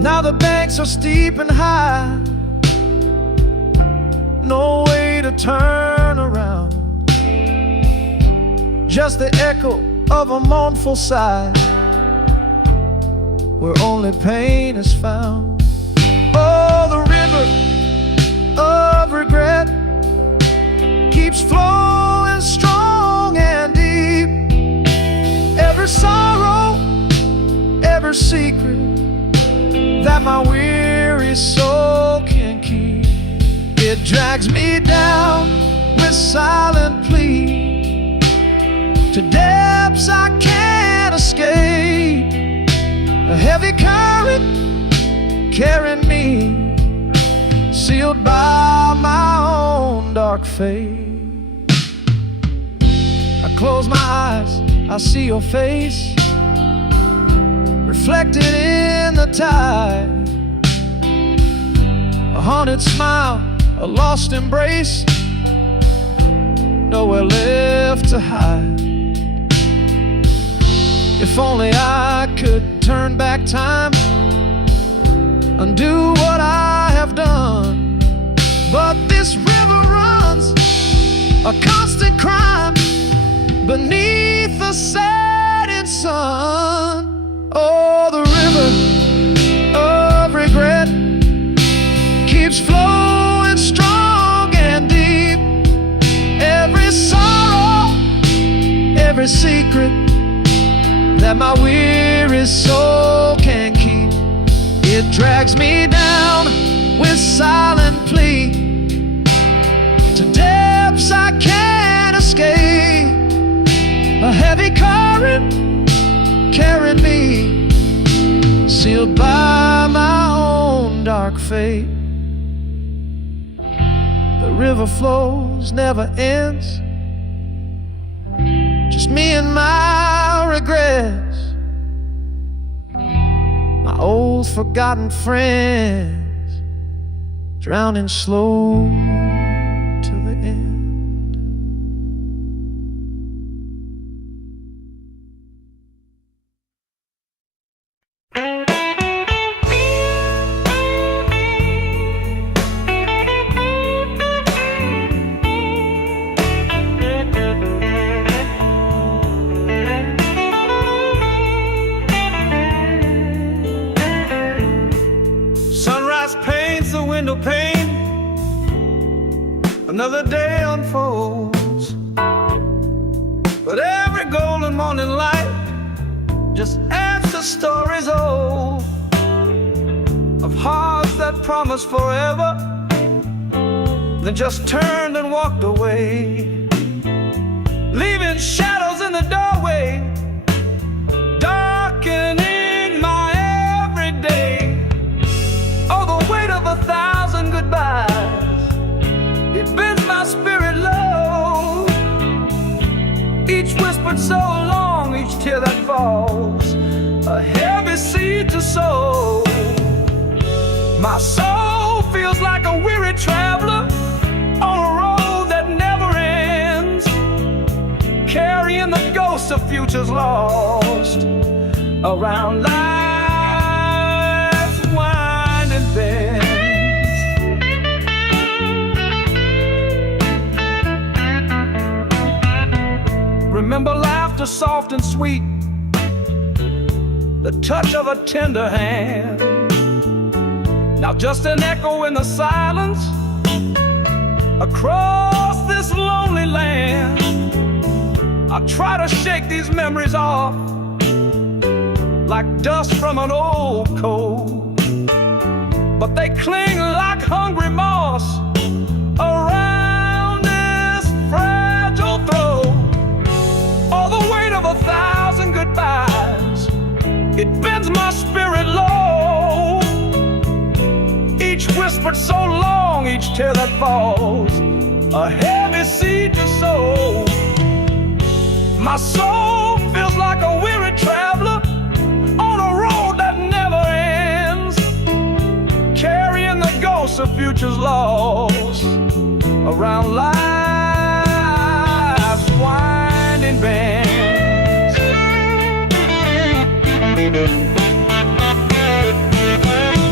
Now the banks are steep and high, no way to turn around, just the echo of a mournful sigh, where only pain is found. Oh, the river of regret keeps flowing strong and deep. Every sorrow, every secret that my weary soul can keep, it drags me down with silent plea to depths I can't escape. A heavy current carrying me, sealed by my own dark fate. I close my eyes, I see your face reflected in the tide. A haunted smile, a lost embrace, nowhere left to hide. If only I could turn back time, undo what I have done. But this river runs a constant crime beneath the setting sun. Oh, the river of regret keeps flowing strong and deep. Every sorrow, every secret that my weary soul can keep, it drags me down with silent plea to depths I can't escape. A heavy current carrying me, sealed by my own dark fate. The river flows, never ends, just me and my regrets, my old forgotten friends, drowning slow to the end. Window pane, another day unfolds, but every golden morning light just adds to stories old of hearts that promised forever, then just turned and walked away, leaving shadows in the doorway, darkening my everyday. Oh, the weight of 1,000 goodbyes, it bends my spirit low. Each whispered so long, each tear that falls, a heavy seed to sow. My soul feels like a weary traveler on a road that never ends, carrying the ghosts of futures lost around life's winding bends. Remember laughter soft and sweet, the touch of a tender hand. Now just an echo in the silence across this lonely land. I try to shake these memories off like dust from an old coat, but they cling like hungry moss around this fragile throat. All the weight of 1,000 goodbyes, it bends my spirit low. Each whispered so long, each tear that falls, a heavy seed to sow. My soul feels like a weary traveler on a road that never ends, carrying the ghosts of futures lost around life's winding bends.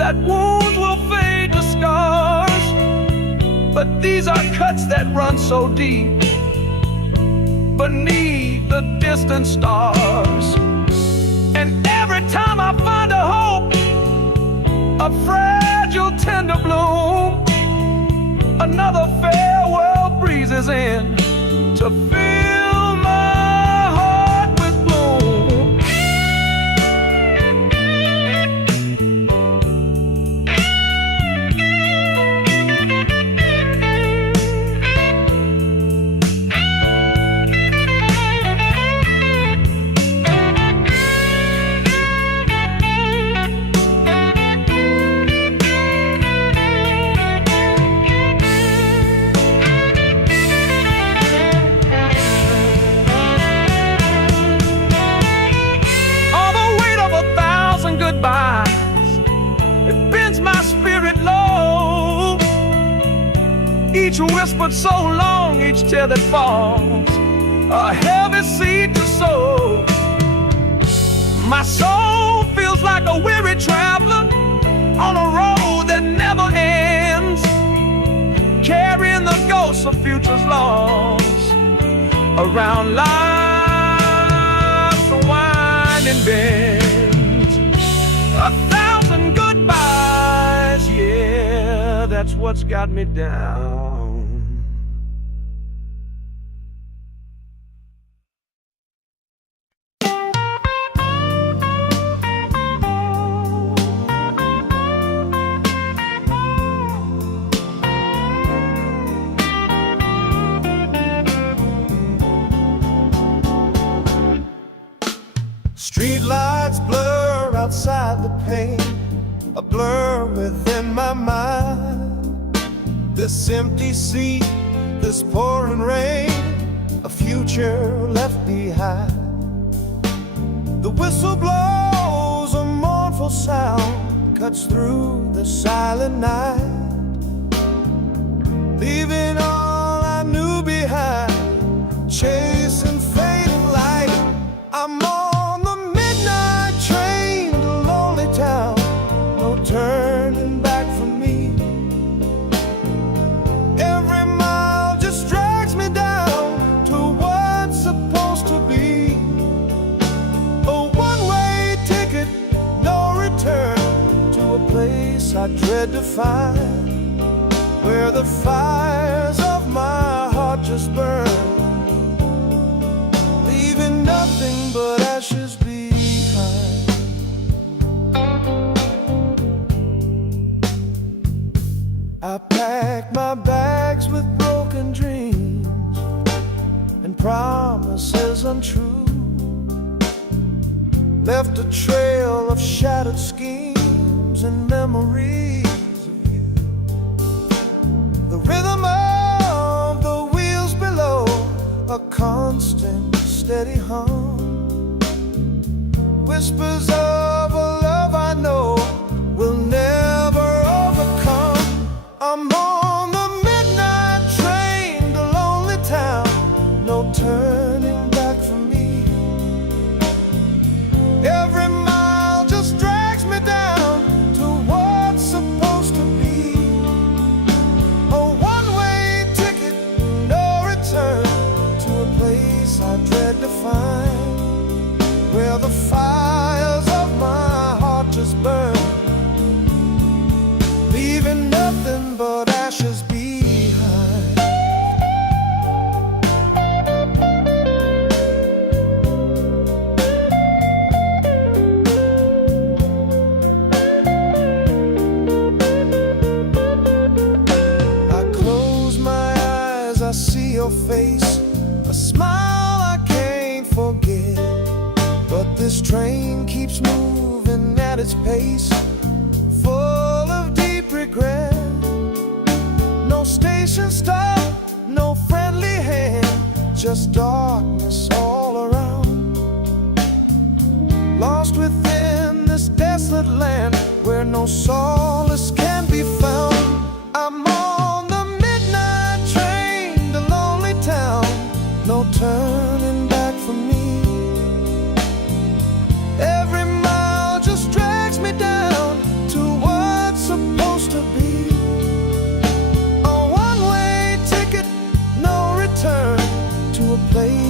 that wounds will fade to scars, but these are cuts that run so deep beneath the distant stars. And every time I find a hope, a fragile tender bloom, another farewell breezes in to fill my heart with gloom. It bends my spirit low. Each whispered so long, each tear that falls, a heavy seed to sow. My soul feels like a weary traveler on a road that never ends, carrying the ghosts of futures lost around life's winding bend. 1,000 goodbyes, yeah, that's what's got me down. Streetlights blur outside the pane, a blur within my mind. This empty seat, this pouring rain, a future left behind. The whistle blows a mournful sound, cuts through the silent night, leaving all I knew behind, chasing fading light. I'm on the midnight train to lonely town, no turning back for me. Every mile just drags me down to what's supposed to be. A one-way ticket, no return, to a place I dread to find, where the fires of my heart just burn, leaving nothing but ashes behind. I packed my bags with broken dreams and promises untrue, left a trail of shattered schemes and memories of you. The rhythm of the wheels below, a constant steady hum, whispers of a love I know will never overcome. I'm on the midnight train to lonely town, no turning back for me. Every mile just drags me down to what's supposed to be. A one-way ticket, no return, to a place I dread to find, where the fires of my heart just burn, leaving nothing but ashes behind. I close my eyes, I see your face, a smile I can't forget. But this train keeps moving at its pace, full of deep regret. No station stop, no friendly hand, just darkness all around. Lost within this desolate land, where no solace can be found. I'm on the midnight train to lonely town, no turning back for me. Every mile just drags me down to what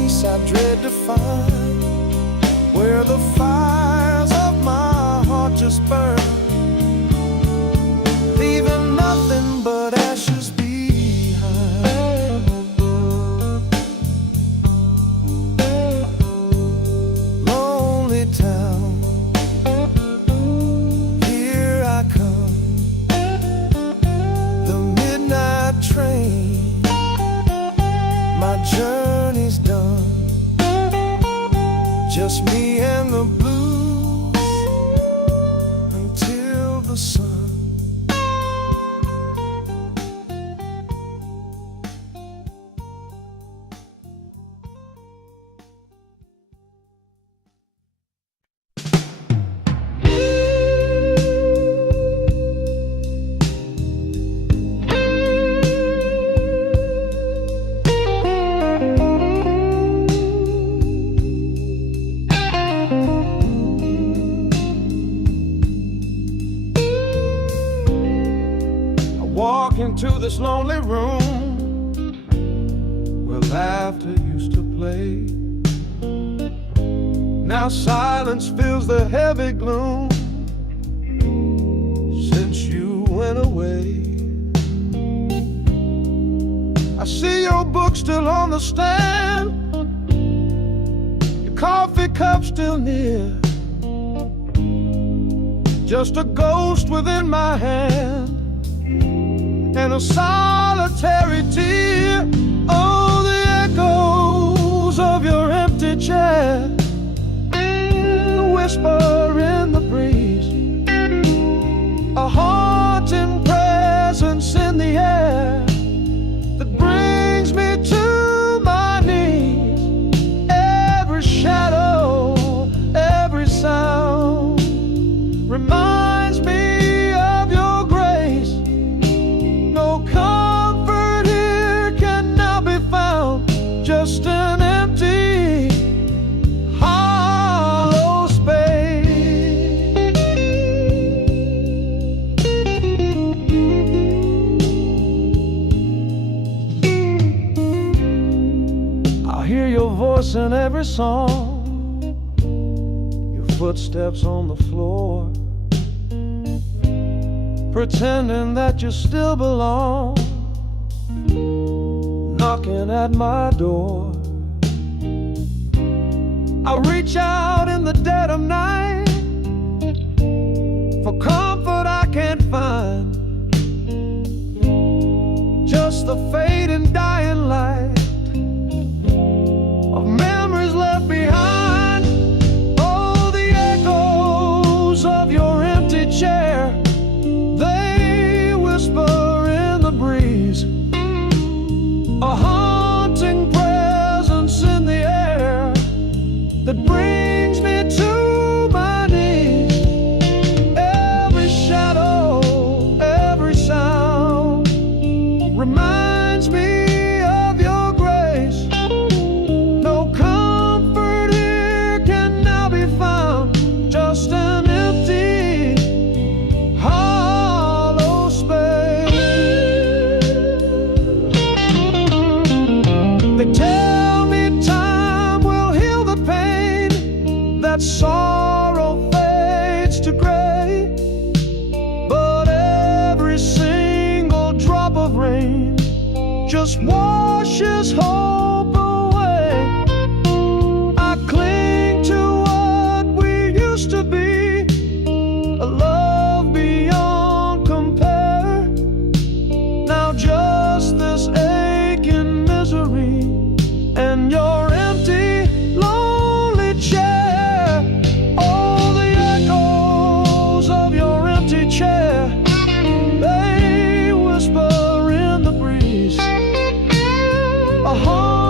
peace I dread to find, where the fires of my heart just burn, leaving nothing but ashes behind. Lonely town, here I come, the midnight train, my journey's done, just me and the blues until the sun. Walk into this lonely room where laughter used to play. Now silence fills the heavy gloom since you went away. I see your book still on the stand, your coffee cup still near, just a ghost within my hand and a solitary tear. Oh, the echoes of your empty chair, the whisper in the breeze, a haunting presence in the air that brings me to my knees. Every shadow, every sound reminds me of your grace. No comfort here can now be found, just an empty, hollow space. I hear your voice in every song, your footsteps on the floor, pretending that you still belong, knocking at my door. I reach out in the dead of night for comfort I can't find, just the fading dying light of memories left behind. Oh, the echoes of your empty chair, they whisper in the breeze, a haunting presence in the air that brings me to my knees. Every shadow, every sound reminds me of your grace. No comfort here can now be found, just an empty, hollow space. They tell me time will heal the pain, that sorrow fades to gray, but every single drop of rain just washes hope away. I cling to what we used to be, a love beyond compare. Now just this aching misery and your empty, lonely chair. All the echoes of your empty chair, they whisper in the breeze, a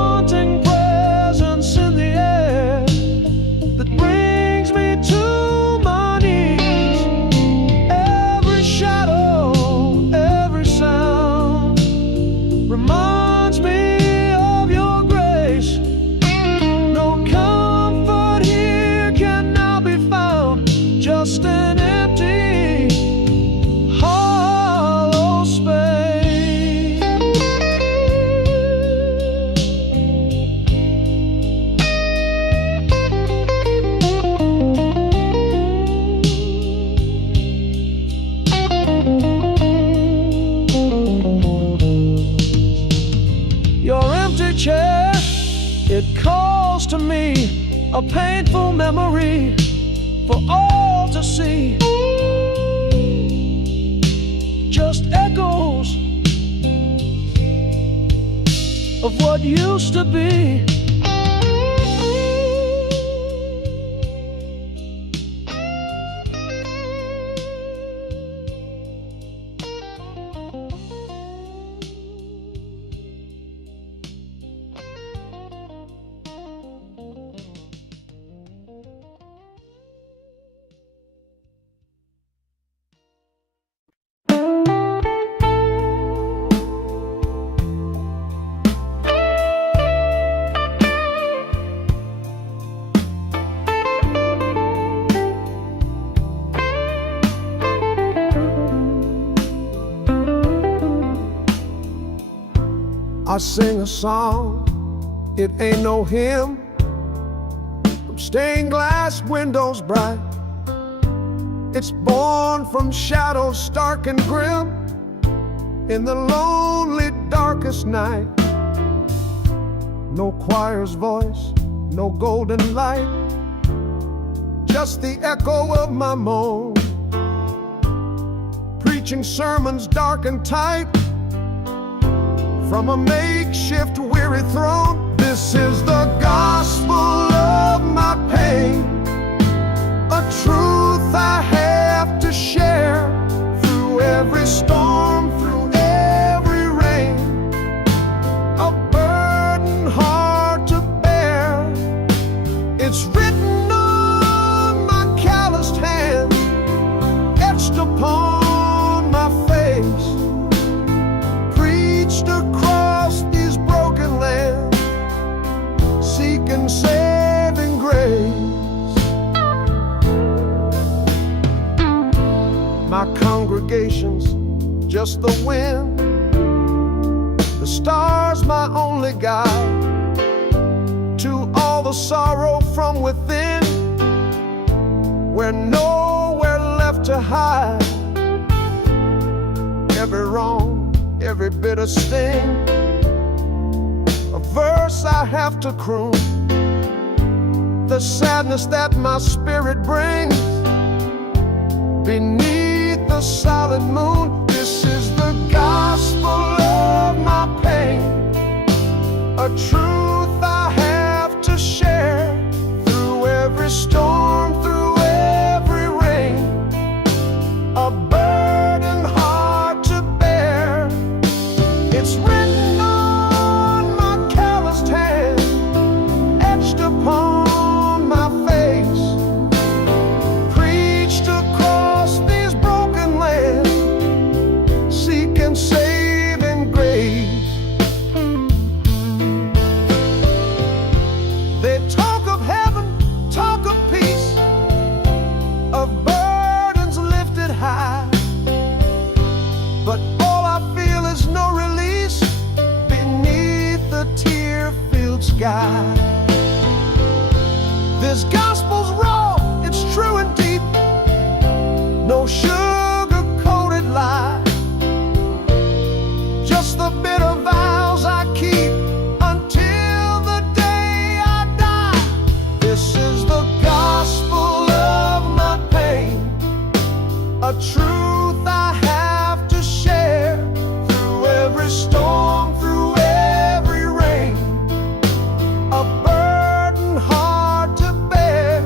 echoes to me, a painful memory for all to see. Just echoes of what used to be. I sing a song, it ain't no hymn, from stained glass windows bright. It's born from shadows stark and grim, in the lonely darkest night. No choir's voice, no golden light, just the echo of my moan, preaching sermons dark and tight from a makeshift weary throne. This is the gospel of my pain, a truth I have to share through every storm, through every rain, a burden hard to bear. It's written on my calloused hands, etched upon my face, preached across these broken lands, seeking saving grace. My congregation's just the wind, the stars my only guide to all the sorrow from within, where nowhere left to hide. Every wrong, every bitter sting, a verse I have to croon, the sadness that my spirit brings beneath the silent moon. This is the gospel of my pain, a truth I have to share through every storm, through every rain, a burden hard to bear. It's written on my calloused hand, etched upon my face, preached across these broken lands, seeking saving grace. They talk of heaven, talk of peace, of burdens lifted high, but all I feel is no release beneath the tear-filled sky. This gospel's raw, it's true and deep, no sugar-coated lie, just the bitter vows I keep until the day I die. This is the gospel of my pain, a truth I have to share through every storm, through every rain, a burden hard to bear.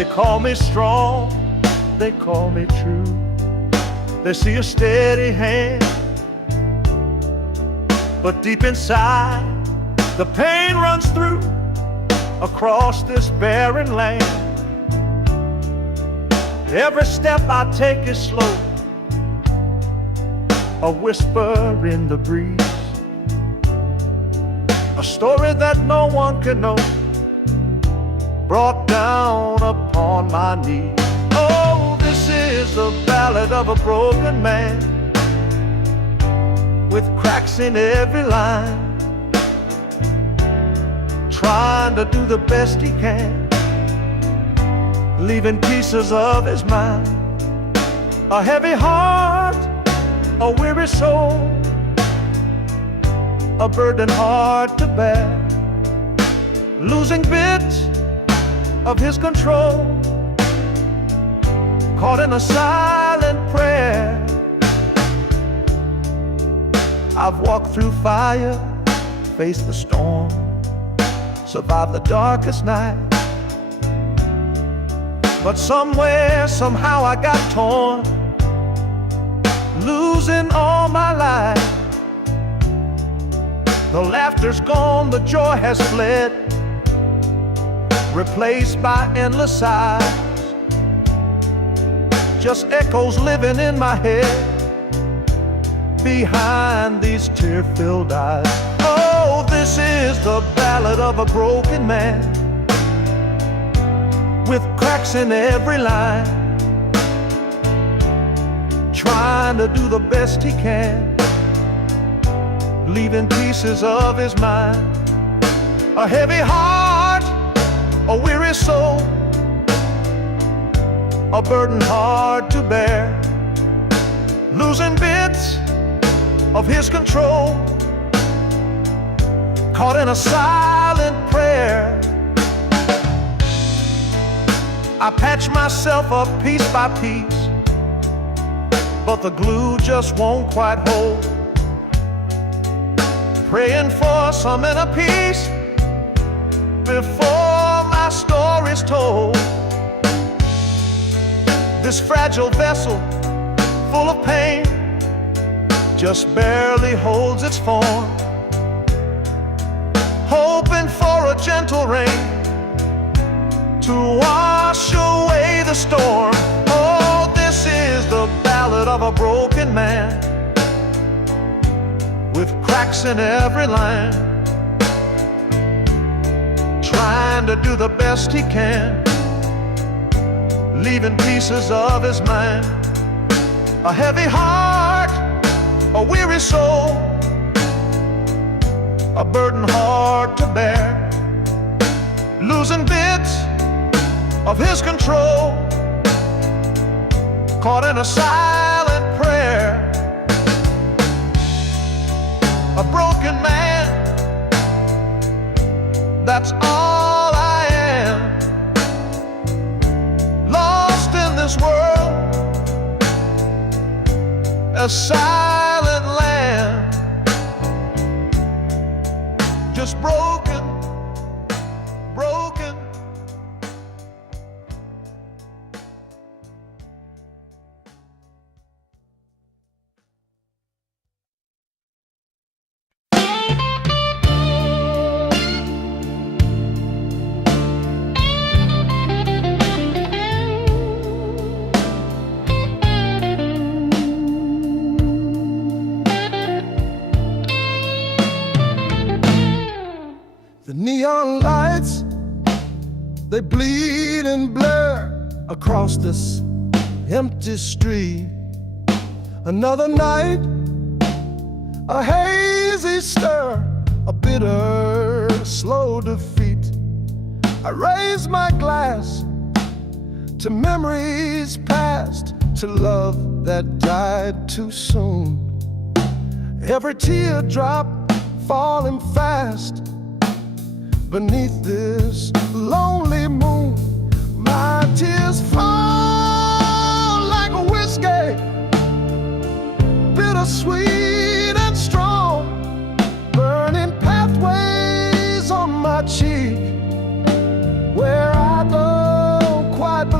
They call me strong, they call me true. They see a steady hand, but deep inside the pain runs through across this barren land. Every step I take is slow, a whisper in the breeze, a story that no one can know, brought down upon my knees. Oh, this is the ballad of a broken man, with cracks in every line, trying to do the best he can, leaving pieces of his mind. A heavy heart, a weary soul, a burden hard to bear, losing bits of his control, caught in a silent prayer. I've walked through fire, faced the storm, survived the darkest night, but somewhere, somehow I got torn, losing all my life. The laughter's gone, the joy has fled, replaced by endless sighs, just echoes living in my head behind these tear-filled eyes. Oh, this is the ballad of a broken man, with cracks in every line, trying to do the best he can, leaving pieces of his mind. A heavy heart, a weary soul, a burden hard to bear, losing bits of his control, caught in a silent prayer. I patch myself up piece by piece, but the glue just won't quite hold, praying for some inner peace before my story's told. This fragile vessel, full of pain, just barely holds its form, hoping for a gentle rain to wash away the storm. Oh, this is the ballad of a broken man, with cracks in every line, trying to do the best he can, leaving pieces of his mind. A heavy heart, a weary soul, a burden hard to bear, losing bits of his control, caught in a silent prayer. A broken man, that's all I am, lost in this world, a silent land, just broken, broken. The neon lights, they bleed and blur across this empty street. Another night, a hazy stir, a bitter, slow defeat. I raise my glass to memories past, to love that died too soon. Every teardrop falling fast beneath this lonely moon. My tears fall like a whiskey, bittersweet and strong, burning pathways on my cheek where I don't quite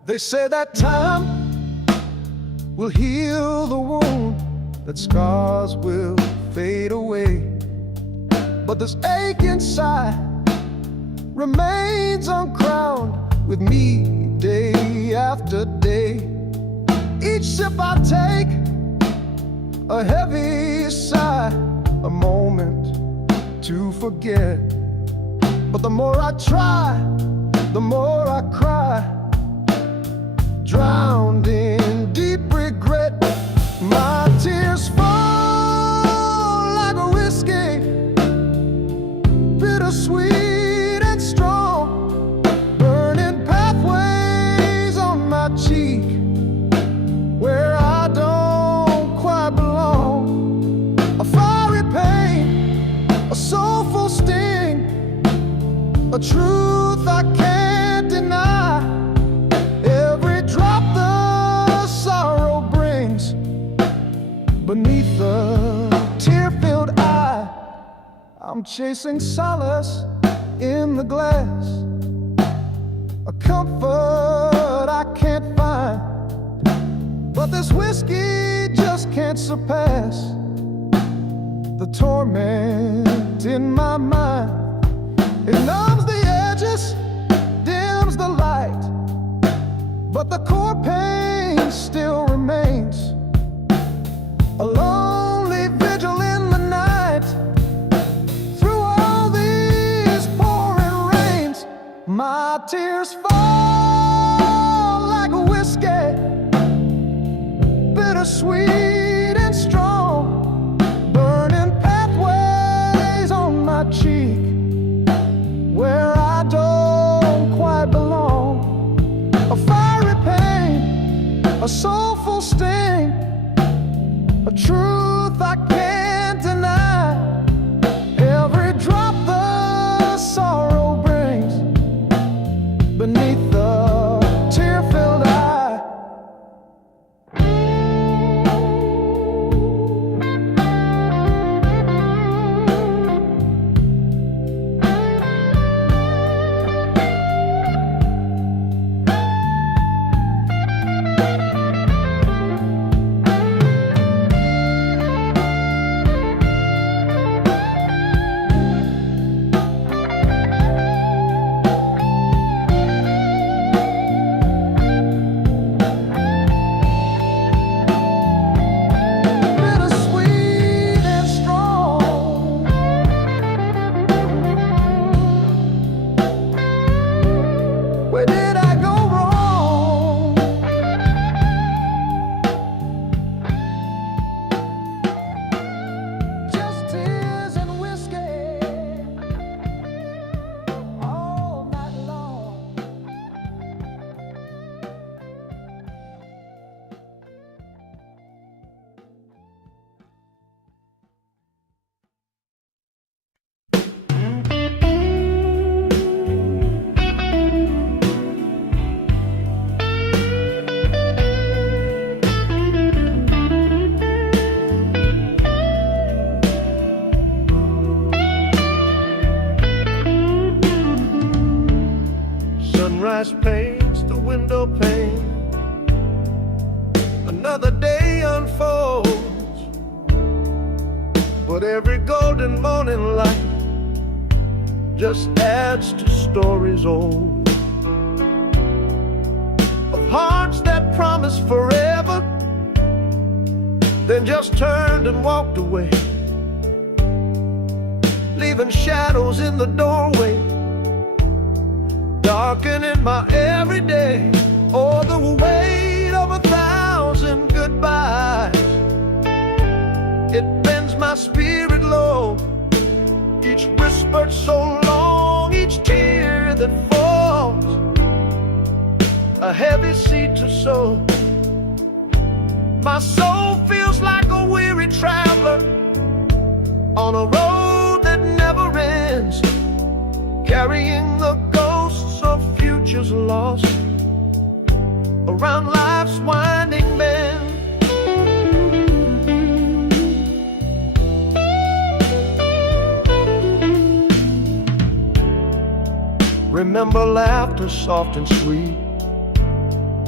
They say that time will heal the wound, that scars will fade away, but this ache inside remains uncrowned with me day after day. Each sip I take, a heavy sigh, a moment to forget. But the more I try, the more I cry, drowned in deep regret. My tears fall like a whiskey, bittersweet and strong, burning pathways on my cheek where I don't quite belong. A fiery pain, a soulful sting, a truth I can't deny. Every drop the sorrow brings beneath the tear-filled eye. I'm chasing solace in the glass, a comfort I can't find, but this whiskey just can't surpass the torment in my mind. It numbs the edges, dims the light, but the core pain still remains. A lonely vigil in the night, through all these pouring rains. My tears fall like a whiskey, bittersweet and strong, burning pathways on my cheek where I don't quite belong. A fiery pain, a soulful sting, a truth I can't deny. Every drop the sorrow brings beneath the tear-filled eye. Where did I go wrong? Just tears and whiskey all night long. Sunrise paints the window pane, another day unfolds, but every golden morning light just adds to stories old, of hearts that promised forever, then just turned and walked away, leaving shadows in the doorway, darkening my everyday. Oh, the weight of 1,000 goodbyes, it bends my spirit low. Each whispered so long, each tear that falls, a heavy seed to sow. My soul feels like a weary traveler on a road that never ends, carrying the ghosts of futures lost around life's winding bend. Remember laughter soft and sweet,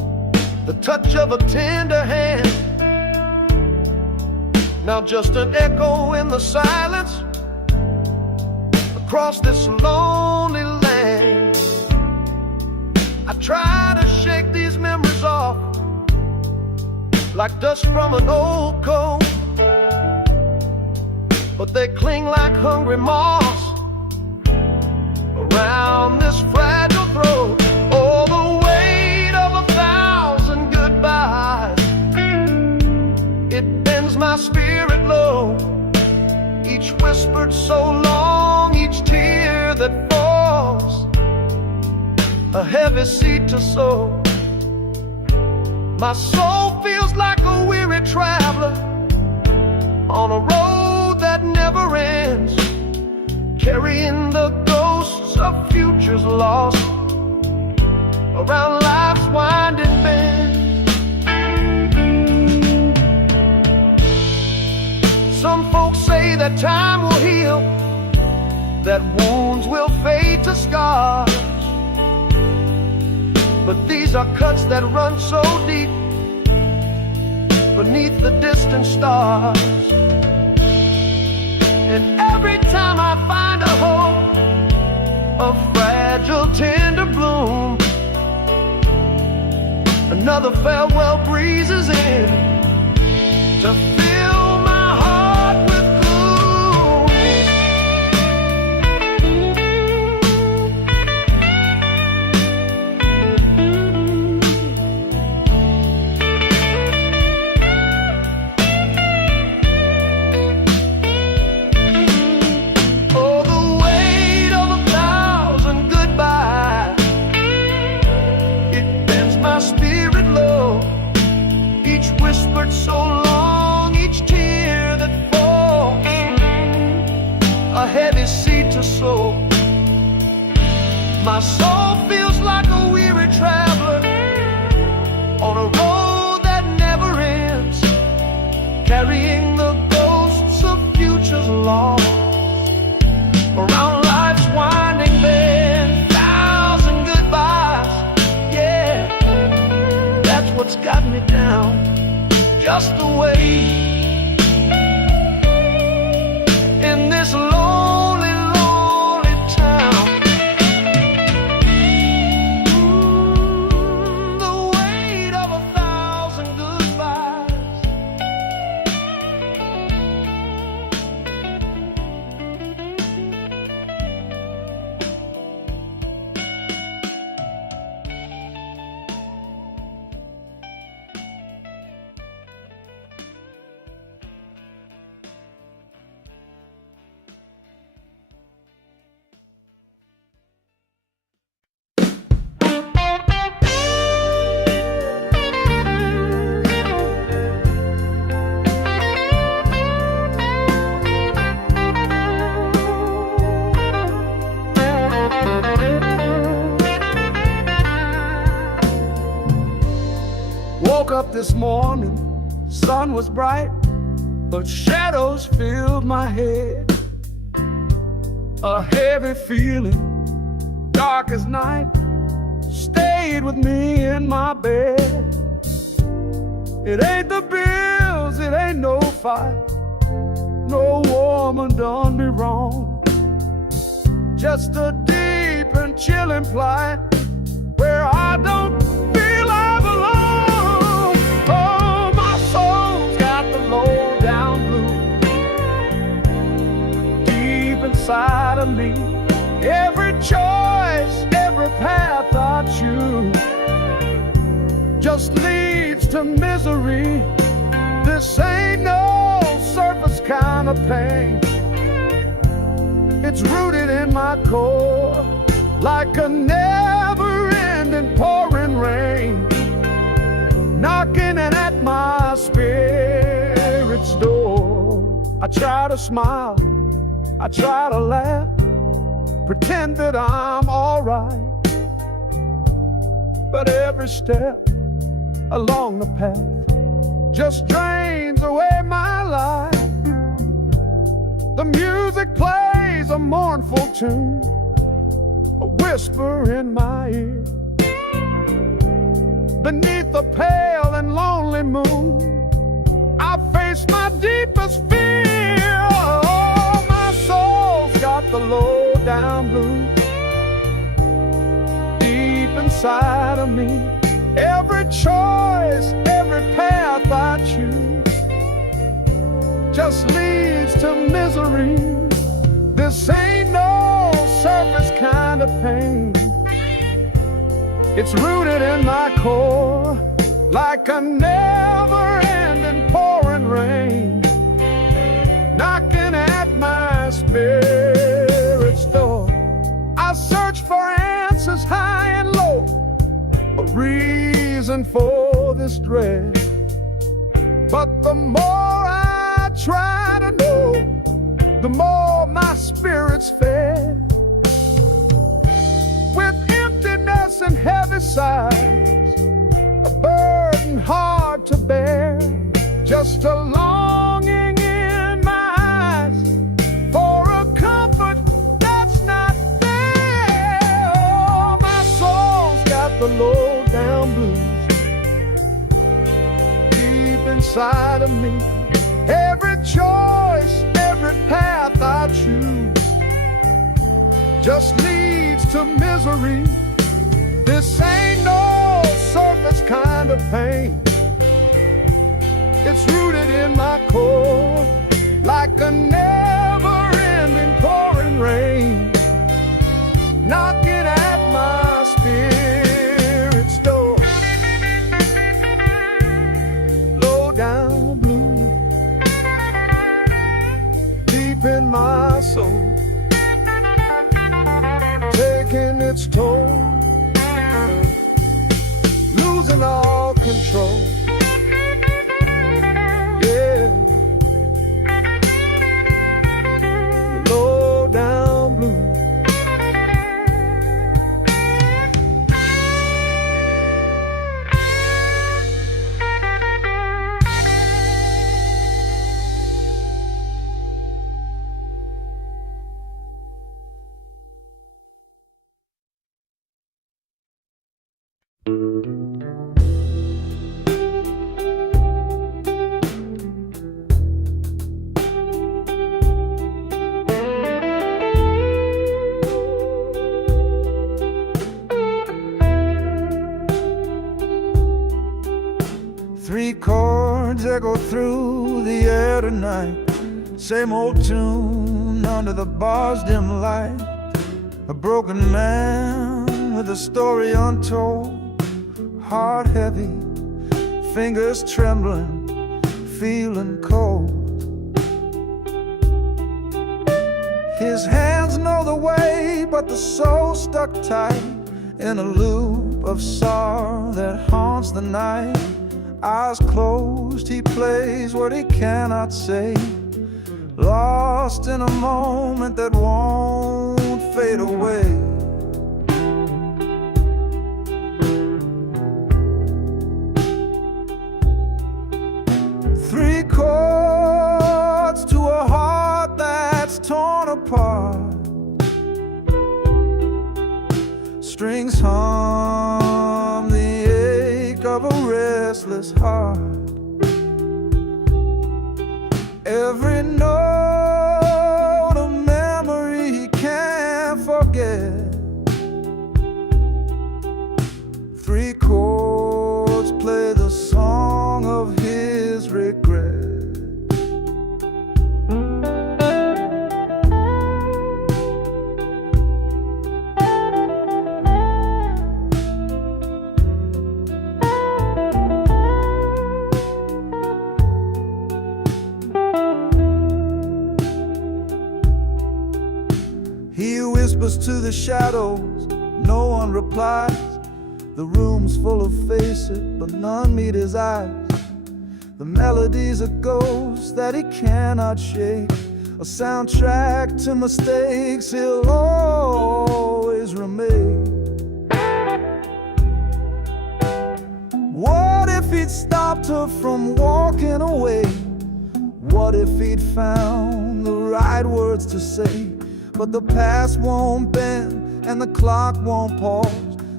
the touch of a tender hand. Now just an echo in the silence across this lonely land. I try to shake these memories off like dust from an old coat, but they cling like hungry moths around this fragile throat. Oh, the weight of 1,000 goodbyes, it bends my spirit low. Each whispered so long, each tear that falls, a heavy seed to sow. My soul feels like a weary traveler on a road that never ends, carrying the ghosts of futures lost around life's winding bend. Some folks say that time will heal, that wounds will fade to scars, but these are cuts that run so deep beneath the distant stars. And every time I find a hope, a fragile, tender bloom, another farewell breezes in to fill my heart with so long, each tear that falls, a heavy seed to sow. My soul feels like a weary traveler on a road that never ends, carrying the ghosts of futures lost around life's winding bend. 1,000 goodbyes, yeah, that's what's got me down. Just the way in this lonely, lonely town. The weight of 1,000 goodbyes. Woke up this morning, sun was bright, but shadows filled my head. A heavy feeling, dark as night, stayed with me in my bed. It ain't the bills, it ain't no fight, no woman done me wrong. Just a deep and chilling plight where I don't feel I belong. Oh, my soul's got the low down blues deep inside of me. Every choice, every path I choose just leads to misery. This ain't no surface kind of pain. It's rooted in my core like a never-ending pouring rain, knocking at my spirit's door. I try to smile, I try to laugh, pretend that I'm alright, but every step along the path just drains away my life. The music plays a mournful tune, a whisper in my ear. beneath the pale and lonely moon, I face my deepest fear. Oh, my soul's got the low down blues deep inside of me. Every choice, every path I choose just leads to misery. This ain't no surface kind of pain. It's rooted in my core, like a never-ending pouring rain, knocking at my spirit's door. I search for answers high and low, a reason for this dread. But the more I try to know, the more my spirit's fed. With emptiness and heavy sighs, a burden hard to bear, just a longing in my eyes for a comfort that's not there. Oh, my soul's got the low down blues deep inside of me. Every choice, every path I choose just leads to misery. This ain't no surface kind of pain. It's rooted in my core, like a never-ending pouring rain, knocking at my spirit's door. Low down blue, deep in my soul, taking its toll, losing all control. Yeah, low down blue. Three chords echo through the air tonight, same old tune under the bar's dim light. A broken man with a story untold, heart heavy, fingers trembling, feeling cold. His hands know the way, but the soul stuck tight in a loop of sorrow that haunts the night. Eyes closed, he plays what he cannot say, lost in a moment that won't fade away. Three chords to a heart that's torn apart, strings hum the ache of a restless heart. Every note a memory he can't forget. Three chords play the song of his regret. He whispers to the shadows, no one replies. The room's full of faces, but none meet his eyes. The melody's a ghost that he cannot shake, a soundtrack to mistakes he'll always remake. What if he'd stopped her from walking away? What if he'd found the right words to say? But the past won't bend and the clock won't pause.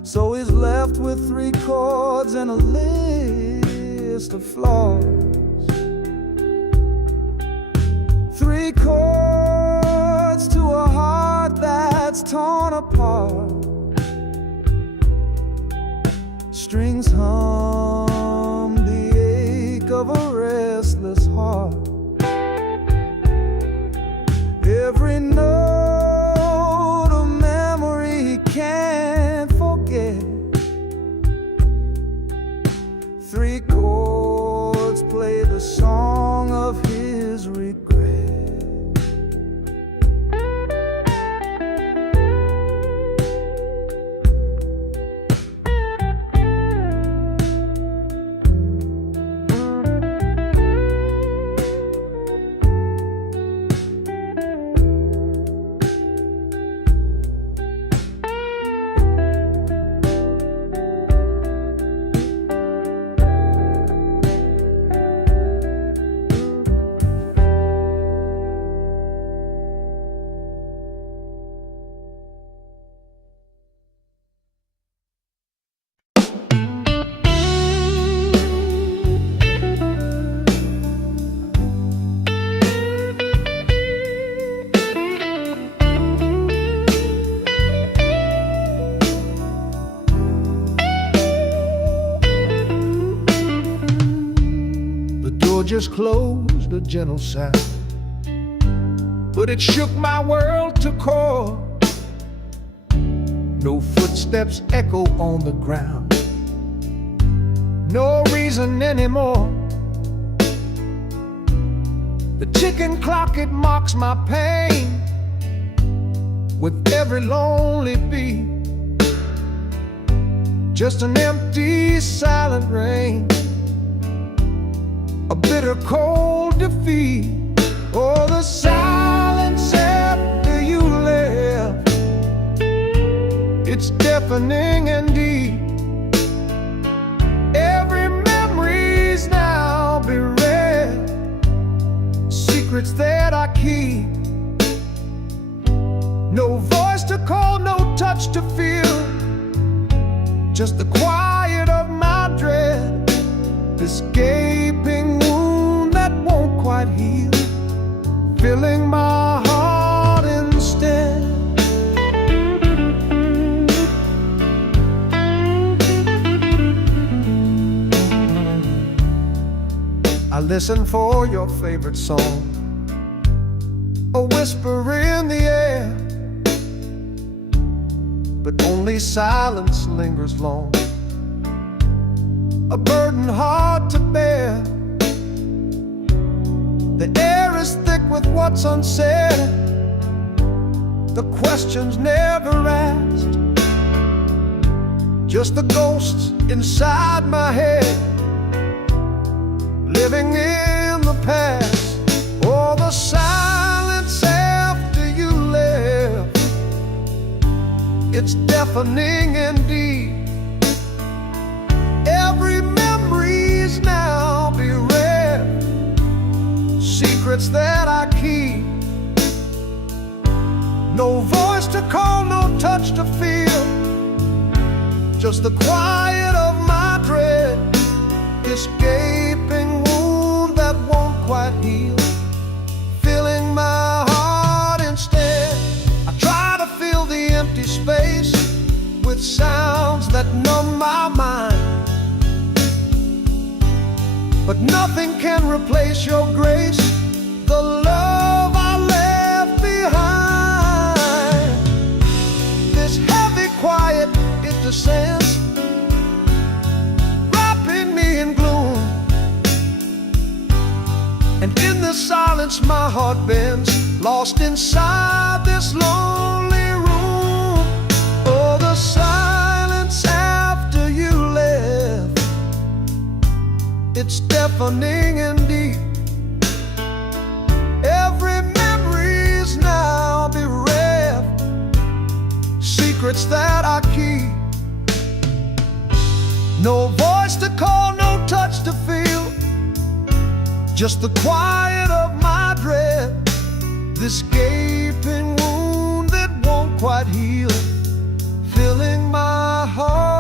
So he's left with 3 chords and a list of flaws. 3 chords to a heart that's torn apart. Strings hum the ache of a restless heart. Every note a memory he can't forget. 3 chords play the song of his regret. Just closed, a gentle sound, but it shook my world to core. No footsteps echo on the ground, no reason anymore. The ticking clock, it mocks my pain with every lonely beat. Just an empty, silent rain, a bitter cold defeat. Oh, the silence after you left, it's deafening indeed. Every memory's now bereft, secrets that I keep. No voice to call, no touch to feel, just the quiet of my dread. This gaping wound that won't quite heal, filling my heart instead. I listen for your favorite song, a whisper in the air, but only silence lingers long, a burden hard to bear. The air is thick with what's unsaid, the questions never asked, just the ghosts inside my head, living in the past. Oh, the silence after you left, it's deafening indeed. Every memory's now bereft, secrets that I keep. No voice to call, no touch to feel, just the quiet of my dread. This gaping wound that won't quite heal, filling my heart instead. I try to fill the empty space with sounds that numb my mind, but nothing can replace your grace, the love I left behind. This heavy quiet, it descends, wrapping me in gloom, and in the silence my heart bends, lost inside this lonely room. Oh, the silence after you left, it's deafening indeed. Every memory's now bereft, secrets that I keep. No voice to call, no touch to feel, just the quiet of my dread. This gaping wound that won't quite heal, filling my heart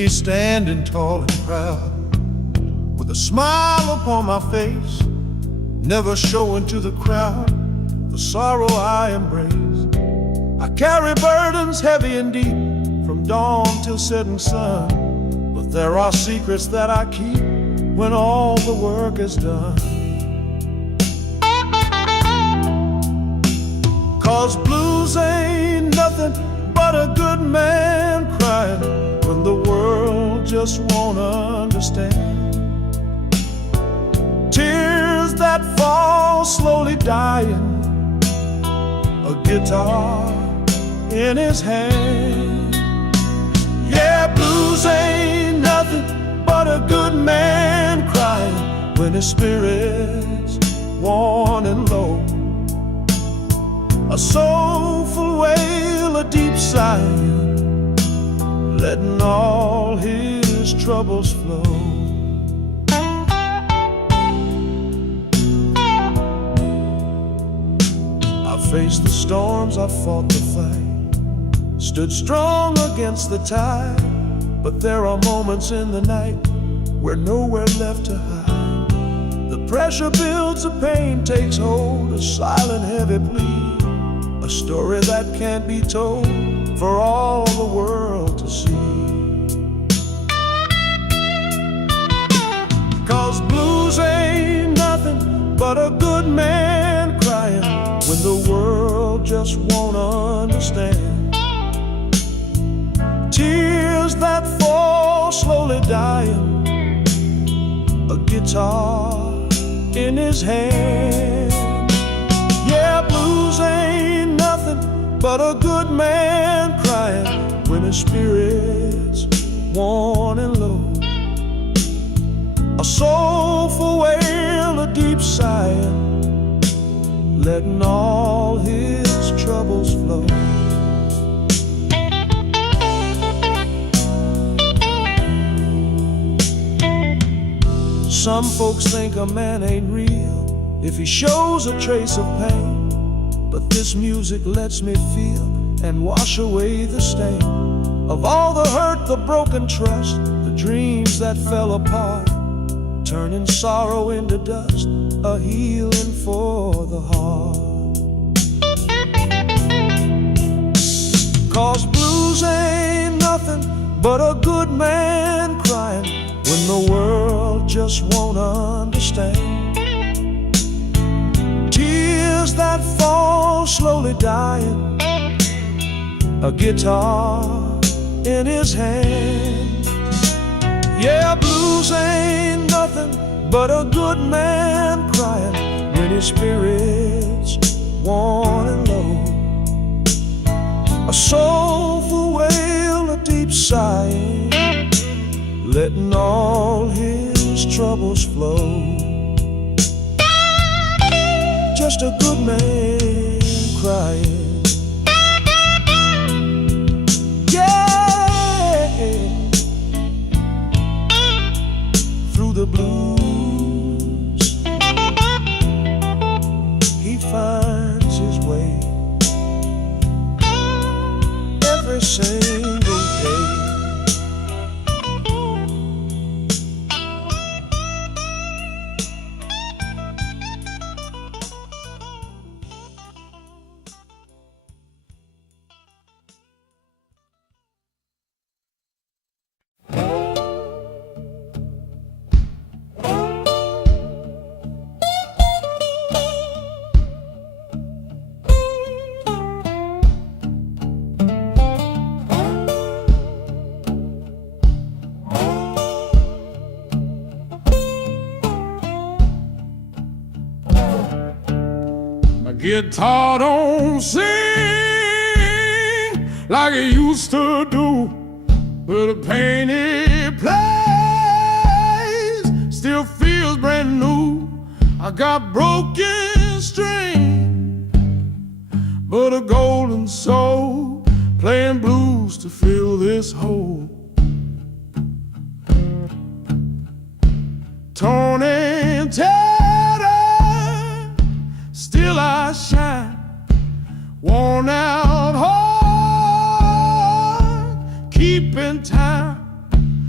me standing tall and proud, with a smile upon my face, never showing to the crowd the sorrow I embrace. I carry burdens heavy and deep, from dawn till setting sun, but there are secrets that I keep when all the work is done. 'Cause blues ain't nothing but a good man crying when the world just won't understand. Tears that fall slowly dying, a guitar in his hand. Yeah, blues ain't nothing but a good man crying when his spirit's worn and low. A soulful wail, a deep sigh, letting all his troubles flow. I faced the storms, I fought the fight, stood strong against the tide, but there are moments in the night where nowhere left to hide. The pressure builds, the pain takes hold, a silent heavy plea, a story that can't be told for all the world to see. 'Cause blues ain't nothing but a good man crying when the world just won't understand. Tears that fall slowly dying, a guitar in his hand. Yeah, blues ain't nothing but a good man crying when his spirit's worn and low. A soulful wail, a deep sigh, letting all his troubles flow. Some folks think a man ain't real if he shows a trace of pain, but this music lets me feel and wash away the stain of all the hurt, the broken trust, the dreams that fell apart, turning sorrow into dust, a healing for the heart. 'Cause blues ain't nothing but a good man crying when the world just won't understand. Tears that fall slowly dying, a guitar in his hand. Yeah, blues ain't nothing but a good man crying when his spirit's worn and low. A soulful wail, a deep sigh, letting all his troubles flow. Just a good man crying. Yeah, through the blues he finds his way every single day. Guitar don't sing like it used to do, but the pain it plays still feels brand new. I got broken string, but a golden soul playing blues to fill this hole. Torn and tattered, still I shine, worn out heart, keeping time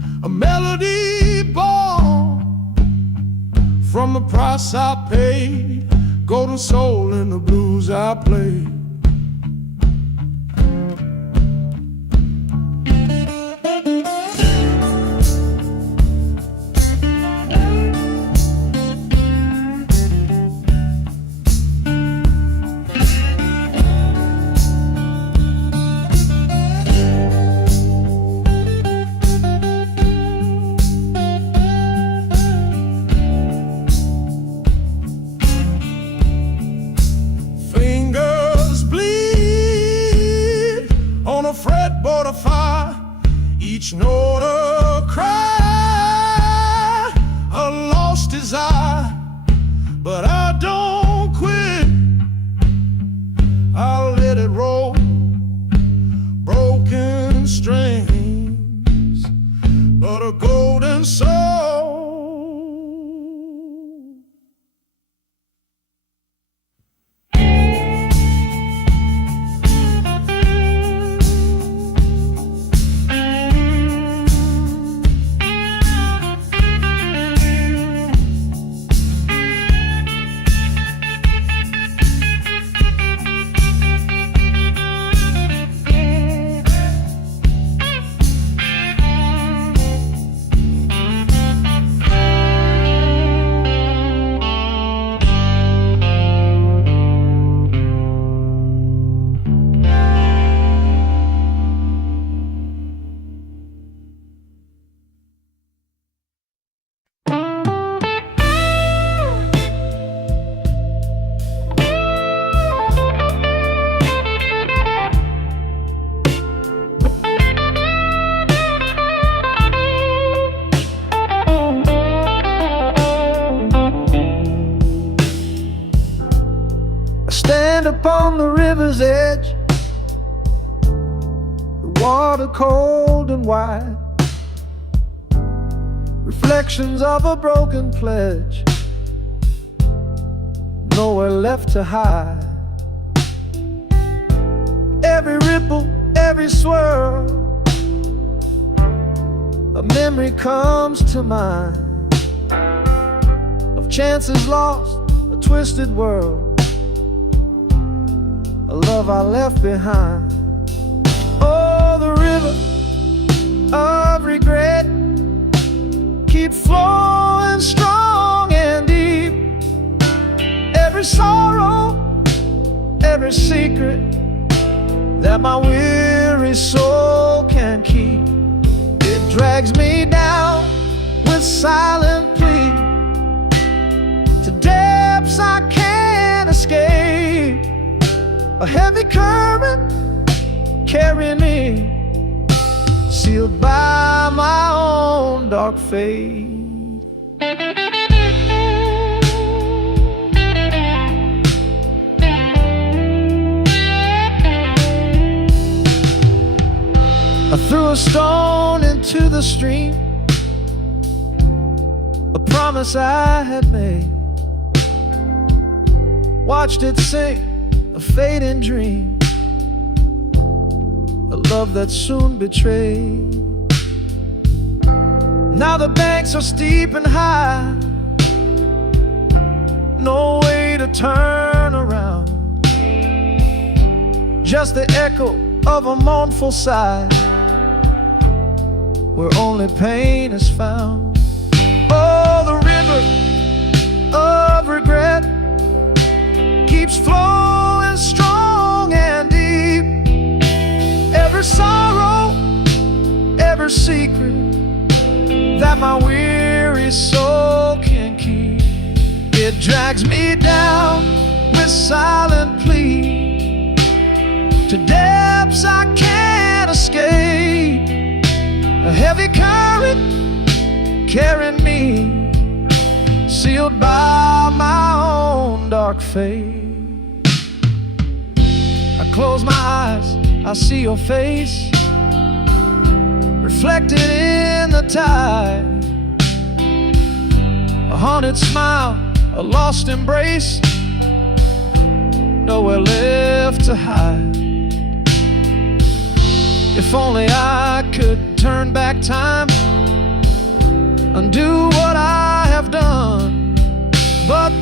price I paid, golden soul in the blues I played. Fretboard of fire, each note a cry, a lost desire. But I don't quit, I'll let it roll. Broken strings, but a golden soul. Stand upon the river's edge, the water cold and wide, reflections of a broken pledge, nowhere left to hide. Every ripple, every swirl, a memory comes to mind of chances lost, a twisted world, a love I left behind. Oh, the river of regret keep flowing strong and deep. Every sorrow, every secret that my weary soul can keep, it drags me down with silent plea to depths I can't escape. A heavy current carrying me, sealed by my own dark fate. I threw a stone into the stream, a promise I had made, watched it sink, a fading dream, a love that soon betrayed. Now the banks are steep and high, no way to turn around, just the echo of a mournful sigh, where only pain is found. Oh, the river of regret keeps flowing strong and deep. Every sorrow, every secret that my weary soul can keep, it drags me down with silent plea to depths I can't escape. A heavy current carrying me, sealed by my own dark fate. I close my eyes, I see your face reflected in the tide, a haunted smile, a lost embrace, nowhere left to hide. If only I could turn back time, undo what I have done, but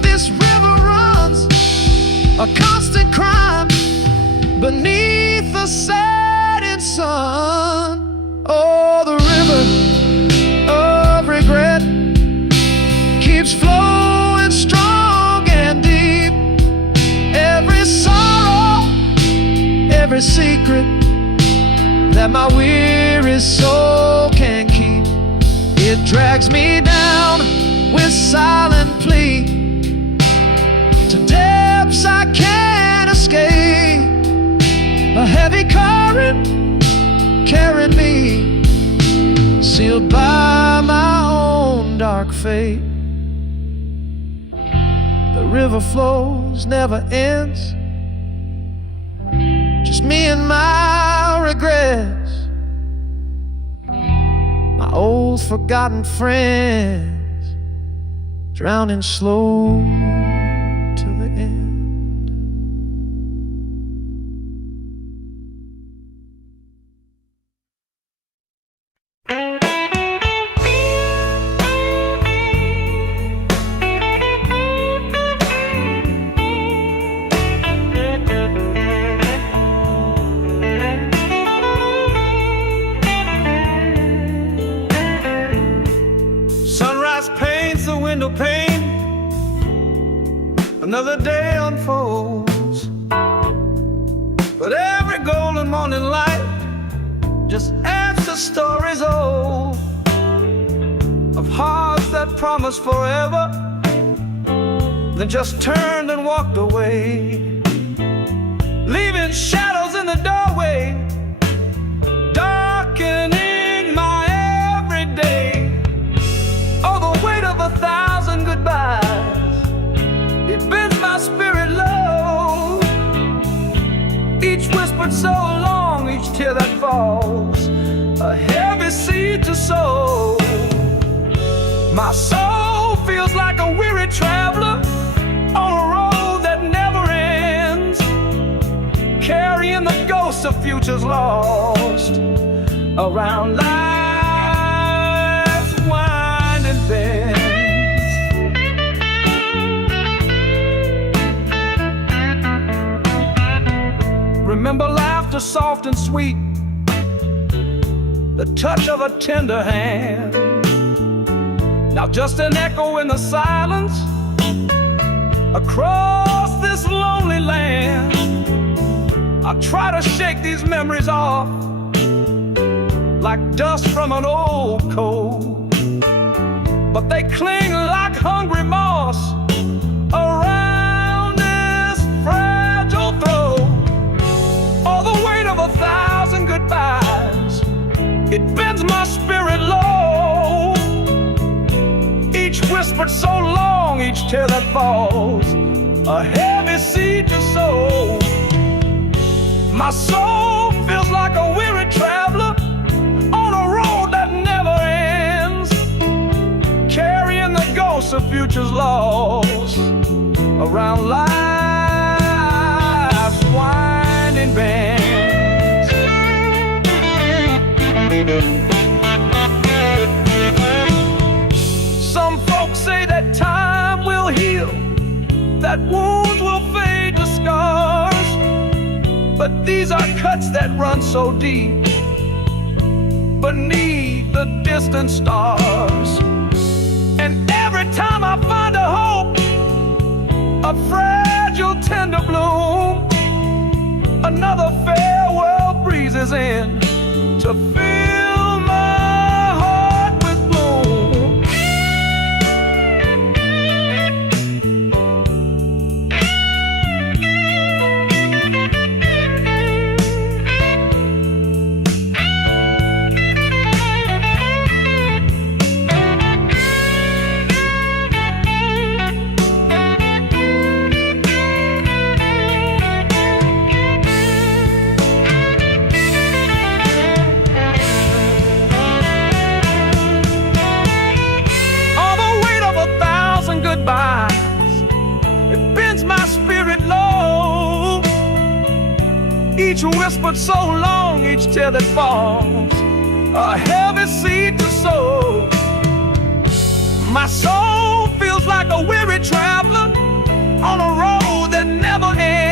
a constant crime beneath the setting sun. Oh, the river of regret keeps flowing strong and deep. Every sorrow, every secret that my weary soul can keep, it drags me down with silent plea to depths I can't escape. A heavy current carrying me, sealed by my own dark fate. The river flows, never ends, just me and my regrets, my old forgotten friends, drowning slow to the end. Window pane, another day unfolds, but every golden morning light just adds to stories old of hearts that promised forever, then just turned and walked away, leaving shadows in the doorway, darkening my everyday. Oh, the weight of 1,000 goodbyes, it bends my spirit low. Each whispered so long, each tear that falls, a heavy seed to sow. My soul feels like a weary traveler on a road that never ends, carrying the ghosts of futures lost around life's winding bends. Remember laughter soft and sweet, the touch of a tender hand. Now just an echo in the silence across this lonely land. I try to shake these memories off like dust from an old coat, but they cling like hungry moss around this fragile throat. Oh, the weight of 1,000 goodbyes, it bends my spirit low. Each whispered so long, each tear that falls, a heavy seed to sow. My soul feels like a weary traveler on a road that never ends, carrying the ghosts of futures lost around life's winding bends. Some folks say that time will heal, that wounds will fade to scars, but these are cuts that run so deep beneath the distant stars. And every time I find a hope, a fragile tender bloom, another farewell breezes in to fill my heart with gloom. It bends my spirit low. Each whispered so long, each tear that falls, a heavy seed to sow. My soul feels like a weary traveler on a road that never ends,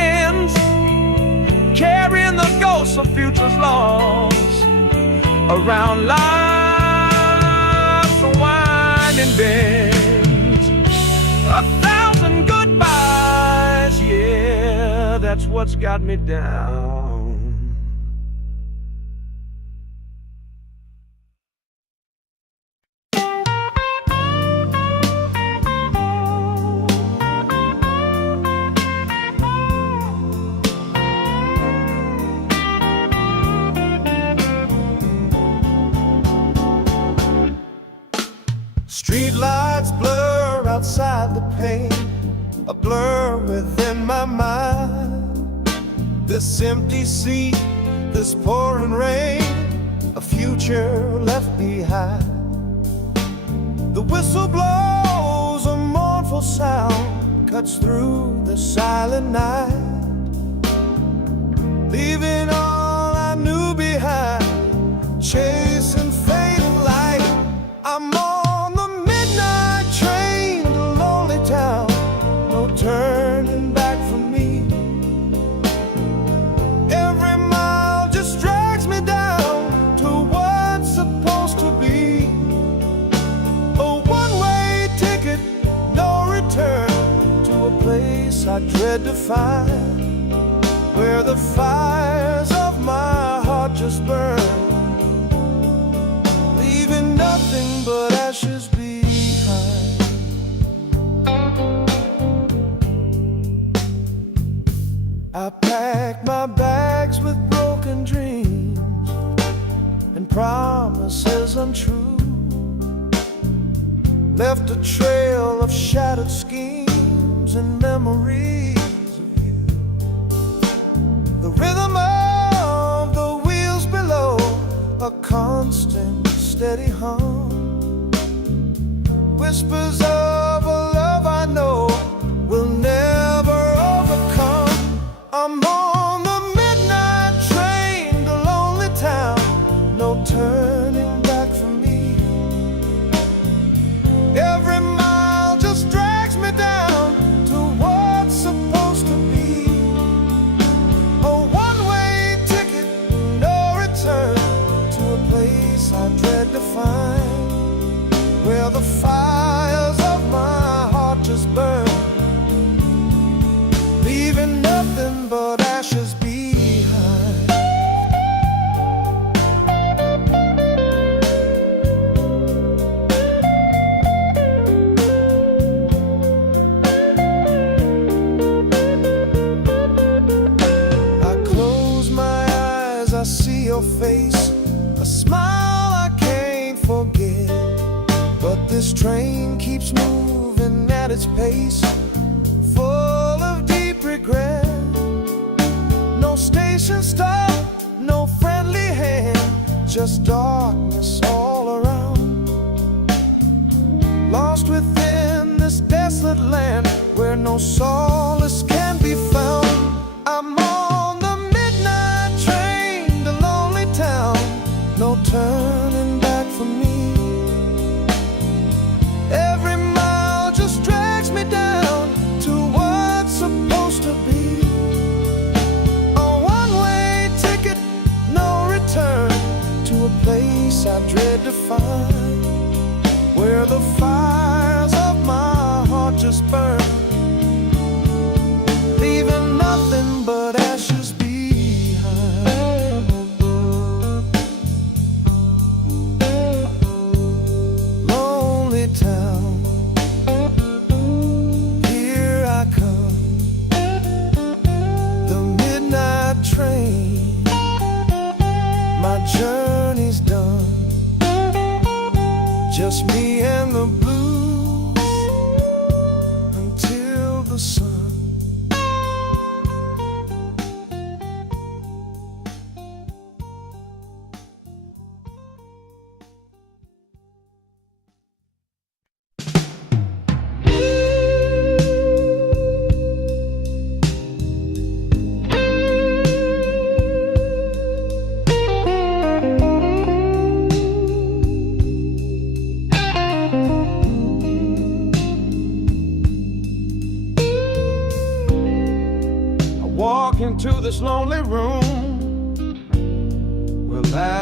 travelers lost around life's winding bends. 1,000 goodbyes, yeah, that's what's got me down. Street lights blur outside the pane, a blur within my mind. This empty seat, this pouring rain, a future left behind. The whistle blows, a mournful sound cuts through the silent night, leaving all I knew behind, chasing fatal light. I'm on the midnight train to lonely town, no turning back for me. Every mile just drags me down to what's supposed to be. A one-way ticket, no return, to a place I dread to find, where the fires of my heart just burn, leaving nothing but ashes behind. I packed my bags with broken dreams and promises untrue, left a trail of shattered schemes and memories of you. The rhythm of the wheels below, a constant steady hum, whispers of a love I know will never overcome. I'm on the midnight train to lonely town, no turning back for me. Every mile just drags me down to what's supposed to be. A one-way ticket, no return, to a place I dread to find, where the fires of my heart just burn, leaving nothing but ashes behind. I close my eyes, I see your face, a smile I can't forget. But this train keeps moving at its pace, full of deep regret. No station stop, no friendly hand, just darkness all around. Lost within this desolate land, where no solace can be found. I'm on the midnight train to lonely town, no turning back for me. Every mile just drags me down to what's supposed to be. A one-way ticket, no return, to a place I dread to find, where the fires of my heart just burn, leaving nothing but ashes behind. Lonely town, here I come, the midnight train, my journey's done, just me and the blues until the sun. Walk into this lonely room,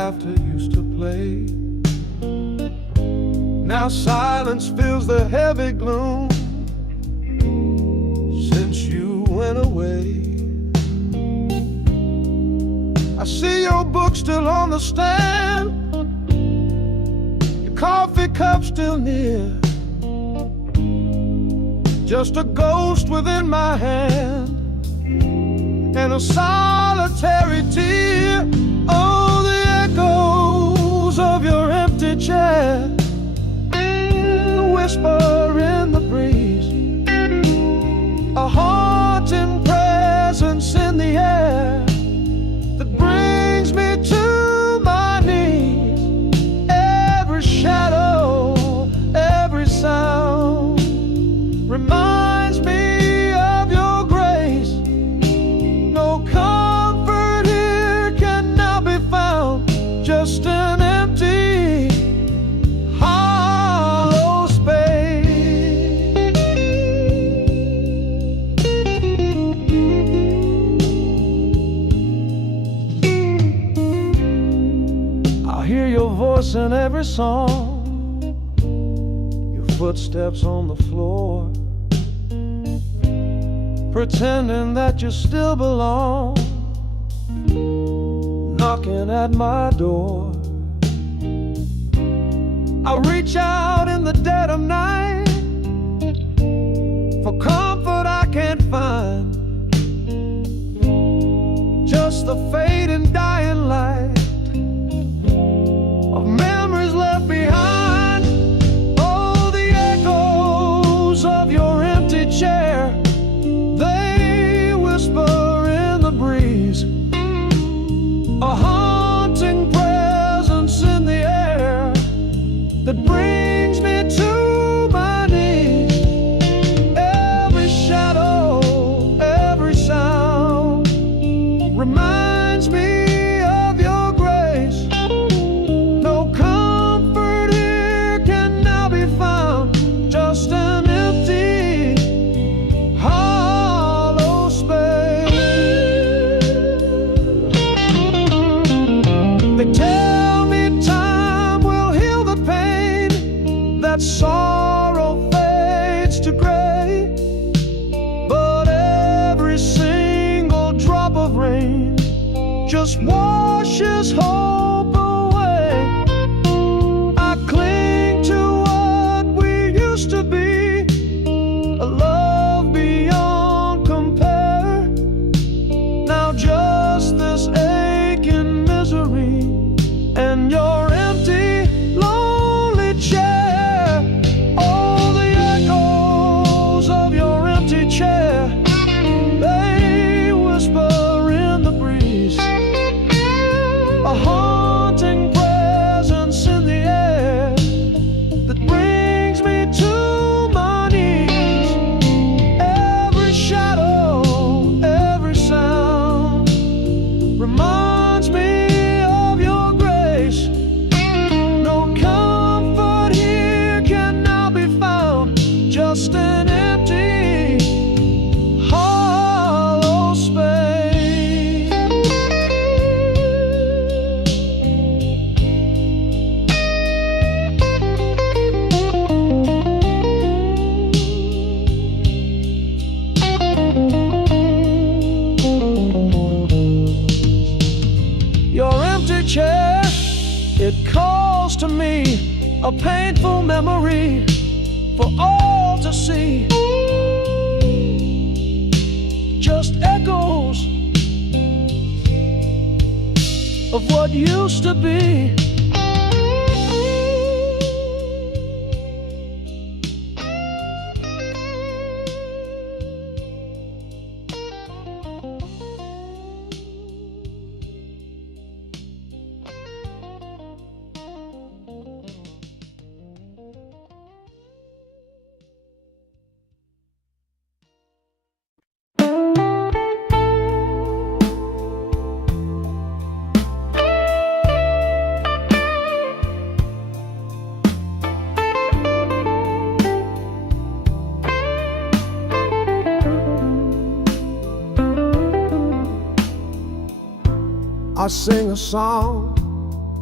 laughter used to play. Now silence fills the heavy gloom since you went away. I see your book still on the stand, your coffee cup still near, just a ghost within my hand and a solitary tear. Oh, the echoes of your empty chair, the whisper in the breeze, a haunting presence in the air that brings me to my knees. Every shadow, every sound reminds me of your grace. No comfort here can now be found, just an empty, hollow space. I hear your voice in every song, your footsteps on the floor, pretending that you still belong, knocking at my door. I reach out in the dead of night for comfort I can't find, just the fading dying light of memories left behind. Oh, the echoes of your empty chair, they whisper in the breeze, a haunting presence in the air that brings me to my knees. Every shadow, every sound reminds me of your grace. No comfort here can now be found, just an empty, hollow space. They tell me time will heal the pain, that sorrow fades to gray, but every single drop of rain just washes hope away. I cling to what we used to be, a love beyond compare. Now just this aching misery and your empty, lonely chair. Oh, the echoes of your empty chair, they whisper in the breeze, a haunting presence in the air that brings me to my knees. Every shadow, every sound reminds me of your grace. No comfort here can now be found, just an empty, hollow space. Your empty chair, it calls to me, a painful memory for all to see. Just echoes of what used to be. I sing a song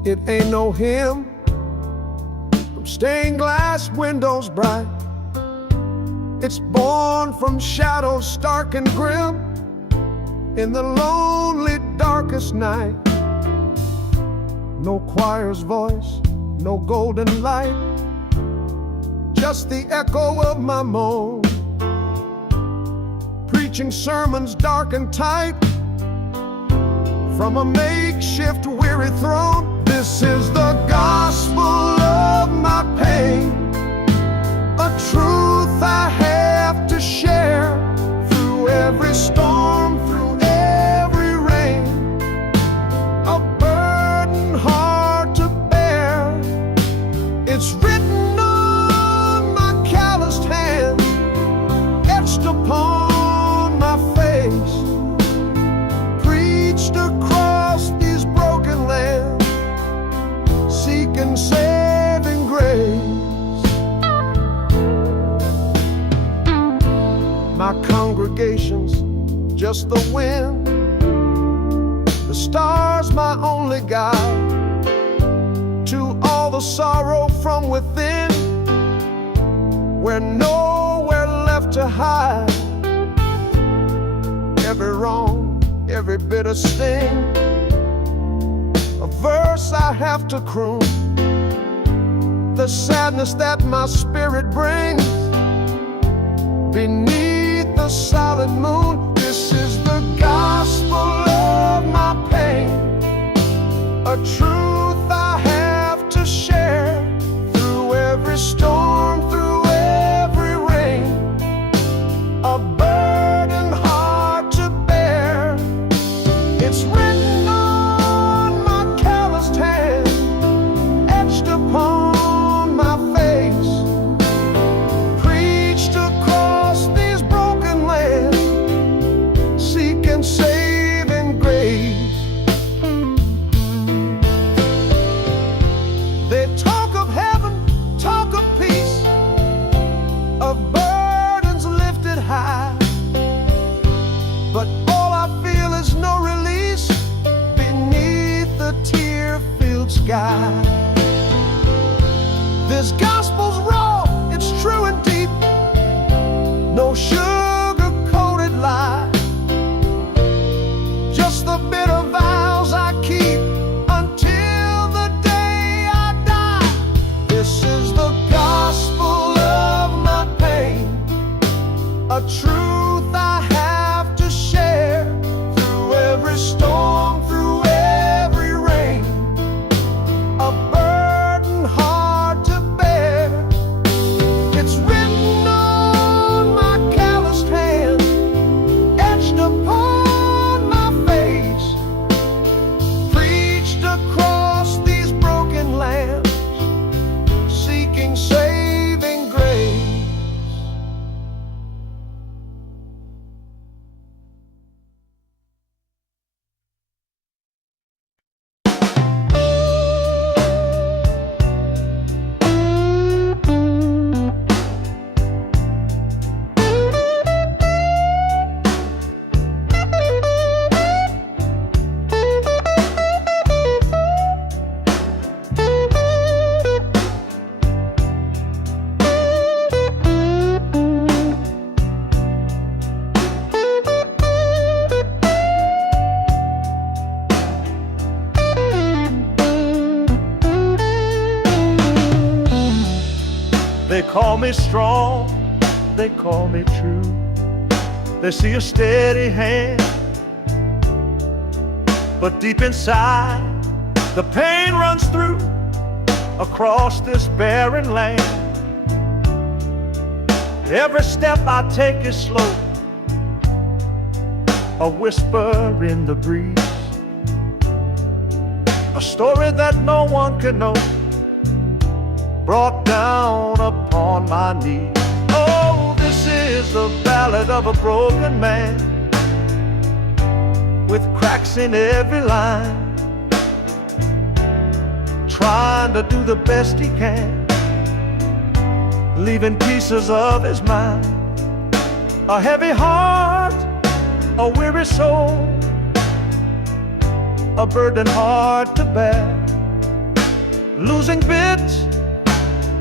It ain't no hymn from stained glass windows bright. It's born from shadows stark and grim in the lonely darkest night. No choir's voice, no golden light, just the echo of my moan, preaching sermons dark and tight from a makeshift weary throne. This is the gospel of my pain, a truth I have to share through every storm, through every rain, a burden hard to bear. It's written on my calloused hand, etched upon my face, preached across these broken lands, seeking saving grace. My congregation's just the wind, the stars my only guide to all the sorrow from within, where nowhere left to hide. Every wrong, every bitter sting, a verse I have to croon, the sadness that my spirit brings beneath the solid moon. This is the gospel of my pain, a truth I have to share through every storm, through every rain, a burden hard to bear. It's written on my calloused hand, etched upon my face, preached across these broken lands, seeking saving grace. They talk of heaven, talk of peace, of burdens lifted high, but all I feel is no release beneath the tear-filled sky. This gospel's raw, it's true and deep, no sugar-coated lie, just the bitter vows I keep until the day I die. This is the gospel of my pain, a truth I have to share through every storm, through every rain, a burden hard to bear. It's written on my calloused hand, etched upon my face, preached across these broken lands, seeking saving grace. They call me strong, they call me true. They see a steady hand, but deep inside the pain runs through across this barren land. Every step I take is slow, a whisper in the breeze, a story that no one can know, brought down upon my knees. Oh, this is the ballad of a broken man, with cracks in every line, trying to do the best he can, leaving pieces of his mind, a heavy heart, a weary soul, a burden hard to bear.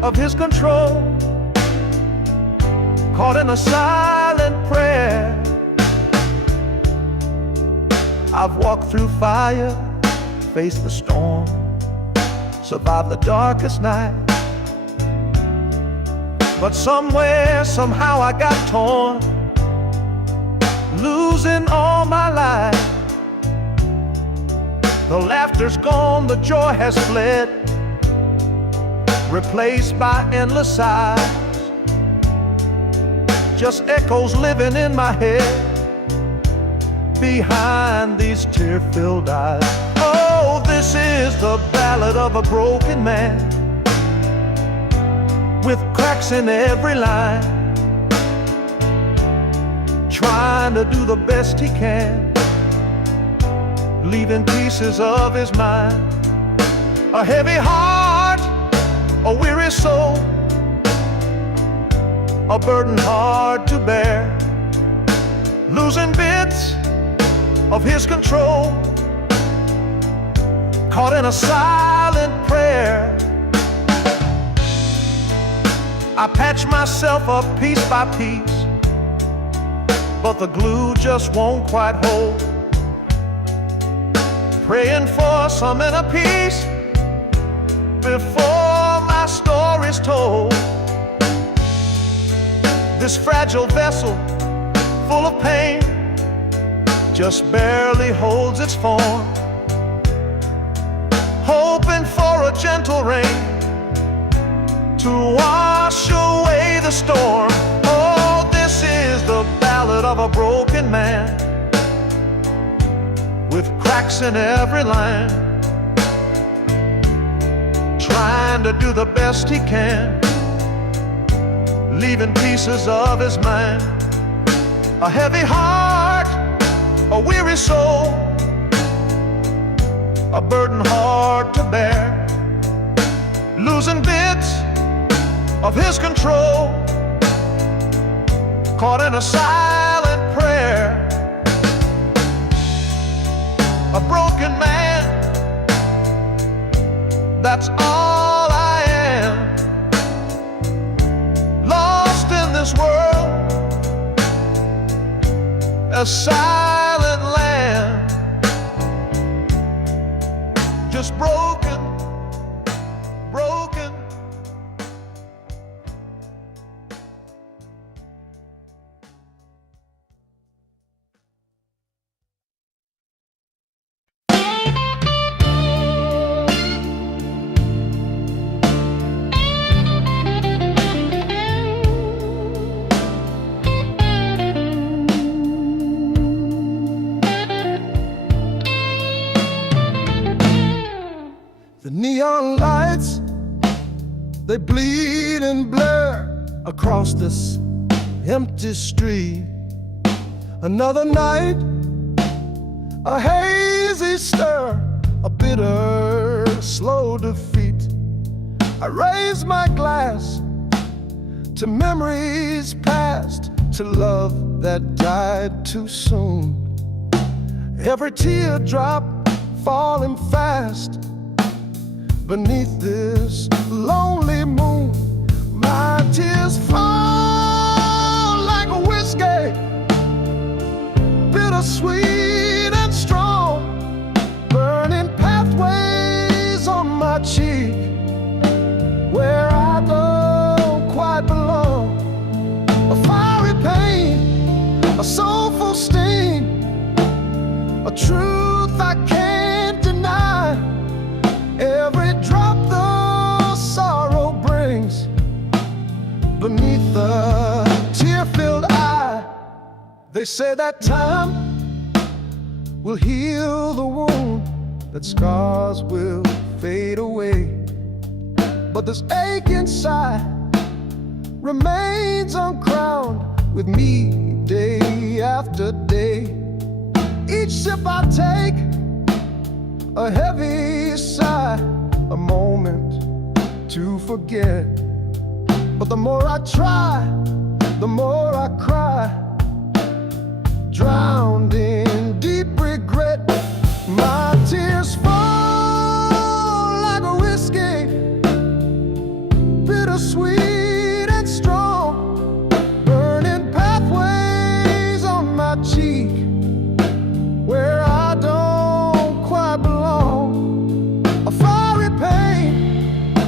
of his control, caught in a silent prayer. I've walked through fire, faced the storm, survived the darkest night. But somewhere, somehow I got torn, losing all my life. The laughter's gone, the joy has fled, replaced by endless sighs. Just echoes living in my head behind these tear-filled eyes. Oh, this is the ballad of a broken man, with cracks in every line, trying to do the best he can, leaving pieces of his mind. A heavy heart, a weary soul, a burden hard to bear, losing bits of his control, caught in a silent prayer. I patch myself up piece by piece, but the glue just won't quite hold. Praying for some inner peace before my story's told. This fragile vessel, full of pain, just barely holds its form, hoping for a gentle rain to wash away the storm. Oh, this is the ballad of a broken man, with cracks in every line, trying to do the best he can, leaving pieces of his mind. A heavy heart, a weary soul, a burden hard to bear, losing bits of his control, caught in a silent prayer. A broken man, that's all I am, lost in this world, a silent land, just broken, broken. The neon lights, they bleed and blur across this empty street. Another night, a hazy stir, a bitter, slow defeat. I raise my glass to memories past, to love that died too soon. Every teardrop falling fast beneath this lonely moon. My tears fall like a whiskey, bittersweet and strong, burning pathways on my cheek where I don't quite belong. A fiery pain, a soulful sting, a truth I can't deny. Every drop the sorrow brings beneath the tear-filled eye. They say that time will heal the wound, that scars will fade away, but this ache inside remains uncrowned with me day after day. Each sip I take, a heavy sigh, a moment to forget. But the more I try, the more I cry, drowned in deep regret. My tears fall like a whiskey, bitter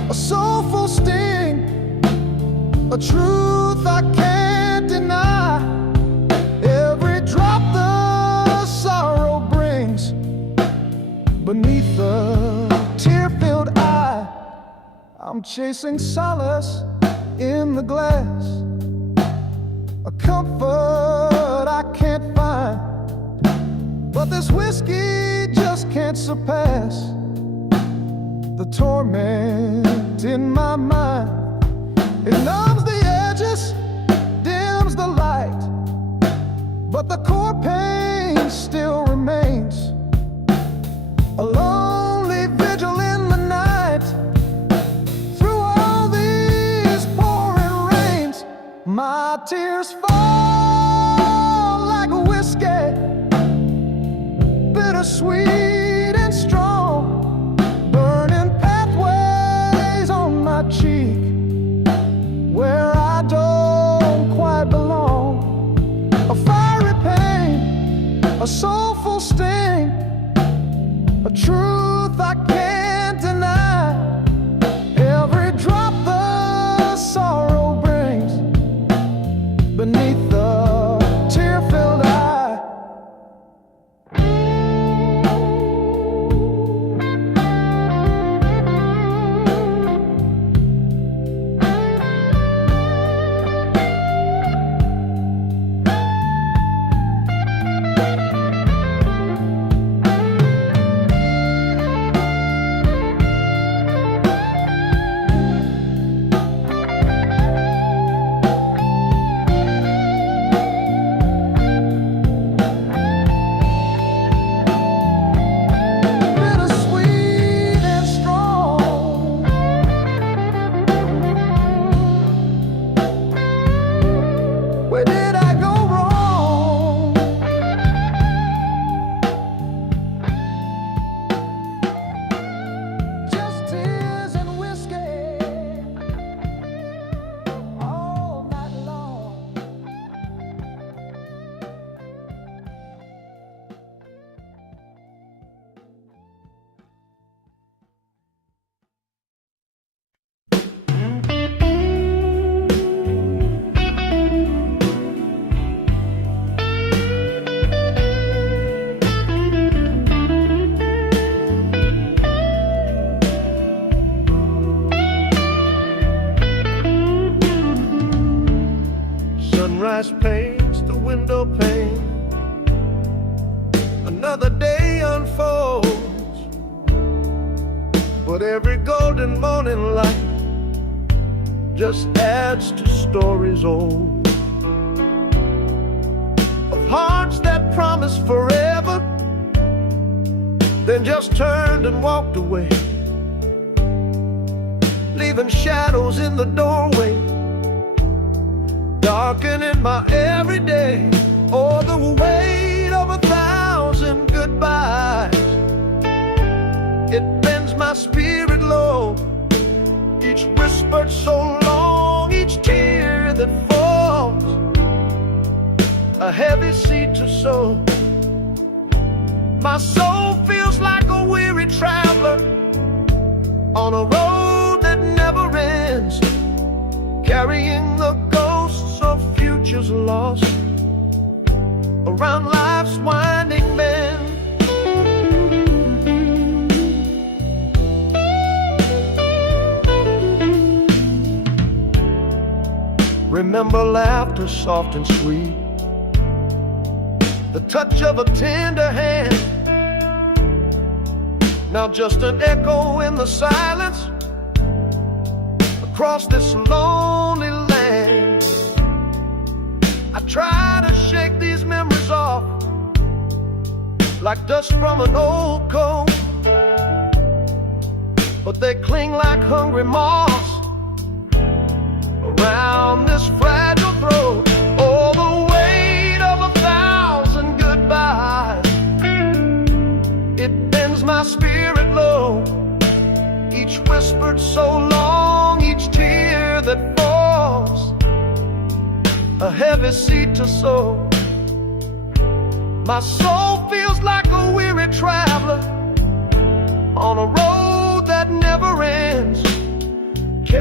a soulful sting, a truth I can't deny. Every drop the sorrow brings beneath the tear-filled eye. I'm chasing solace in the glass, a comfort I can't find, but this whiskey just can't surpass the torment in my mind. It numbs the edges, dims the light, but the core pain still remains. A lonely vigil in the night, through all these pouring rains. My tears fall like a whiskey, bittersweet and strong, burning pathways on my cheek where I don't quite belong. A fiery pain, a soulful sting, a truth I can't deny. Every drop the sorrow brings beneath the tear-filled eye. Where did I go wrong? Just tears and whiskey all night long. Sunrise paints the window pane, another day unfolds, but every golden morning light just adds to stories old, of hearts that promised forever, then just turned and walked away, leaving shadows in the doorway, darkening my everyday. Oh, the weight of 1,000 goodbyes, it bends my spirit low. Each whispered so long, each tear that falls, a heavy seed to sow. My soul feels like a weary traveler on a road that never ends, carrying the ghosts of futures lost around life's winding bend. Remember laughter soft and sweet, the touch of a tender hand, now just an echo in the silence across this lonely land. I try to shake these memories off like dust from an old coat, but they cling like hungry moths around this fragile throat. Oh, the weight of 1,000 goodbyes, it bends my spirit low. Each whispered so long, each tear that falls, a heavy seed to sow. My soul feels like a weary traveler on a road that never ends,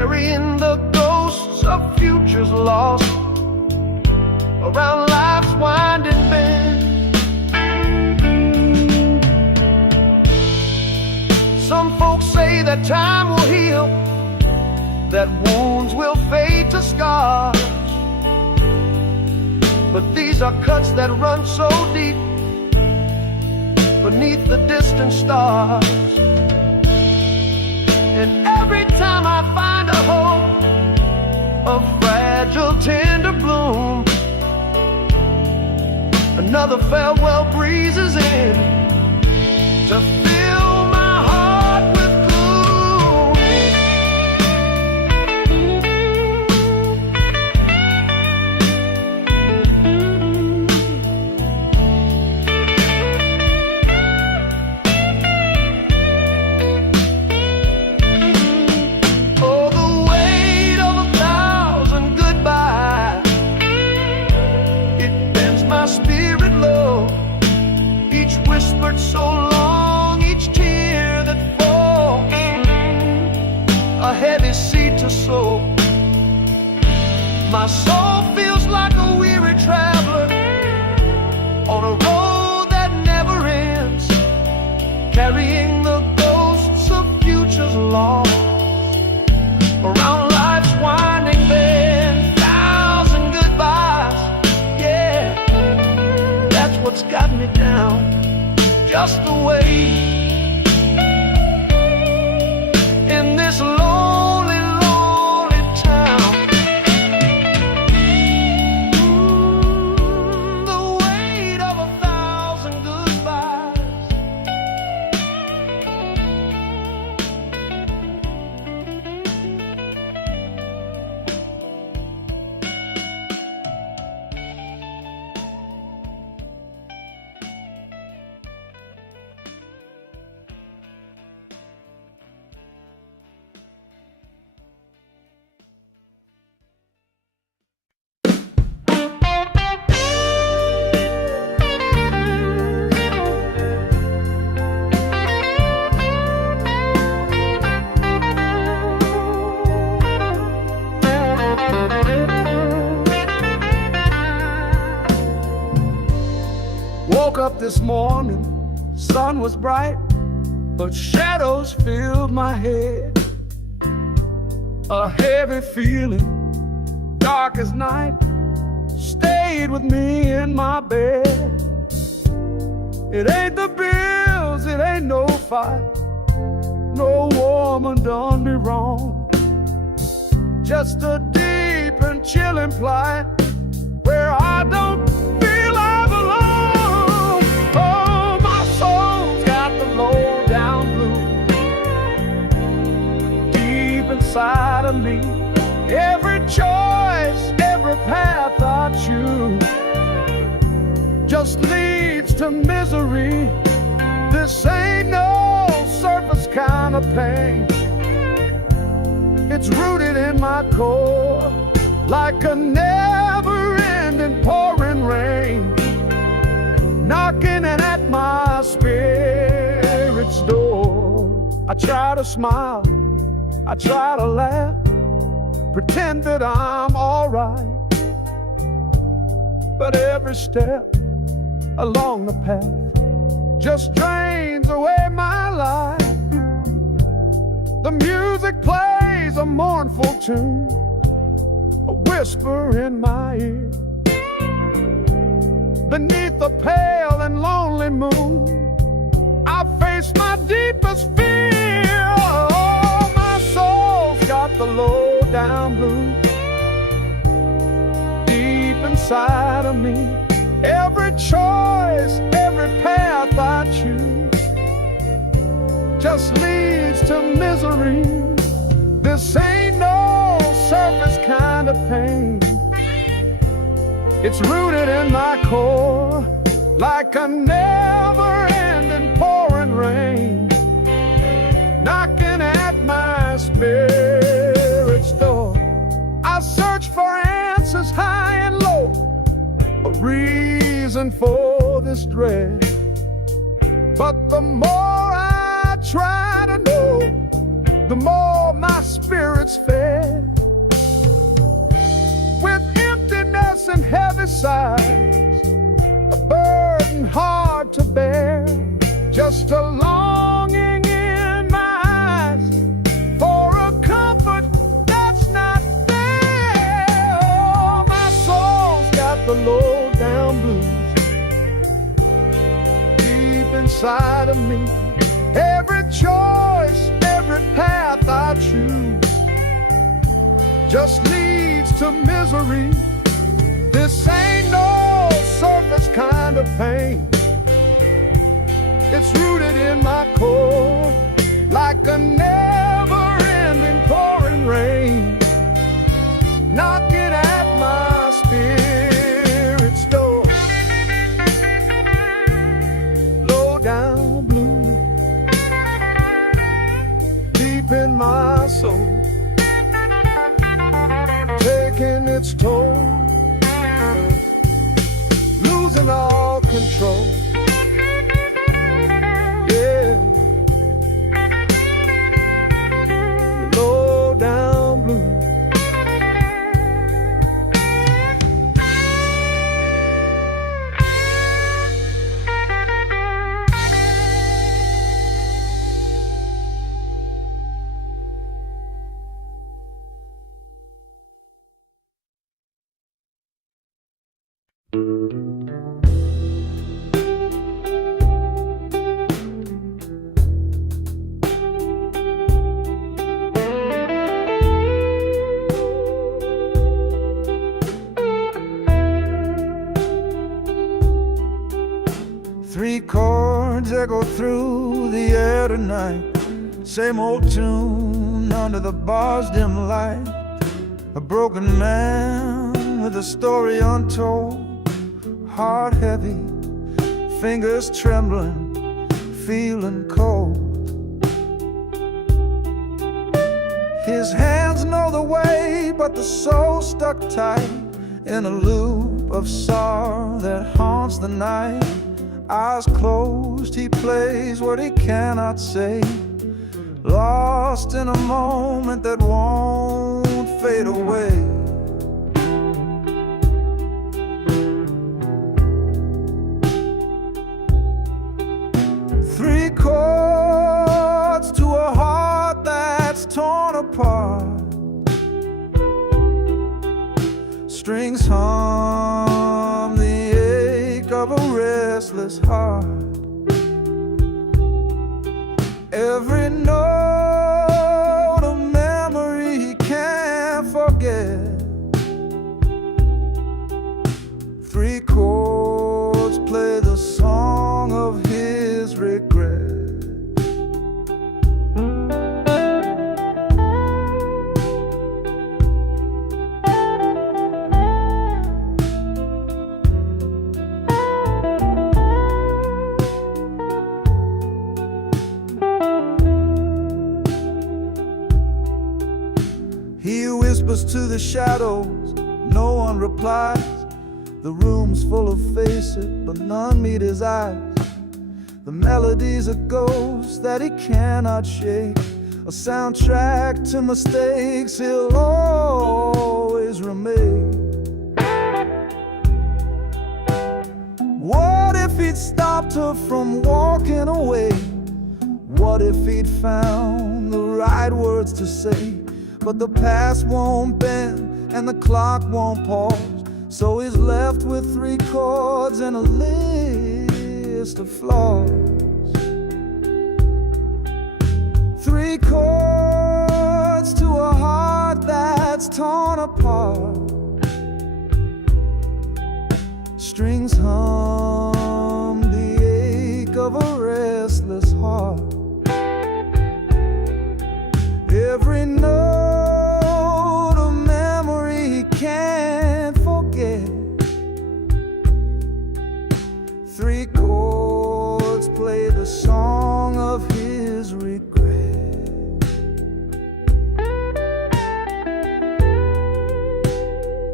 carrying the ghosts of futures lost around life's winding bend. Some folks say that time will heal, that wounds will fade to scars, but these are cuts that run so deep beneath the distant stars. And every time I find a hope, a fragile tender bloom, another farewell breezes in to fill my heart with gloom. Oh, the weight of 1,000 goodbyes, it bends my spirit low. Each whispered so long, each tear that falls, a heavy seed to sow. My soul feels like a weary traveler on a road that never ends, carrying the ghosts of futures lost around life's winding bend. 1,000 goodbyes, yeah, that's what's got me down, just the way in this lonely, lonely town. The weight of 1,000 goodbyes. Woke up this morning, sun was bright, but shadows filled my head. A heavy feeling, dark as night, stayed with me in my bed. It ain't the bills, it ain't no fight, no woman done me wrong. Just a deep and chilling plight where I don't feel I belong. Oh, my soul's got the low down blues deep inside of me. Every choice, every path I choose just leads to misery. This ain't no surface kind of pain. It's rooted in my core like a never-ending pouring rain, knocking at my spirit's door. I try to smile, I try to laugh, pretend that I'm alright, but every step along the path just drains away my life. The music plays a mournful tune, a whisper in my ear. Beneath the pale and lonely moon, I face my deepest fear. Oh, my soul's got the low down blues deep inside of me. Every choice, every path I choose just leads to misery. This ain't no surface kind of pain. It's rooted in my core like a never-ending pouring rain, knocking at my spirit's door. I search for answers high and low, a reason for this dread. But the more I try to know, the more my spirit's fed. With emptiness and heavy sighs, a burden hard to bear, just a longing in my eyes for a comfort that's not there. Oh, my soul's got the low down blues deep inside of me. Every choice, every path I choose just leads to misery. This ain't no surface kind of pain. It's rooted in my core, like a never-ending pouring rain, knocking at my spirit's door. Low down blue, deep in my soul, taking its toll, losing all control. Yeah, low down blue. Three chords echo through the air tonight. Same old tune under the bar's dim light. A broken man with a story untold. Heart heavy, fingers trembling, feeling cold. His hands know the way, but the soul stuck tight in a loop of sorrow that haunts the night. Eyes closed, he plays what he cannot say, lost in a moment that won't fade away. Three chords to a heart that's torn apart. Strings hum the ache of a restless heart. Every note a memory he can't forget. Three chords play the song of his regret. He whispers to the shadows, no one replies. The room's full of faces, but none meet his eyes. The melody's a ghost that he cannot shake, a soundtrack to mistakes he'll always remake. What if he'd stopped her from walking away? What if he'd found the right words to say? But the past won't bend and the clock won't pause, so he's left with three chords and a list of flaws. Three chords to a heart that's torn apart. Strings hum the ache of a restless heart. Every note a memory he can't forget. Three chords play the song of his regret.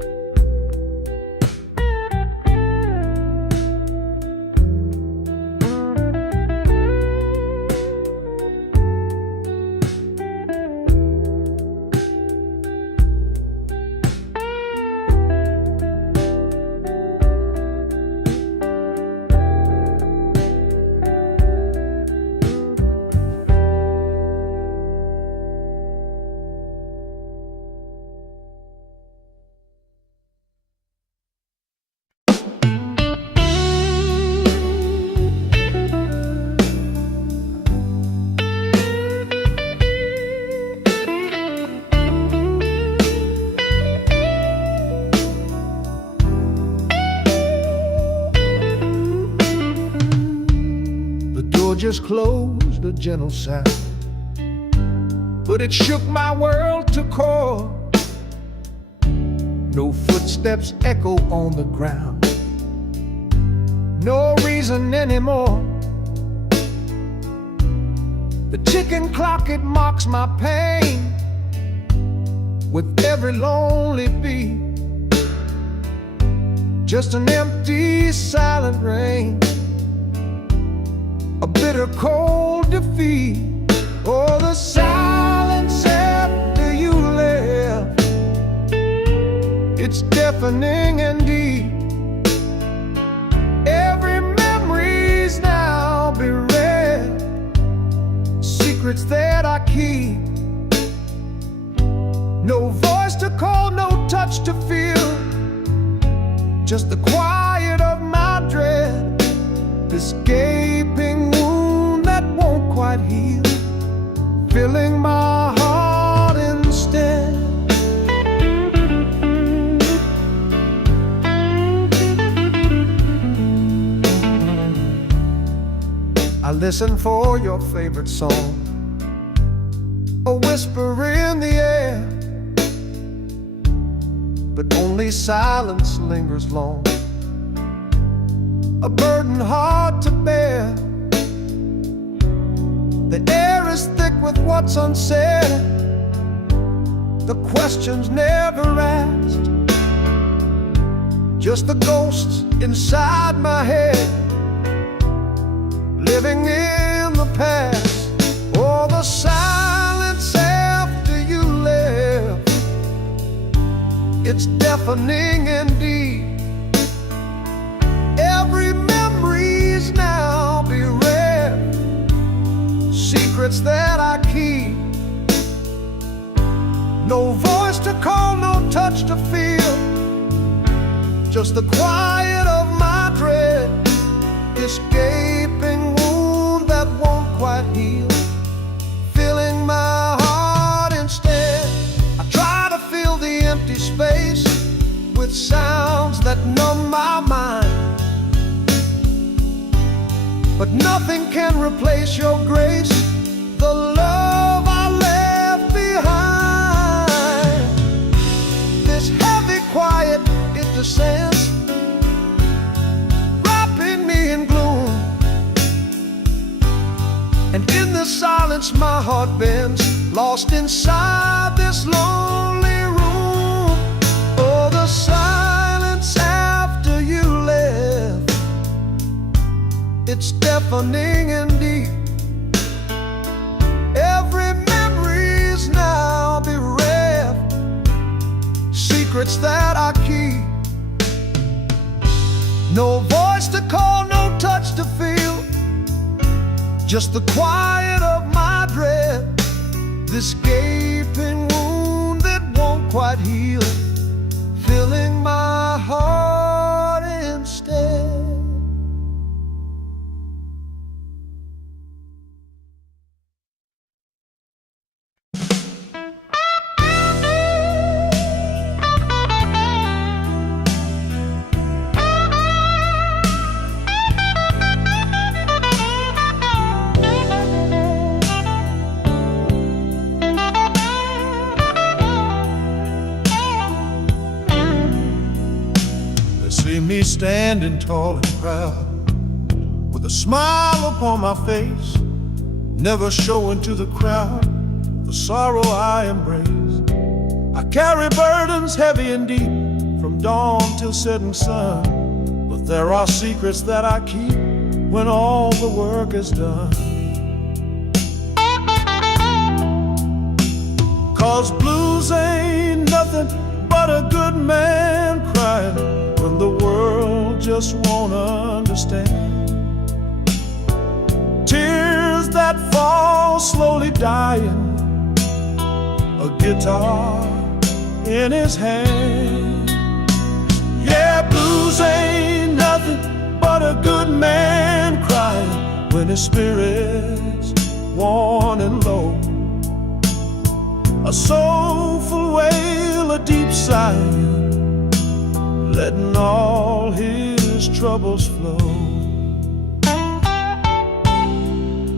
just closed a gentle sound, but it shook my world to core. No footsteps echo on the ground, no reason anymore. The ticking clock, it mocks my pain with every lonely beat. Just an empty, silent rain, a bitter, cold defeat. Oh, the silence after you left, it's deafening and deep. Every memory's now bereft, secrets that I keep. No voice to call, no touch to feel, just the quiet of my dread, this gaping wound that won't quite heal, filling my heart instead. I listen for your favorite song, a whisper in the air, but only silence lingers long, a burden hard to bear. The air is thick with what's unsaid, the questions never asked, just the ghosts inside my head, living in the past. Oh, the silence after you left, it's deafening and deep. Every memory's now bereft, secrets that I keep. No voice to call, no touch to feel, just the quiet of my dread, this gaping wound that won't quite heal, filling my heart instead. I try to fill the empty space with sounds that numb my mind, but nothing can replace your grace, the love I left behind. This heavy quiet, it descends, wrapping me in gloom, and in the silence my heart bends, lost inside this lonely room. Oh, the silence after you left, it's deafening and deep. Every memory's now bereft, secrets that I keep. No voice to call, no touch to feel, just the quiet of my dread, this gaping wound that won't quite heal, filling my heart instead. See me standing tall and proud, with a smile upon my face, never showing to the crowd the sorrow I embrace. I carry burdens heavy and deep, from dawn till setting sun, but there are secrets that I keep when all the work is done. 'Cause blues ain't nothing but a good man crying when the world just won't understand. Tears that fall slowly dying, a guitar in his hand. Yeah, blues ain't nothing but a good man crying when his spirit's worn and low. A soulful wail, a deep sigh, letting all his troubles flow.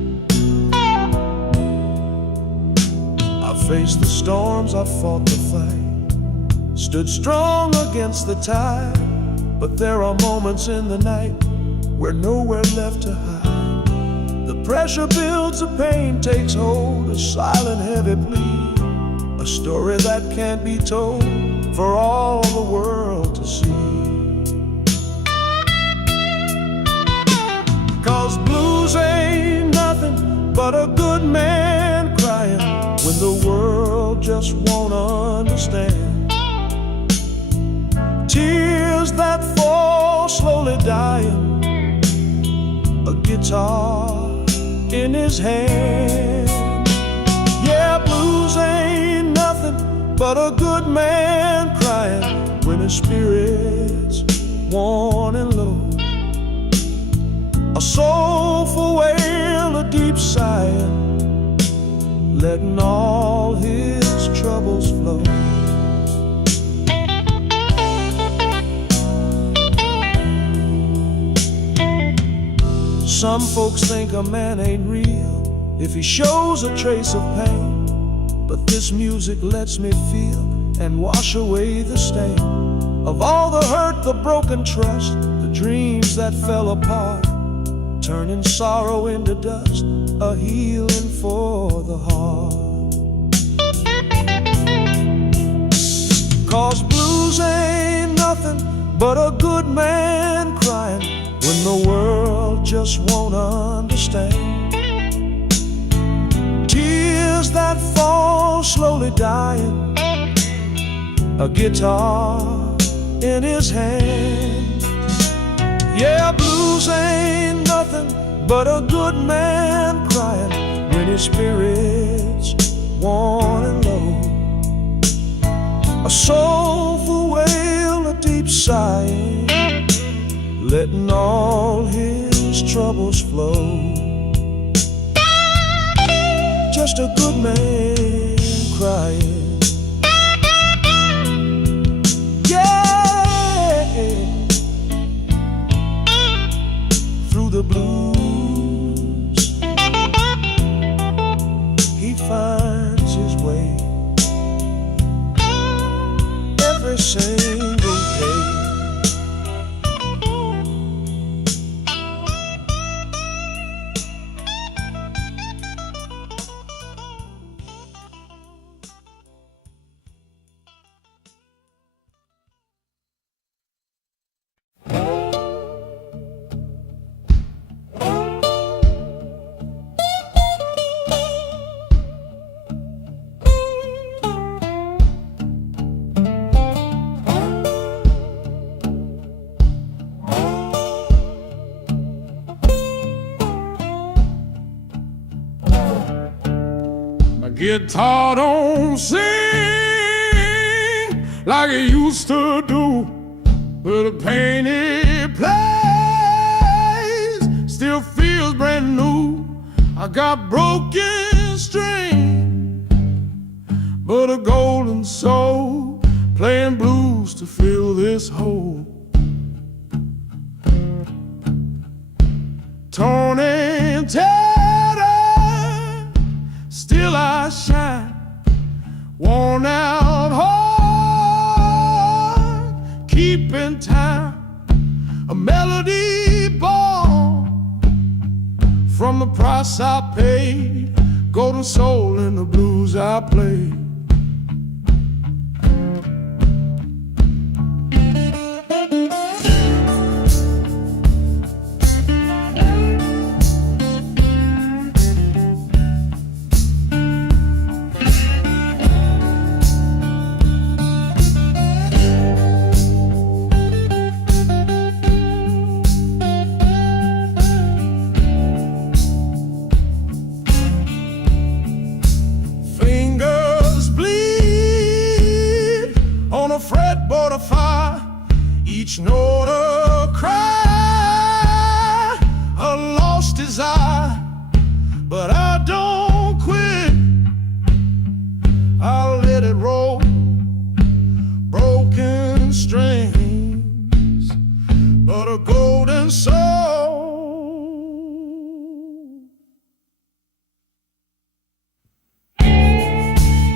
I faced the storms, I fought the fight, stood strong against the tide. But there are moments in the night where nowhere left to hide. The pressure builds, the pain takes hold, a silent heavy plea, a story that can't be told for all the world to see. 'Cause blues ain't nothing but a good man crying when the world just won't understand. Tears that fall slowly dying, a guitar in his hand. Yeah, blues ain't nothing but a good man crying when his spirit's worn and low. A soulful wail, a deep sigh, letting all his troubles flow. Some folks think a man ain't real if he shows a trace of pain, but this music lets me feel and wash away the stain of all the hurt, the broken trust, the dreams that fell apart, turning sorrow into dust, a healing for the heart. 'Cause blues ain't nothing but a good man crying when the world just won't understand. Tears that fall slowly dying, a guitar in his hand. Yeah, blues ain't nothing but a good man crying when his spirit's worn and low. A soulful wail, a deep sigh, letting all his troubles flow. Just a good man crying. Yeah, through the blues he finds his way every single day. Guitar don't sing like it used to do, but the pain it plays still feels brand new. I got broken string, but a golden soul playing blues to fill this hole. Torn and tattered, still I shine, worn out heart, keeping time, a melody born from the price I paid, golden soul in the blues I played. Fretboard of fire, each note a cry, a lost desire, but I don't quit. I'll let it roll, broken strings, but a golden soul.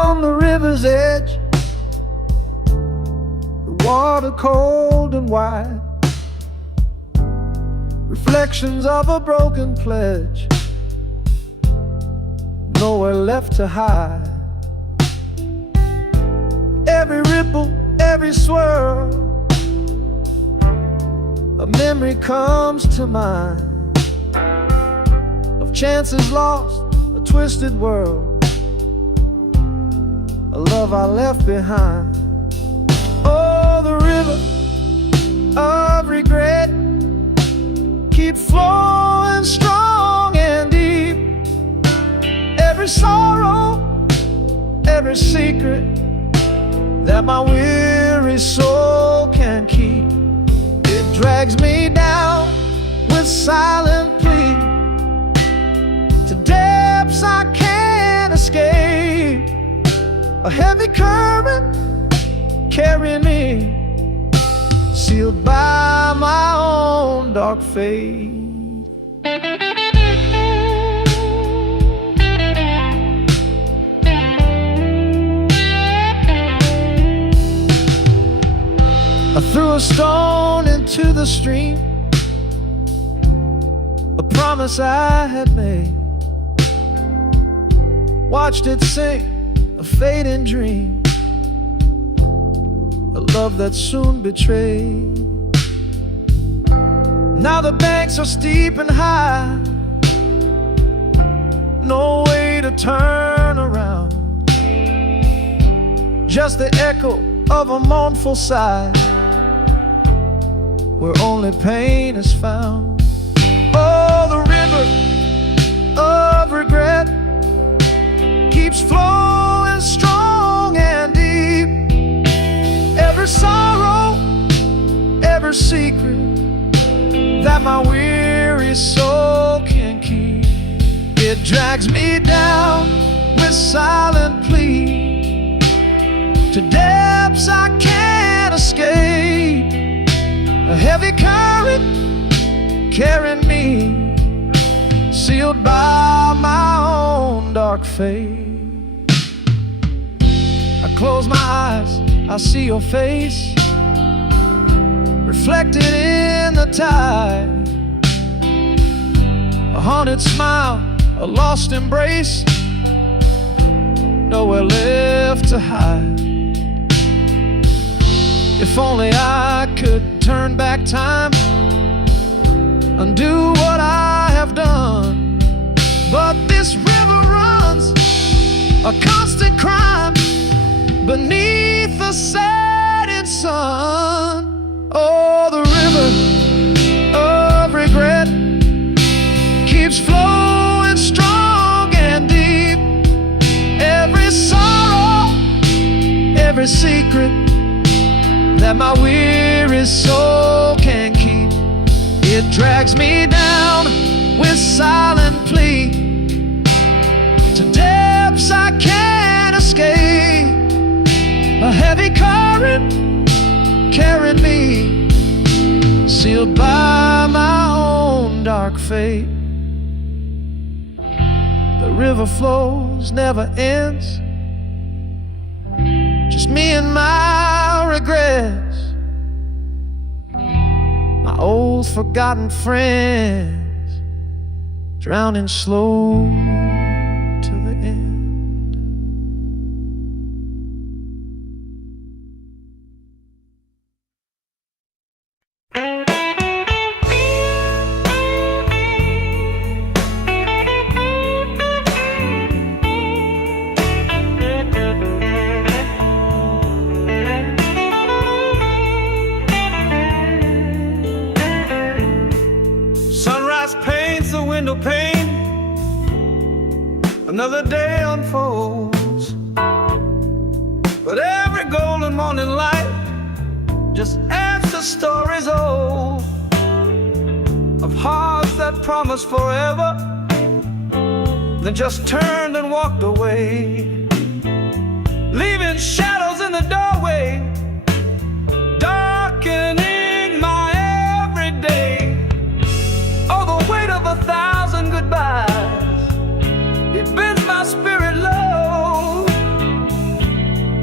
on the river's edge, the water cold and wide, reflections of a broken pledge, nowhere left to hide. Every ripple, every swirl, a memory comes to mind of chances lost, a twisted world, a love I left behind. Oh, the river of regret keeps flowing strong and deep. Every sorrow, every secret that my weary soul can keep, it drags me down with silent plea to depths I can't escape. A heavy current carrying me, sealed by my own dark fate. I threw a stone into the stream, a promise I had made, watched it sink, a fading dream, a love that soon betrayed. Now the banks are steep and high, no way to turn around, just the echo of a mournful sigh, where only pain is found. Oh, the river of regret keeps flowing strong and deep. Every sorrow, every secret that my weary soul can keep, it drags me down with silent plea to depths I can't escape. A heavy current carrying me, sealed by my own dark fate. I close my eyes, I see your face reflected in the tide, a haunted smile, a lost embrace, nowhere left to hide. If only I could turn back time, undo what I have done, but this river runs a constant crime beneath the setting sun. Oh, the river of regret keeps flowing strong and deep. Every sorrow, every secret that my weary soul can keep, it drags me down with silent plea to depths I can't escape. A heavy current carrying me, sealed by my own dark fate. The river flows, never ends, just me and my regrets, my old forgotten friends, drowning slow to the end. Window pane, another day unfolds, but every golden morning light just adds to stories old of hearts that promised forever, then just turned and walked away, leaving shadows in the doorway, darkening my everyday. Oh, the weight of 1,000 goodbyes, it bends my spirit low.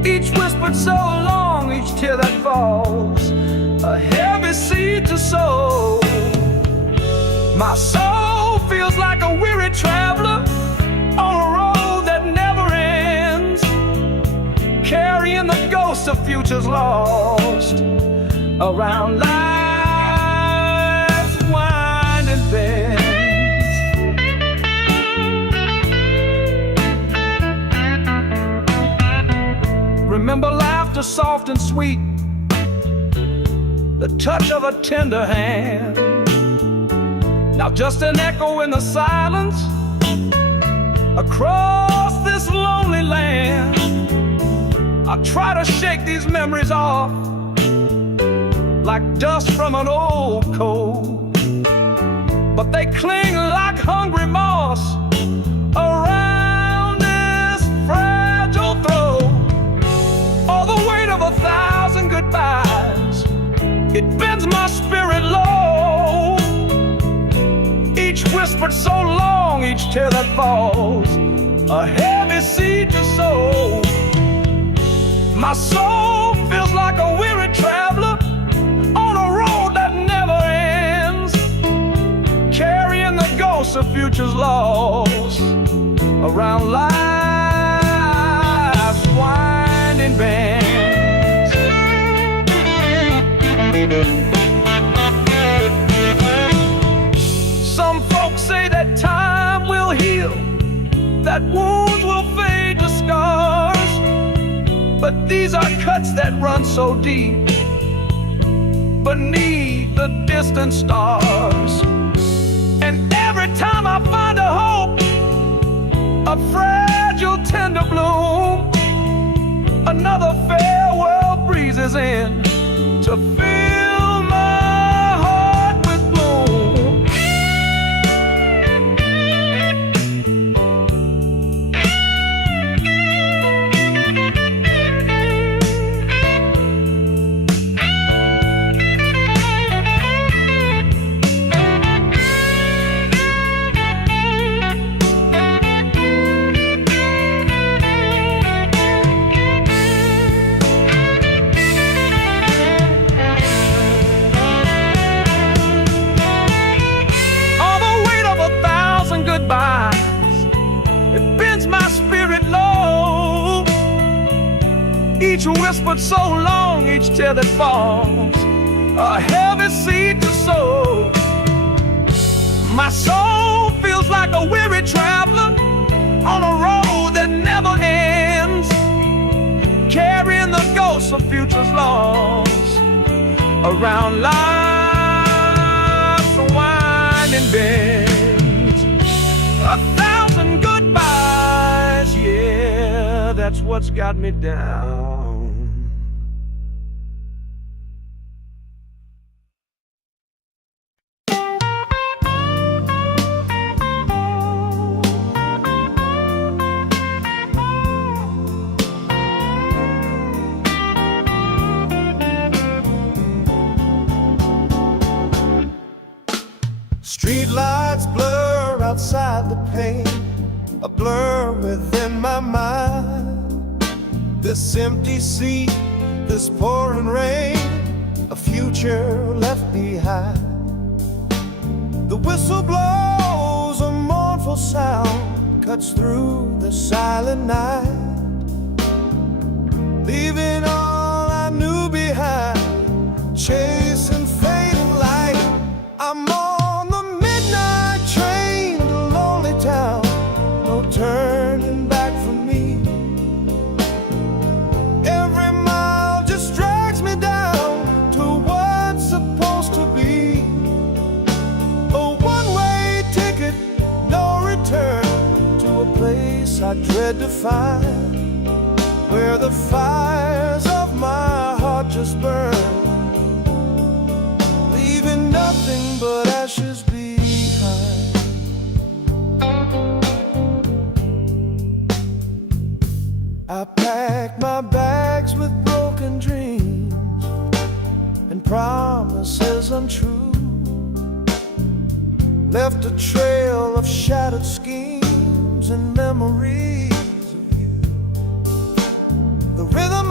Each whispered so long, each tear that falls, a heavy seed to sow. My soul feels like a weary traveler on a road that never ends, carrying the ghosts of futures lost around life's winding bends. Remember laughter soft and sweet, the touch of a tender hand. Now just an echo in the silence across this lonely land. I try to shake these memories off like dust from an old coat, but they cling like hungry moss around this fragile throat. All the weight of 1,000 goodbyes, it bends my spirit low. Each whispered so long, each tear that falls, a heavy seed to sow. My soul feels like a weary traveler on a road that never ends, carrying the ghosts of futures lost around life's winding bends. Some folks say that time will heal, that wounds will fade to scars, but these are cuts that run so deep beneath the distant stars. And every time I find a hope, a fragile tender bloom, another farewell breezes in to fill my heart with gloom. It bends my spirit low. Each whispered so long, each tear that falls, a heavy seed to sow. My soul feels like a weary traveler on a road that never ends, carrying the ghosts of futures lost around life's winding bend. 1,000 goodbyes, yeah, that's what's got me down. Street lights blur outside the pane, a blur within my mind. This empty seat, this pouring rain, a future left behind. The whistle blows, a mournful sound cuts through the silent night, leaving all I knew behind, chasing fading light. I'm on the midnight train to lonely town, no turning back for me. Every mile just drags me down to what's supposed to be a one-way ticket, no return, to a place I dread to find, where the fires of my heart just burn, leaving nothing but ashes behind. I packed my bags with broken dreams and promises untrue, left a trail of shattered schemes and memories of you. The rhythm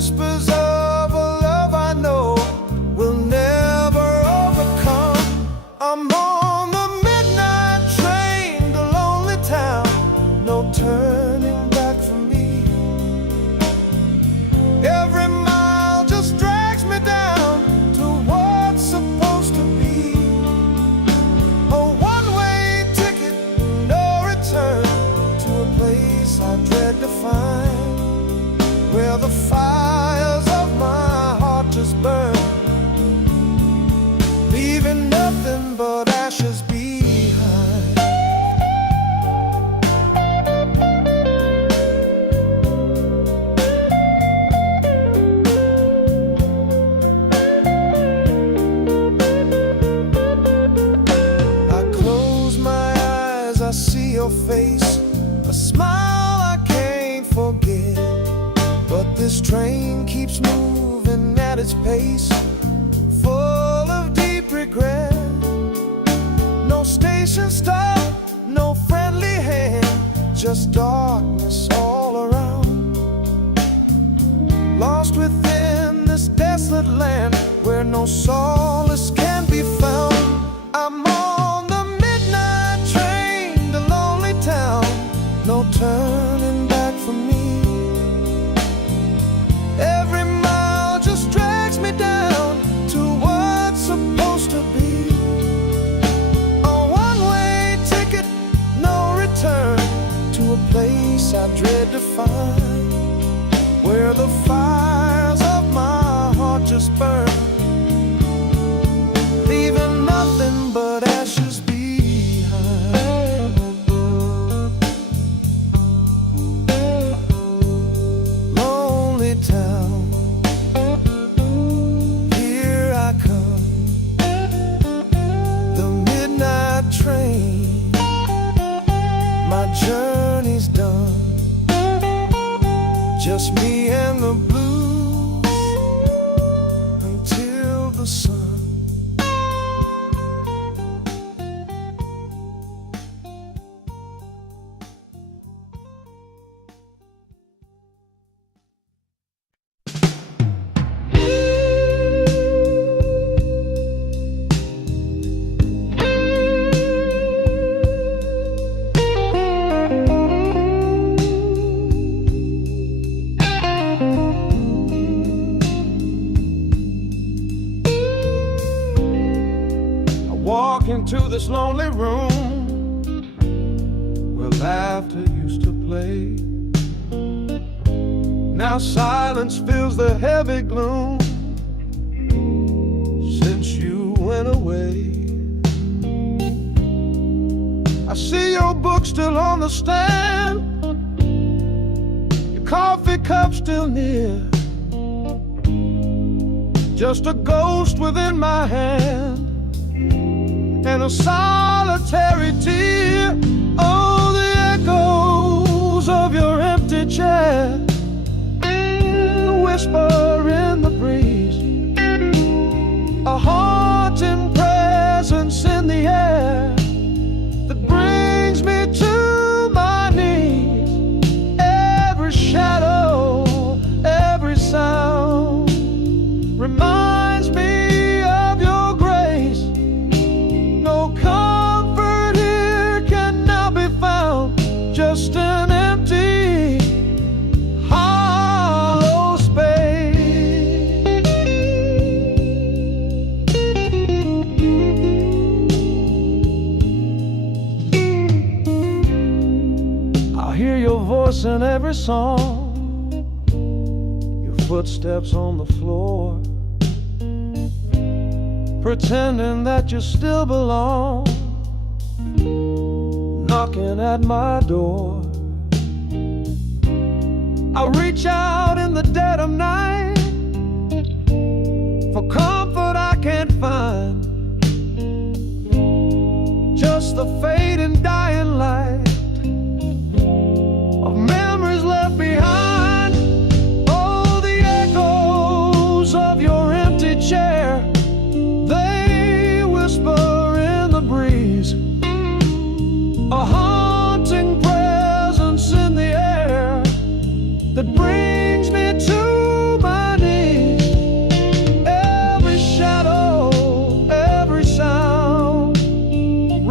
whispers of a love I know will never overcome. I'm on the midnight train to lonely town, no turning back for me. Every mile just drags me down to what's supposed to be a one-way ticket, no return, to a place I dread to find, where the fires of my heart just burn, leaving nothing but ashes behind. I close my eyes, I see your face, a smile I can't forget. But this train keeps moving at its pace, full of deep regret. No station stop, no friendly hand, just darkness all around. Lost within this desolate land where no solace can be found. I'm on the midnight train to lonely town, no turning back for me. Every mile just drags me down to what's supposed to be a one-way ticket, no return, to a place I dread to find, where the fires of my heart just burn, leaving nothing but ashes behind. Lonely town, here I come, the midnight train, my journey's done, just me and the blues until the sun. Walk into this lonely room where laughter used to play. Now silence fills the heavy gloom since you went away. I see your book still on the stand, your coffee cup still near, just a ghost within my hand and a solitary tear. Oh, the echoes of your empty chair, the whisper in the breeze, a haunting presence in the air that brings me to my knees. Every shadow, every sound reminds me of your grace. No comfort here can now be found, just an empty, hollow space. I hear your voice in every song, your footsteps on the floor, pretending that you still belong, knocking at my door. I reach out in the dead of night for comfort I can't find, just the fading dying light of memories left behind. Oh, the echoes of your empty chair, they whisper in the breeze, a haunting presence in the air that brings me to my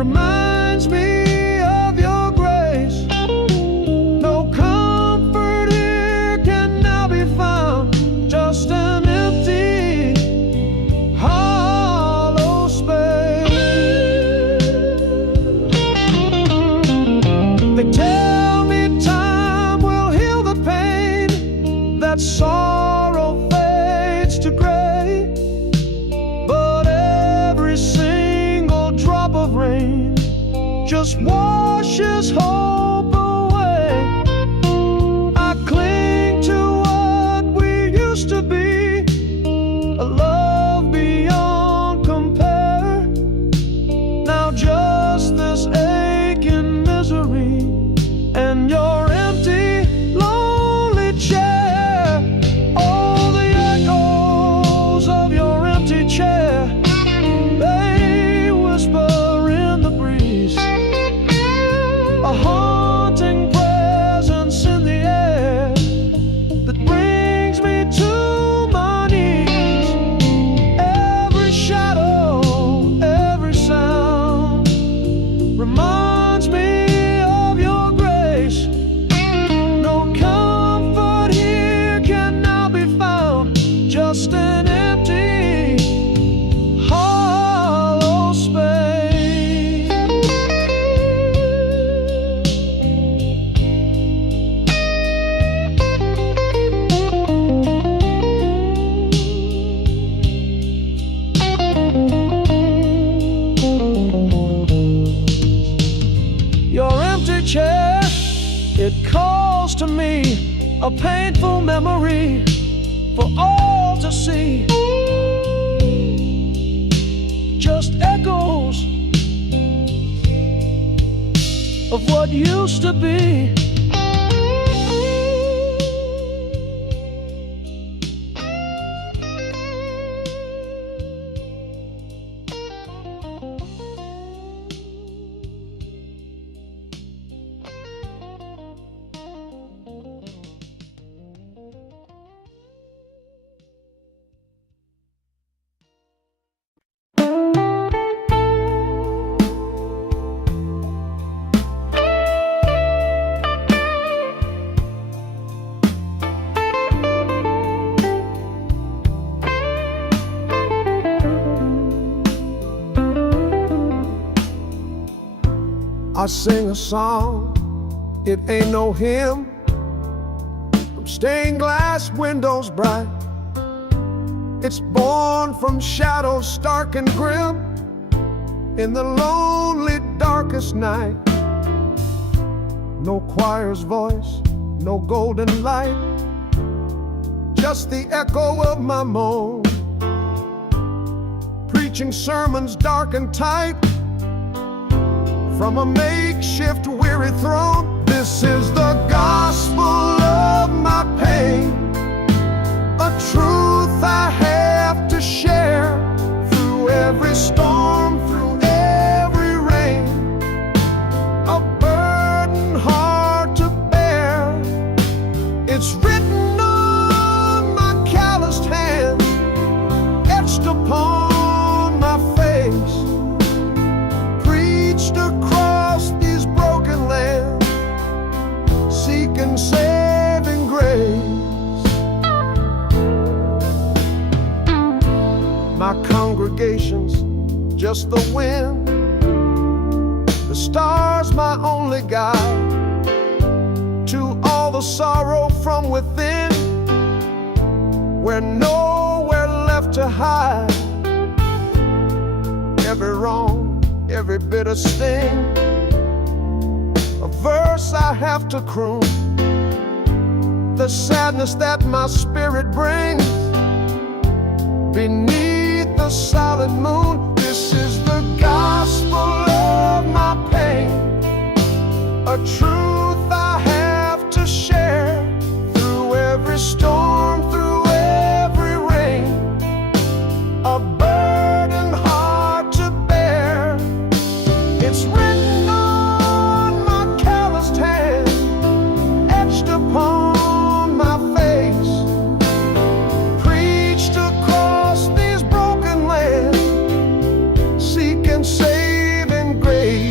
reminds me of your grace. No comfort here can now be found, just an empty, hollow space. They tell me time will heal the pain, that sorrow fades to gray, but every single drop of rain just washes hope away. I cling to what we used to be, a love beyond compare. Now just this aching misery and your empty, lonely chair. All the echoes of your empty chair, they whisper in the breeze, a haunting presence in the air that brings me to my knees. Every shadow, every sound reminds me of your grace. No comfort here can now be found, just an empty, hollow space. Your empty chair, it calls to me, a painful memory for all to see. Just echoes of what used to be. I sing a song, it ain't no hymn, from stained glass windows bright. It's born from shadows stark and grim, in the lonely darkest night. No choir's voice, no golden light, just the echo of my moan, preaching sermons dark and tight from a makeshift weary throne. This is the gospel of my pain, a truth I have to share through every storm, through every rain, a burden hard to bear. It's written on my calloused hand, etched upon my face, preached across these broken lands, seeking saving grace. My congregation's just the wind, the stars my only guide, to all the sorrow from within, where nowhere left to hide. Every wrong, every bitter sting, a verse I have to croon, the sadness that my spirit brings beneath the silent moon. This is the gospel of my pain, a truth I have to share through every storm, through every rain, a burden hard to bear. It's written on my calloused hand, etched upon my face, preached across these broken lands, seeking saving grace.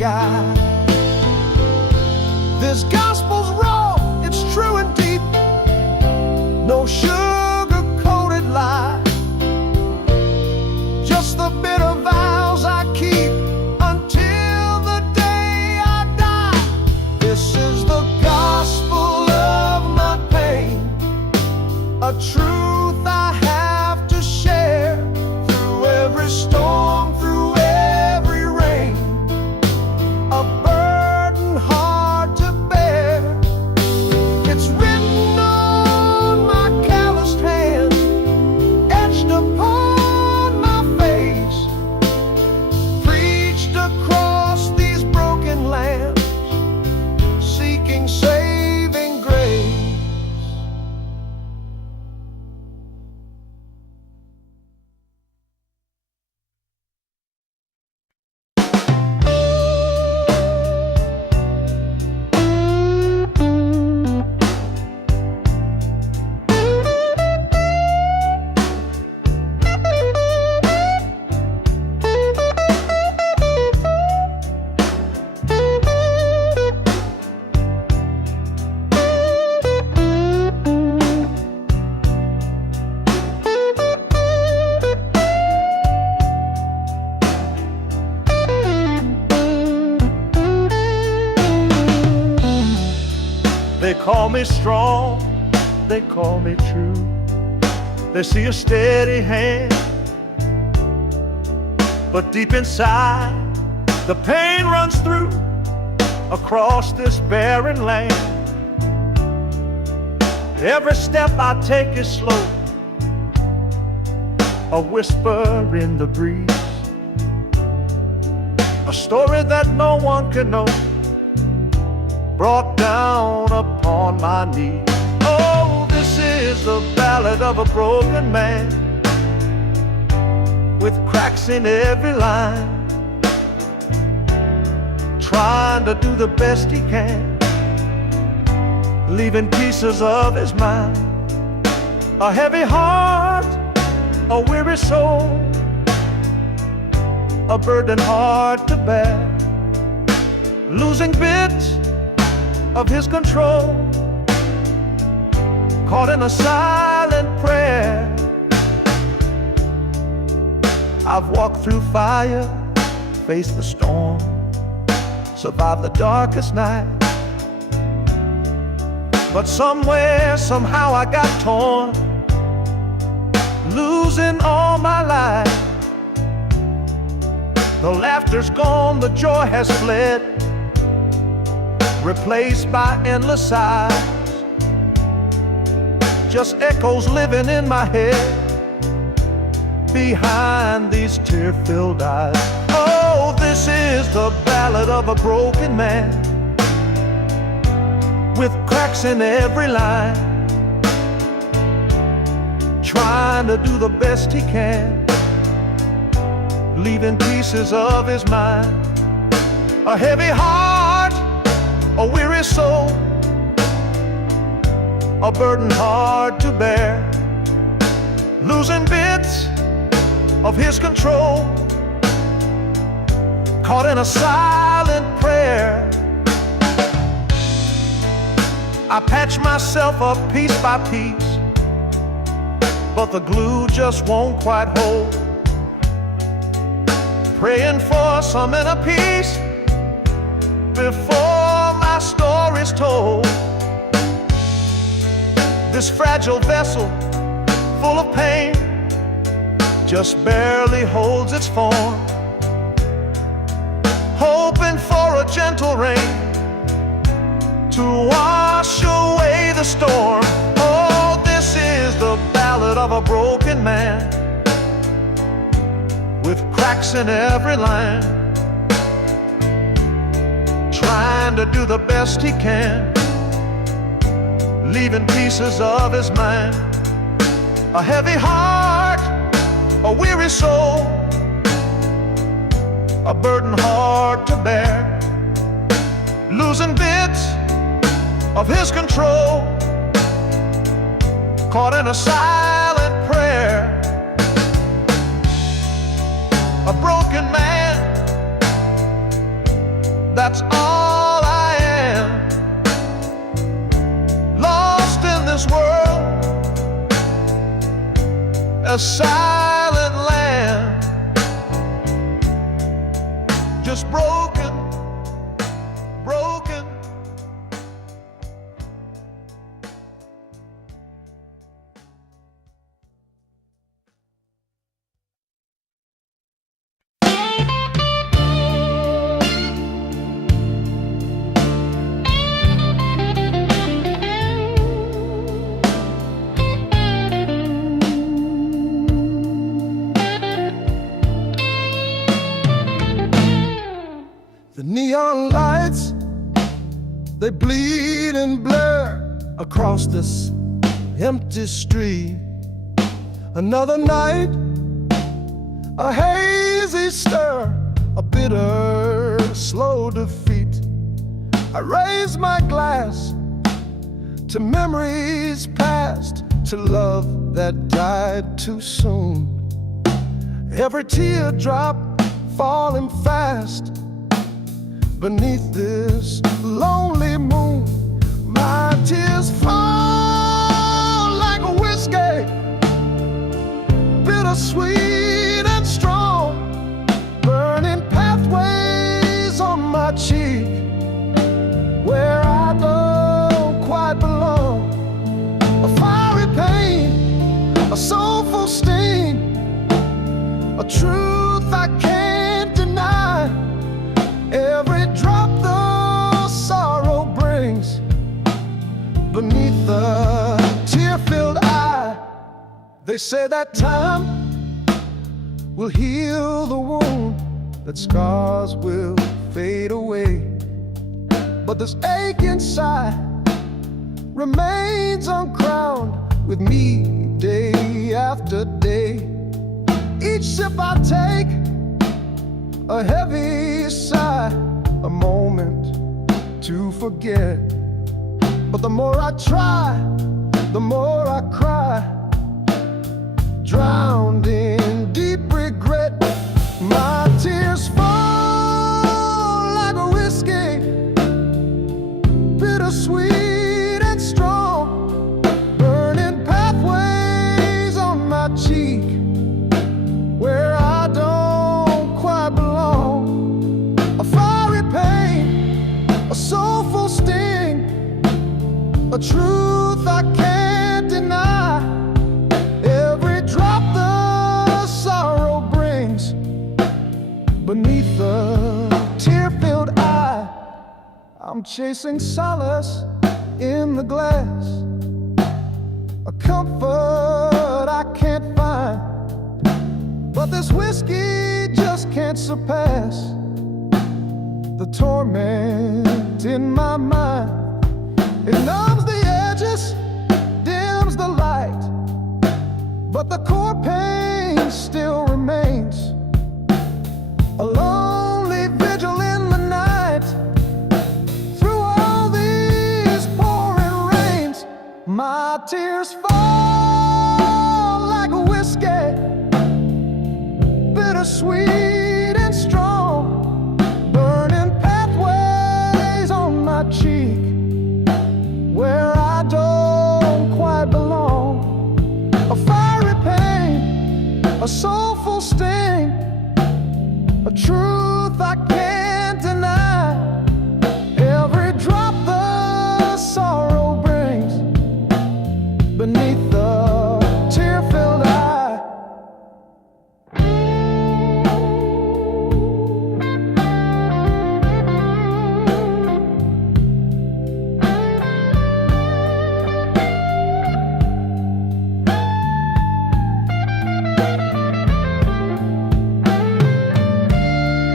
sky. This gospel's raw, it's true and deep, no sugar-coated lie, just the bitter vows I keep until the day I die. This is the gospel of my pain, a truth I have to share through every storm, through every rain, a burden hard to bear. It's written on my calloused hand, etched upon my face, preached across these broken lands, seeking saving grace. They call me strong, they call me true. They see a steady hand, but deep inside the pain runs through across this barren land. Every step I take is slow, a whisper in the breeze, a story that no one can know, brought down upon my knees. Oh, this is the ballad of a broken man, with cracks in every line, trying to do the best he can, leaving pieces of his mind. A heavy heart, a weary soul, a burden hard to bear, losing bits of his control, caught in a silent prayer. I've walked through fire, faced the storm, survived the darkest night, but somewhere, somehow I got torn, losing all my life. The laughter's gone, the joy has fled, replaced by endless sighs, just echoes living in my head behind these tear-filled eyes. Oh, this is the ballad of a broken man, with cracks in every line, trying to do the best he can, leaving pieces of his mind. A heavy heart, a weary soul, a burden hard to bear, losing bits of his control, caught in a silent prayer. I patch myself up piece by piece, but the glue just won't quite hold, praying for some inner peace before my story's told. This fragile vessel, full of pain, just barely holds its form, hoping for a gentle rain to wash away the storm. Oh, this is the ballad of a broken man, with cracks in every line, trying to do the best he can, leaving pieces of his mind. A heavy heart, a weary soul, a burden hard to bear, losing bits of his control, caught in a silent prayer. A broken man, that's all I am. Lost in this world, a silent land, just broken, broken. The neon lights, they bleed and blur across this empty street. Another night, a hazy stir, a bitter, slow defeat. I raise my glass to memories past, to love that died too soon. Every teardrop falling fast beneath this lonely moon. My tears fall like a whiskey, bittersweet and strong, burning pathways on my cheek where I don't quite belong. A fiery pain, a soulful sting, a truth I can't deny. Every drop the sorrow brings beneath the tear-filled eye. They say that time will heal the wound, that scars will fade away, but this ache inside remains uncrowned with me day after day. Each sip I take, a heavy sigh, a moment to forget. But the more I try, the more I cry, drowned in deep regret. My tears fall like a whiskey, bittersweet and strong, burning pathways on my cheek where I don't quite belong. A fiery pain, a soulful sting, a truth I can't deny. Every drop the sorrow brings beneath the tear-filled eye. I'm chasing solace in the glass, a comfort I can't find, but this whiskey just can't surpass the torment in my mind. It numbs the edges, dims the light, but the core pain still remains. A lonely vigil in the night, through all these pouring rains. My tears fall like a whiskey, bittersweet and strong, burning pathways on my cheek where I don't quite belong. A fiery pain, a soulful sting, a truth I can't deny. Every drop the sorrow brings beneath the tear-filled eye.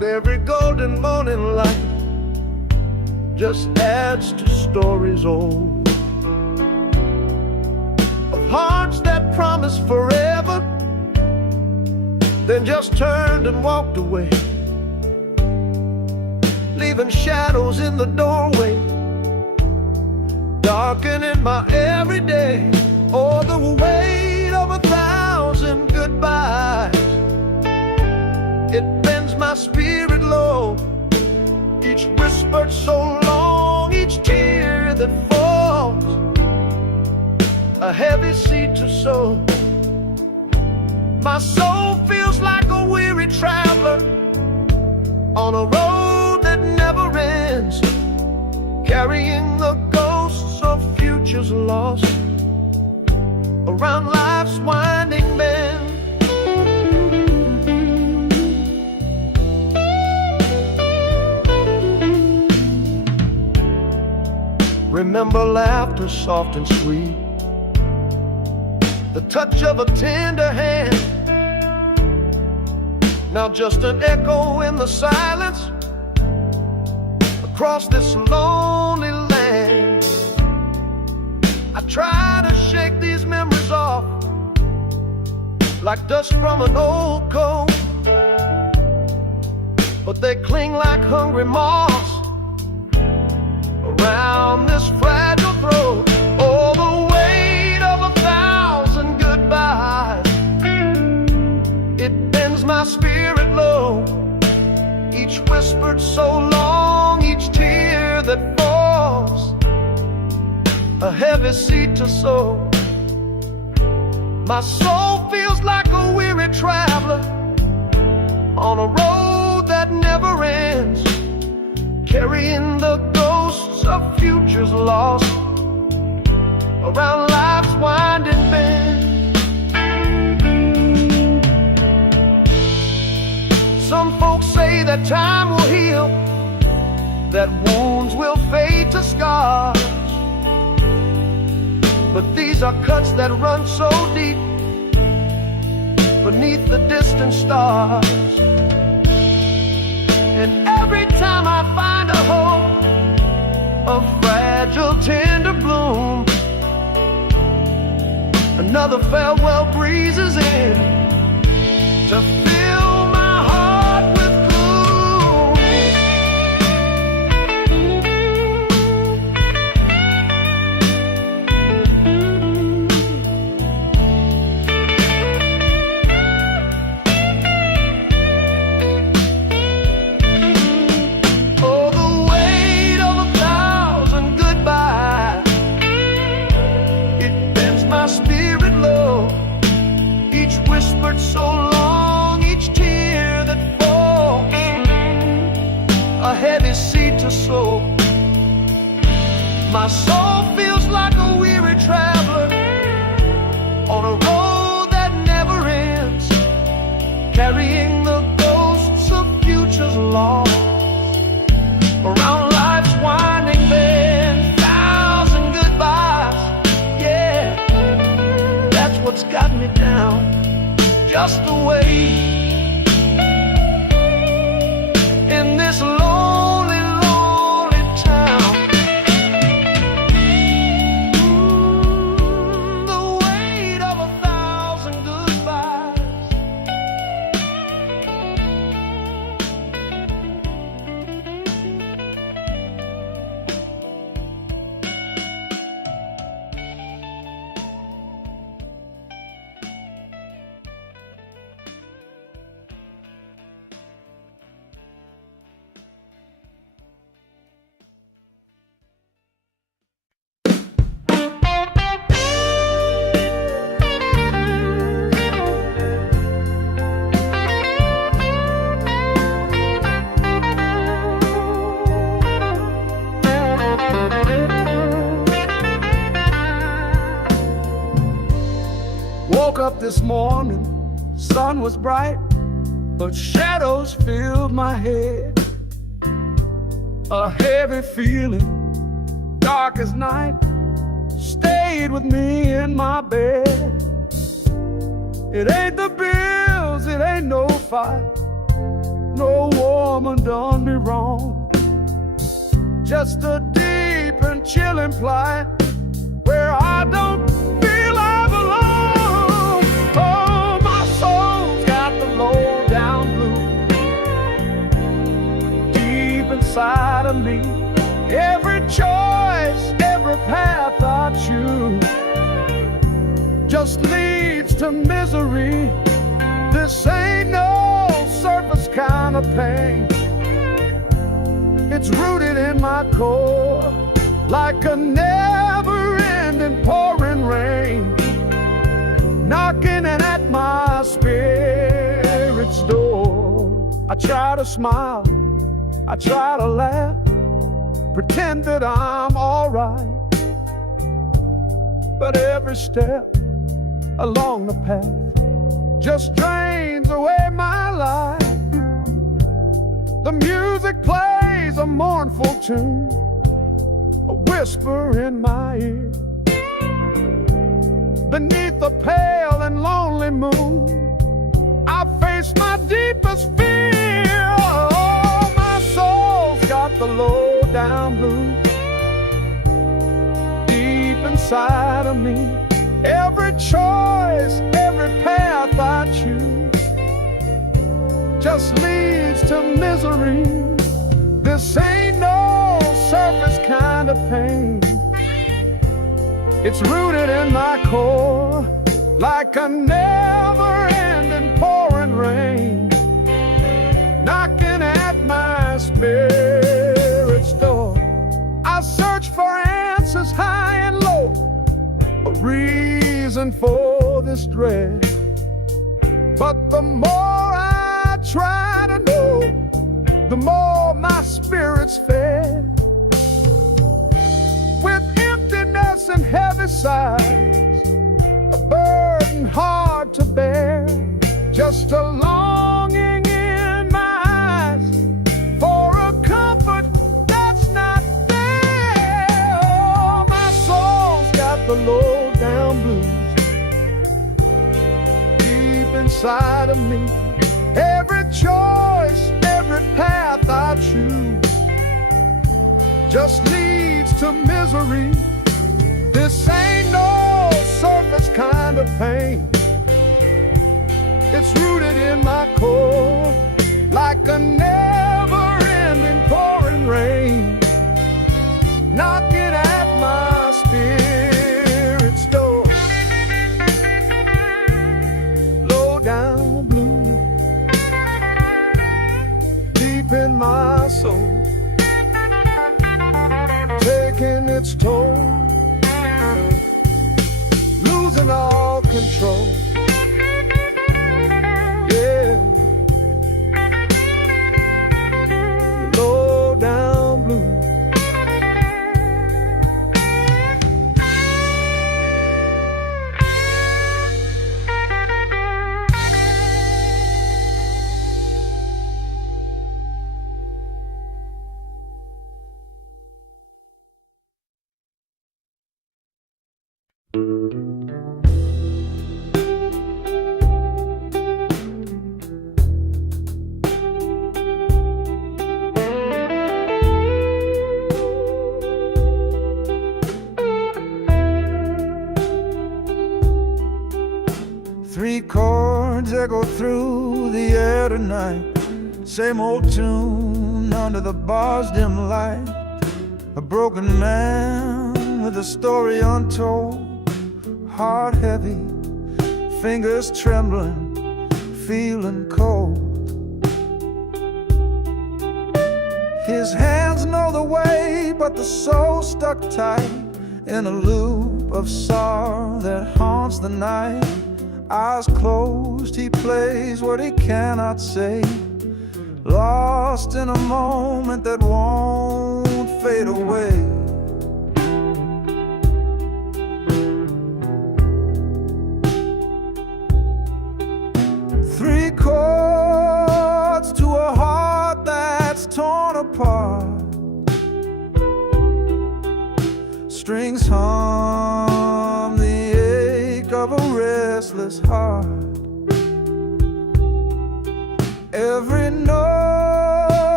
But every golden morning light just adds to stories old of hearts that promised forever, then just turned and walked away, leaving shadows in the doorway, darkening my everyday. Oh, the weight of 1,000 goodbyes, it bends my spirit low. Each whispered so long, each tear that falls, a heavy seed to sow. My soul feels like a weary traveler on a road that never ends, carrying the ghosts of futures lost around life's winding bend. Remember laughter soft and sweet, the touch of a tender hand. Now just an echo in the silence across this lonely land. I try to shake these memories off like dust from an old coat, but they cling like hungry moths around this fragile throat. Oh, the weight of 1,000 goodbyes, it bends my spirit low. Each whispered so long, each tear that falls, a heavy seed to sow. My soul feels like a weary traveler on a road that never ends, carrying the ghosts of futures lost around life's winding bend. Some folks say that time will heal, that wounds will fade to scars, but these are cuts that run so deep beneath the distant stars. And every time I find a hope, a fragile, tender bloom, another farewell breezes in to fill my heart with gloom. Oh, the weight of 1,000 goodbyes, it bends my spirit low. Each whispered so long, each tear that falls, a heavy seed to sow. My soul feels like a weary traveler on a road that never ends, carrying the ghosts of futures lost around life's winding bend. 1,000 goodbyes, yeah, that's what's got me down. Just the way in this lonely, lonely town. The weight of 1,000 goodbyes. Woke up this morning, sun was bright, but shadows filled my head. A heavy feeling, dark as night, stayed with me in my bed. It ain't the bills, it ain't no fight, no woman done me wrong. Just a deep and chilling plight where I don't feel I belong. Oh, my soul's got the low down blues deep inside of me. Every choice, every path I choose just leads to misery. This ain't no surface kind of pain. It's rooted in my core like a never-ending pouring rain, knocking at my spirit's door. I try to smile, I try to laugh, pretend that I'm alright, but every step along the path just drains away my life. The music plays a mournful tune, a whisper in my ear. Beneath the pale and lonely moon, I face my deepest fear. Oh, my soul's got the low down blues deep inside of me. Every choice, every path I choose just leads to misery. This ain't no surface kind of pain. It's rooted in my core like a never-ending pouring rain, knocking at my spirit's door. I search for answers high and low, a reason for this dread. But the more I try to know, the more my spirit's fed. With emptiness and heavy sighs, a burden hard to bear, just a longing in my eyes for a comfort that's not there. Oh, my soul's got the low down blues deep inside of me. Every choice, every path I choose just leads to misery. This ain't no surface kind of pain. It's rooted in my core like a never-ending pouring rain, knocking at my spirit's door. Low down blue deep in my soul, taking its toll, losing all control. Yeah, low down blue. Three chords echo through the air tonight, same old tune under the bar's dim light. A broken man with a story untold, heart heavy, fingers trembling, feeling cold. His hands know the way, but the soul stuck tight in a loop of sorrow that haunts the night. Eyes closed, he plays what he cannot say, lost in a moment that won't fade away. Three chords to a heart that's torn apart, strings hum the ache of a restless heart. Every note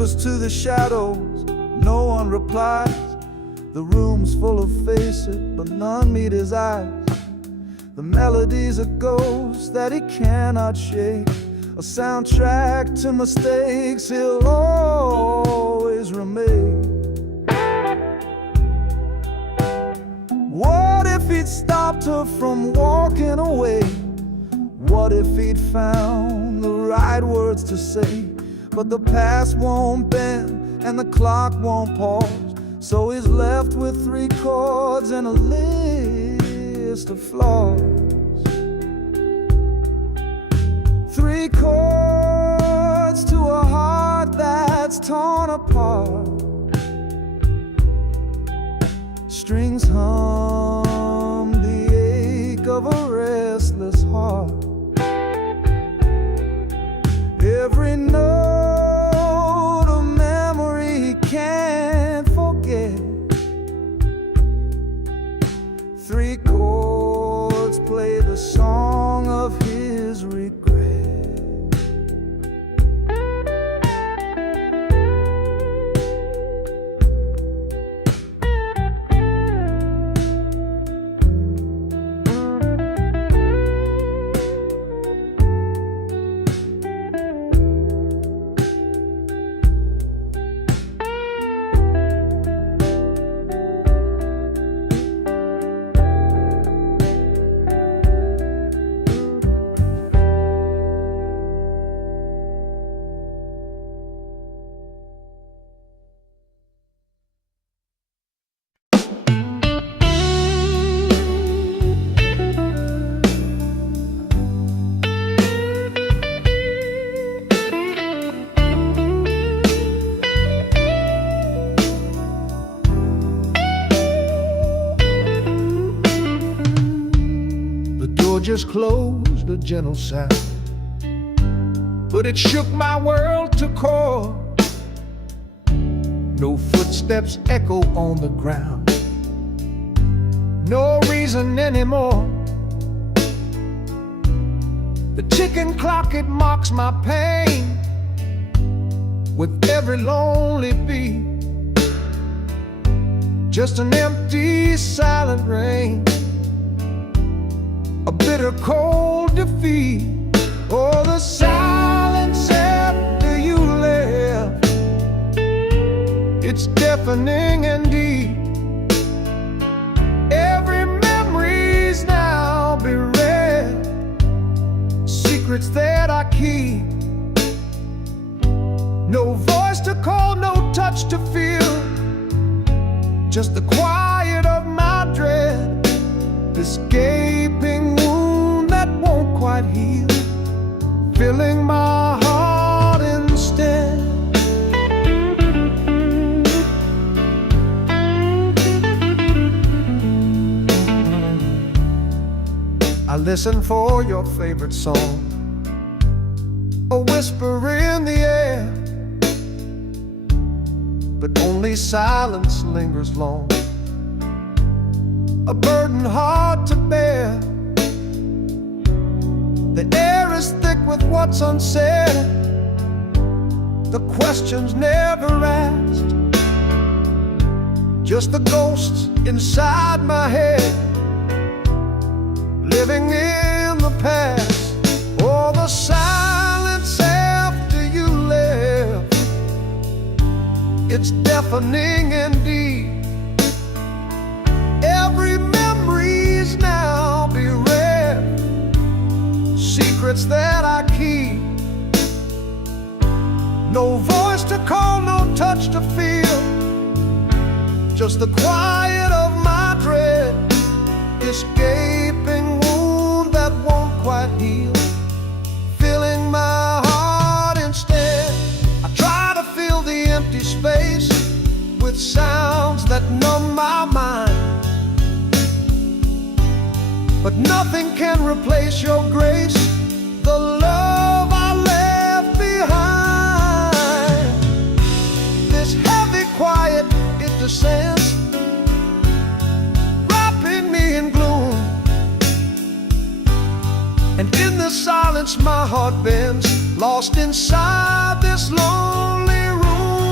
whispers to the shadows, no one replies. The room's full of faces, but none meet his eyes. The melody's a ghost that he cannot shake, a soundtrack to mistakes he'll always remain. What if he'd stopped her from walking away? What if he'd found the right words to say? But the past won't bend and the clock won't pause, so he's left with 3 chords and a list of flaws. 3 chords to a heart that's torn apart. Strings hum the ache of a restless heart. Every note of memory he can't forget. 3 chords play the song of his regret. Just closed, a gentle sound, but it shook my world to core. No footsteps echo on the ground, no reason anymore. The ticking clock, it mocks my pain with every lonely beat. Just an empty, silent rain, a bitter cold defeat. Oh, the silence after you left, it's deafening and deep. Every memory's now bereft, secrets that I keep. No voice to call, no touch to feel, just the quiet of my dread. This gaping wound that won't quite heal, filling my heart instead. I listen for your favorite song, a whisper in the air, but only silence lingers long, a burden hard to bear. The air is thick with what's unsaid, the questions never asked, just the ghosts inside my head, living in the past. Oh, the silence after you left, it's deafening indeed. Every memory's now bereft, secrets that I keep. No voice to call, no touch to feel, just the quiet of my dread. This gaping wound that won't quite heal, filling my heart instead. I try to fill the empty space with sounds that numb my mind, but nothing can replace your grace, the love I left behind. This heavy quiet, it descends, wrapping me in gloom, and in the silence my heart bends, lost inside this lonely room.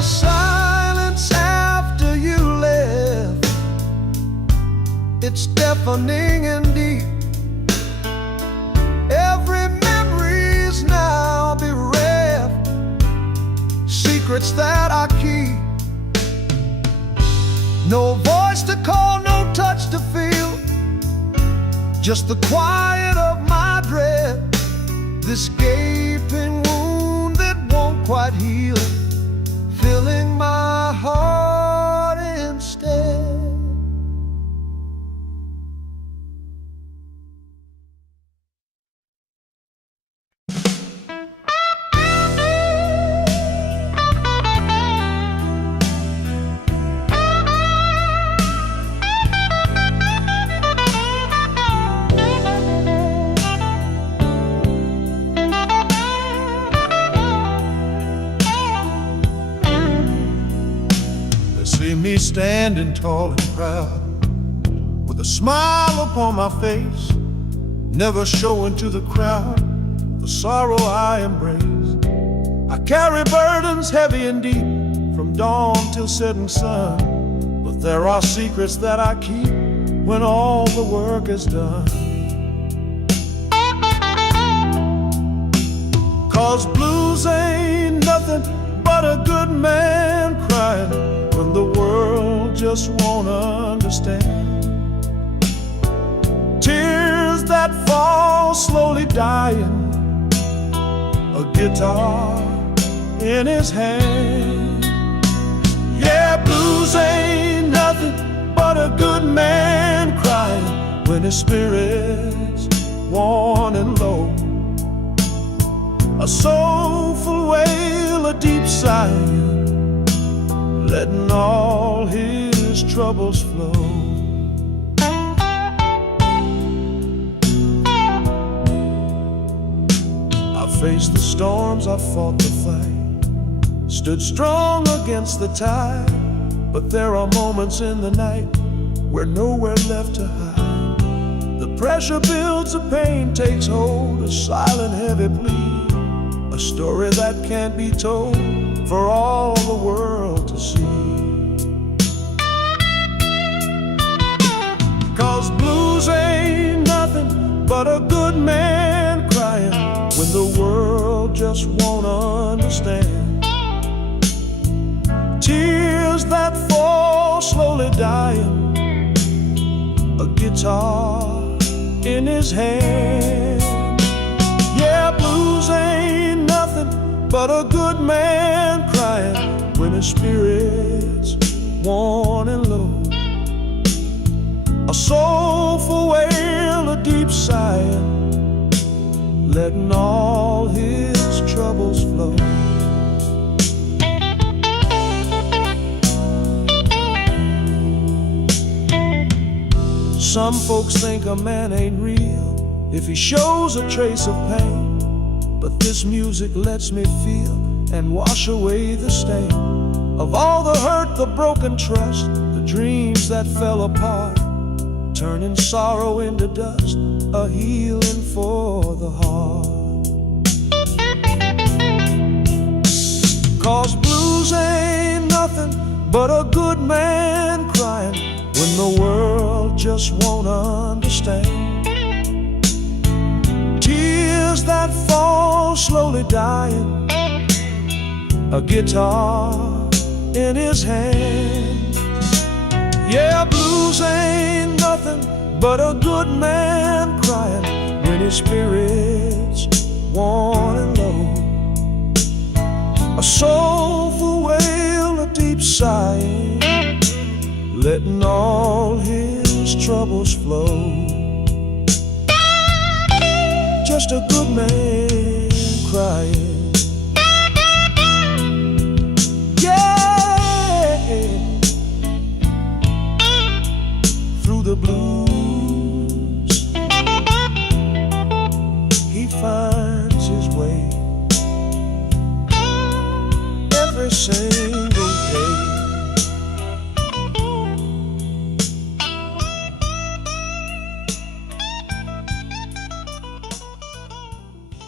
the silence after you left, it's deafening and deep. Every memory's now bereft, secrets that I keep. No voice to call, no touch to feel, just the quiet of my breath. This gaping wound that won't quite heal, filling my heart instead. See me standing tall and proud, with a smile upon my face, never showing to the crowd the sorrow I embrace. I carry burdens heavy and deep, from dawn till setting sun, but there are secrets that I keep when all the work is done. 'Cause blues ain't nothing but a good man crying when the world just won't understand. Tears that fall slowly dying, a guitar in his hand. Yeah, blues ain't nothing but a good man crying when his spirit's worn and low. A soulful wail, a deep sigh, letting all his troubles flow. I faced the storms, I fought the fight, stood strong against the tide, but there are moments in the night where nowhere left to hide. The pressure builds, the pain takes hold, a silent heavy plea, a story that can't be told for all the world to see. 'Cause blues ain't nothing but a good man crying when the world just won't understand. Tears that fall slowly dying, a guitar in his hand. Yeah, blues ain't nothing but a good man crying when his spirit's worn and low. A soulful wail, a deep sigh, letting all his troubles flow. Some folks think a man ain't real if he shows a trace of pain, but this music lets me feel and wash away the stain of all the hurt, the broken trust, the dreams that fell apart, turning sorrow into dust, a healing for the heart. 'Cause blues ain't nothing but a good man crying when the world just won't understand. Tears that fall slowly dying, a guitar in his hand. Yeah, blues ain't nothing but a good man crying when his spirit's worn and low. A soulful wail, a deep sigh, letting all his troubles flow. Just a good man crying. Yeah, through the blues he finds his way every single day.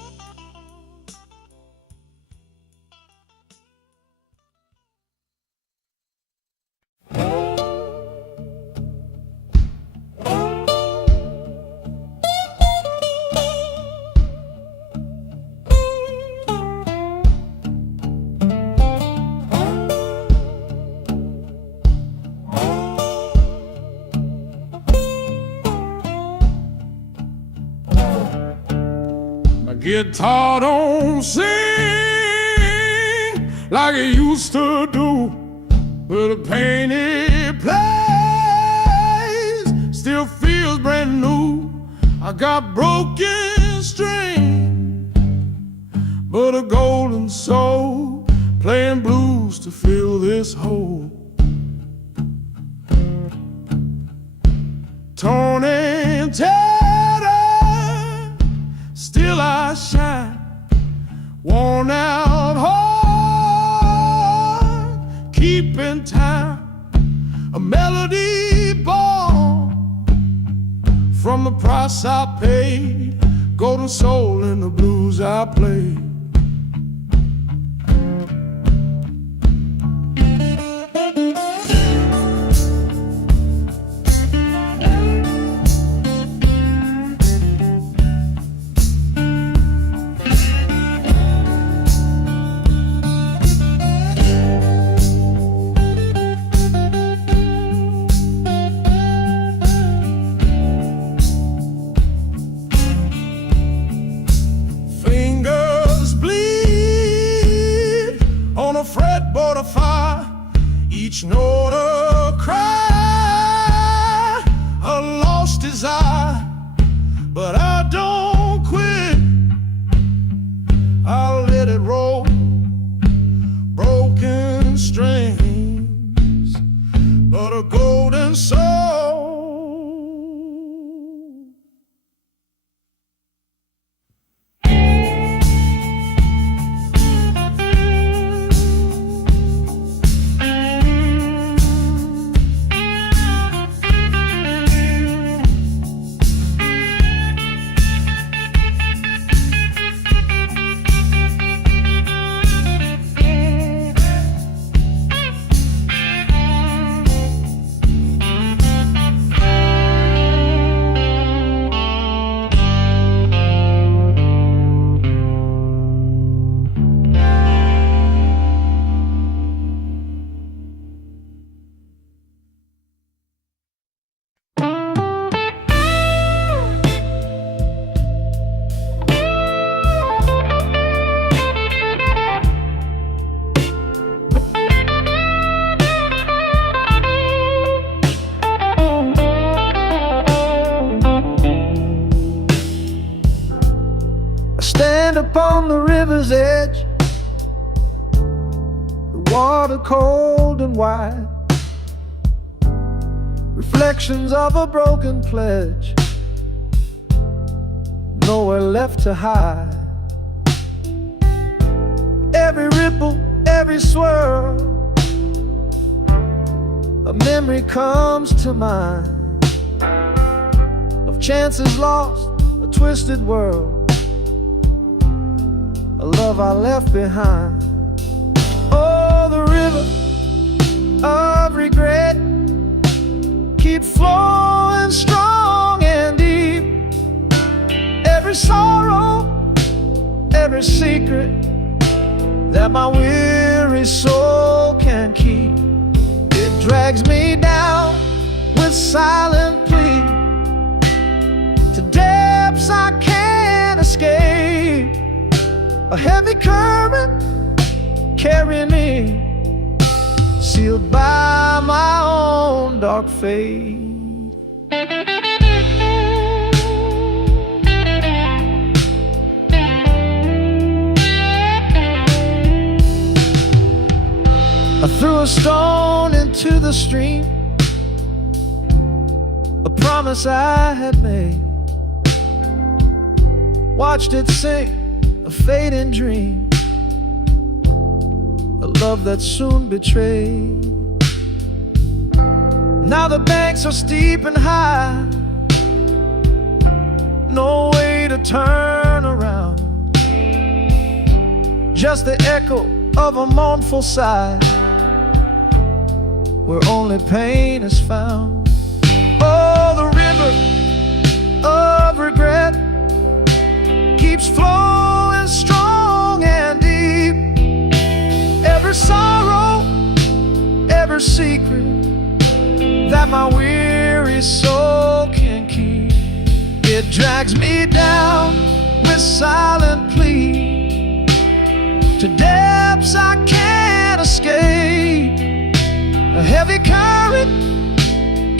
guitar don't sing like it used to do, but the pain it plays still feels brand new. I got broken strings, but a golden soul playing blues to fill this hole. Torn and tattered, still I shine. Worn out heart, keeping time. A melody born from the price I paid. Golden soul in the blues I play. Fretboard of fire, each note a cry, a lost desire. But I don't quit, I'll let it roll. Broken strings, but a golden soul. Stand upon the river's edge, the water cold and wide, reflections of a broken pledge, nowhere left to hide. Every ripple, every swirl, a memory comes to mind of chances lost, a twisted world, a love I left behind. Oh, the river of regret keeps flowing strong and deep. Every sorrow, every secret that my weary soul can keep, it drags me down with silent plea to depths I can't escape. A heavy current carrying me, sealed by my own dark fate. I threw a stone into the stream, a promise I had made, watched it sink, a fading dream, a love that soon betrayed. Now the banks are steep and high, no way to turn around, just the echo of a mournful sigh, where only pain is found. Oh, the river of regret keeps flowing strong and deep. Every sorrow, every secret that my weary soul can keep, it drags me down with silent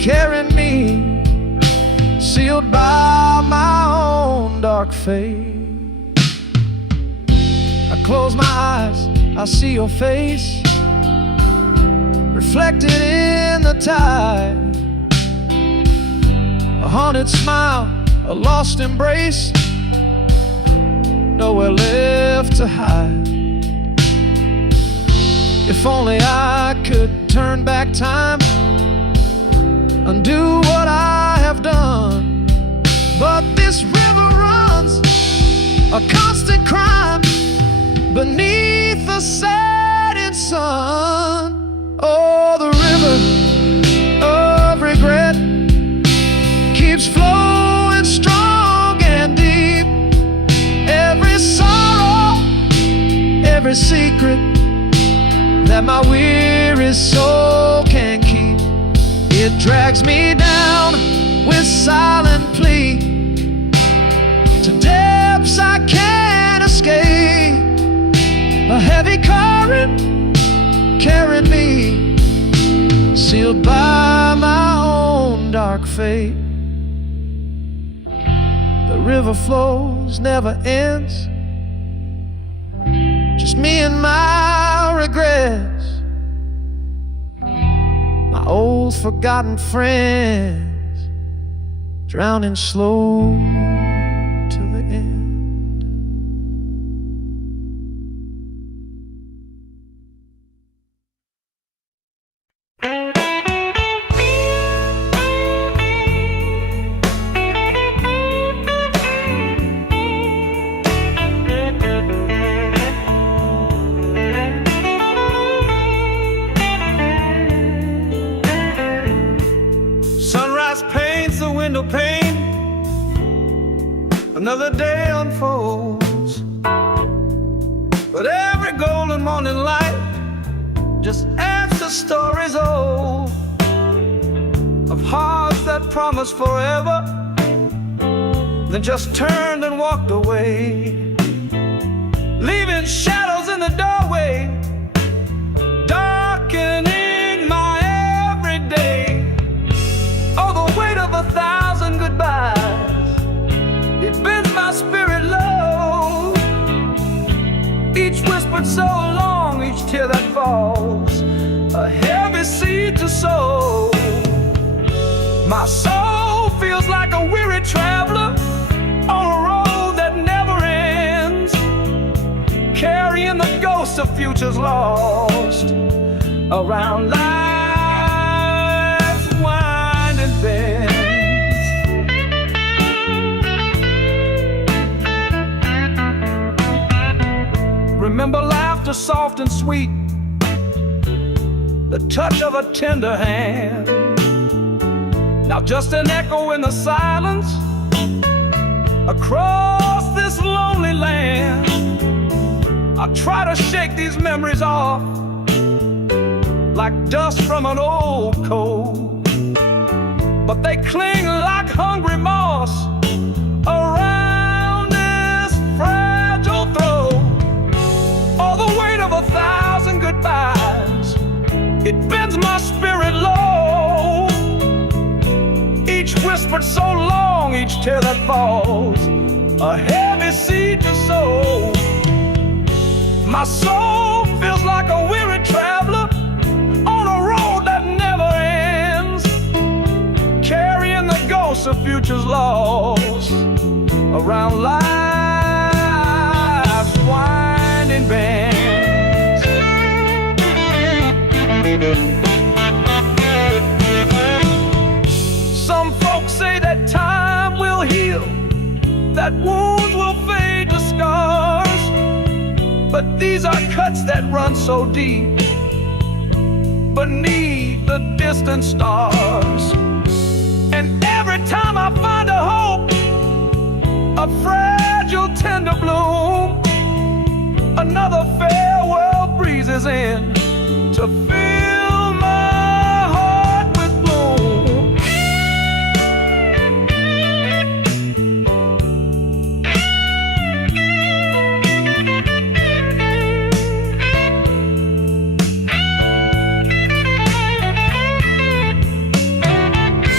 carrying me, sealed by my own dark fate. I close my eyes, I see your face, reflected in the tide. A haunted smile, a lost embrace, nowhere left to hide. If only I could turn back time, undo what I have done. But this river runs a constant crime beneath the setting sun. Oh, the river of regret keeps flowing strong and deep. Every sorrow, every secret that my weary soul can keep, it drags me down with silent plea to depths I can't escape. A heavy current carrying me, sealed by my own dark fate. The river flows, never ends, just me and my regrets, my old forgotten friends, drowning slow to the end. Paints the window pane, another day unfolds, but every golden morning light just adds to stories old, of hearts that promised forever, then just turned and walked away, leaving shadows in the doorway, darkening my everyday. Oh, the weight of 1,000 goodbyes, it bends my spirit low. Each whispered so long, each tear that falls, a heavy seed to sow. My soul feels like a weary traveler on a road that never ends, carrying the ghosts of futures lost around life's winding bends. Remember laughter soft and sweet, the touch of a tender hand. Now just an echo in the silence across this lonely land. I try to shake these memories off like dust from an old coat, but they cling like hungry moss around this fragile throat. Oh, the weight of 1,000 goodbyes, it bends my spirit low. Each whispered so long, each tear that falls, a heavy seed to sow. My soul feels like a weary traveler on a road that never ends, carrying the ghosts of futures lost around life's winding bends. Some folks say that time will heal, that wounds will fade to scars, but these are cuts that run so deep beneath the distant stars. And every time I find a hope, a fragile tender bloom, another farewell breezes in to fill my heart with gloom.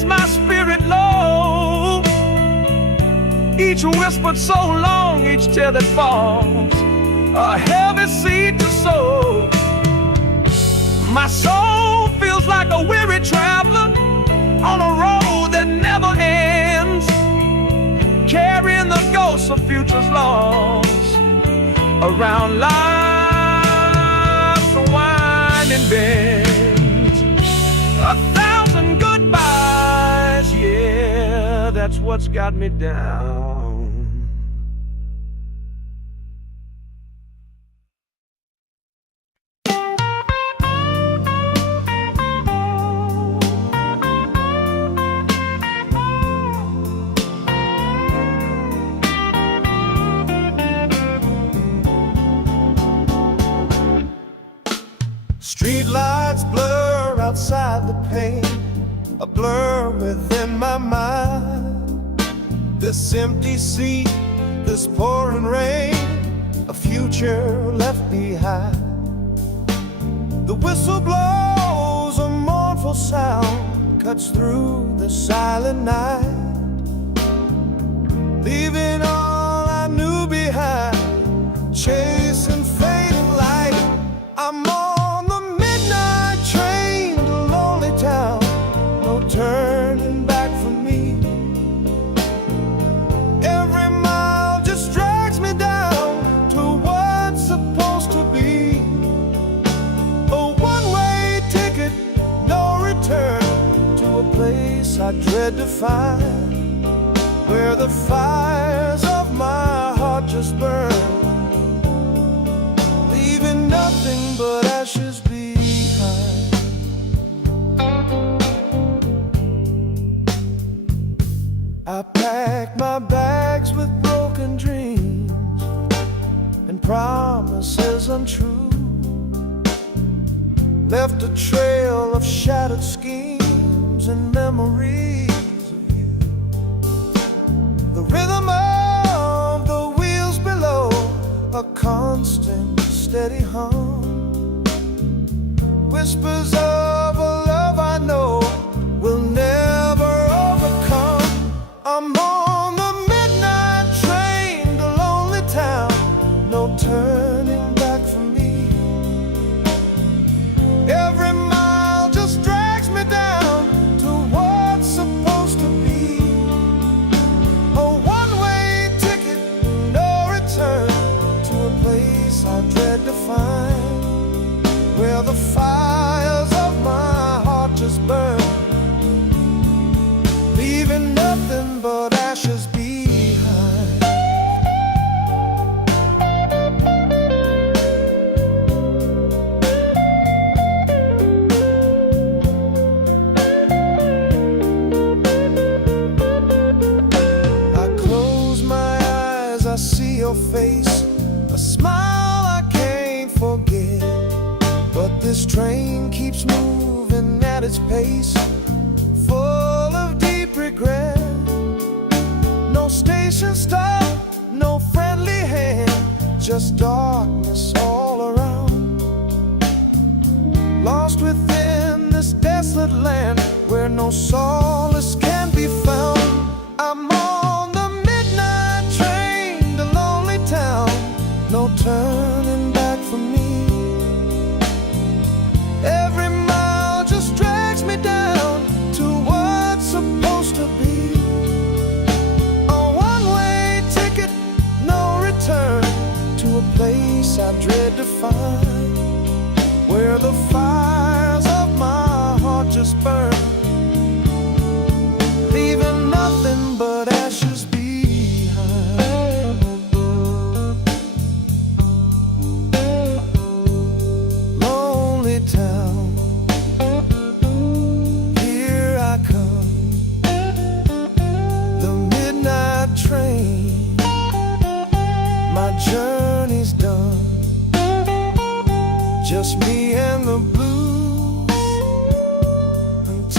bends my spirit low. Each whispered so long, each tear that falls, a heavy seed to sow. My soul feels like a weary traveler on a road that never ends, carrying the ghosts of futures lost around life's winding bends. 1,000 goodbyes, yeah, that's what's got me down. Street lights blur outside the pane, a blur within my mind. This empty seat, this pouring rain, a future left behind. The whistle blows, a mournful sound cuts through the silent night, leaving all I knew behind, chasing fading light. I'm on the midnight train to lonely town, no turning back for me. Every mile just drags me down to what's supposed to be. A one-way ticket, no return, to a place I dread to find, where the fires of my heart just burn, leaving nothing but ashes behind. I packed my bags with broken dreams and promises untrue, left a trail of shattered schemes and memories of you. The rhythm of the wheels below, a constant steady hum, whispers of a love I know will never overcome. I'm on the midnight train to lonely town, no turning back for me. Every mile just drags me down to what's supposed to be. A one-way ticket, no return, to a place I dread to find, where the fires of my heart just burn, leaving nothing but ashes behind. I close my eyes, I see your face, a smile I can't forget. But this train keeps moving at its pace, full of deep regret. No station stop, no friendly hand, just darkness all around. Lost within this desolate land, where no solace can be found. I'm on the midnight train to lonely town, no turning back for me. Every mile just drags me down to what's supposed to be. A one-way ticket, no return, to a place I dread to find, where the fires of my heart just burn, leaving nothing but ashes behind. Lonely town, here I come, the midnight train, my journey's done, just me and the blues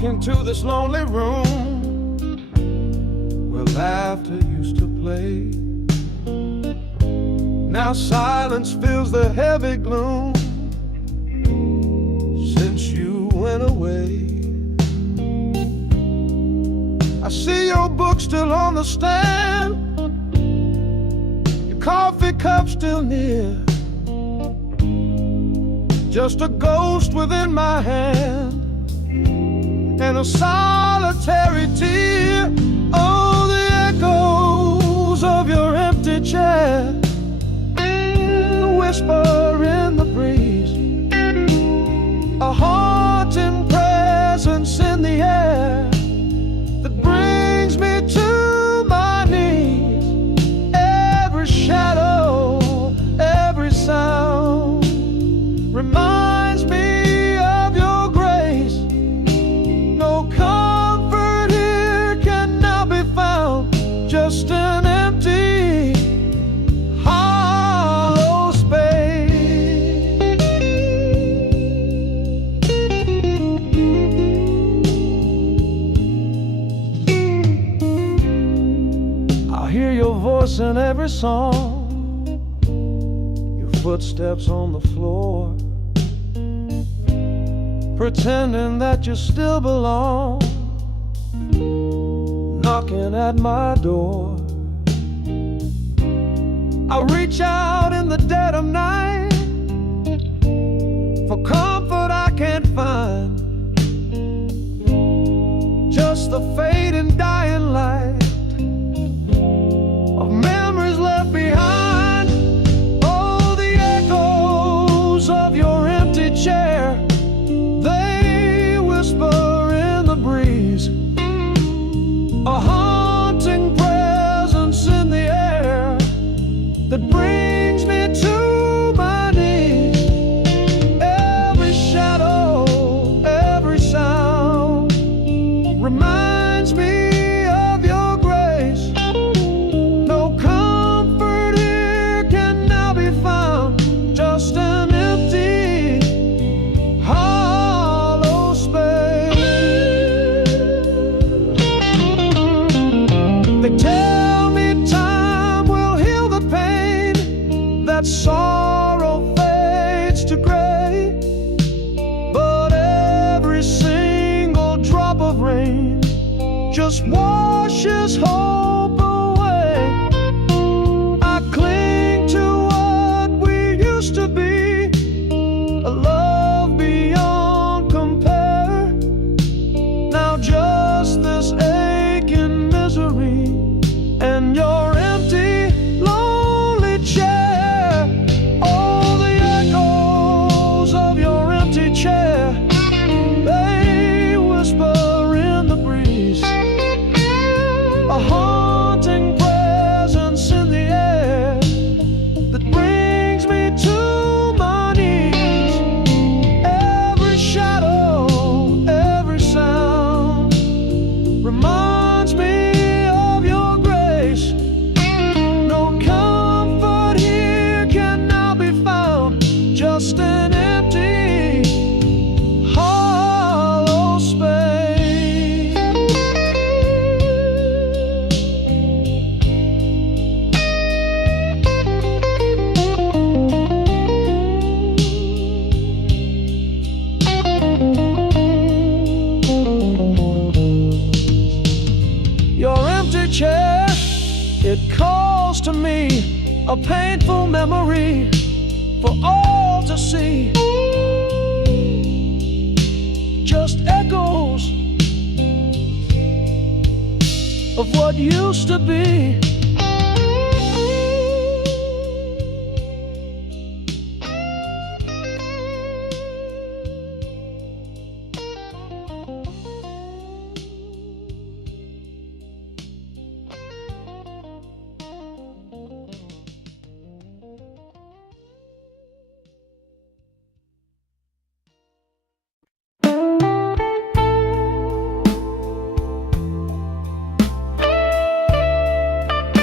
walk into this lonely room where laughter used to play. Now silence fills the heavy gloom since you went away. I see your book still on the stand, your coffee cup still near, just a ghost within my hand and a solitary tear. Oh, the echoes of your empty chair, the whisper in the breeze, a haunting presence in the air that brings me to my knees. Every shadow, every sound reminds me of your grace. No comfort here can now be found, just an empty, hollow space. I hear your voice in every song, your footsteps on the floor, pretending that you still belong, knocking at my door. I reach out in the dead of night for comfort I can't find, just the fading dying light of memories left behind. Oh, the echoes of your empty chair, they whisper in the breeze, a haunting presence in the air that brings me to my knees. Every shadow, every sound reminds me of your grace. No comfort here can now be found, just an empty, hollow space. They tell me time will heal the pain, that sorrow fades to gray, but every single drop of rain just washes hope away. I cling to what we used to be, a love beyond compare. Now just this aching misery and your empty, lonely chair. Oh, the echoes of your empty chair, they whisper in the breeze, a haunting presence in the air that brings me to my knees. Every shadow, every sound reminds me of your grace. No comfort here can now be found, just an empty, hollow space. Your empty chair, it calls to me, a painful memory for all to see. Just echoes of what used to be.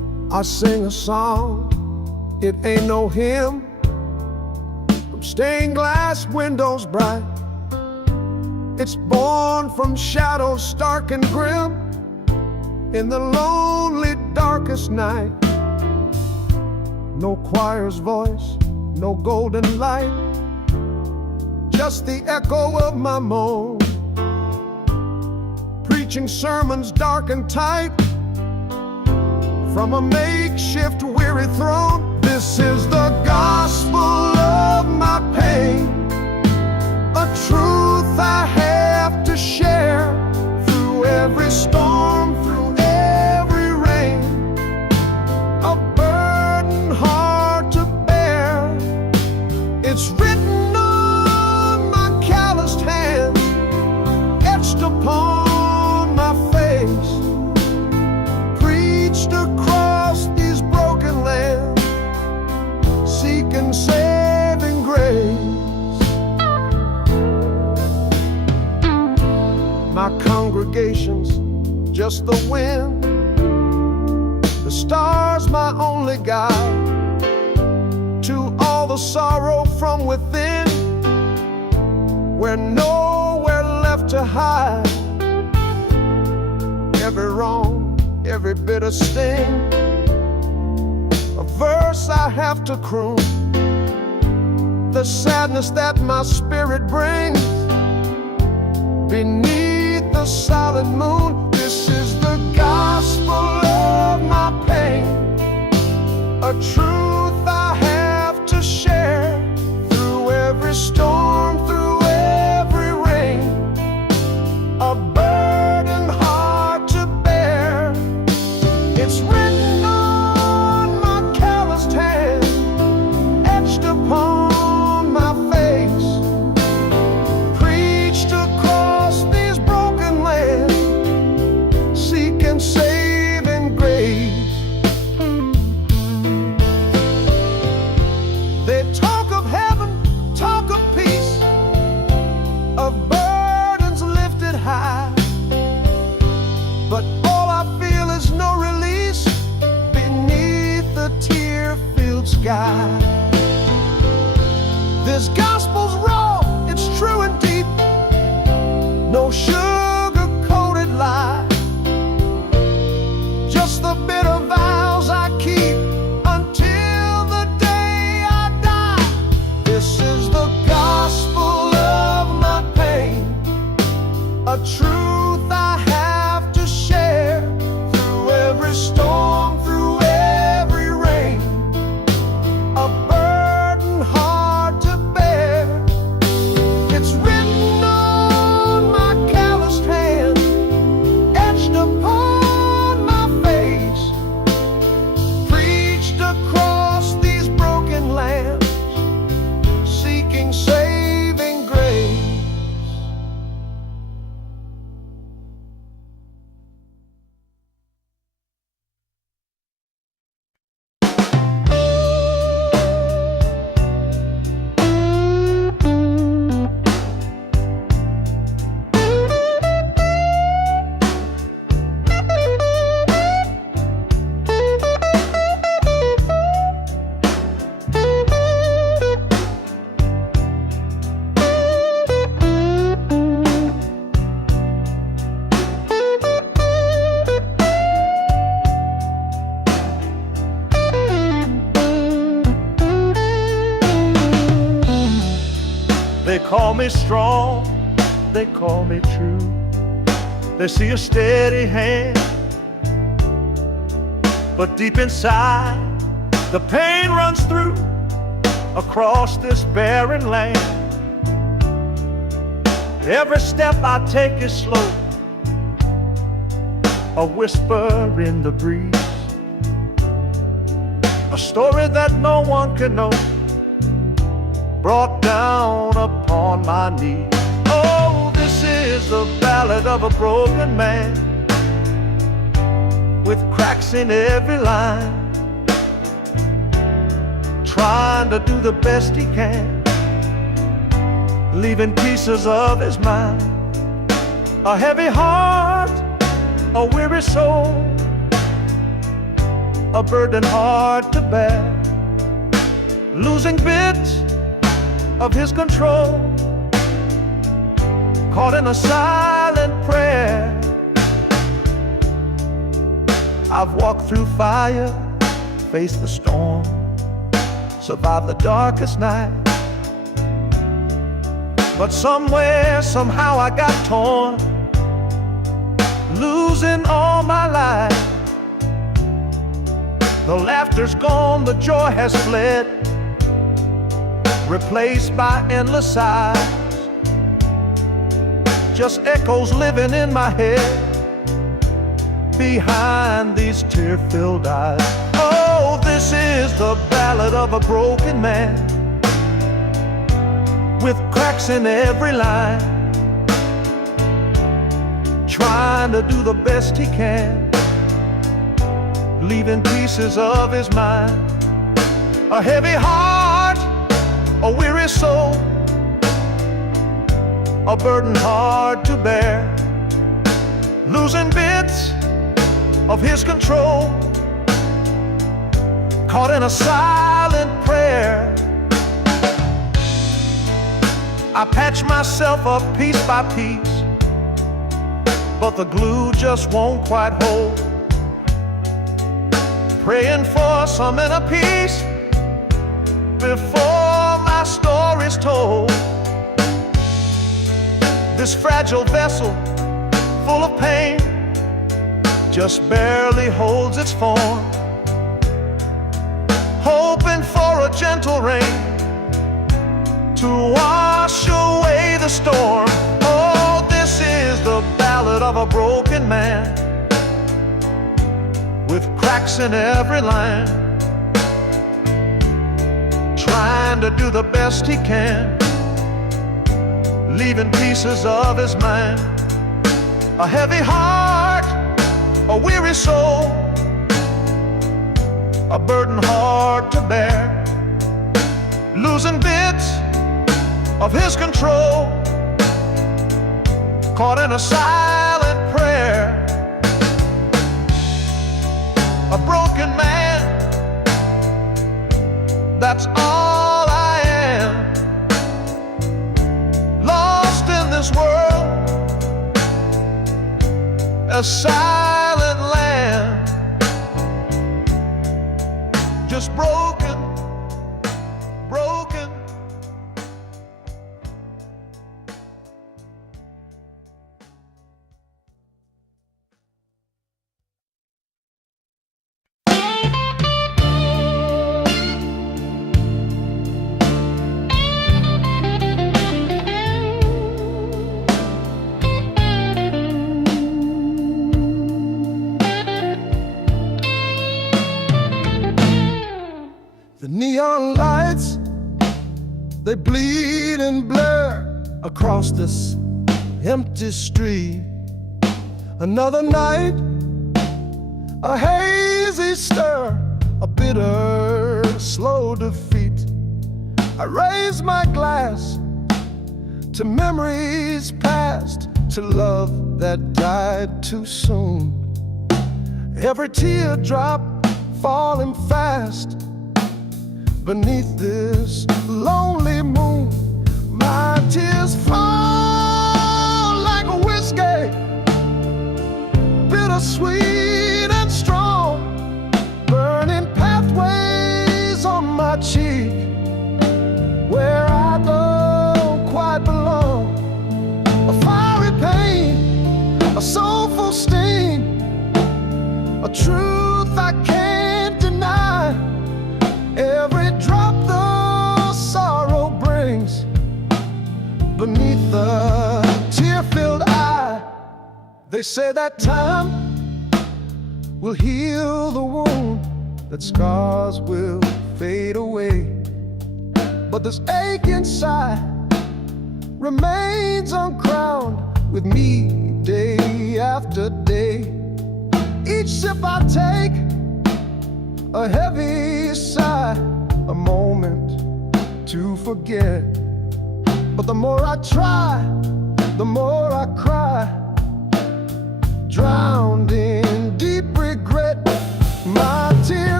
I sing a song, it ain't no hymn, from stained glass windows bright. It's born from shadows stark and grim, in the lonely darkest night. No choir's voice, no golden light, just the echo of my moan, preaching sermons dark and tight from a makeshift weary throne. This is the gospel of my pain, a truth I have to share through every storm, through every rain, a burden hard to bear. It's written on my calloused hands, etched upon my face, preached across these broken lands, seeking saving grace. My congregation's just the wind, the stars my only guide, to all the sorrow from within, we're nowhere left to hide. Every wrong, every bitter sting, a verse I have to croon, the sadness that my spirit brings beneath the silent moon. This is the gospel of my pain, a truth I have to share through every storm, through every rain, a burden hard to bear. It's written on my calloused hand, etched upon my face, preached across these broken lands, seeking saving grace. They talk of heaven, talk of peace, of burdens lifted high, but all I feel is no release beneath the tear-filled sky. This gospel's raw, it's true and deep, no sugar-coated lie, just the bitter vows I keep until the day I die. This is the gospel of my pain, a truth I have to share through every storm, through every rain, a burden hard to bear. It's written on my calloused hand, etched upon my face, preached across these broken lands, seeking saving grace. They call me strong, they call me true. They see a steady hand, but deep inside the pain runs through across this barren land. Every step I take is slow, a whisper in the breeze, a story that no one can know, brought down upon my knees. Oh, this is the ballad of a broken man, with cracks in every line, trying to do the best he can, leaving pieces of his mind, a heavy heart, a weary soul, a burden hard to bear, losing bits of his control, caught in a silent prayer. I've walked through fire, faced the storm, survived the darkest night. But somewhere, somehow I got torn, losing all my life. The laughter's gone, the joy has fled, replaced by endless sighs. Just echoes living in my head, behind these tear-filled eyes. Oh, this is the ballad of a broken man, with cracks in every line, trying to do the best he can, leaving pieces of his mind. A heavy heart, a weary soul, a burden hard to bear, losing bits of his control, caught in a silent prayer. I patch myself up piece by piece, but the glue just won't quite hold. Praying for some inner peace before my story's told. This fragile vessel, full of pain, just barely holds its form, hoping for a gentle rain to wash away the storm. Oh, this is the ballad of a broken man, with cracks in every line, trying to do the best he can, leaving pieces of his mind. A heavy heart, a weary soul, a burden hard to bear, losing bits of his control, caught in a silent prayer. A broken man, that's all I am, lost in this world, a silent land, just broken, broken. The neon lights, they bleed and blur across this empty street. Another night, a hazy stir, a bitter, slow defeat. I raise my glass to memories past, to love that died too soon. Every teardrop falling fast beneath this lonely moon. My tears fall like a whiskey, bittersweet and strong, burning pathways on my cheek, where I don't quite belong. A fiery pain, a soulful sting, a truth I can't deny. Every drop the sorrow brings beneath the tear-filled eye. They say that time will heal the wound, that scars will fade away, but this ache inside remains uncrowned with me day after day. Each sip I take, a heavy sigh, a moment to forget. But the more I try, the more I cry, drowned in deep regret. My tears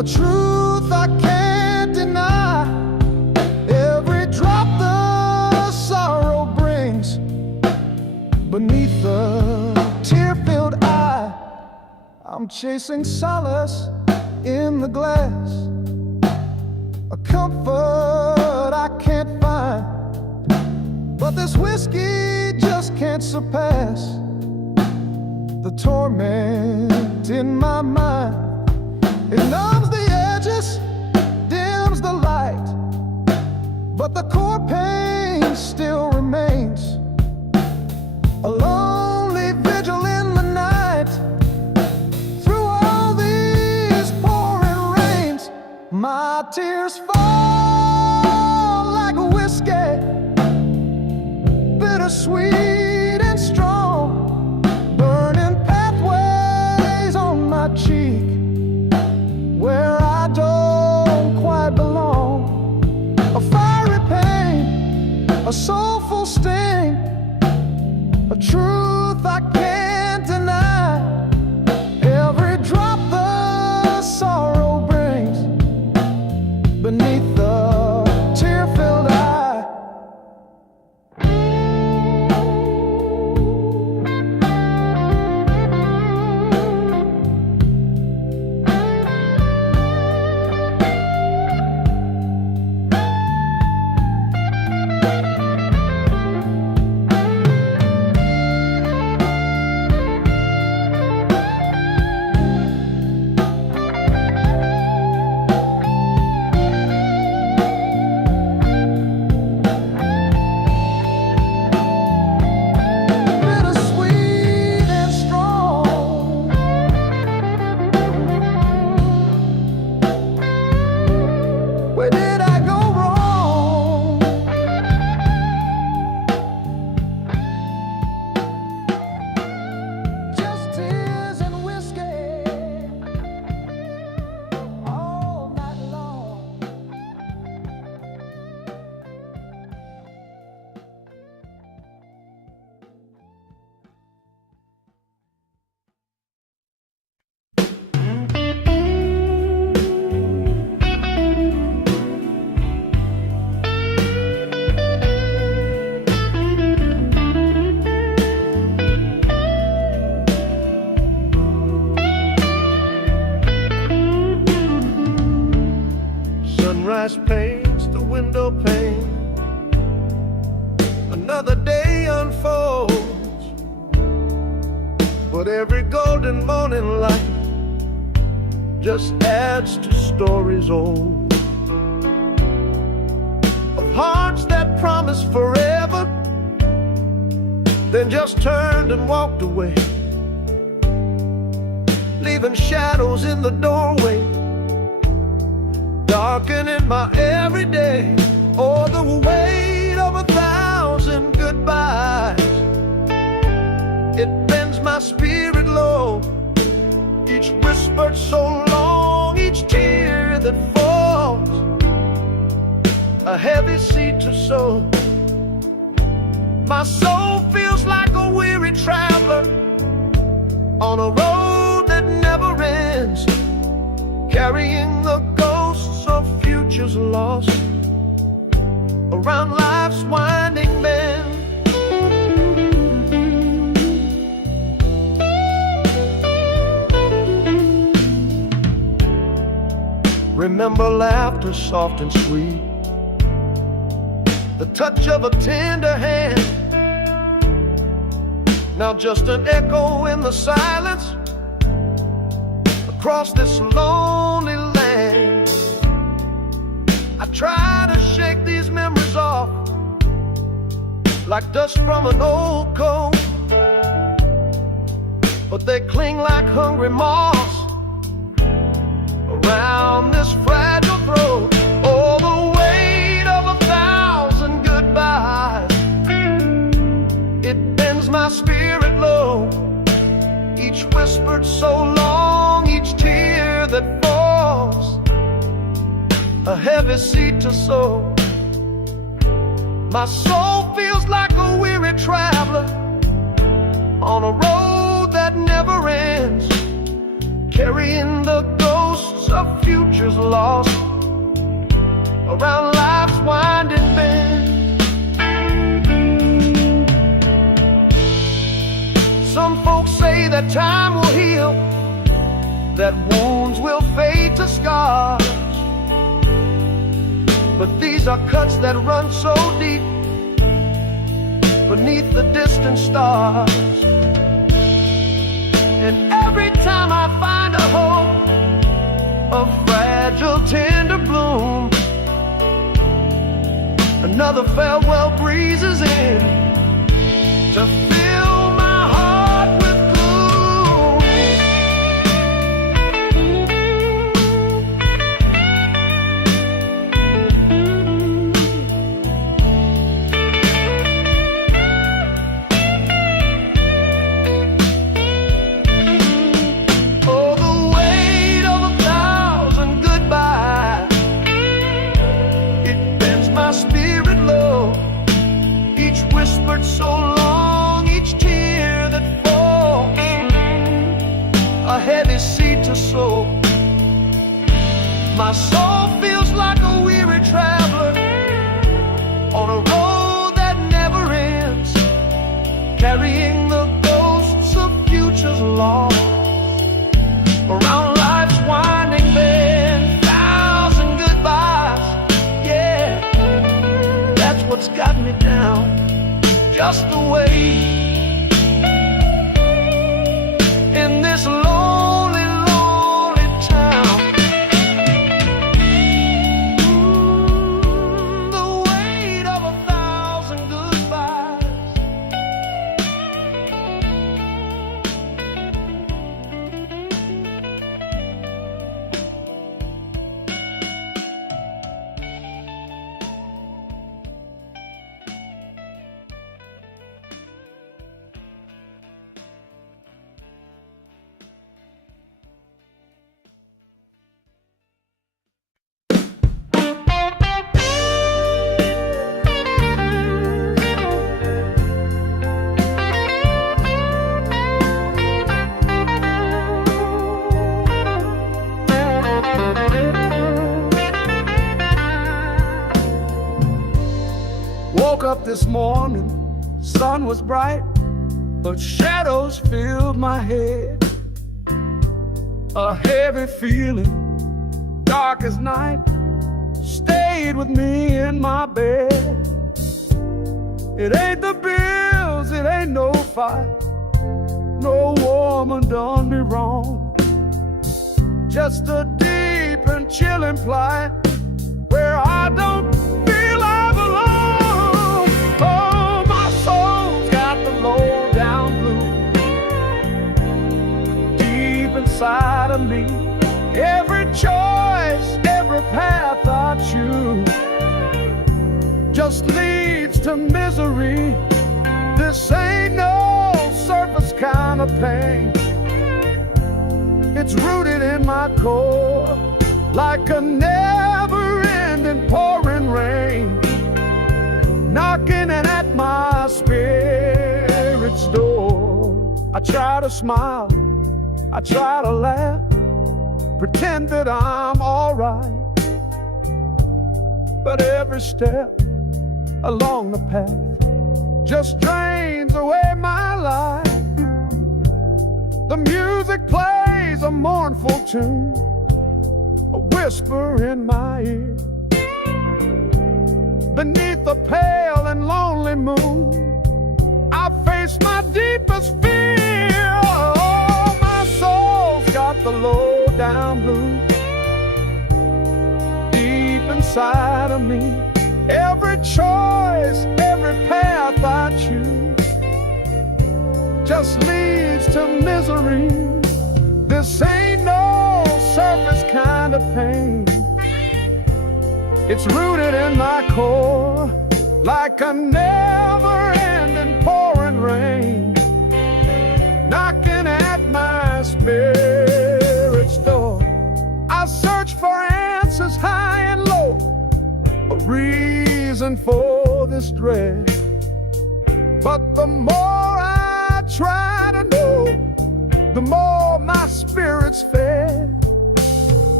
a truth I can't deny. Every drop the sorrow brings beneath the tear-filled eye. I'm chasing solace in the glass, a comfort I can't find, but this whiskey just can't surpass the torment in my mind. It numbs the edges, dims the light, but the core pain still remains. A lonely vigil in the night, through all these pouring rains. My tears fall like a whiskey, bittersweet and strong, burning pathways on my cheek where I don't quite belong. A fiery pain, a soulful sting, a truth I can't deny. Every drop the sorrow brings beneath the tear-filled eye. Where did I go wrong? Just tears and whiskey all night long. Sunrise paints the window pane, another day unfolds, but every golden morning light just adds to stories old, of hearts that promised forever, then just turned and walked away, leaving shadows in the doorway, darkening my everyday. Oh, the weight of 1,000 goodbyes, it bends my spirit low. Each whispered so long, each tear that falls, a heavy seed to sow. My soul feels like a weary traveler on a road that never ends, carrying the ghosts of futures lost around life's winding bend. Remember laughter soft and sweet, the touch of a tender hand, now just an echo in the silence across this lonely land. I try to shake these memories off like dust from an old coat, but they cling like hungry moths around this fragile throat. Oh, the weight of 1,000 goodbyes, it bends my spirit low. Each whispered so long, each tear that falls, a heavy seed to sow. My soul feels like a weary traveler on a road that never ends, carrying the ghost ghosts of futures lost around life's winding bend. Some folks say that time will heal, that wounds will fade to scars, but these are cuts that run so deep beneath the distant stars. And every time I find a hope, a fragile, tender bloom, another farewell breezes in to fill my heart with gloom. Oh, the weight of 1,000 goodbyes, it bends my spirit low. Each whispered so long, each tear that falls, a heavy seed to sow. My soul feels like a weary traveler on a road that never ends, carrying the ghosts of futures lost around life's winding bend. 1,000 goodbyes, yeah, that's what's got me down, just the way in this lonely, lonely town. The weight of 1,000 goodbyes. Woke up this morning, sun was bright, but shadows filled my head. A heavy feeling, dark as night, stayed with me in my bed. It ain't the bills, it ain't no fight, no woman done me wrong. Just a deep and chilling plight where I don't feel I belong. Oh, my soul's got the low down blues deep inside of me. Every choice, every path I choose just leads to misery. This ain't no surface kind of pain. It's rooted in my core like a never-ending pouring rain, knocking at my spirit's door. I try to smile, I try to laugh, pretend that I'm alright, but every step along the path just drains away my life. The music plays a mournful tune, a whisper in my ear. Beneath the pale and lonely moon, I face my deepest fear. Oh, my soul's got the low down blues deep inside of me. Every choice, every path I choose just leads to misery. This ain't no surface kind of pain. It's rooted in my core like a never-ending pouring rain, knocking at my spirit's door. I search for answers high and low, a reason for this dread, but the more I try to know, the more my spirit's fed.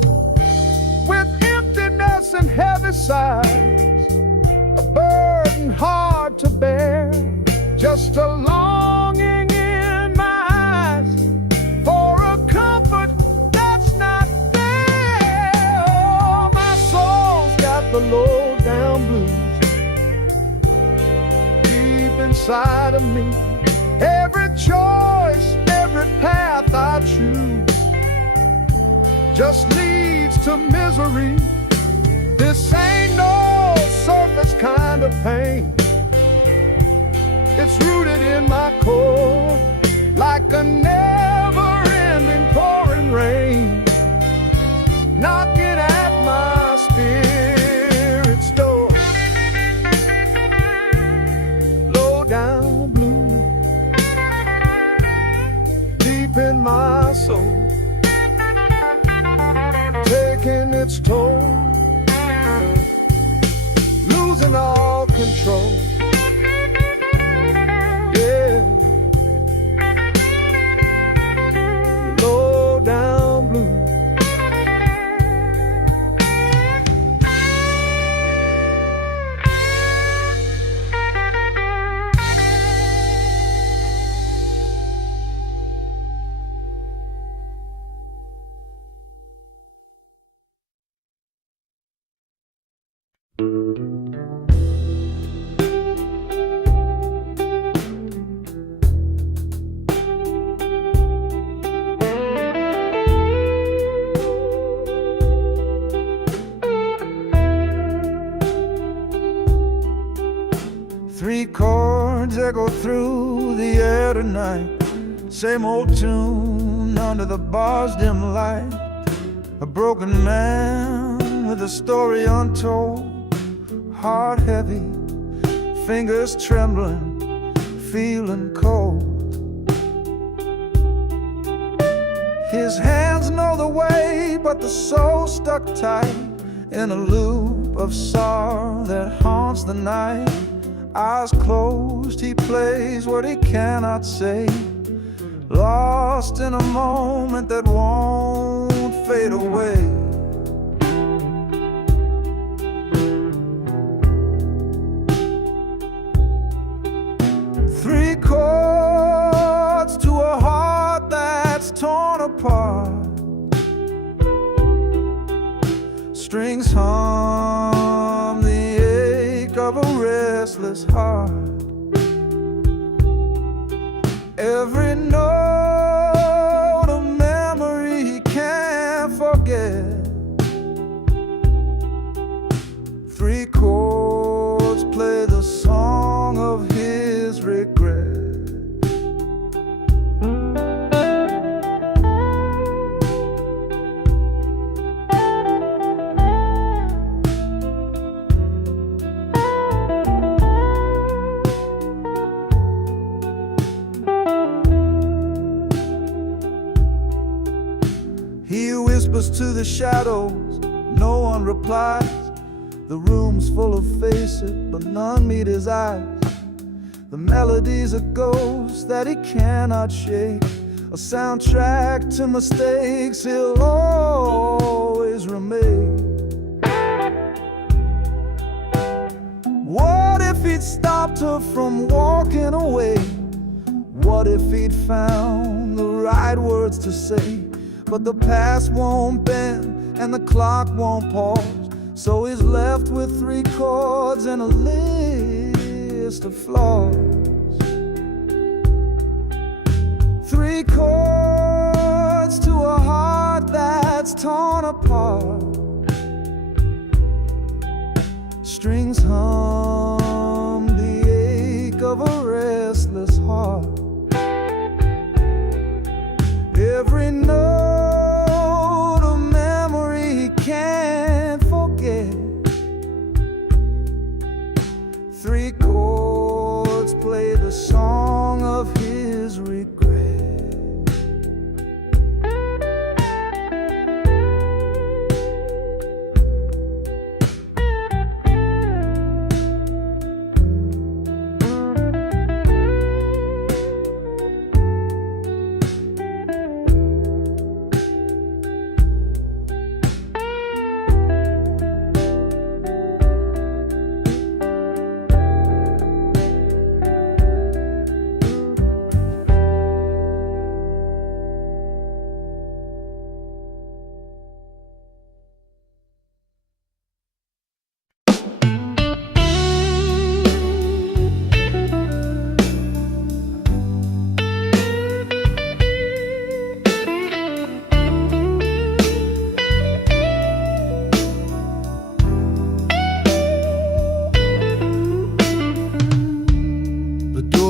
with emptiness and heavy sighs, a burden hard to bear, just a longing in my eyes for a comfort that's not there. Oh, my soul's got the low down blues deep inside of me. Every choice, every path I choose just leads to misery. This ain't no surface kind of pain. It's rooted in my core, like a never-ending pouring rain, knocking at my spirit's door. Low down blue, deep in my soul, taking its toll, losing all control. Yeah, low down blue. Three chords echo through the air tonight, same old tune under the bar's dim light. A broken man with a story untold, heart heavy, fingers trembling, feeling cold. His hands know the way, but the soul stuck tight in a loop of sorrow that haunts the night. Eyes closed, he plays what he cannot say, lost in a moment that won't fade away. Three chords to a heart that's torn apart, strings hum the ache of a restless heart. Every note a memory he can't forget. Three chords play the song of his regret. He whispers to the shadows, no one replies. The room's full of faces, but none meet his eyes. The melody's a ghost that he cannot shake, a soundtrack to mistakes he'll always remain. What if he'd stopped her from walking away? What if he'd found the right words to say? But the past won't bend and the clock won't pause, so he's left with three chords and a list of flaws. Three chords to a heart that's torn apart, strings hum the ache of a restless heart. Every note a memory he can't forget. Three chords play the song of his regret.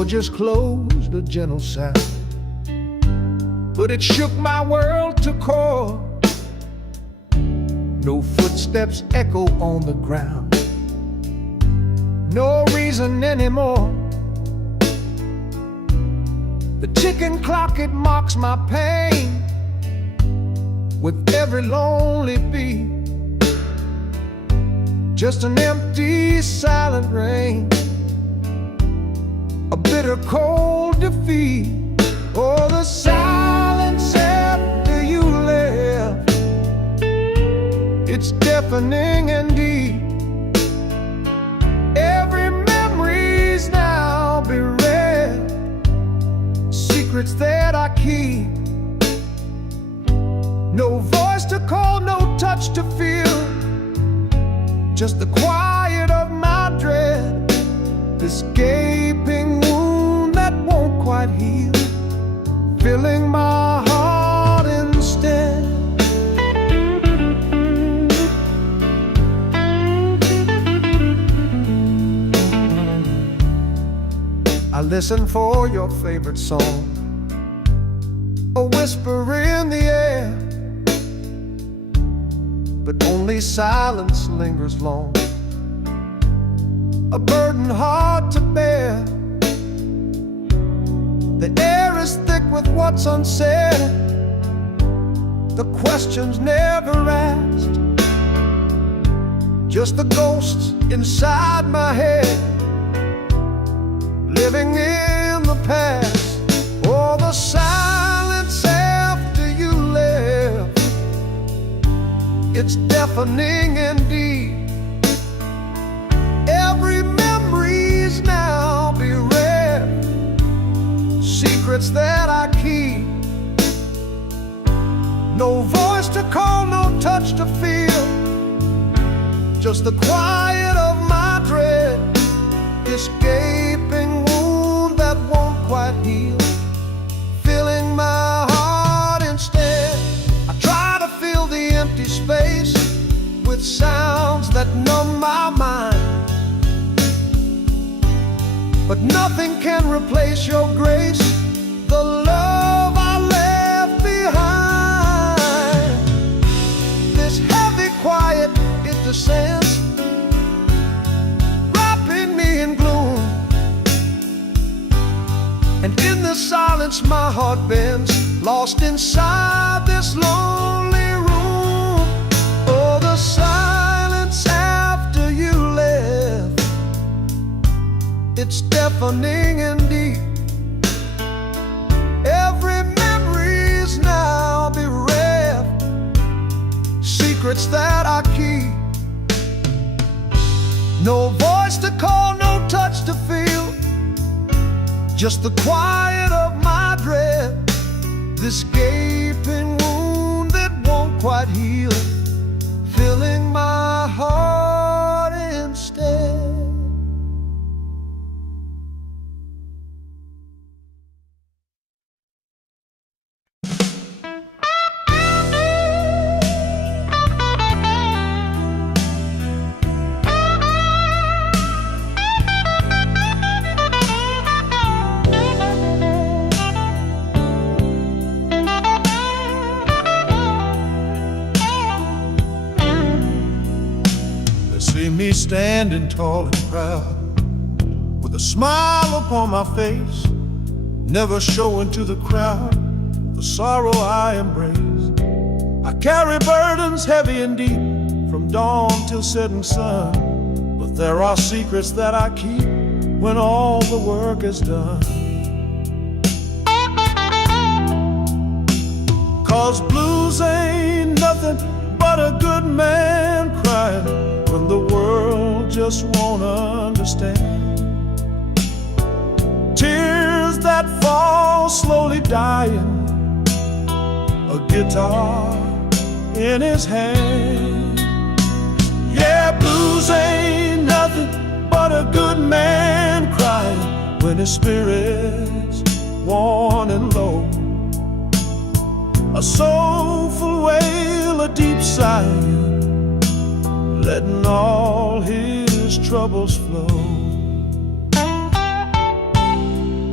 door just closed, a gentle sound, but it shook my world to core. No footsteps echo on the ground, no reason anymore. The ticking clock, it mocks my pain with every lonely beat. Just an empty, silent rain, a bitter, cold defeat. Oh, the silence after you left, it's deafening and deep. Every memory's now bereft, secrets that I keep. No voice to call, no touch to feel, just the quiet of my dread, this gaping wound that won't quite heal, filling my heart instead. I listen for your favorite song, a whisper in the air, but only silence lingers long, a burden hard to bear. The air is thick with what's unsaid, the questions never asked, just the ghosts inside my head, living in the past. Oh, the silence after you left, it's deafening indeed. Every memory's now bereft, secrets that I keep. No voice to call, no touch to feel, just the quiet of my dread, this gaping wound that won't quite heal, filling my heart instead. I try to fill the empty space with sounds that numb my mind, but nothing can replace your grace, the love I left behind. This heavy quiet, it descends, wrapping me in gloom, and in the silence my heart bends, lost inside this lonely room. Oh, the silence after you left, it's deafening and deep. Every memory's now bereft, secrets that I keep. No voice to call, no touch to feel, just the quiet of my dread, this gaping wound that won't quite heal, filling my heart instead. See me standing tall and proud, with a smile upon my face, never showing to the crowd the sorrow I embrace. I carry burdens heavy and deep, from dawn till setting sun, but there are secrets that I keep when all the work is done. 'Cause blues ain't nothing but a good man crying when the world just won't understand. Tears that fall slowly dying, a guitar in his hand. Yeah, blues ain't nothing but a good man crying when his spirit's worn and low. A soulful wail, a deep sigh, letting all his troubles flow.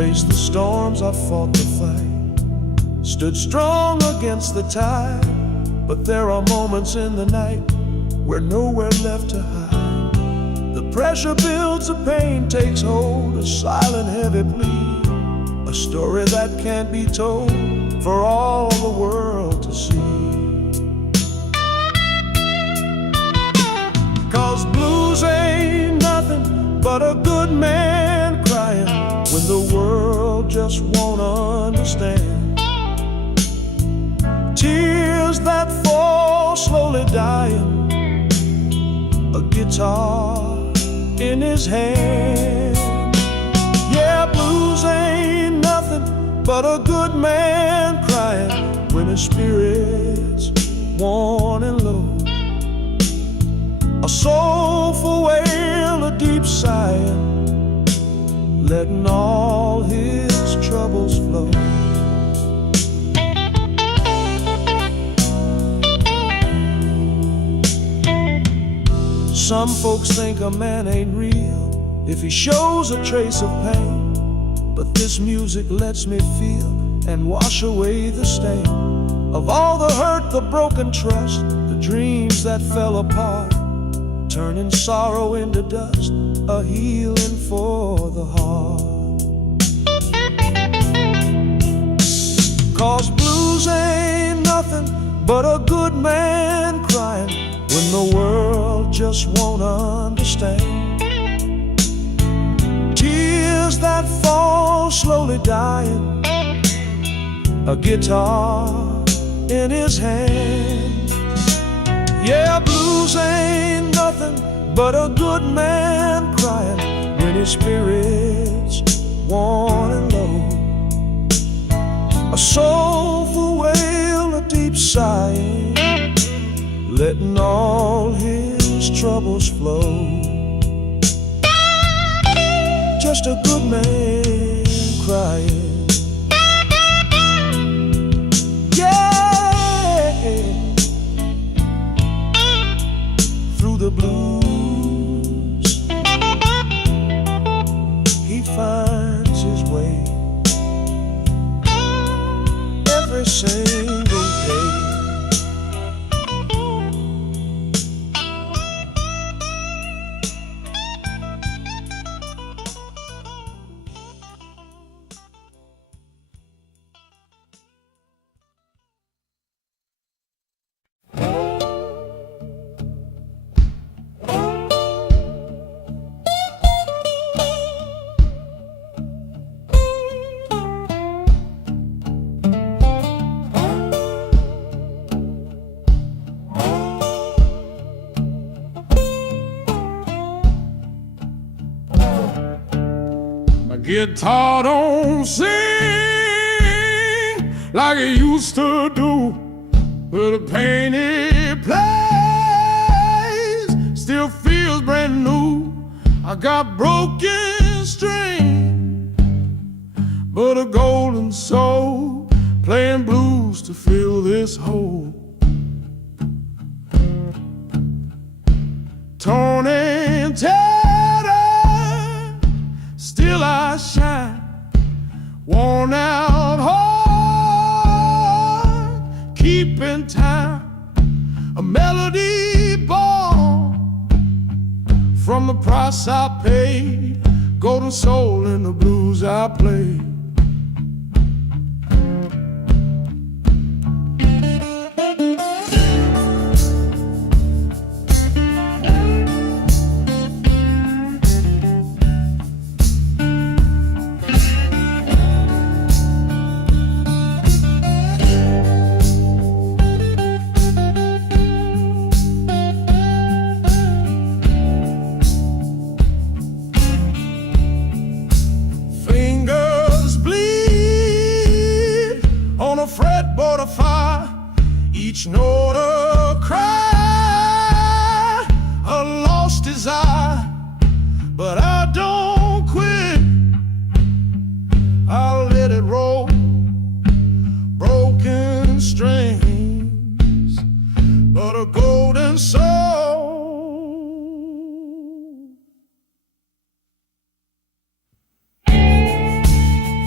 faced the storms, I fought the fight, stood strong against the tide. But there are moments in the night where nowhere left to hide. The pressure builds, the pain takes hold, a silent heavy plea, a story that can't be told for all the world to see. 'Cause blues ain't nothing but a good man crying when the world just won't understand. Tears that fall slowly dying, a guitar in his hand. Yeah, blues ain't nothing but a good man crying when his spirit's worn and low. A soulful wail, a deep sigh, letting all his troubles flow. Some folks think a man ain't real if he shows a trace of pain, but this music lets me feel and wash away the stain of all the hurt, the broken trust, the dreams that fell apart, turning sorrow into dust, a healing for the heart. 'Cause blues ain't nothing but a good man crying when the world just won't understand. Tears that fall slowly dying, a guitar in his hand. Yeah, blues ain't nothing but a good man crying when his spirit's worn and low. A soulful wail, a deep sighing, letting all his troubles flow. Just a good man crying. Yeah, through the blues he finds his way every single day. Guitar don't sing like it used to do, but the pain it plays still feels brand new. I got broken string, but a golden soul playing blues to fill this hole. Torn and tattered, still I shine, worn out heart, keeping time, a melody born from the price I paid, golden soul in the blues I played. Fretboard of fire, each note a cry, a lost desire, but I don't quit. I'll let it roll, broken strings, but a golden soul.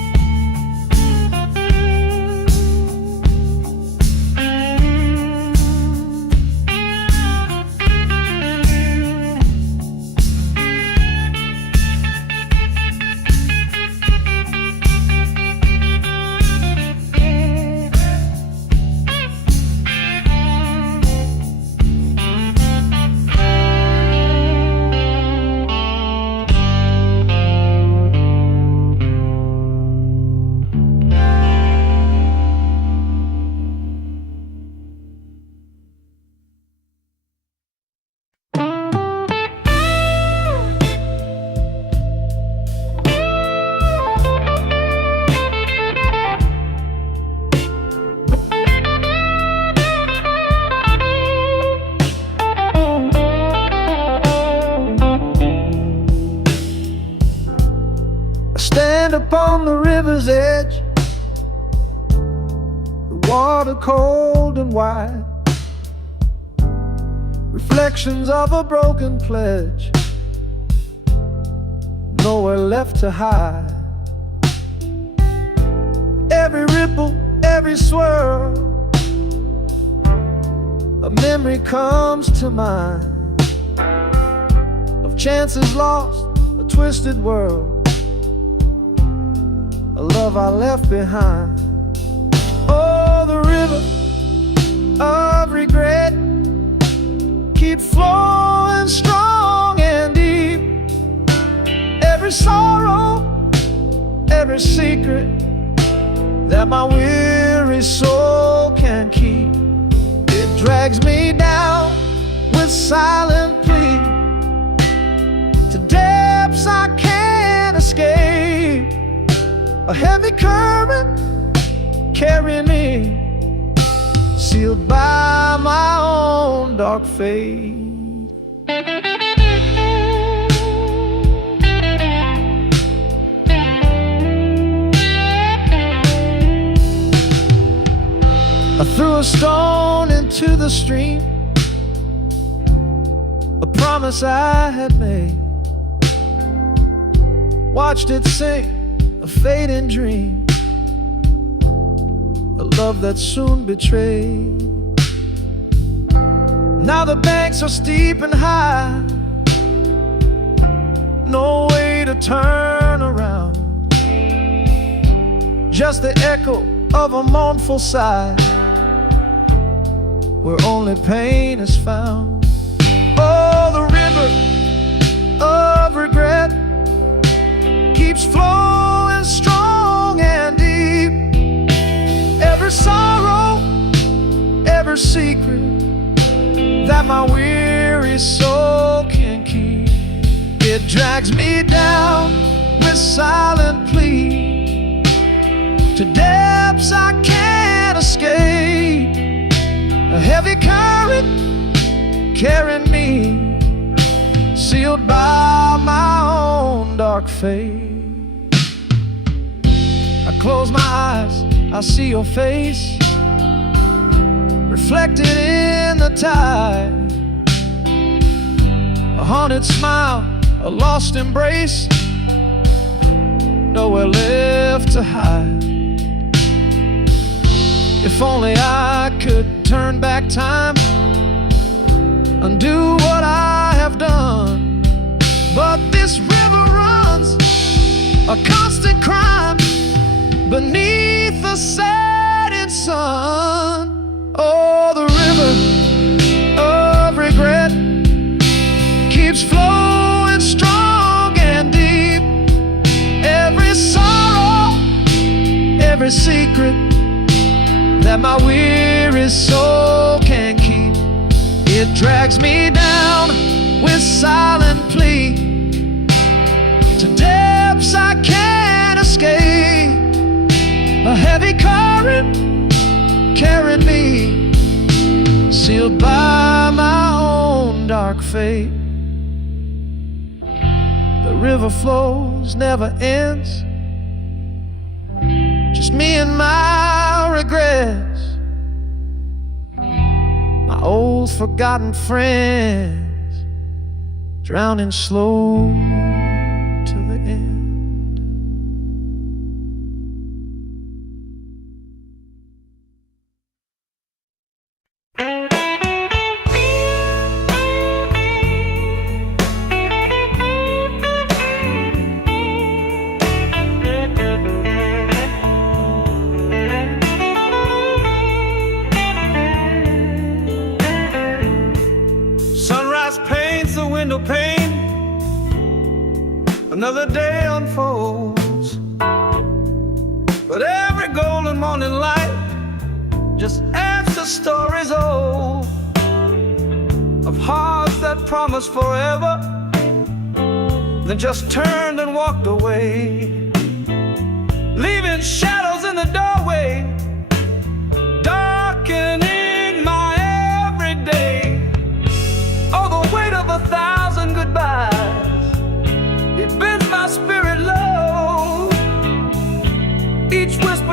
upon the river's edge, the water cold and wide, reflections of a broken pledge, nowhere left to hide. Every ripple, every swirl, a memory comes to mind of chances lost, a twisted world, a love I left behind. Oh, the river of regret keeps flowing strong and deep. Every sorrow, every secret that my weary soul can keep, it drags me down with silent plea to depths I can't escape. A heavy current carrying me, sealed by my own dark fate. I threw a stone into the stream, a promise I had made, watched it sink, a fading dream, a love that soon betrayed. Now the banks are steep and high, no way to turn around, just the echo of a mournful sigh, where only pain is found. Oh, the river of regret keeps flowing strong and deep. Every sorrow, every secret that my weary soul can keep, it drags me down with silent plea to depths I can't escape. A heavy current carrying me, sealed by my own dark fate. I close my eyes, I see your face reflected in the tide, a haunted smile, a lost embrace, nowhere left to hide. If only I could turn back time, undo what I have done, but this river runs a constant crime beneath the setting sun. Oh, the river of regret keeps flowing strong and deep. Every sorrow, every secret that my weary soul can keep, it drags me down with silent plea to depths I can't escape. A heavy current carrying me, sealed by my own dark fate. The river flows, never ends, just me and my regrets, my old forgotten friends, drowning slow to the end. Window pane, another day unfolds, but every golden morning light just adds to stories old of hearts that promised forever, then just turned and walked away, leaving shadows in the doorway, darkening my everyday. Oh, the weight of 1,000 goodbyes, it bends my spirit low.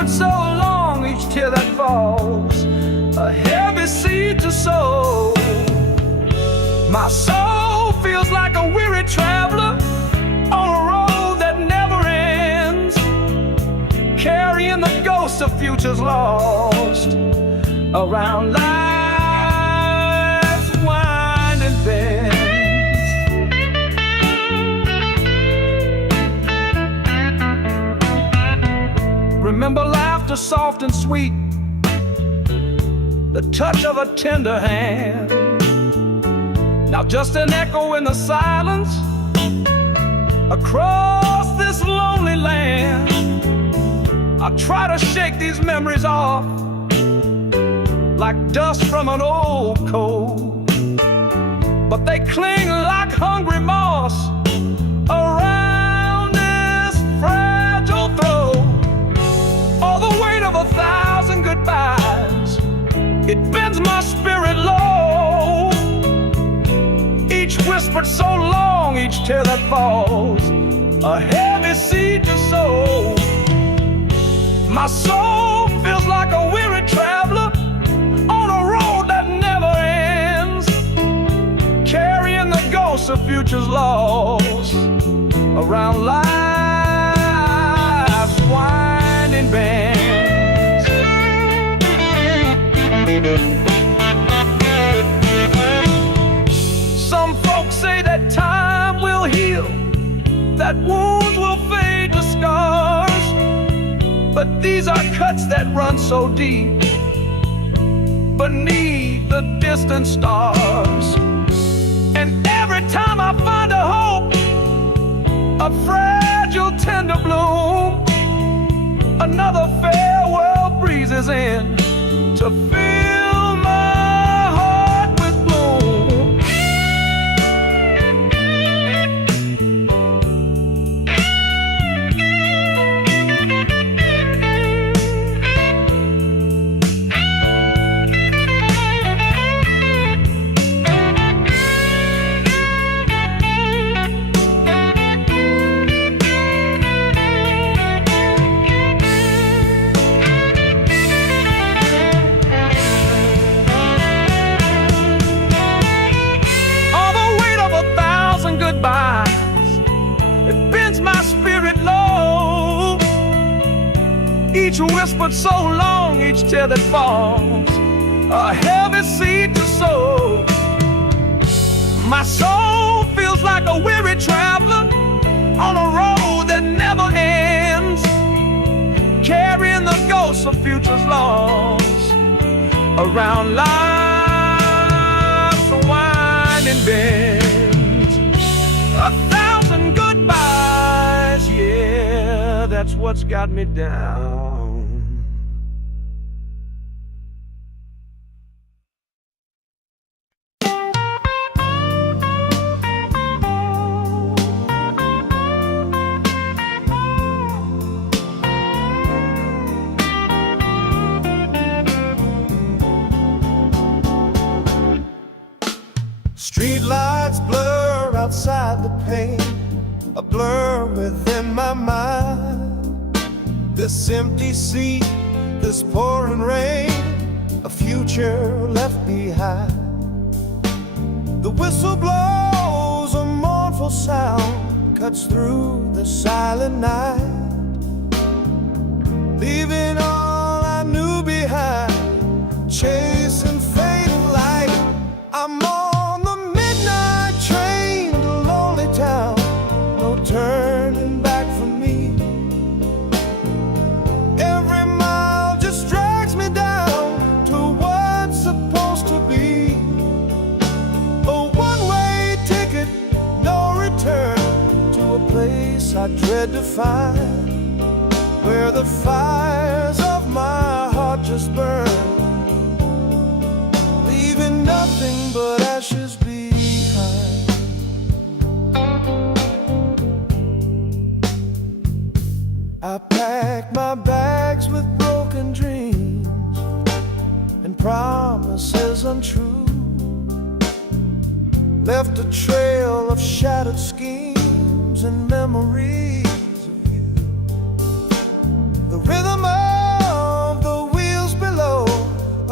whispered so long, each tear that falls, a heavy seed to sow. My soul feels like a weary traveler on a road that never ends, carrying the ghosts of futures lost around life's winding bends. Remember laughter soft and sweet, the touch of a tender hand. Now just an echo in the silence across this lonely land. I try to shake these memories off like dust from an old coat, but they cling like hungry moss around this fragile throat. All the weight of 1,000 goodbyes, it bends my spirit low. Each whispered so long, each tear that falls, a heavy seed to sow. My soul feels like a weary traveler on a road that never ends, carrying the ghosts of futures lost around life's winding bends. Some folks say that time will heal, that wounds will fade to scars, but these are cuts that run so deep beneath the distant stars. And every time I find a hope, a fragile tender bloom, another farewell breezes in to fill my heart with gloom. It bends my spirit low. Each whispered so long, each tear that falls, a heavy seed to sow. My soul feels like a weary traveler on a road that never ends, carrying the ghosts of futures lost around life's winding bends. 1,000 goodbyes, yeah, that's what's got me down. Street lights blur outside the pane, a blur within my mind. This empty seat, this pouring rain, a future left behind. The whistle blows a mournful sound, cuts through the silent night, leaving all I knew behind, chasing fading light. I'm on the midnight train to lonely town, no turning back for me. Every mile just drags me down to what's supposed to be a one-way ticket, no return, to a place I dread to find, where the fires of my heart just burn, leaving nothing but ashes behind. I packed my bags with broken dreams and promises untrue, left a trail of shattered schemes and memories of you. The rhythm of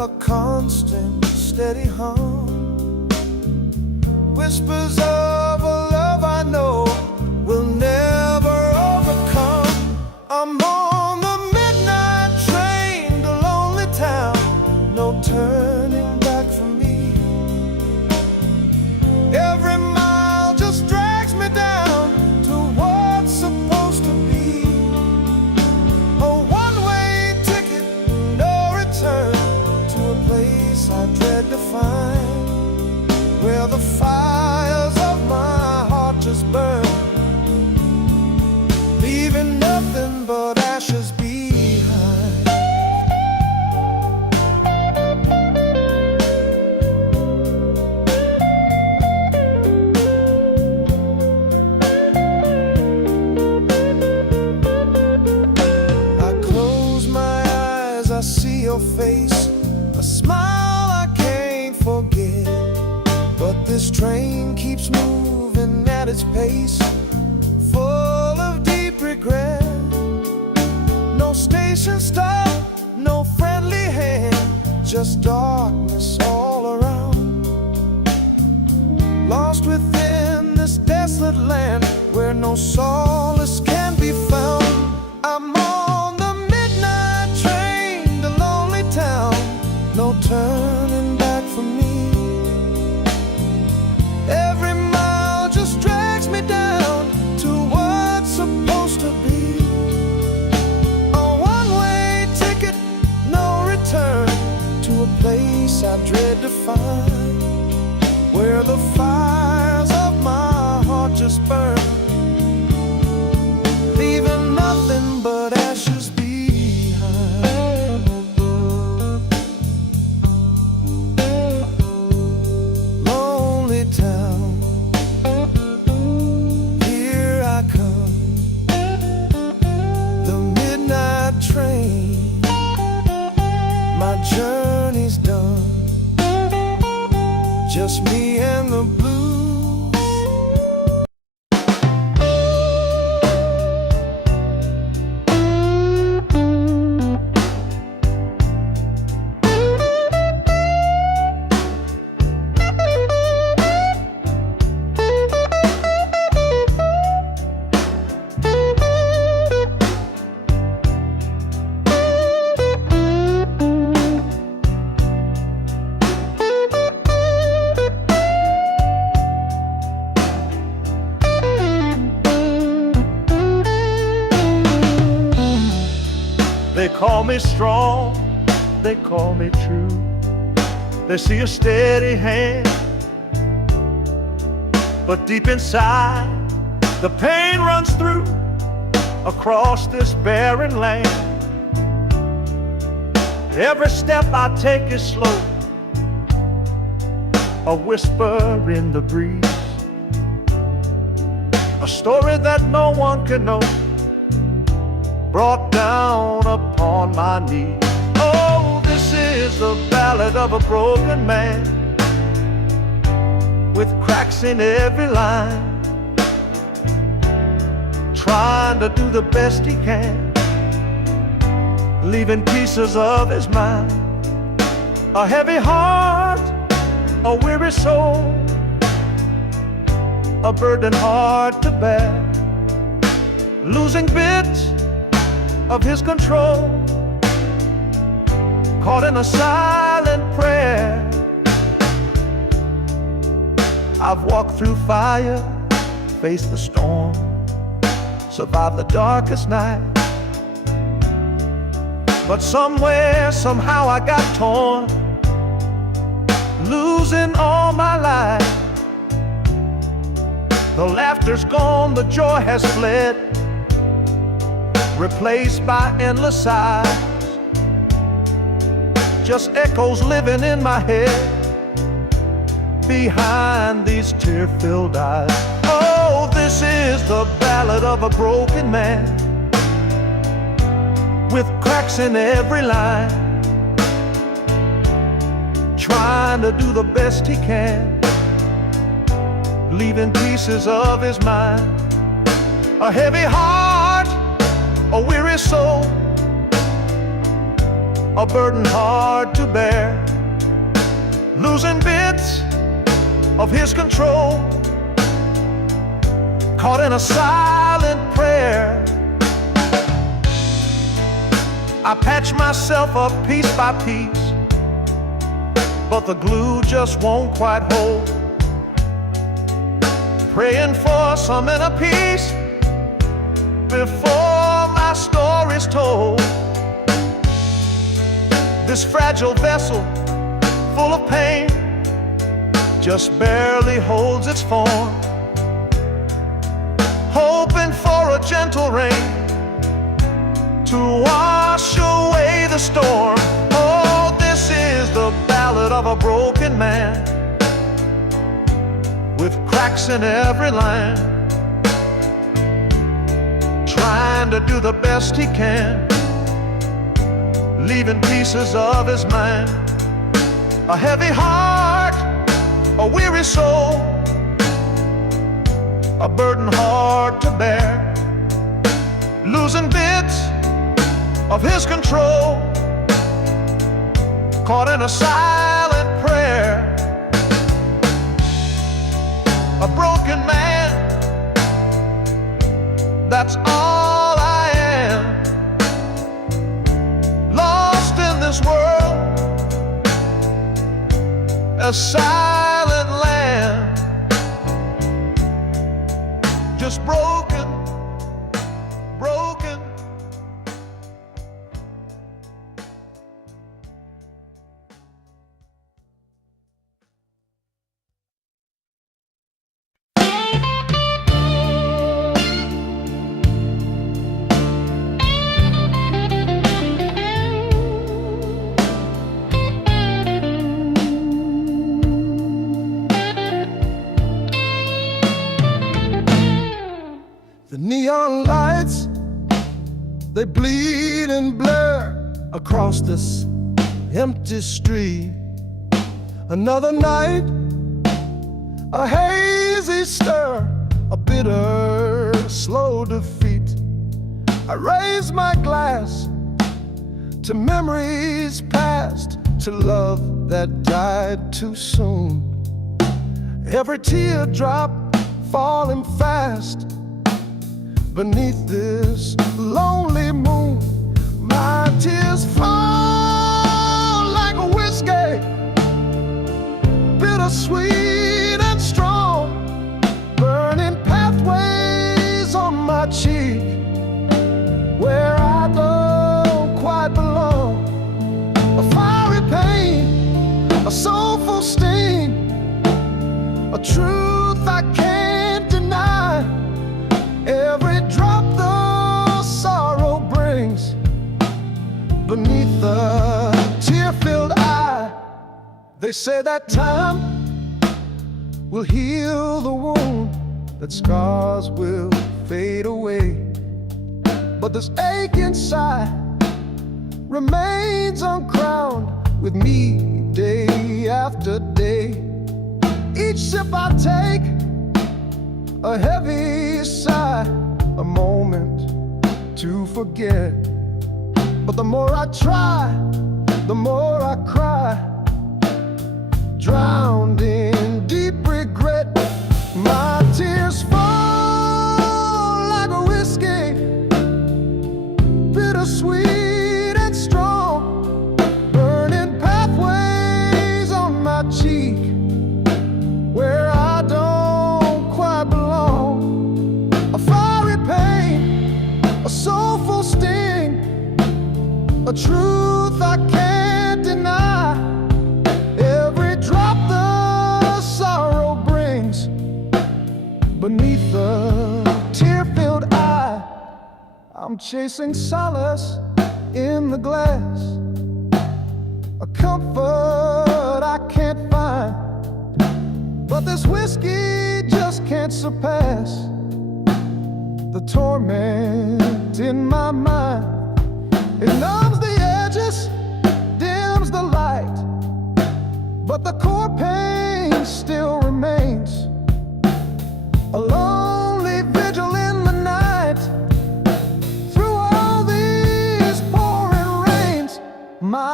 a constant, steady hum. Whispers of a love I know will never overcome. I'm on the midnight train to lonely town, no turning back for me. Every mile just drags me down to what's supposed to be. A one-way ticket, no return, to a place I dread to find, where the fires of my heart just burn, leaving nothing but ashes behind. I close my eyes, I see your face, a smile I can't forget. But this train keeps moving at its pace, full of deep regret. No station stop, no friendly hand, just darkness all around. Lost within this desolate land where no solace can be found. I'm on the midnight train to lonely town, no turning back for me. Every mile just drags me down to what's supposed to be. A one-way ticket, no return, to a place I dread to find, where the fires of my heart just burn, leaving nothing but ashes behind. Lonely town, here I come, the midnight train, my journey's done, just me and the blues. They call me strong, they call me true. They see a steady hand, but deep inside the pain runs through across this barren land. Every step I take is slow, a whisper in the breeze, a story that no one can know, brought down upon my knees. Oh, this is the ballad of a broken man, with cracks in every line, trying to do the best he can, leaving pieces of his mind. A heavy heart, a weary soul, a burden hard to bear, losing bits of his control, caught in a silent prayer. I've walked through fire, faced the storm, survived the darkest night, but somewhere, somehow I got torn, losing all my life. The laughter's gone, the joy has fled, replaced by endless sighs, just echoes living in my head behind these tear-filled eyes. Oh, this is the ballad of a broken man, with cracks in every line, trying to do the best he can, leaving pieces of his mind. A heavy heart, a weary soul, a burden hard to bear, losing bits of his control, caught in a silent prayer. I patch myself up piece by piece, but the glue just won't quite hold. Praying for some inner peace before my story's told. This fragile vessel, full of pain, just barely holds its form, hoping for a gentle rain to wash away the storm. Oh, this is the ballad of a broken man, with cracks in every line, trying to do the best he can, leaving pieces of his mind. A heavy heart, a weary soul, a burden hard to bear, losing bits of his control, caught in a silent prayer. A broken man, that's all I am, lost in this world, a silent land, just broken, broken. The neon lights, they bleed and blur across this empty street. Another night, a hazy stir, a bitter, slow defeat. I raise my glass to memories past, to love that died too soon. Every teardrop falling fast beneath this lonely moon. My tears fall like a whiskey, bittersweet and strong, burning pathways on my cheek where I don't quite belong. A fiery pain, a soulful sting, a truth I can't deny. Every drop the sorrow brings beneath the tear-filled eye. They say that time will heal the wound, that scars will fade away, but this ache inside remains uncrowned with me day after day. Each sip I take, a heavy sigh, a moment to forget. But the more I try, the more I cry, drowned in deep regret. My tears fall like a whiskey, bittersweet and strong, burning pathways on my cheek where I don't quite belong. A fiery pain, a soulful sting, a truth I can't deny. Every drop the sorrow brings beneath the tear-filled eye. I'm chasing solace in the glass, a comfort I can't find, but this whiskey just can't surpass the torment in my mind. It numbs the edges, dims the light, but the core pain still remains. A lonely vigil in the night, through all these pouring rains. My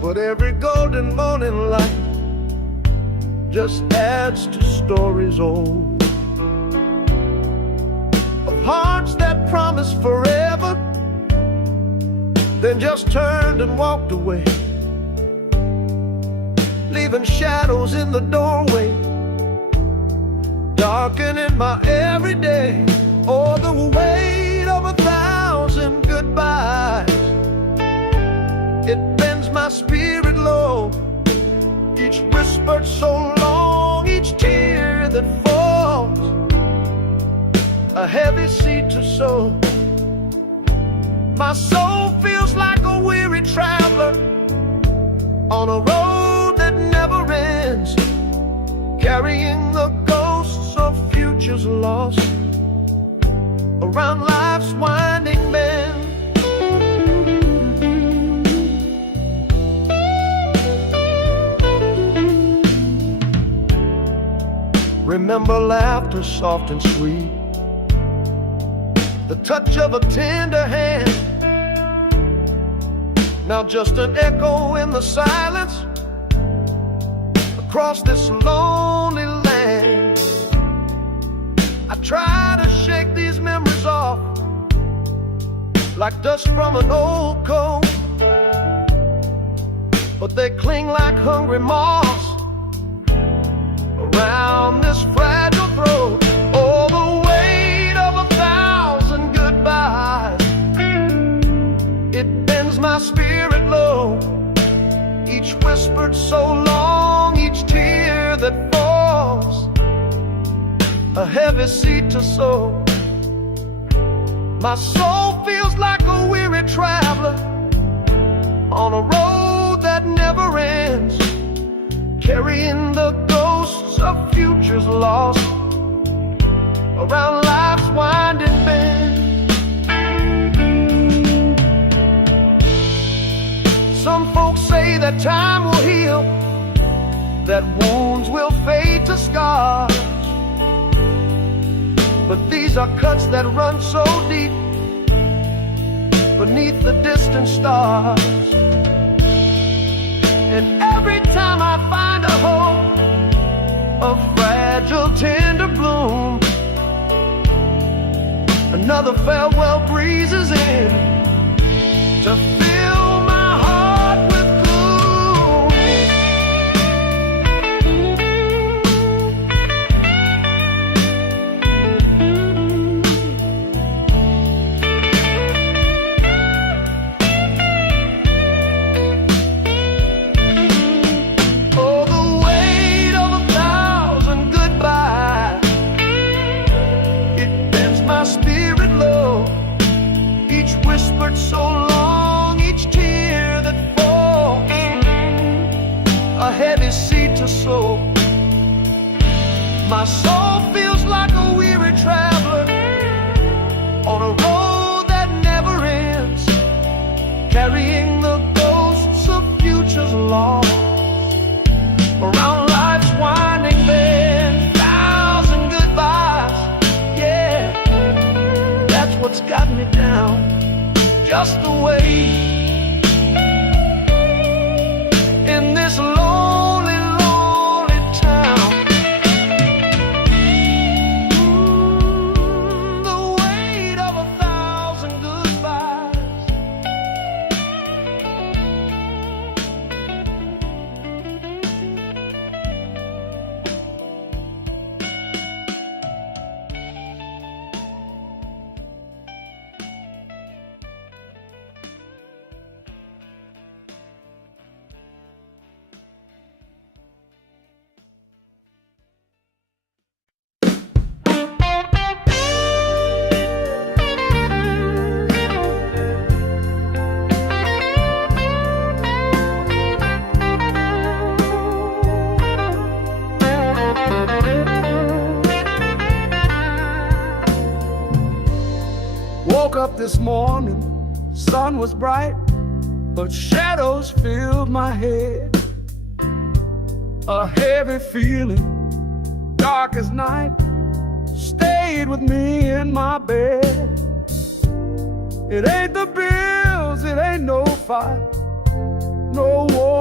But every golden morning light just adds to stories old of hearts that promised forever, then just turned and walked away, leaving shadows in the doorway, darkening my everyday. Oh, the weight of 1,000 goodbyes, it bends my spirit low. Each whispered so long, each tear that falls, a heavy seed to sow. My soul feels like a weary traveler on a road that never ends, carrying the ghosts of futures lost around life's winding bend. Remember laughter soft and sweet, the touch of a tender hand. Now just an echo in the silence across this lonely land. I try to shake these memories off like dust from an old coat, but they cling like hungry moths around this fragile throat. Oh, the weight of 1,000 goodbyes, it bends my spirit low. Each whispered so long, each tear that falls, a heavy seed to sow. My soul feels like a weary traveler on a road that never ends, carrying the ghosts of futures lost around life's winding bend. Some folks say that time will heal, that wounds will fade to scars, but these are cuts that run so deep beneath the distant stars. And every time I find a hope, a fragile tender bloom, another farewell breezes in to fill my heart with gloom. Oh, the weight of 1,000 goodbyes, it bends my spirit low. Each whispered so long, each tear that falls, a heavy seed to sow. My soul feels like a weary traveler on a road that never ends, carrying the ghosts of futures lost around life's winding bend. 1,000 goodbyes, yeah, that's what's got me down, just the way in this lonely, lonely town. The weight of 1,000 goodbyes. Woke up this morning, sun was bright, but shadows filled my head. A heavy feeling, dark as night, stayed with me in my bed. It ain't the bills, it ain't no fight, no war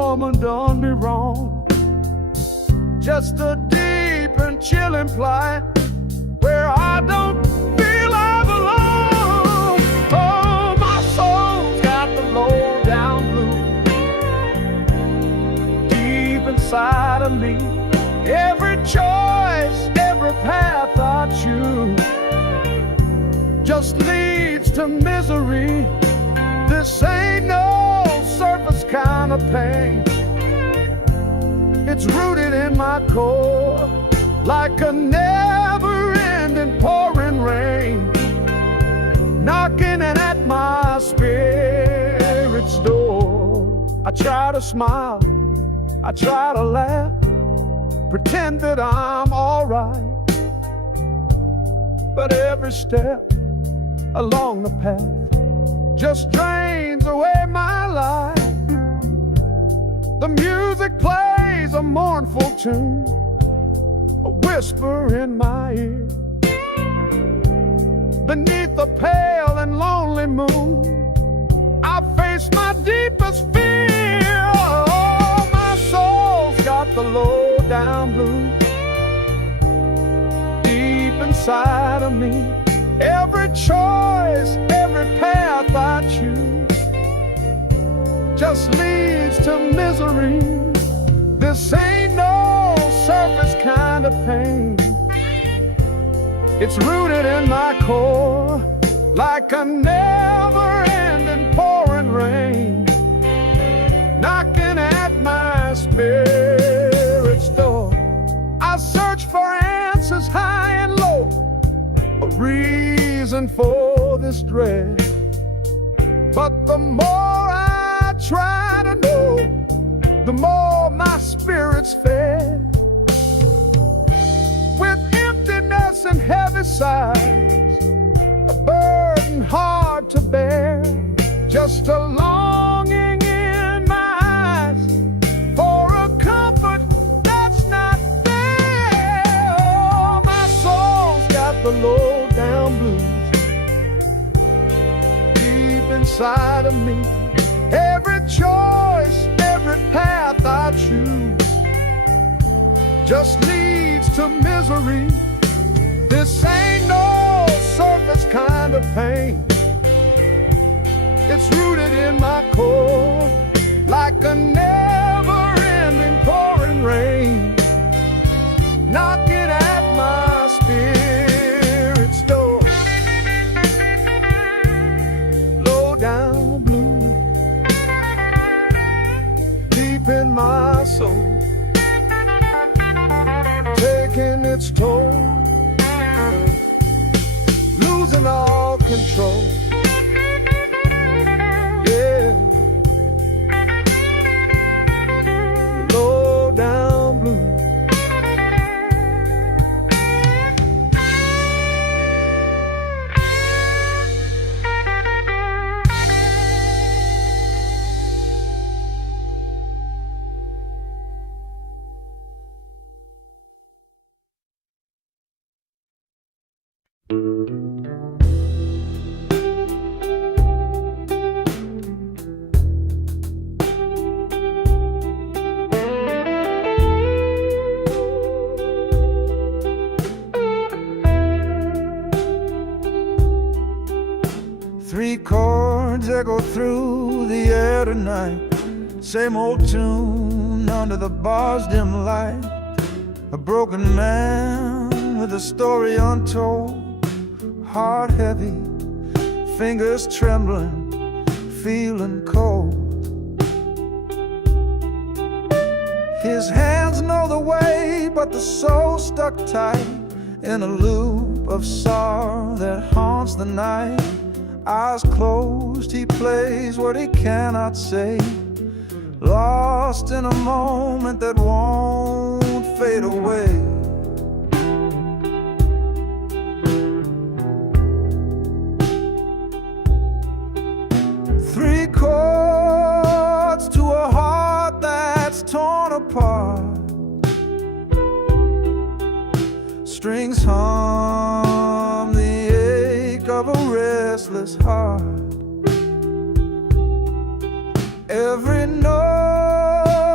woman done me wrong. Just a deep and chilling plight where I don't feel I belong. Oh, my soul's got the low down blues deep inside of me. Every choice, every path I choose just leads to misery. This ain't no surface kind of pain. It's rooted in my core like a never-ending pouring rain, knocking at my spirit's door. I try to smile, I try to laugh, pretend that I'm alright, but every step along the path just drains away my life. The music plays a mournful tune, a whisper in my ear. Beneath the pale and lonely moon, I face my deepest fear. Oh, my soul's got the low down blues deep inside of me. Every choice, every path I choose just leads to misery. This ain't no surface kind of pain. It's rooted in my core like a never-ending pouring rain, knocking at my spirit's door. I search for answers high and low, a reason for this dread, but the more I try to know, the more my spirit's fed. With emptiness and heavy sighs, a burden hard to bear, just a longing in my eyes for a comfort that's not there. Oh, my soul's got the low down blues deep inside of me. Every choice, every path I choose just leads to misery. This ain't no surface kind of pain. It's rooted in my core like a never-ending pouring rain, knocking at my spirit's door. Low down blue deep in my soul, taking its toll, losing all control. Yeah, low down blue. Three chords echo through the air tonight, same old tune under the bar's dim light. A broken man with a story untold, heart heavy, fingers trembling, feeling cold. His hands know the way, but the soul stuck tight in a loop of sorrow that haunts the night. Eyes closed, he plays what he cannot say, lost in a moment that won't fade away. Three chords to a heart that's torn apart, strings hum the ache of a restless heart. Every note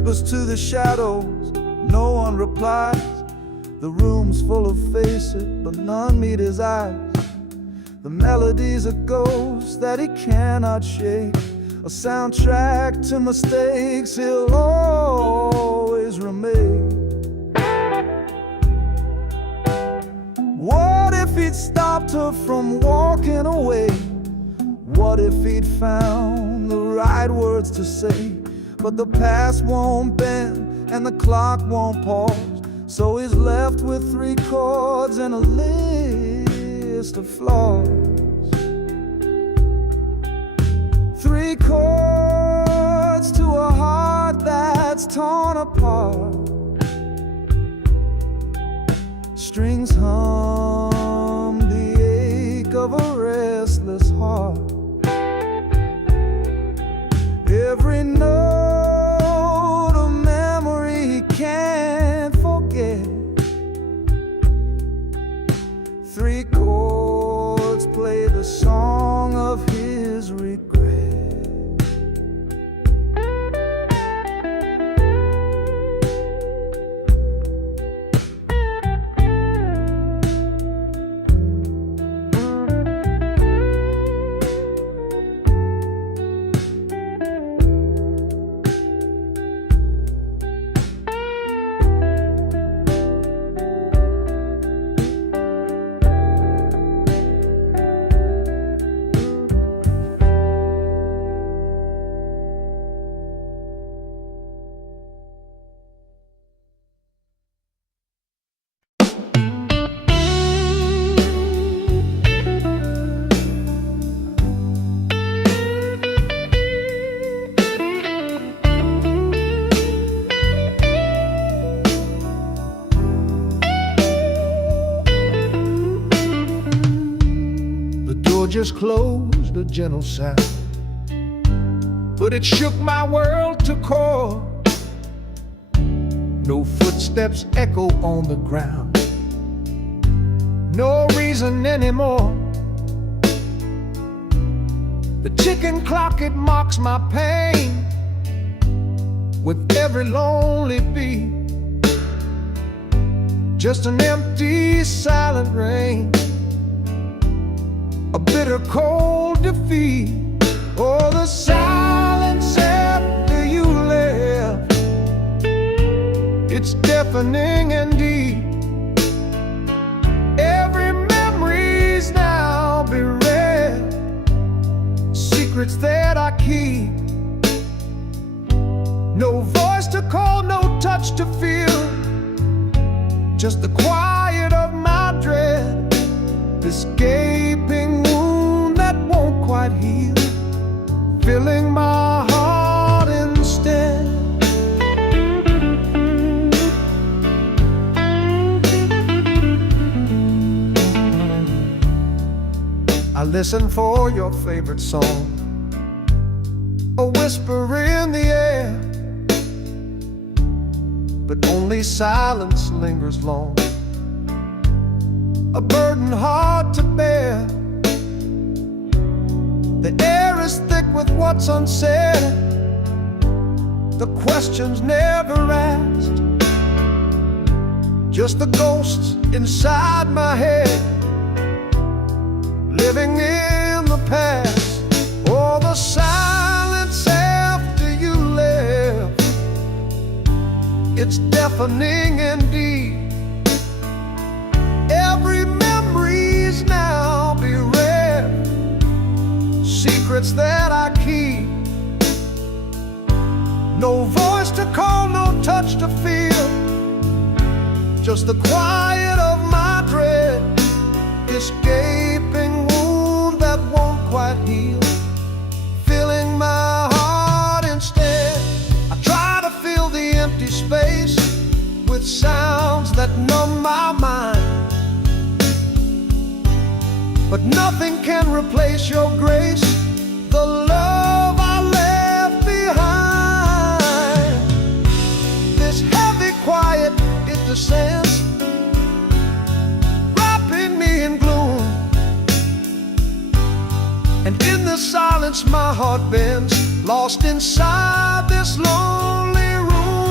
whispers to the shadows, no one replies. The room's full of faces, but none meet his eyes. The melody's a ghost that he cannot shake, a soundtrack to mistakes he'll always remain. What if he'd stopped her from walking away? What if he'd found the right words to say? But the past won't bend and the clock won't pause, so he's left with 3 chords and a list of flaws. 3 chords to a heart that's torn apart. Strings hum the ache of a restless heart. Every note a memory he can't forget. 3 chords play the song of his regret. Just closed, a gentle sound, but it shook my world to core. No footsteps echo on the ground, no reason anymore. The ticking clock, it mocks my pain with every lonely beat. Just an empty, silent rain, a bitter cold defeat. Oh, the silence after you left, it's deafening indeed. Every memory's now bereft, secrets that I keep. No voice to call, no touch to feel, just the quiet of my dread. This gaping wound that won't quite heal, filling my heart instead. I listen for your favorite song, a whisper in the air, but only silence lingers long, a burden hard to bear. The air is thick with what's unsaid, the questions never asked, just the ghosts inside my head, living in the past. Oh, the silence after you left, it's deafening indeed. Every memory's now bereft, secrets that I keep. No voice to call, no touch to feel, just the quiet of my dread. This gaping wound that won't quite heal, filling my heart instead. I try to fill the empty space with sounds that numb my mind, but nothing can replace your grace, the love I left behind. This heavy quiet, it descends, wrapping me in gloom, and in the silence my heart bends, lost inside this lonely room.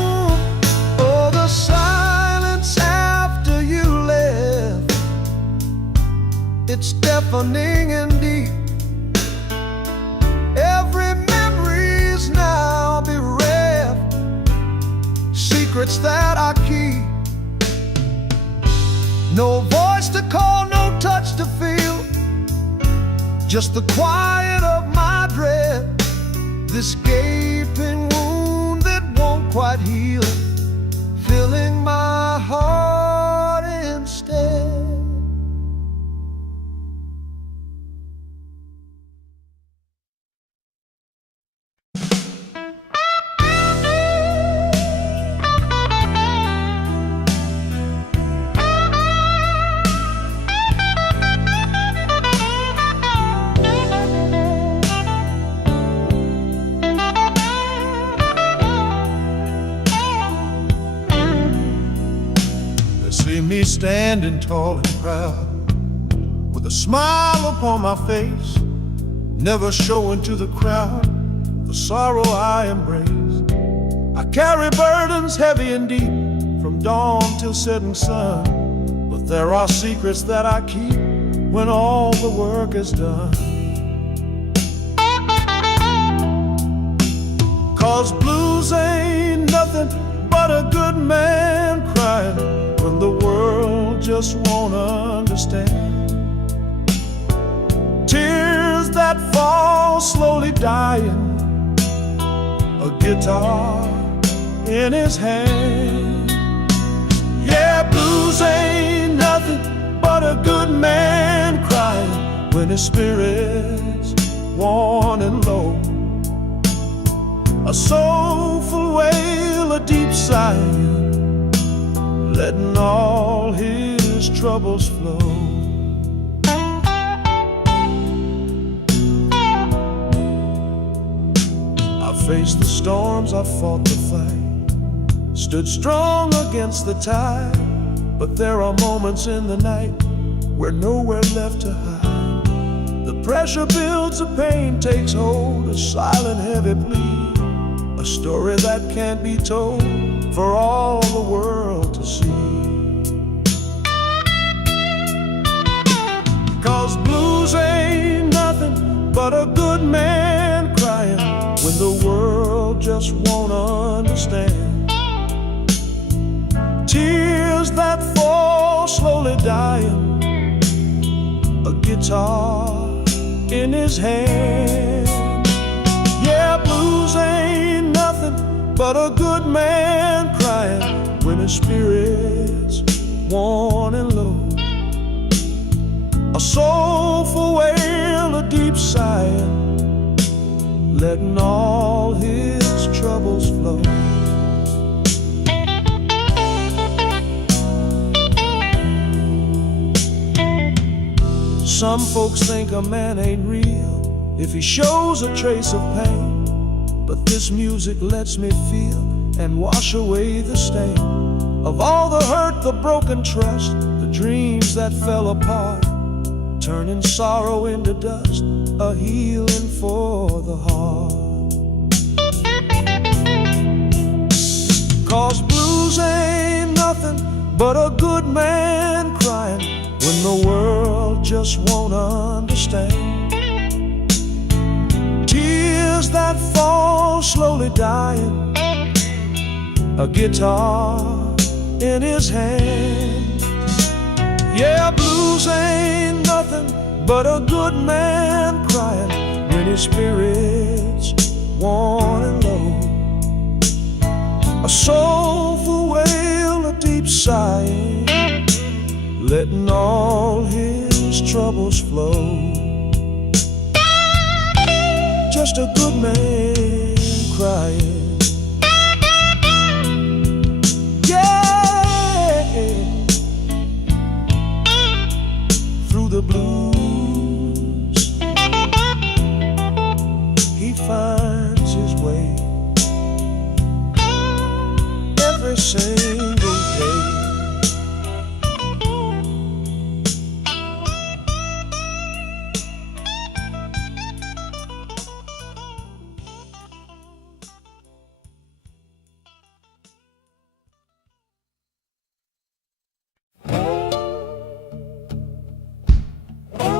It's deafening and deep. Every memory's now bereft, secrets that I keep. No voice to call, no touch to feel, just the quiet of my dread. This gaping wound that won't quite heal, filling my heart instead. See me standing tall and proud, with a smile upon my face, never showing to the crowd the sorrow I embrace. I carry burdens heavy and deep, from dawn till setting sun, but there are secrets that I keep when all the work is done. 'Cause blues ain't nothing but a good man crying when the world just won't understand. Tears that fall slowly dying, a guitar in his hand. Yeah, blues ain't nothing but a good man crying when his spirit's worn and low. A soulful wail, a deep sigh, letting all his troubles flow. I faced the storms, I fought the fight, stood strong against the tide, but there are moments in the night where nowhere left to hide. The pressure builds, the pain takes hold, a silent heavy plea, a story that can't be told for all the world to see. 'Cause blues ain't nothing but a good man crying when the world just won't understand. Tears that fall slowly dying, a guitar in his hand. Yeah, blues ain't nothing but a good man crying when his spirit's worn and low. A soulful wail, a deep sigh, letting all his troubles flow. Some folks think a man ain't real if he shows a trace of pain, but this music lets me feel and wash away the stain of all the hurt, the broken trust, the dreams that fell apart, turning sorrow into dust, a healing for the heart. 'Cause blues ain't nothing but a good man crying when the world just won't understand. Tears that fall slowly dying, a guitar in his hand. Yeah, blues ain't nothing but a good man crying when his spirit's worn and low. A soulful wail, a deep sigh, letting all his troubles flow. Just a good man crying. Yeah, through the blues he finds his way every single day.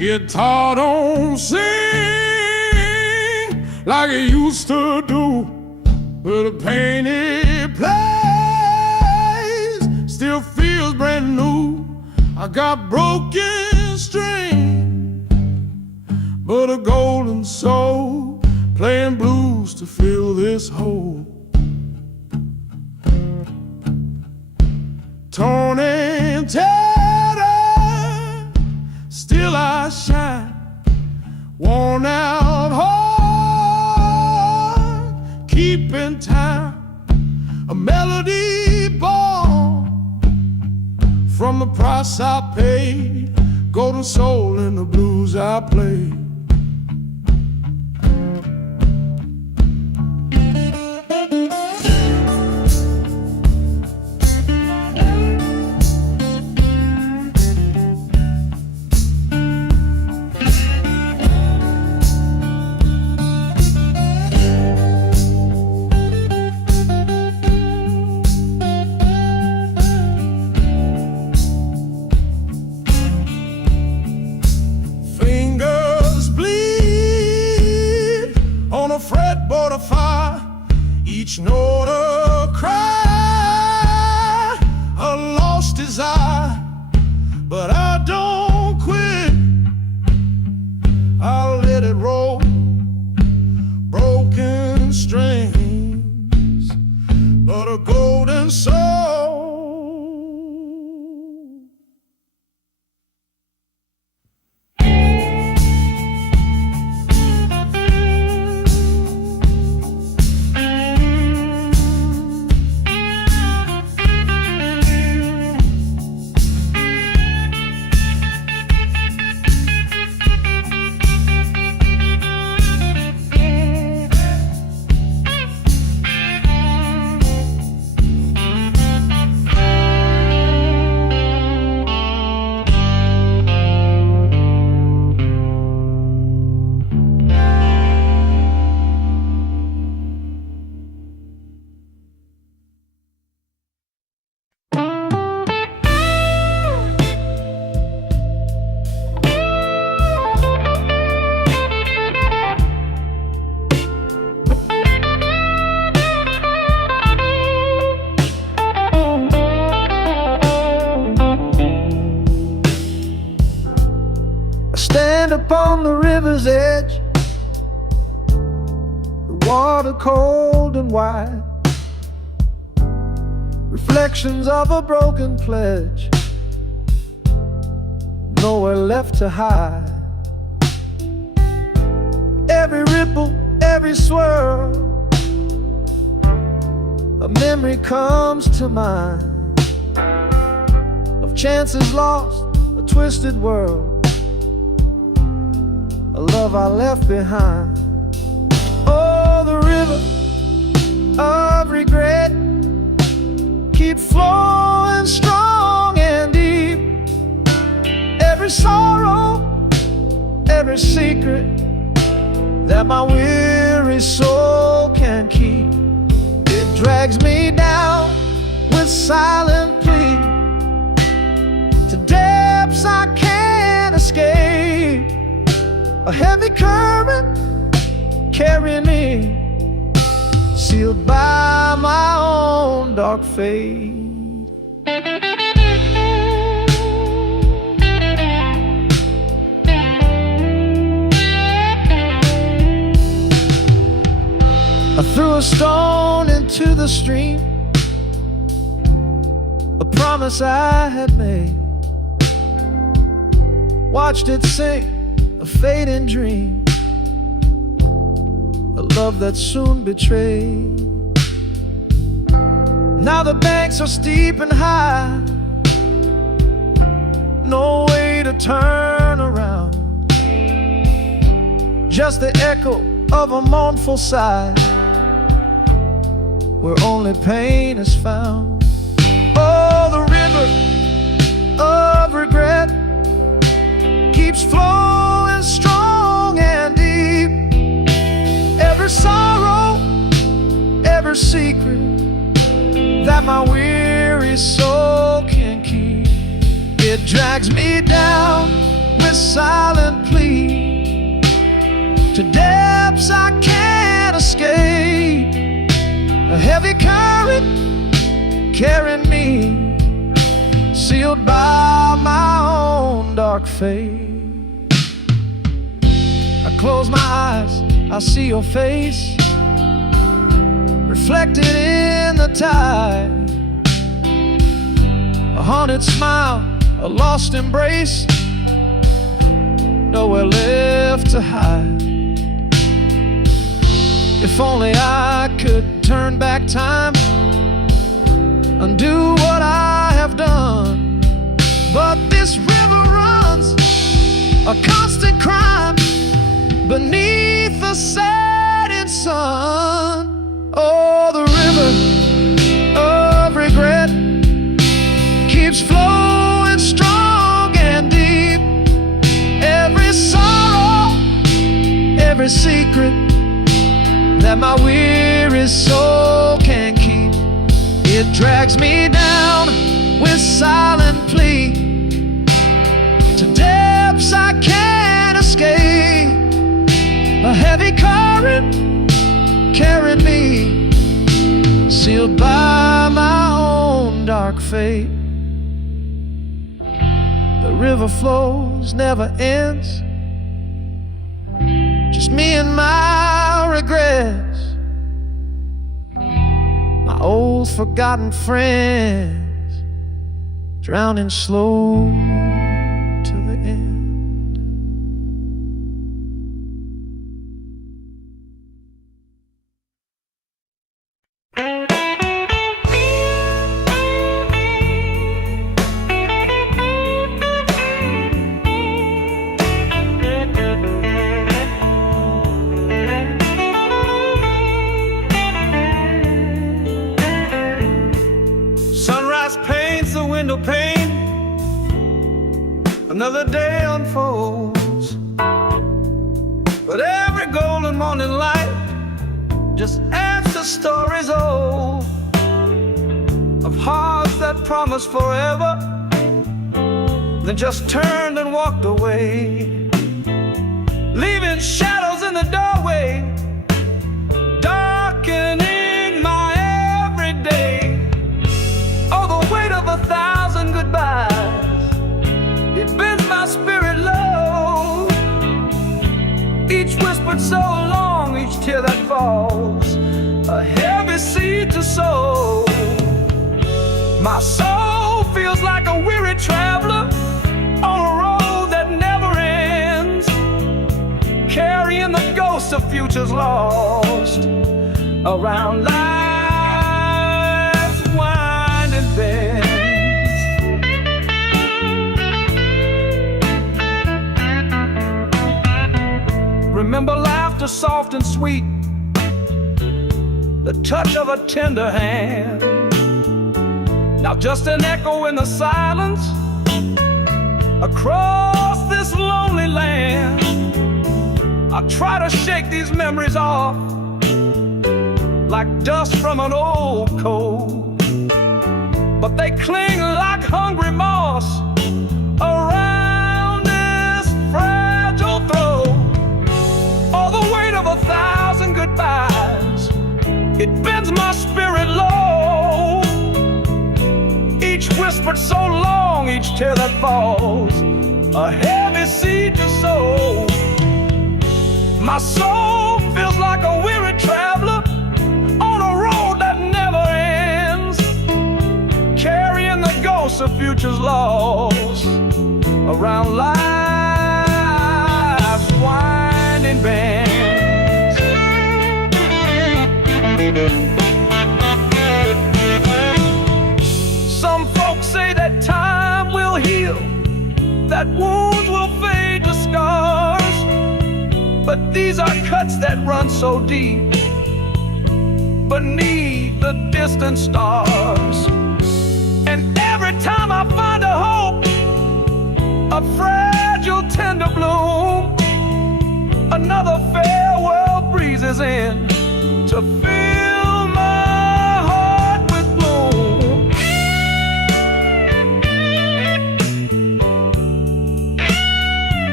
Guitar don't sing like it used to do, but the pain it plays still feels brand new. I got broken strings, but a golden soul playing blues to fill this hole. Torn and tattered, still I shine. Worn out heart, keeping time. A melody born from the price I paid. Golden soul in the blues I play. Fretboard of fire, each note a cry, a lost desire. But I don't quit, I'll let it roll. Broken strings, but a golden soul. Stand upon the river's edge, the water cold and wide, reflections of a broken pledge, nowhere left to hide. Every ripple, every swirl, a memory comes to mind of chances lost, a twisted world, a love I left behind. Oh, the river of regret keeps flowing strong and deep. Every sorrow, every secret that my weary soul can keep, it drags me down with silent plea to depths I can't escape. A heavy current carrying me, sealed by my own dark fate. I threw a stone into the stream, a promise I had made, watched it sink, a fading dream, a love that soon betrayed. Now the banks are steep and high, no way to turn around, just the echo of a mournful sigh, where only pain is found. Oh, the river of regret keeps flowing strong and deep. Every sorrow, every secret that my weary soul can keep, it drags me down with with silent plea to depths I can't escape. A heavy current carrying me, sealed by my own dark fate. I close my eyes, I see your face reflected in the tide. A haunted smile, a lost embrace, nowhere left to hide. If only I could turn back time, undo what I have done. But this river runs a constant crime beneath the setting sun. Oh, the river of regret keeps flowing strong and deep. Every sorrow, every secret that my weary soul can keep, it drags me down with silent plea to depths I can't escape. A heavy current carrying me, sealed by my own dark fate. The river flows, never ends, just me and my regrets, my old forgotten friends, drowning slow to the end. Paints the window pane, another day unfolds, but every golden morning light just adds to stories old of hearts that promised forever, then just turned and walked away, leaving shadows in the doorway, darkening my everyday. Oh, the weight of 1,000 goodbyes, it bends my spirit low. Each whispered so long, each tear that falls, a heavy seed to sow. My soul feels like a weary traveler on a road that never ends, carrying the ghosts of futures lost around life's winding bends. Remember laughter soft and sweet, the touch of a tender hand. Now just an echo in the silence across this lonely land. I try to shake these memories off like dust from an old coat, but they cling like hungry moss around this fragile throat. All the weight of 1,000 goodbyes, it bends my spirit low. Each whispered so long, each tear that falls, a heavy seed to sow. My soul feels like a weary traveler on a road that never ends, carrying the ghosts of futures lost around life's winding bends. Some folks say that time will heal, that wounds will fade to scars, but these are cuts that run so deep beneath the distant stars. And every time I find a hope, a fragile tender bloom, another farewell breezes in to fill my heart with gloom.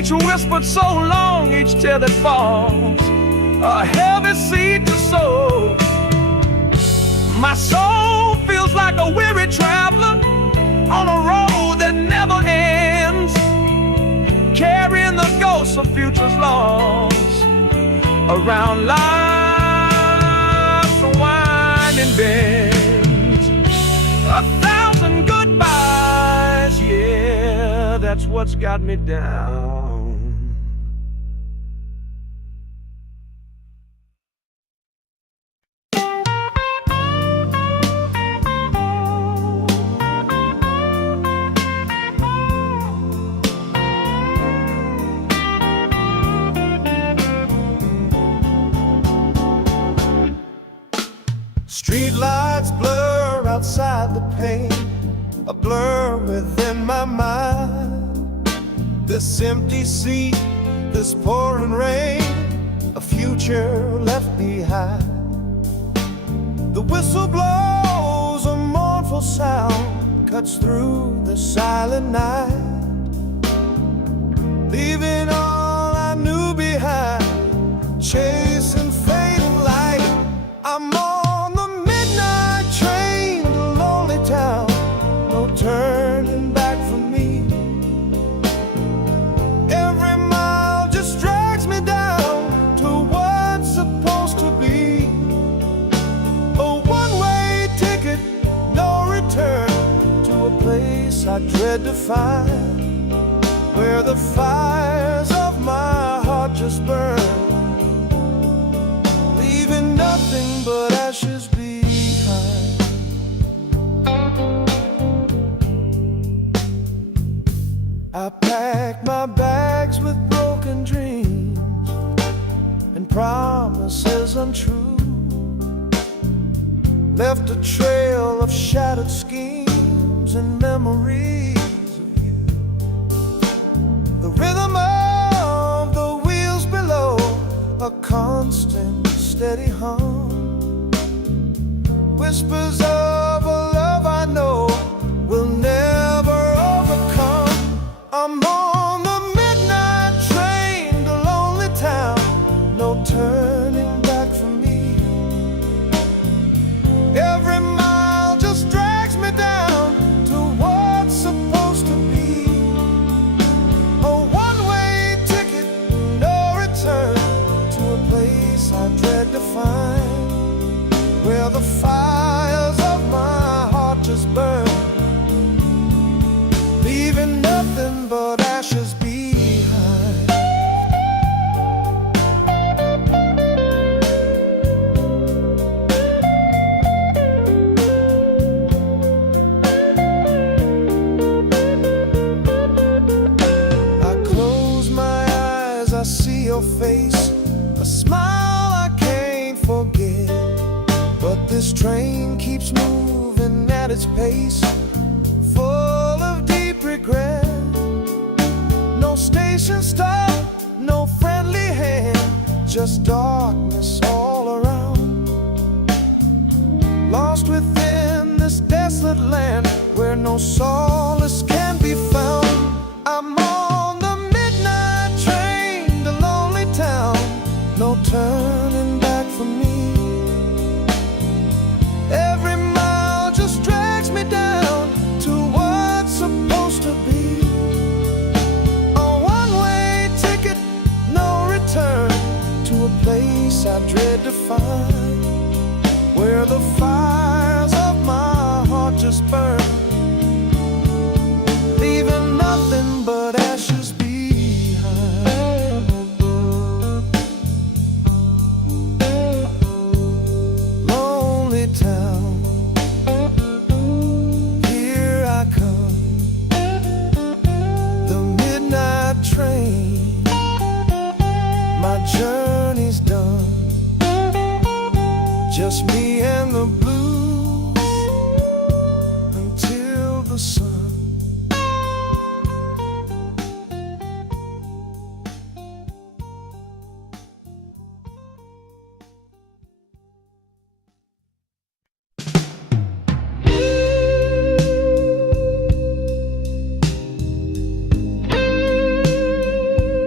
each whispered so long, each tear that falls, a heavy seed to sow. My soul feels like a weary traveler on a road that never ends, carrying the ghosts of futures lost around life's winding bends. 1,000 goodbyes, yeah, that's what's got me down. Street lights blur outside the pane, a blur within my mind. This empty seat, this pouring rain, a future left behind. The whistle blows, a mournful sound cuts through the silent night, leaving all I knew behind, chasing fading light. I'm on the midnight train to lonely town, no turning back for me. Every mile just drags me down to what's supposed to be. A one-way ticket, no return, to a place I dread to find, where the fires of my heart just burn, leaving nothing but ashes behind. I packed my bags with broken dreams and promises untrue, left a trail of shattered schemes and memories of you. The rhythm of the wheels below, a constant steady hum, whispers of a love I know will never overcome. I'm on the midnight train to lonely town, no turning back for me. Every mile just drags me down to what's supposed to be. A one-way ticket, no return, to a place I dread to find, where the fires of my heart just burn, leaving nothing but ashes behind. I close my eyes, I see your face, a smile I can't forget. But this train keeps moving at its pace, full of deep regret. No station stop, no friendly hand, just darkness all around. Lost within this desolate land where no solace can be found. I'm on the midnight train to lonely town, no turning back for me. Every mile just drags me down to what's supposed to be. A one-way ticket, no return, to a place I dread to find, where the fires of my heart just burn, leaving nothing but ashes behind. Lonely town, here I come, the midnight train, my journey's done, just me and the blues until the sun.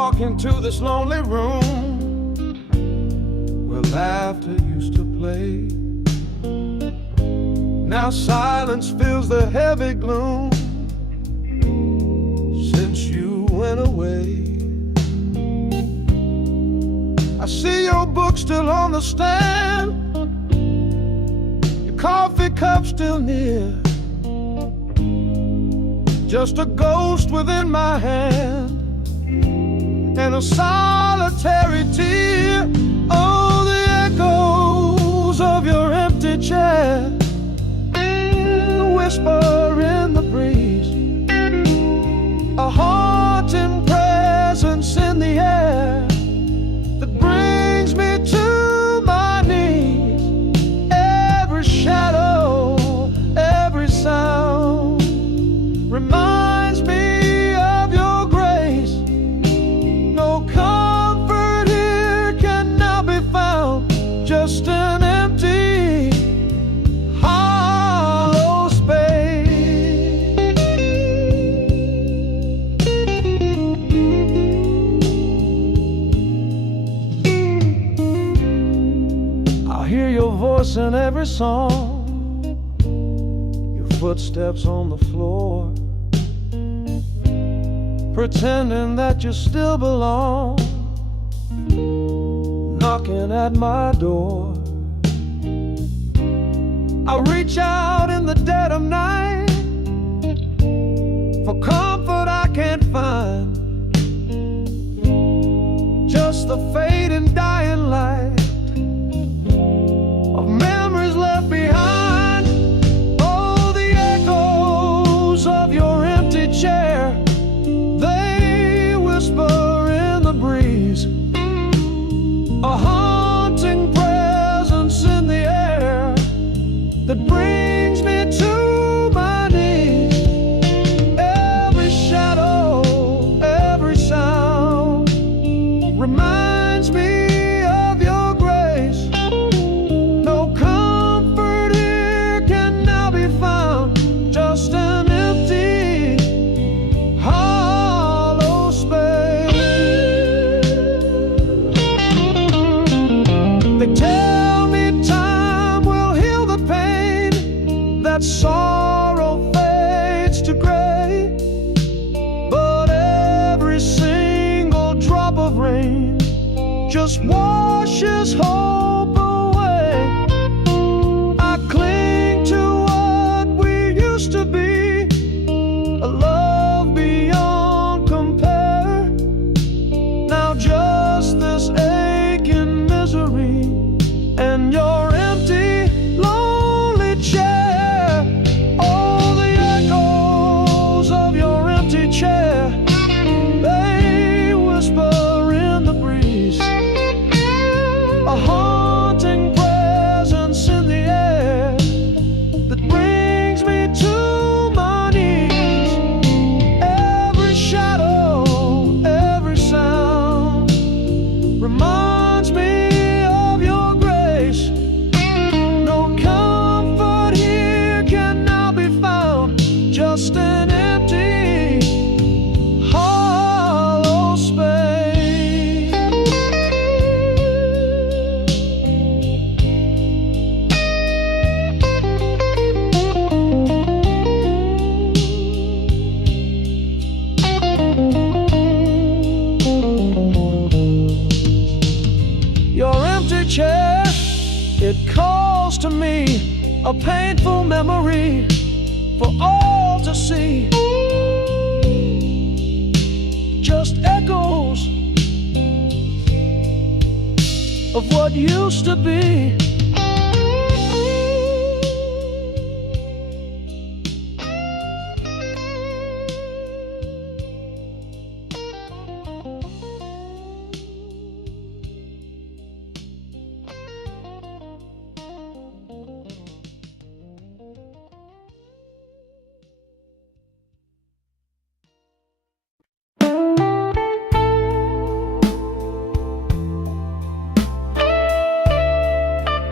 walk into this lonely room where laughter used to play. Now silence fills the heavy gloom since you went away. I see your book still on the stand, your coffee cup still near, just a ghost within my hand and a solitary tear. Oh, the echoes of your empty chair, the whisper in the breeze, a haunting presence in the air that brings me to my knees. Every shadow, every sound reminds me of your grace. No comfort here can now be found, just an empty, hollow space. I hear your voice in every song, your footsteps on the floor, pretending that you still belong, knocking at my door. I reach out in the dead of night for comfort I can't find, just the fading dying light of memories left behind. Oh, the echoes of your empty chair, they whisper in the breeze, a haunting presence in the air that brings me to my knees. Every shadow, every sound reminds me of your grace. No comfort here can now be found, just an empty, hollow space. They tell me time will heal the pain, that sorrow fades to gray, but every single drop of rain just washes hope away. I cling to what we used to be, a love beyond compare. Now just this aching misery and your empty, lonely chair. Oh, the echoes of your empty chair, they whisper in the breeze, a haunting presence in the air that brings me to my knees. Every shadow, every sound reminds me of your grace. No comfort here can now be found, just an empty, hollow space. Your empty chair, it calls to me, a painful memory for all to see. Just echoes of what used to be.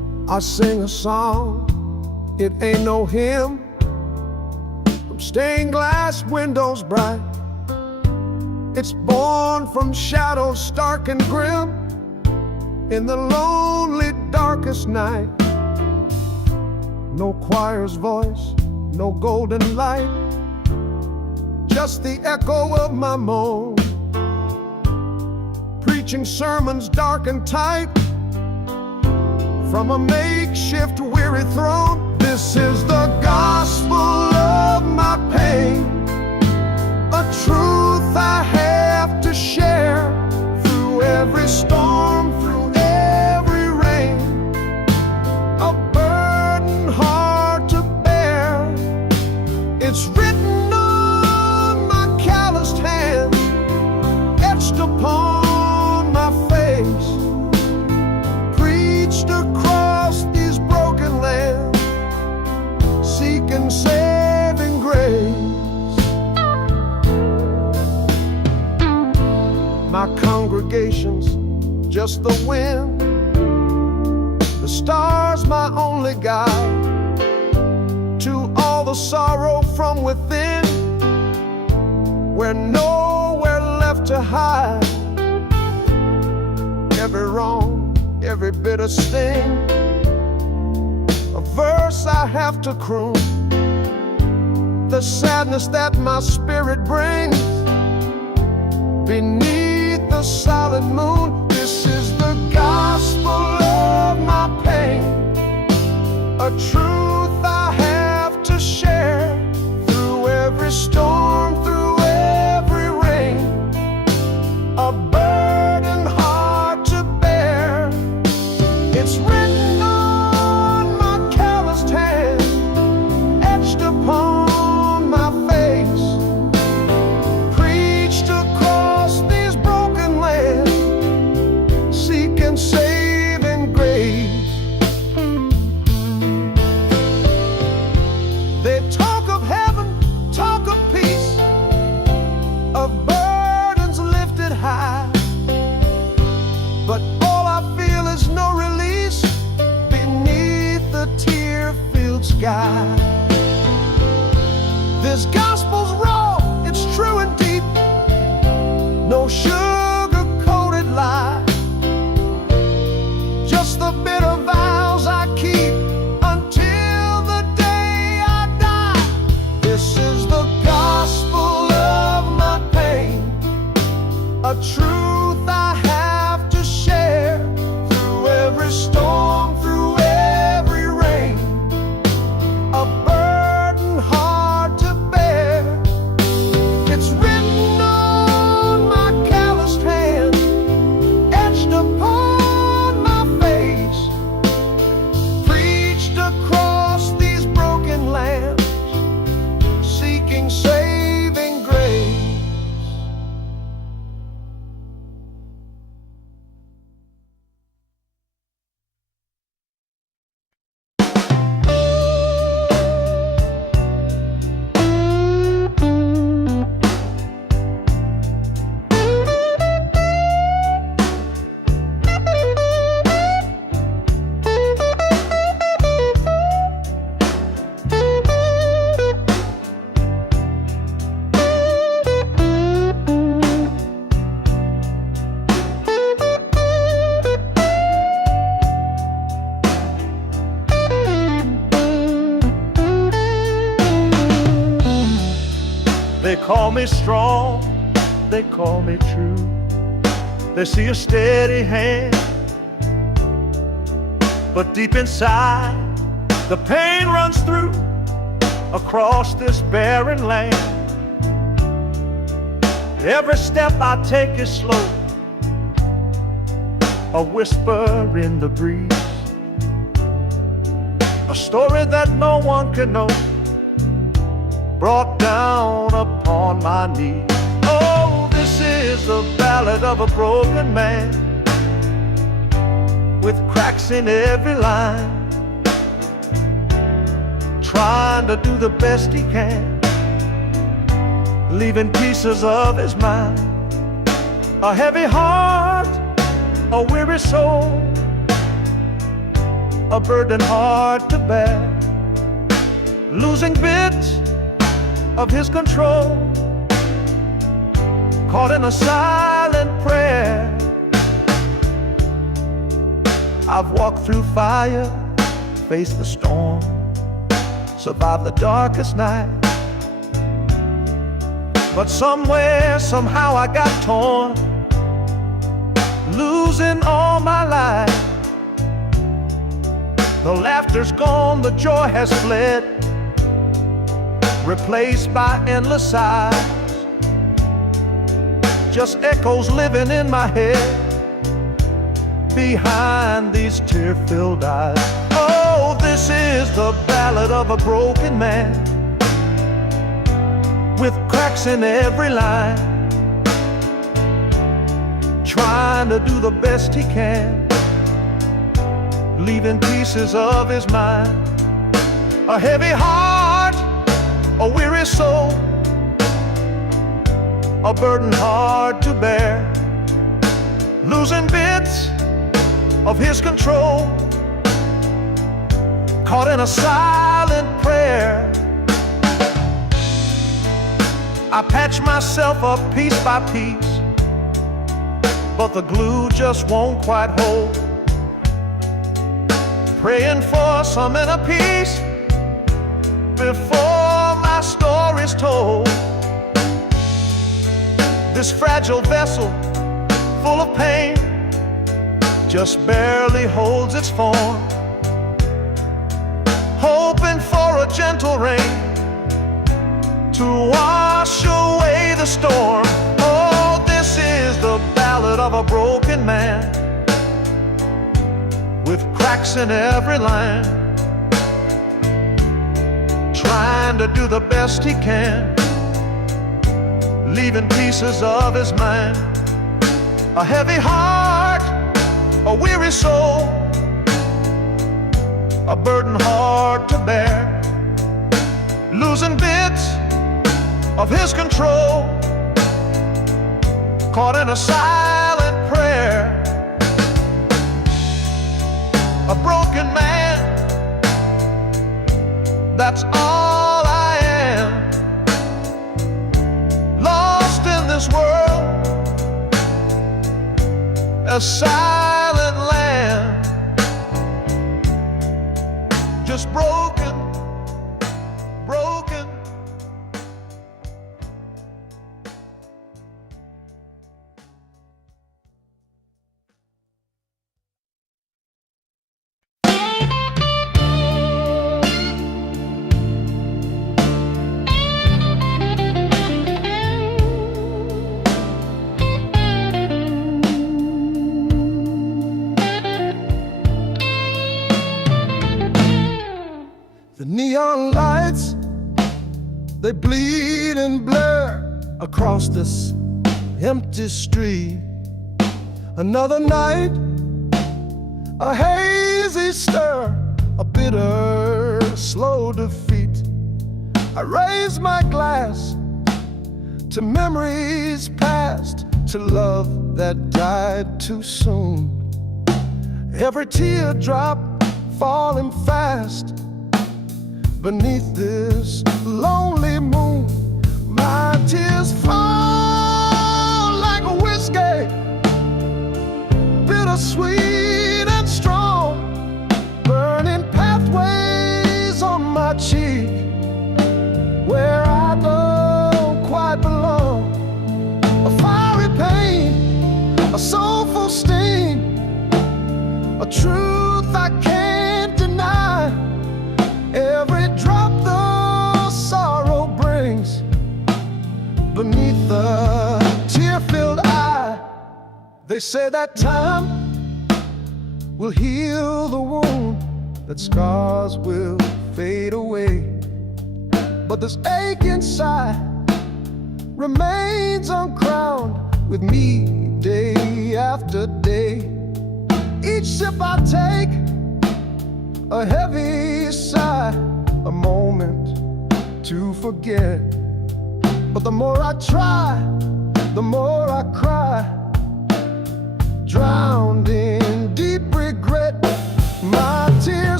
I sing a song, it ain't no hymn, from stained glass windows bright. It's born from shadows stark and grim, in the lonely darkest night. No choir's voice, no golden light, just the echo of my moan, preaching sermons dark and tight from a makeshift weary throne. This is the gospel of my pain, a truth I have to share through every storm, through every rain, a burden hard to bear. It's written on my calloused hands, etched upon my face, preached across these broken lands, seeking saving grace. My congregation's just the wind, the stars my only guide to all the sorrow from within, where nowhere left to hide. Every wrong, every bitter sting, a verse I have to croon, the sadness that my spirit brings beneath the silent moon. This is the gospel of my pain, a truth I have to share through every storm, through every rain, a burden hard to bear. It's written on my calloused hand, etched upon my face, preached across these broken lands, seeking saving grace. They talk of heaven, talk of peace, of burdens lifted high, but all I feel is no release beneath the tear-filled sky. This gospel's raw, it's true and deep, no sugar-coated lie, just the bitter vows I keep until the day I die. This is the gospel of my pain, a truth I have to share through every storm, through every rain, a burden hard to bear. It's written on my calloused hand, etched upon my face, preached across these broken lands, seeking saving grace. They call me strong, they call me true. They see a steady hand, but deep inside the pain runs through across this barren land. Every step I take is slow, a whisper in the breeze, a story that no one can know, brought down upon my knees. Oh, this is the ballad of a broken man, with cracks in every line, trying to do the best he can, leaving pieces of his mind, a heavy heart, a weary soul, a burden hard to bear, losing bits of his control, caught in a silent prayer. I've walked through fire, faced the storm, survived the darkest night. But somewhere, somehow I got torn, losing all my life. The laughter's gone, the joy has fled, replaced by endless sighs. Just echoes living in my head, behind these tear-filled eyes. Oh, this is the ballad of a broken man, with cracks in every line, trying to do the best he can, leaving pieces of his mind. A heavy heart, a weary soul, a burden hard to bear, losing bits of his control, caught in a silent prayer. I patch myself up piece by piece, but the glue just won't quite hold. Praying for some inner peace before my story's told. This fragile vessel, full of pain, just barely holds its form, hoping for a gentle rain to wash away the storm. Oh, this is the ballad of a broken man, with cracks in every line, trying to do the best he can, leaving pieces of his mind. A heavy heart, a weary soul, a burden hard to bear, losing bits of his control, caught in a silent prayer. A broken man, that's all I am, lost in this world, a silent land, just broken, broken. The neon lights, they bleed and blur across this empty street. Another night, a hazy stir, a bitter, slow defeat. I raise my glass to memories past, to love that died too soon. Every teardrop falling fast beneath this lonely moon. My tears fall like a whiskey, bittersweet and strong, burning pathways on my cheek, where I don't quite belong. A fiery pain, a soulful sting, a truth I can't deny. Every drop the sorrow brings beneath the tear-filled eye. They say that time will heal the wound, that scars will fade away, but this ache inside remains uncrowned with me day after day. Each sip I take, a heavy sigh, a moment to forget. But the more I try, the more I cry, drowned in deep regret. My tears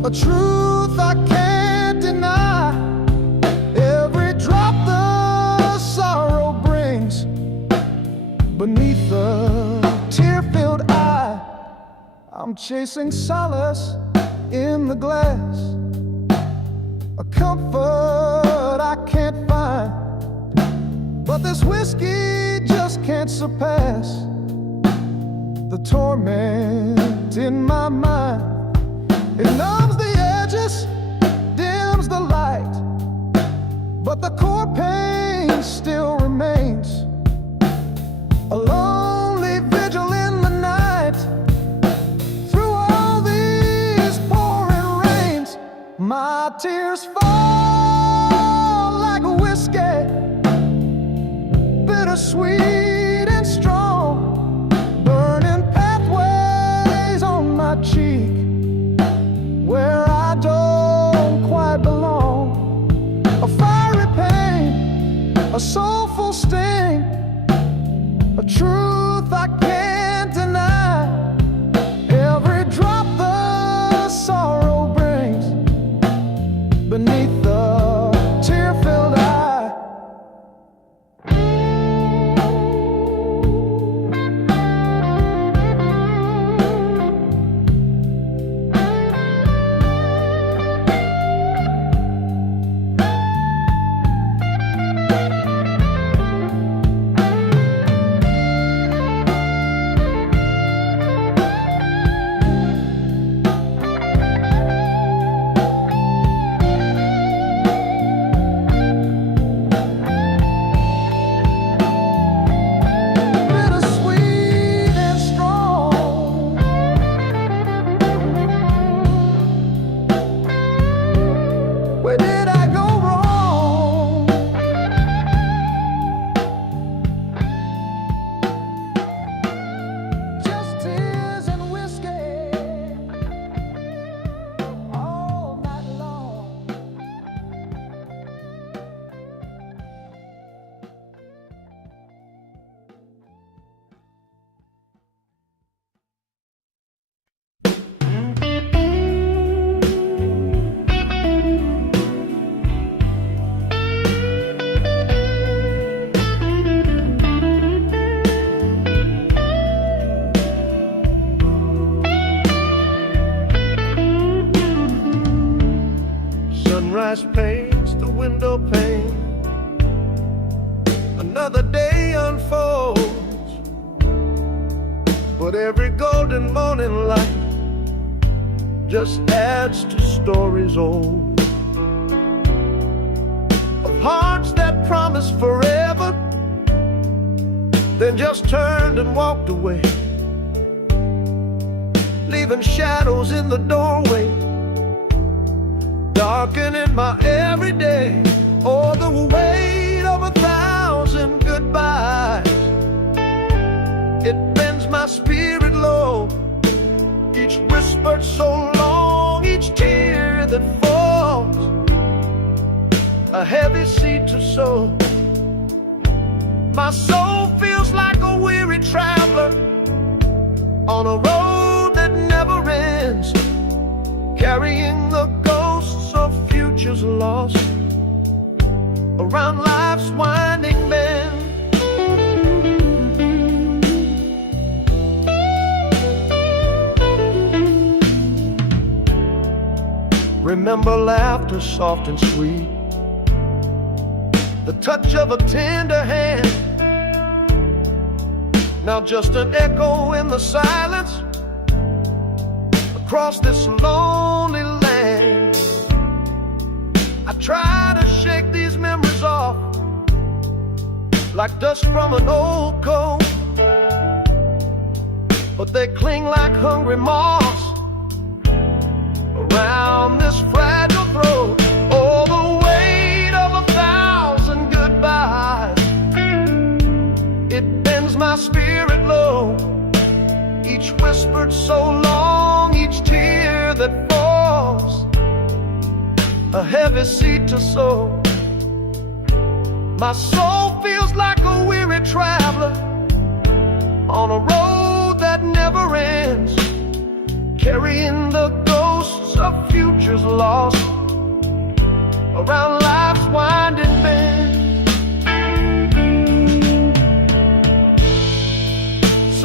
a truth I can't deny. Every drop the sorrow brings beneath the tear-filled eye. I'm chasing solace in the glass, a comfort I can't find. But this whiskey just can't surpass the torment in my mind. It numbs the edges, dims the light, but the core pain still remains. A lonely vigil in the night. Through all these pouring rains, my tears fall like whiskey, bittersweet and strong, burning pathways on my cheek where I don't quite belong. A fiery pain, a soulful sting, a truth I can't deny. Every drop the sorrow brings beneath the tear-filled eye. Where did I go wrong? Just tears and whiskey all night long. Sunrise paints the window pane. Another day unfolds, but every golden morning light just adds to stories old of hearts that promised forever, then just turned and walked away, leaving shadows in the doorway, darkening my everyday. Oh, the weight of 1,000 goodbyes, it bends my spirit low. Each whispered so long, each tear that falls, a heavy seed to sow. My soul feels like a weary traveler on a road that never ends, carrying the ghosts of futures lost around life's winding bend. Remember laughter soft and sweet, the touch of a tender hand. Now just an echo in the silence across this lonely land. I try to shake these memories off like dust from an old coat, but they cling like hungry moths around this fragile throat. Oh, the weight of 1,000 goodbyes, it bends my spirit low. Each whispered so long, each tear that falls, a heavy seed to sow. My soul feels like a weary traveler on a road that never ends, carrying the ghosts of future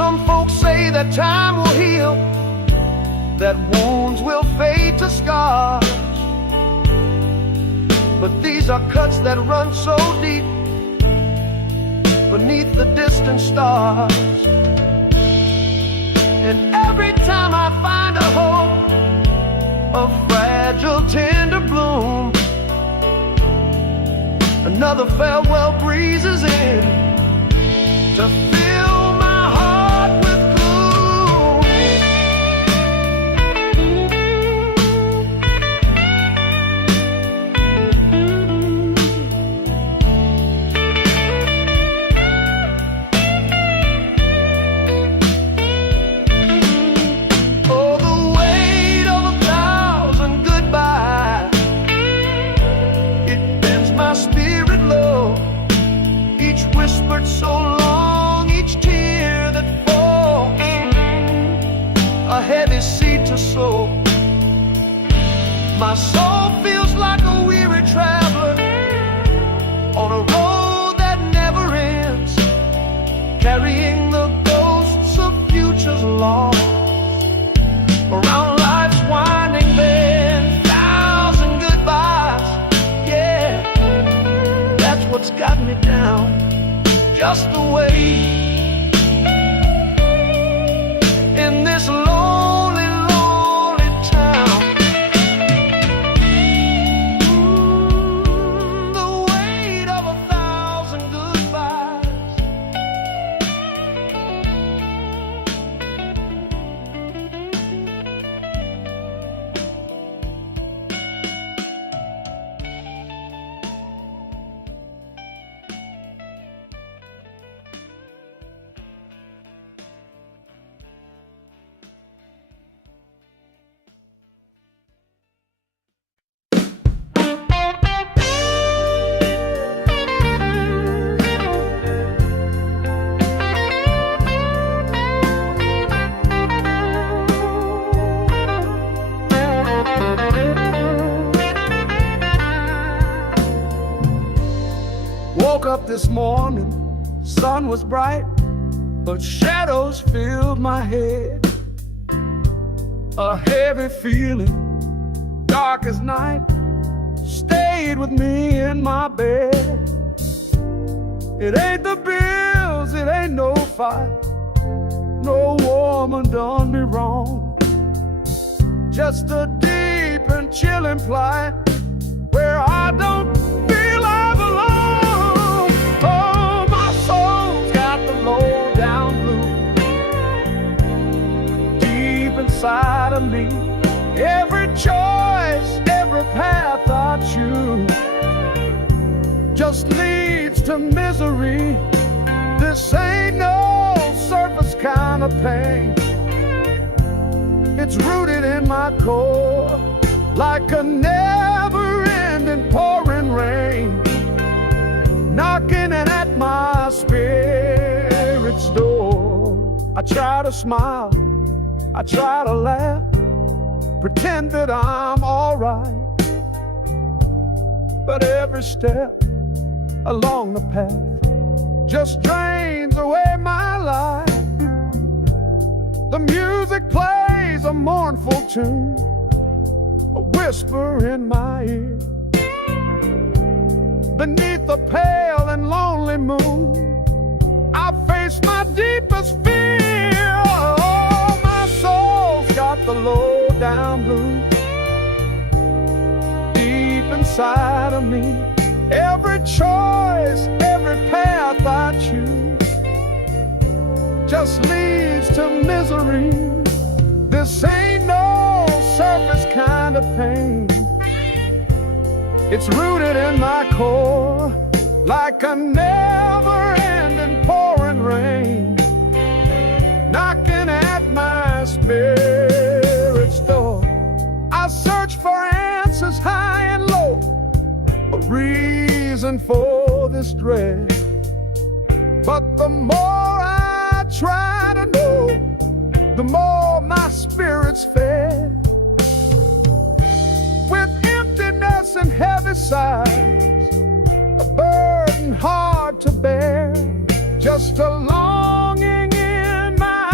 Some folks say that time will heal, that wounds will fade to scars, but these are cuts that run so deep beneath the distant stars. And every time I find a hope, a fragile, tender bloom, another farewell breezes in to fill my heart with gloom. Oh, the weight of 1,000 goodbyes, it bends my spirit low. Each whispered so long, each tear that falls, a heavy seed to sow. My soul feels like a weary traveler on a road that never ends, carrying the ghosts of futures lost around life's winding bend. 1,000 goodbyes, yeah, that's what's got me down. Just the way in this lonely, lonely town. The weight of 1,000 goodbyes. Woke up this morning, sun was bright, but shadows filled my head. A heavy feeling, dark as night, stayed with me in my bed. It ain't the bills, it ain't no fight, no woman done me wrong. Just a deep and chilling plight where I don't feel I belong. Oh, my soul's got the low down blues deep inside of me. Every choice, every path I choose just leads to misery. This ain't no surface kind of pain. It's rooted in my core like a never-ending pouring rain, knocking at my spirit's door. I try to smile, I try to laugh, pretend that I'm alright, but every step along the path just drains away my life. The music plays a mournful tune, a whisper in my ear. Beneath the pale and lonely moon, I face my deepest fear. Oh, my soul's got the low down blues deep inside of me. Every choice, every path I choose just leads to misery. This ain't no surface kind of pain. It's rooted in my core like a never-ending pouring rain, knocking at my spirit's door. I search for answers high and low, a reason for this dread, but the more I try to know, the more my spirit's fed. With emptiness and heavy sighs, a burden hard to bear, just a longing in my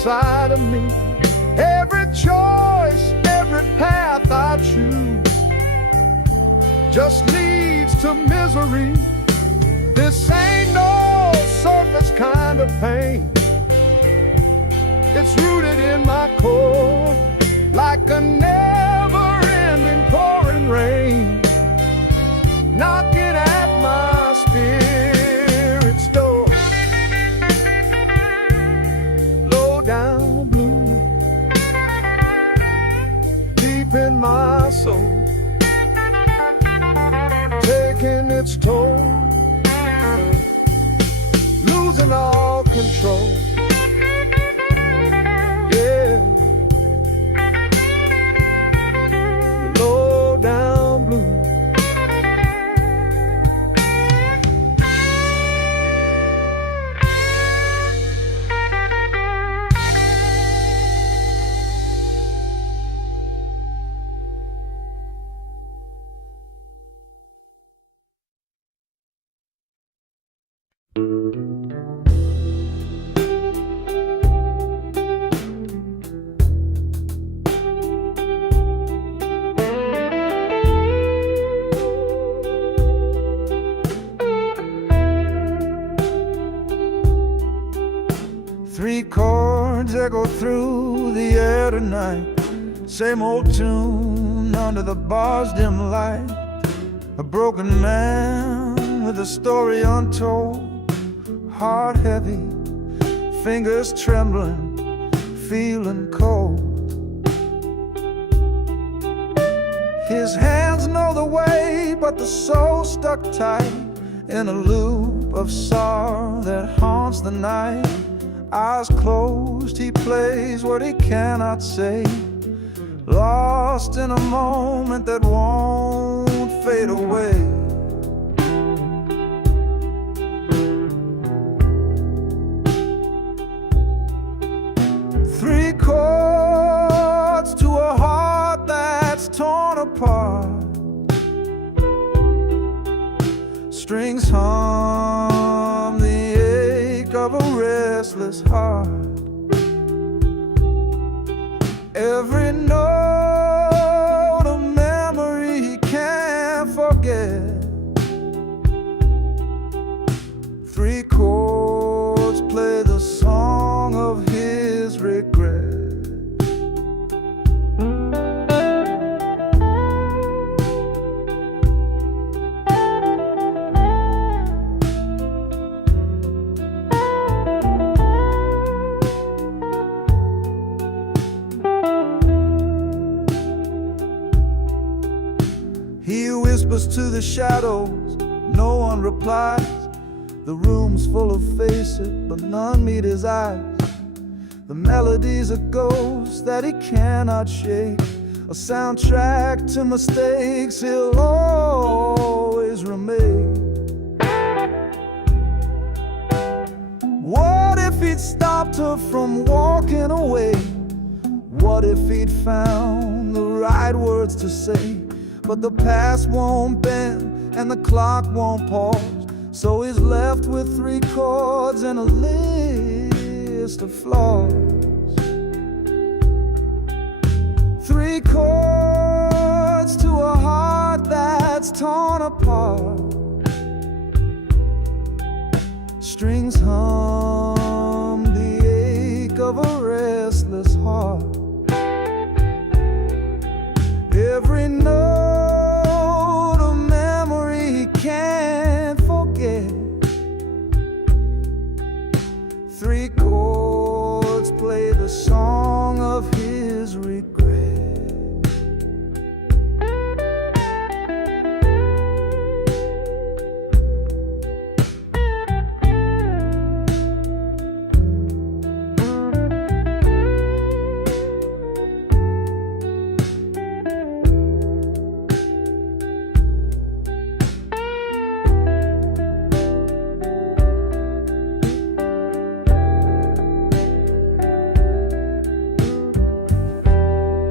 inside of me. Every choice, every path I choose just leads to misery. This ain't no surface kind of pain. It's rooted in my core, like a never-ending pouring rain, knocking at my spirit's door. Low down blue, deep in my soul, taking its toll, losing all control. Yeah, low down blue. Three chords echo through the air tonight. Same old tune under the bar's dim light. A broken man with a story untold. Heart heavy, fingers trembling, feeling cold. His hands know the way, but the soul stuck tight in a loop of sorrow that haunts the night. Eyes closed, he plays what he cannot say, lost in a moment that won't fade away. Three chords to a heart that's torn apart. Strings hum the ache of a restless heart. Every note a memory he can't forget. Three chords play the song of his regret. He whispers to the shadows, no one replies. The room's full of faces, but none meet his eyes. The melody's a ghost that he cannot shake, a soundtrack to mistakes he'll always remake. What if he'd stopped her from walking away? What if he'd found the right words to say? But the past won't bend and the clock won't pause, so he's left with three chords and a list of flaws. Three chords to a heart that's torn apart. Strings hum the ache of a restless heart. Every note a memory he can't forget. Three chords play the song of his regret.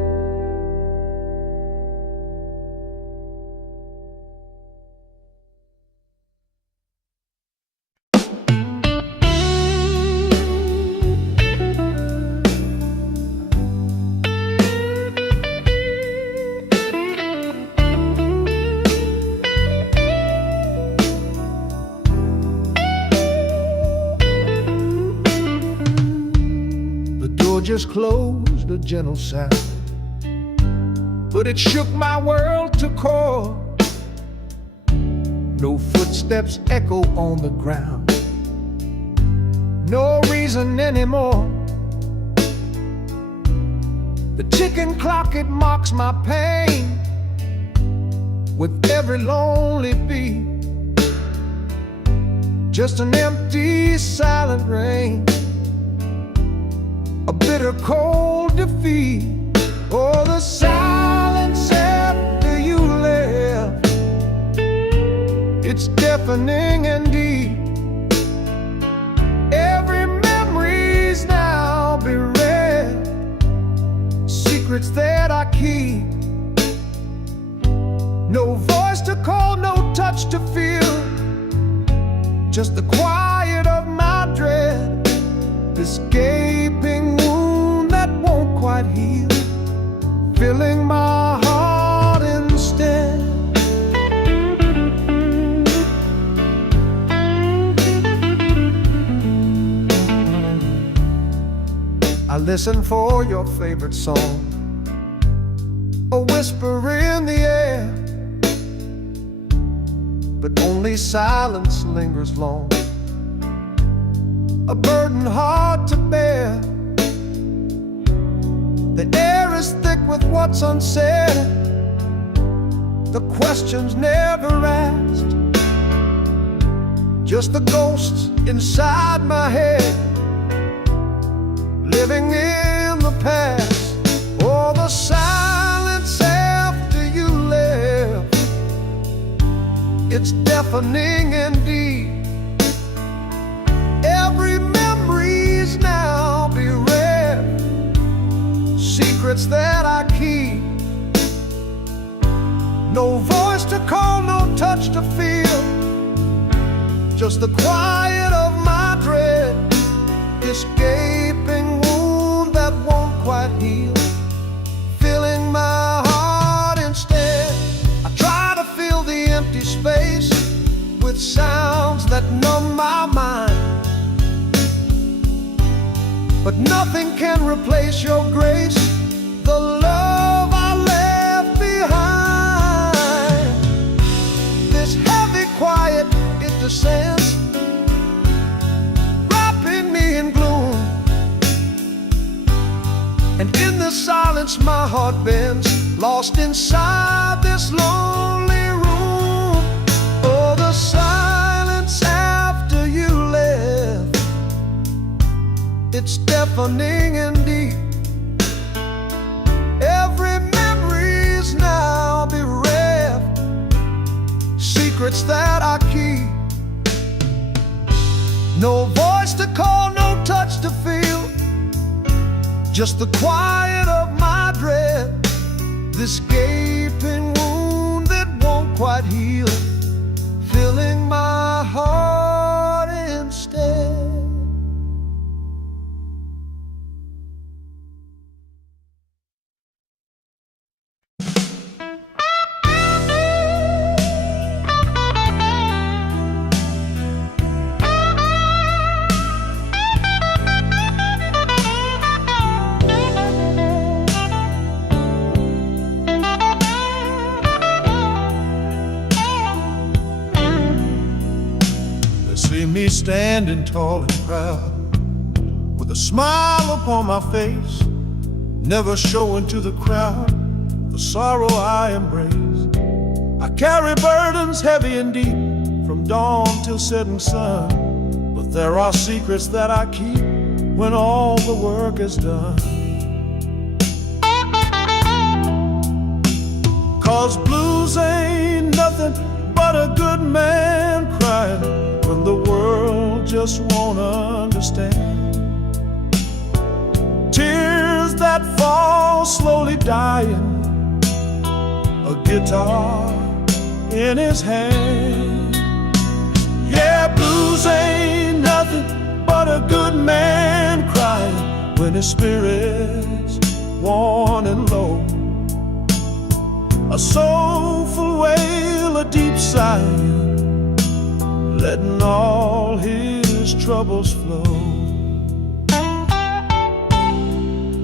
fingers closed, a gentle sound, but it shook my world to core. No footsteps echo on the ground, no reason anymore. The ticking clock, it mocks my pain with every lonely beat. Just an empty, silent rain, a bitter, cold defeat. Oh, the silence after you left, it's deafening and deep. Every memory's now bereft, secrets that I keep. No voice to call, no touch to feel, just the quiet of my dread, this gaping wound that won't quite heal, filling my heart instead. I listen for your favorite song, a whisper in the air, but only silence lingers long, a burden hard to bear. The air is thick with what's unsaid, the questions never asked, just the ghosts inside my head, living in the past. Oh, the silence after you left, it's deafening and deep. Every memory's now bereft, secrets that I keep. No voice to call, no touch to feel, just the quiet of my dread, this gaping wound that won't quite heal, filling my heart instead. I try to fill the empty space with sounds that numb my mind, but nothing can replace your grace, the love I left behind. This heavy quiet, it descends, wrapping me in gloom, and in the silence my heart bends, lost inside this lonely room. Oh, the silence after you left, it's deafening and deep. Every memory's now bereft, secrets that I keep. No voice to call, no touch to feel, just the quiet of my dread, this gaping wound that won't quite heal, filling my heart instead. See me standing tall and proud, with a smile upon my face, never showing to the crowd the sorrow I embrace. I carry burdens heavy and deep, from dawn till setting sun, but there are secrets that I keep when all the work is done. 'Cause blues ain't nothing but a good man crying when the world just won't understand. Tears that fall slowly dying, a guitar in his hand. Yeah, blues ain't nothing but a good man crying when his spirit's worn and low. A soulful wail, a deep sigh, letting all his troubles flow.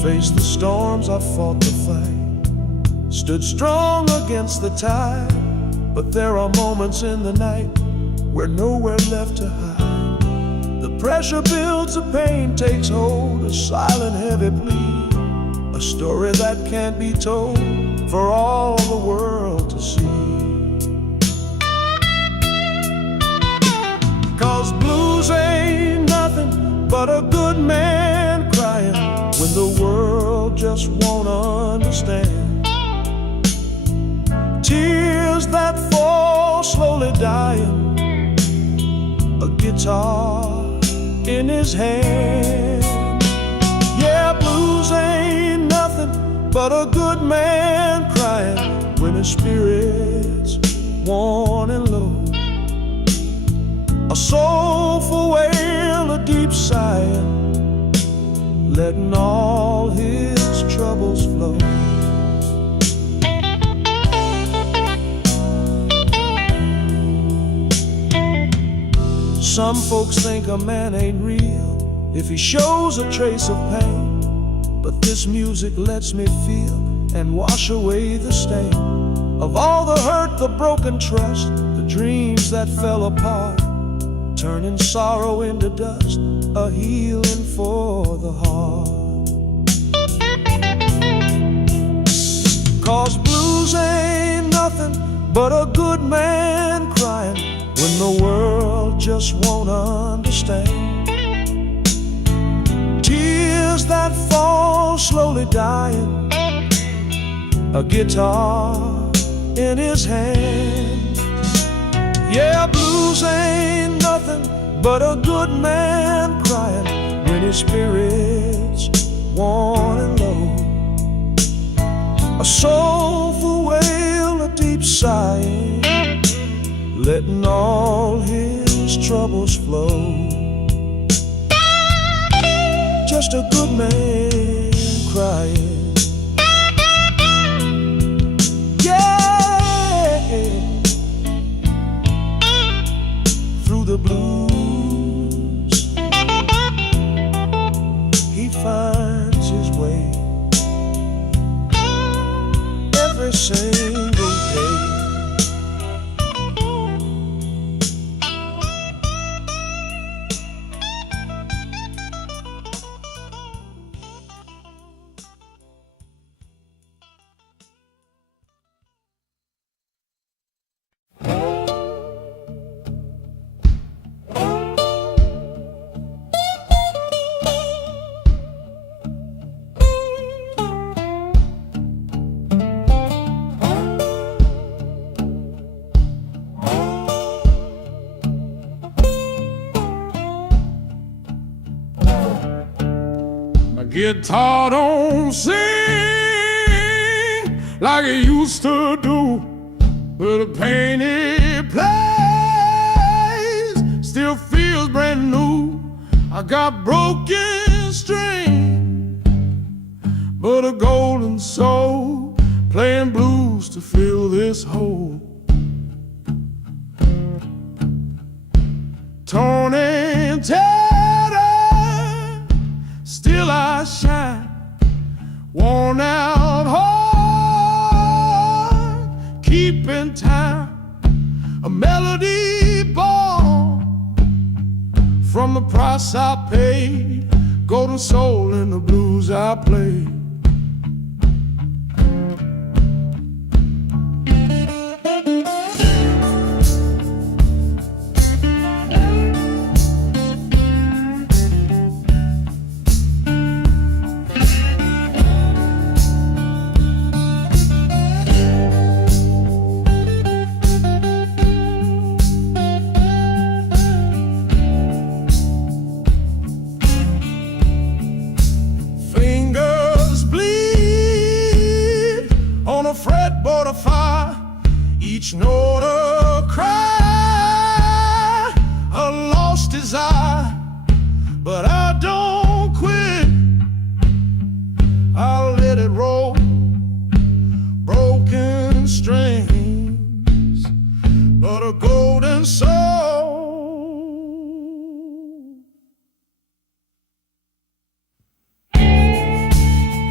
Faced the storms, I fought the fight, stood strong against the tide. But there are moments in the night where nowhere left to hide. The pressure builds, the pain takes hold, a silent heavy plea, a story that can't be told for all the world to see. 'Cause blues ain't nothing but a good man crying when the world just won't understand. Tears that fall slowly dying, a guitar in his hand. Yeah, blues ain't nothing but a good man crying when his spirit's worn and low. A soulful wail, a deep sigh, letting all his troubles flow. Some folks think a man ain't real if he shows a trace of pain, but this music lets me feel and wash away the stain of all the hurt, the broken trust, the dreams that fell apart, turning sorrow into dust, a healing for the heart. 'Cause blues ain't nothing but a good man crying when the world just won't understand. Tears that fall slowly dying, a guitar in his hand. Yeah, blues ain't nothing but a good man crying when his spirit's worn and low. A soulful wail, a deep sighing, letting all his troubles flow. Just a good man crying. Yeah, through the blues he finds his way every single day. Guitar don't sing like it used to do, but the pain it plays still feels brand new. I got broken string, but a golden soul playing blues to fill this hole. Torn and tattered, still I shine, worn out heart, keeping time, a melody born from the price I paid, golden soul in the blues I play. Fretboard of fire, each note a cry, a lost desire, but I don't quit. I'll let it roll, broken strings, but a golden soul.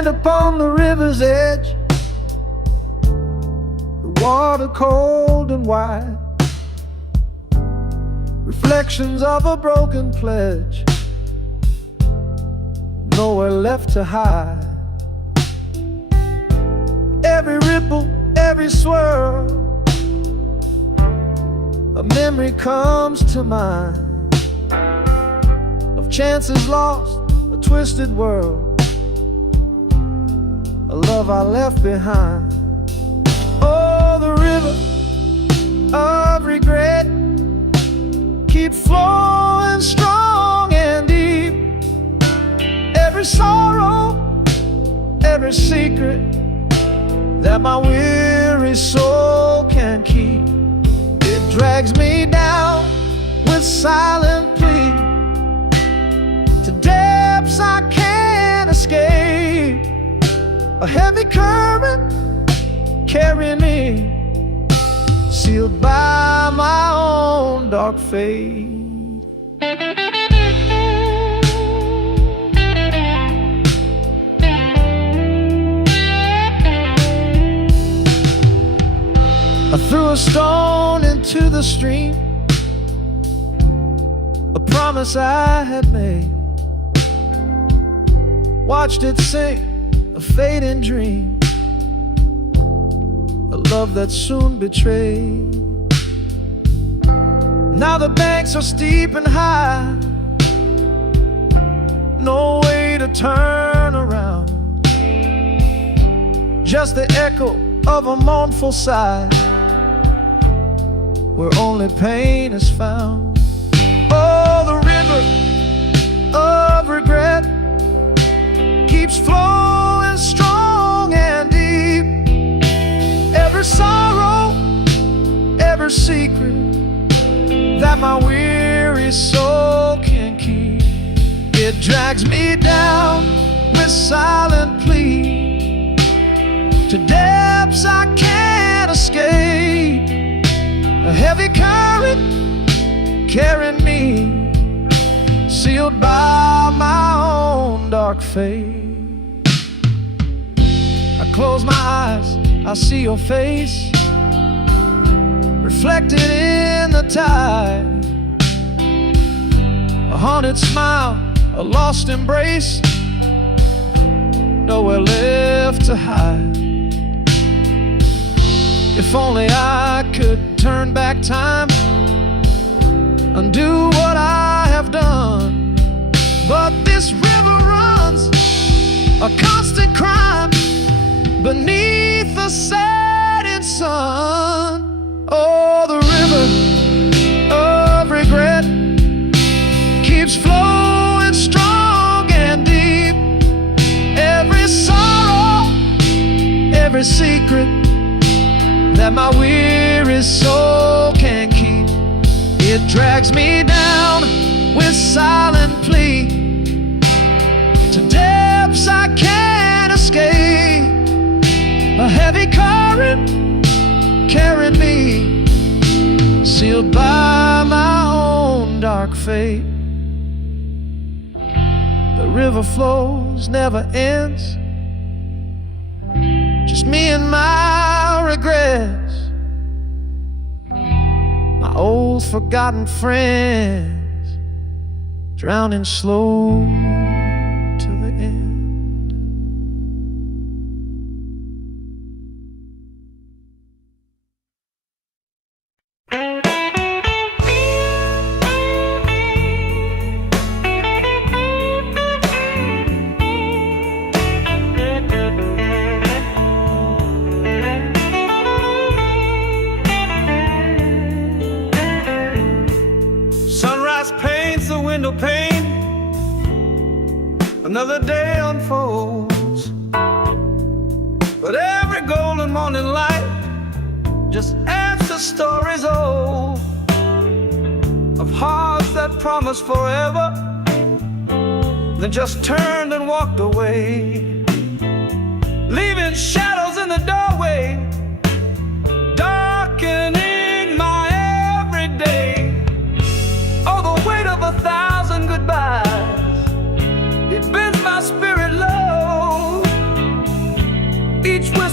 stand upon the river's edge, the water cold and wide, reflections of a broken pledge, nowhere left to hide. Every ripple, every swirl, a memory comes to mind of chances lost, a twisted world, a love I left behind. Oh, the river of regret keeps flowing strong and deep. Every sorrow, every secret that my weary soul can keep, it drags me down with silent plea to depths I can't escape. A heavy current carrying me, sealed by my own dark fate. I threw a stone into the stream, a promise I had made, watched it sink, a fading dream, a love that soon betrayed. Now the banks are steep and high, no way to turn around, just the echo of a mournful sigh, where only pain is found. Oh, the river of regret keeps flowing strong and deep. Every sorrow, every secret that my weary soul can keep, it drags me down with silent plea to depths I can't escape. A heavy current carrying me, sealed by my own dark fate. I close my eyes, I see your face reflected in the tide, a haunted smile, a lost embrace, nowhere left to hide. If only I could turn back time, undo what I have done, but this river runs a constant crime beneath the setting sun. Oh, the river of regret keeps flowing strong and deep. Every sorrow, every secret that my weary soul can keep, it drags me down with silent plea to depths I can't escape. A heavy current carrying me, sealed by my own dark fate. The river flows, never ends, just me and my regrets, my old forgotten friends, drowning slow to the end. Window pane, another day unfolds, but every golden morning light just adds to stories old of hearts that promised forever, then just turned and walked away, leaving shadows in the doorway, darkening my everyday. Oh, the weight of 1,000 goodbyes, it bends my spirit low.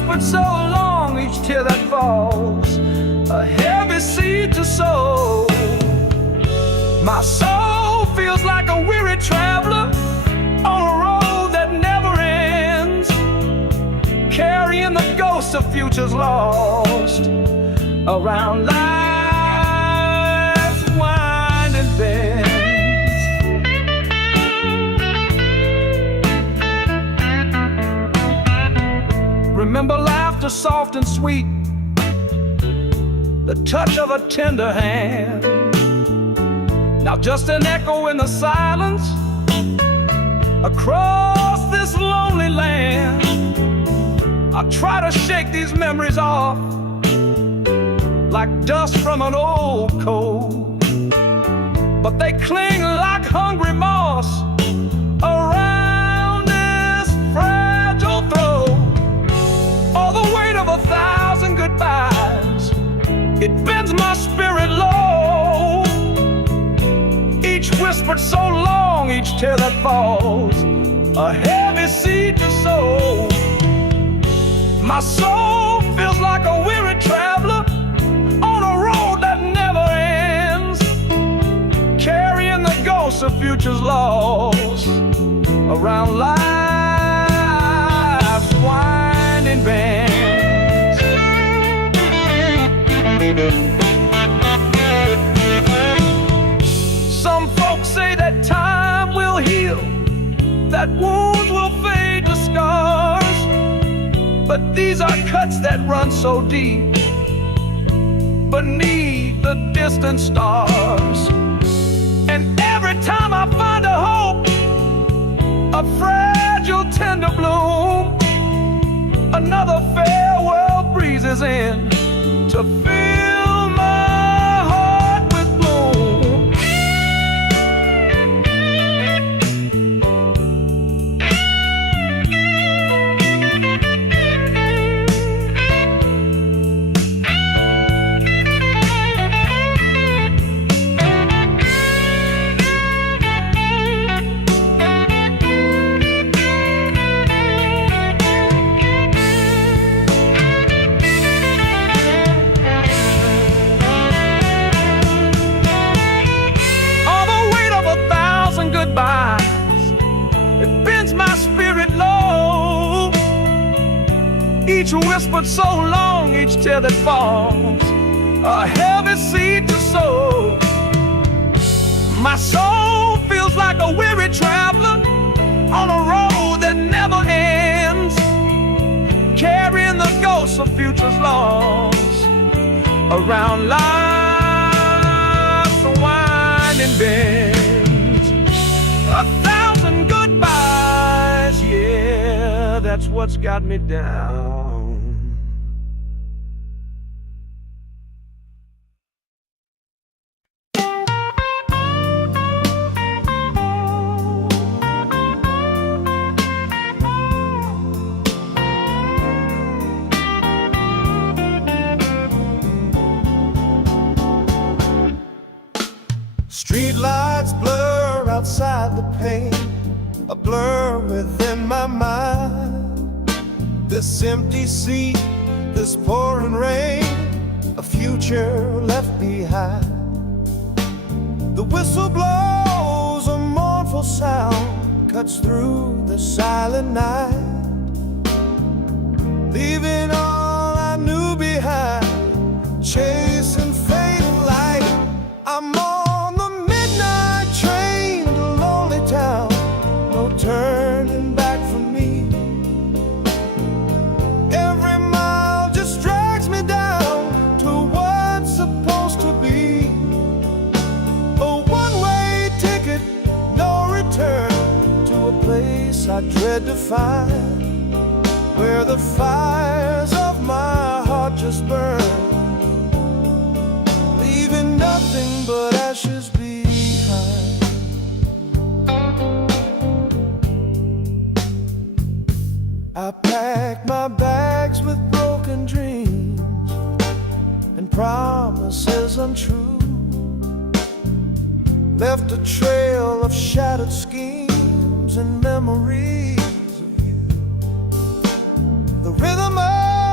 whispered so long, each tear that falls, a heavy seed to sow. My soul feels like a weary traveler on a road that never ends, carrying the ghosts of futures lost around life's winding bends. Remember laughter soft and sweet, the touch of a tender hand. Now just an echo in the silence across this lonely land. I try to shake these memories off like dust from an old coat, but they cling like hungry moss around this fragile throat. All the weight of 1,000 goodbyes, it bends my spirit low. Each whispered so long, each tear that falls, a heavy seed to sow. My soul feels like a weary traveler on a road that never ends, carrying the ghosts of futures lost around life's winding bends. Some folks say that time will heal, that wounds will fade to scars, but these are cuts that run so deep beneath the distant stars. And every time I find a hope, a fragile tender bloom, another farewell breezes in to fill my heart with gloom. It bends my spirit low. Each whispered so long, each tear that falls, a heavy seed to sow. My soul feels like a weary traveler on a road that never ends, carrying the ghosts of futures lost around life's winding bends. 1,000 goodbyes, yeah, that's what's got me down. Street lights blur outside the pane, a blur within my mind. This empty seat, this pouring rain, a future left behind. The whistle blows, a mournful sound cuts through the silent night, leaving all I knew behind, chasing fading light. I'm on the midnight train to lonely town, no turning back for me. Every mile just drags me down to what's supposed to be a one-way ticket, no return, to a place I dread to find, where the fires of my heart just burn, leaving nothing but ashes behind. I packed my bags with broken dreams and promises untrue, left a trail of shattered schemes and memories of you. The rhythm of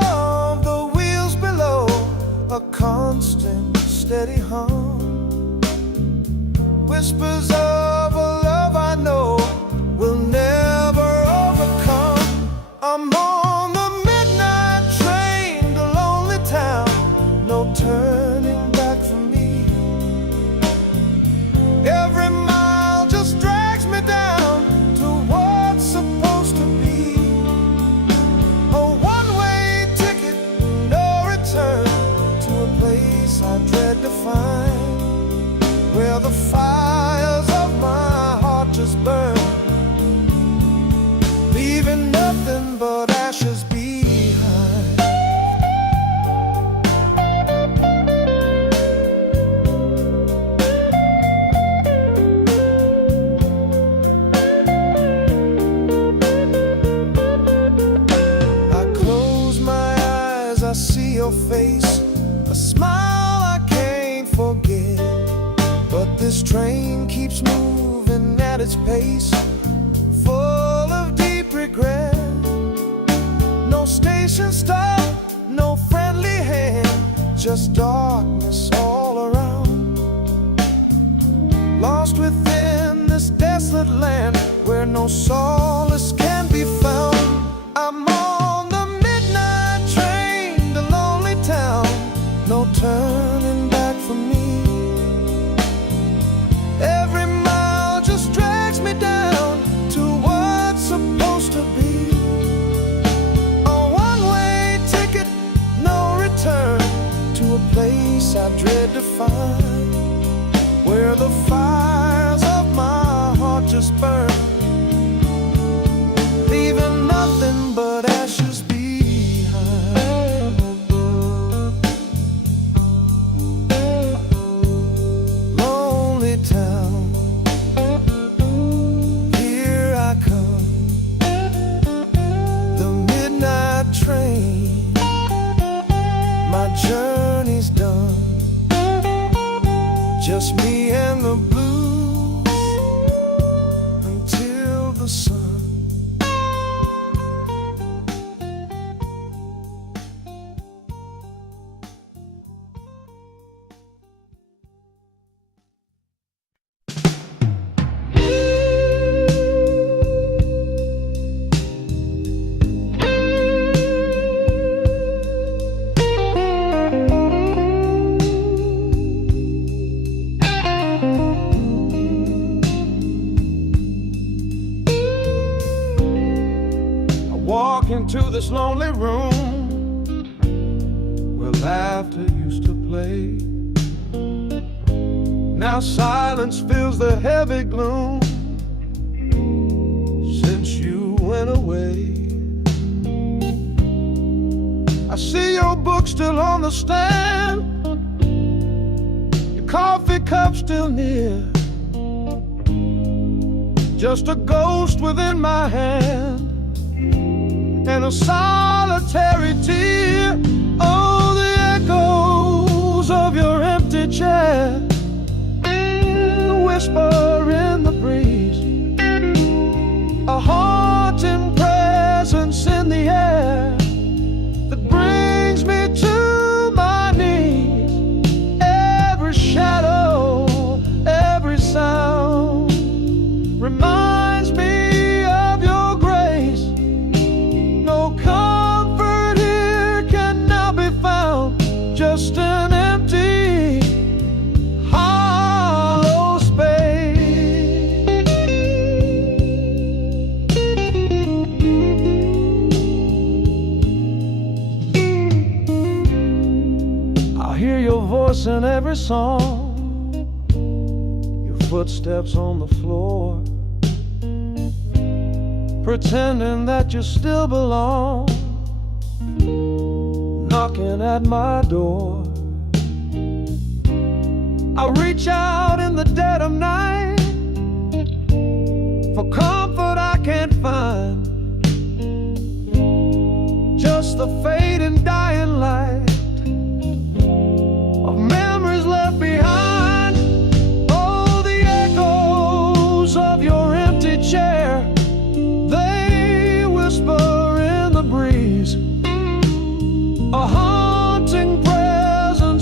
a constant, steady hum. Whispers of a love I know will never overcome. I'm on the midnight train to lonely town, no turning back for me. Every mile just drags me down to what's supposed to be. A one-way ticket, no return, to a place I dread to find, where the fires of my heart just burn, leaving nothing but ashes behind. I close my eyes, I see your face, a smile I can't forget. But this train keeps moving at its pace, full of deep regret. No station stop, no friendly hand, just darkness all around. Lost within this desolate land where no solace can be found. I'm on the midnight train to lonely town, no turning back for me. Every mile just drags me down to what's supposed to be. A one-way ticket, no return, to a place I dread to find, where the fires of my heart just burn, leaving nothing but ashes behind. Lonely town, here I come, the midnight train, my journey's done, just me and the blues until the sun. Walk into this lonely room where laughter used to play. Now silence fills the heavy gloom since you went away. I see your book still on the stand, your coffee cup still near, just a ghost within my hand and a solitary tear. Oh, the echoes of your empty chair, the whisper in the breeze, a haunting presence in the air that brings me to my knees. Every shadow, every sound reminds me of your grace. No comfort here can now be found, just an empty, hollow space. I hear your voice in every song, your footsteps on the floor, pretending that you still belong, knocking at my door. I reach out in the dead of night for comfort I can't find, just the fading dying light of memories left behind. Oh, the echoes of your empty chair, they whisper in the breeze, a haunting presence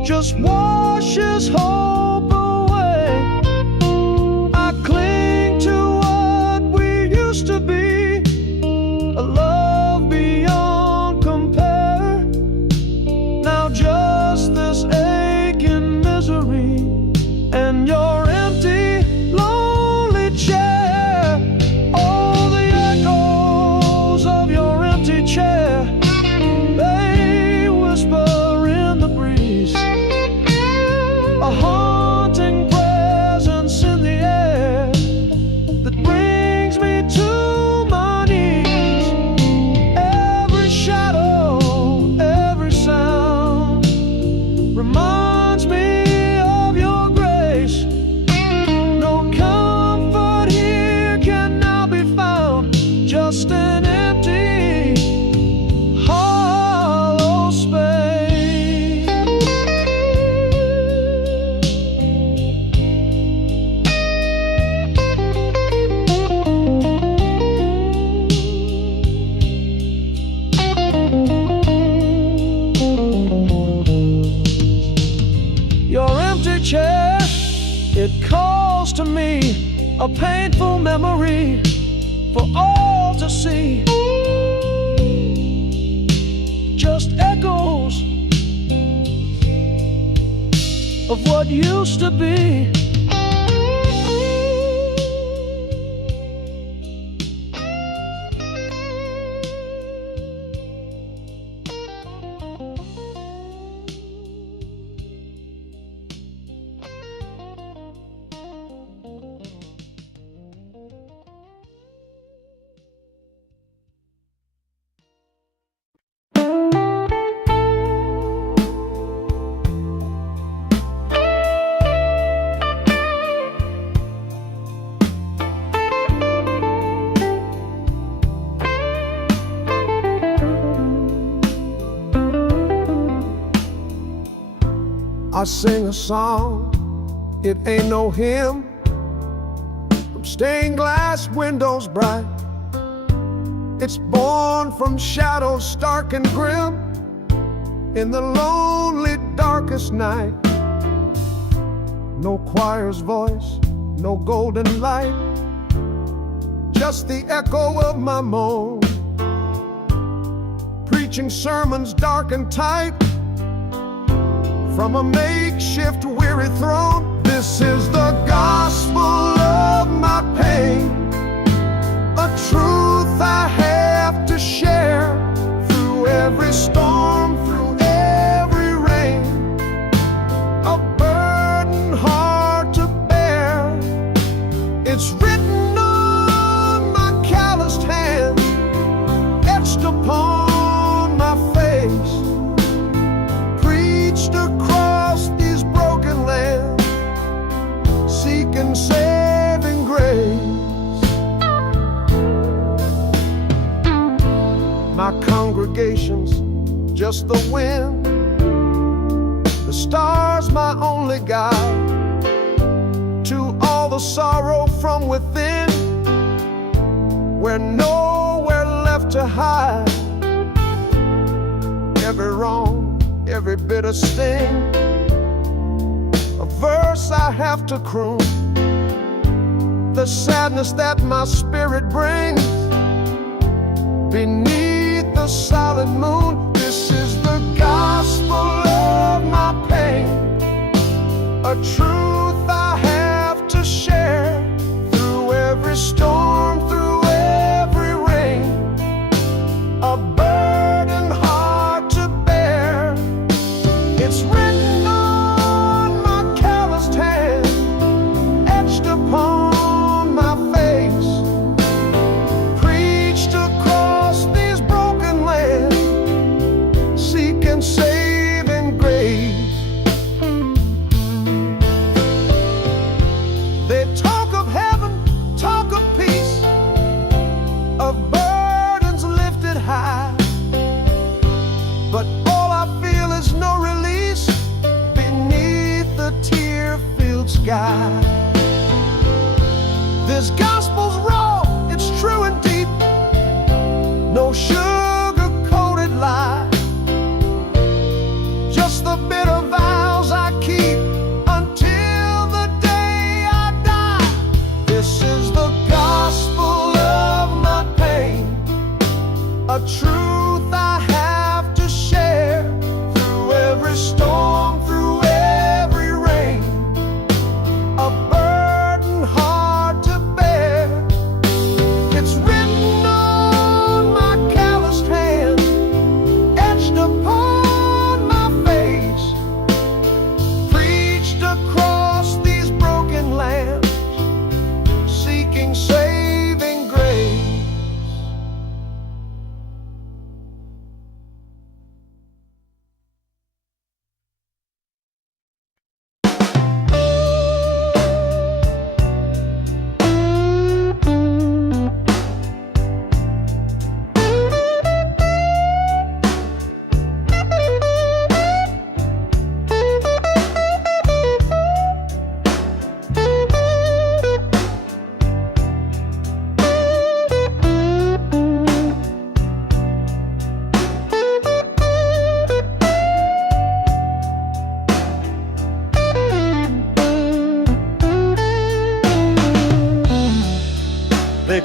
just washes hope away. I cling to what we used to be, a love beyond compare. Now just this aching misery and your empty, lonely chair. Oh, the echoes of your empty chair, they whisper in the breeze, a haunting presence in the air that brings me to my knees. Every shadow, every sound reminds me of your grace. No comfort here can now be found, just an empty, hollow space. Your empty chair, it calls to me, a painful memory for all to see. Just echoes of what used to be. I sing a song, it ain't no hymn, from stained glass windows bright. It's born from shadows stark and grim, in the lonely darkest night. No choir's voice, no golden light, just the echo of my moan, preaching sermons dark and tight from a makeshift weary throne. This is the gospel of my pain, a truth I have to share through every storm, through every rain, a burden hard to bear. It's written on my calloused hands, etched upon my face, preached across these broken lands, seeking saving grace. My congregation's just the wind, the stars my only guide to all the sorrow from within, where nowhere left to hide. Every wrong, every bitter sting, a verse I have to croon, the sadness that my spirit brings beneath the silent moon. This is the gospel of my pain, a truth I have to share through every storm, through every rain, a burden hard to bear. It's written on my calloused hand, etched upon my face, preached across these broken lands, seeking saving grace. They talk of heaven, talk of peace, of burdens lifted high, but all I feel is no release beneath the tear-filled sky. This gospel's raw, it's true and deep, no sugar-coated lie, just the bitter vow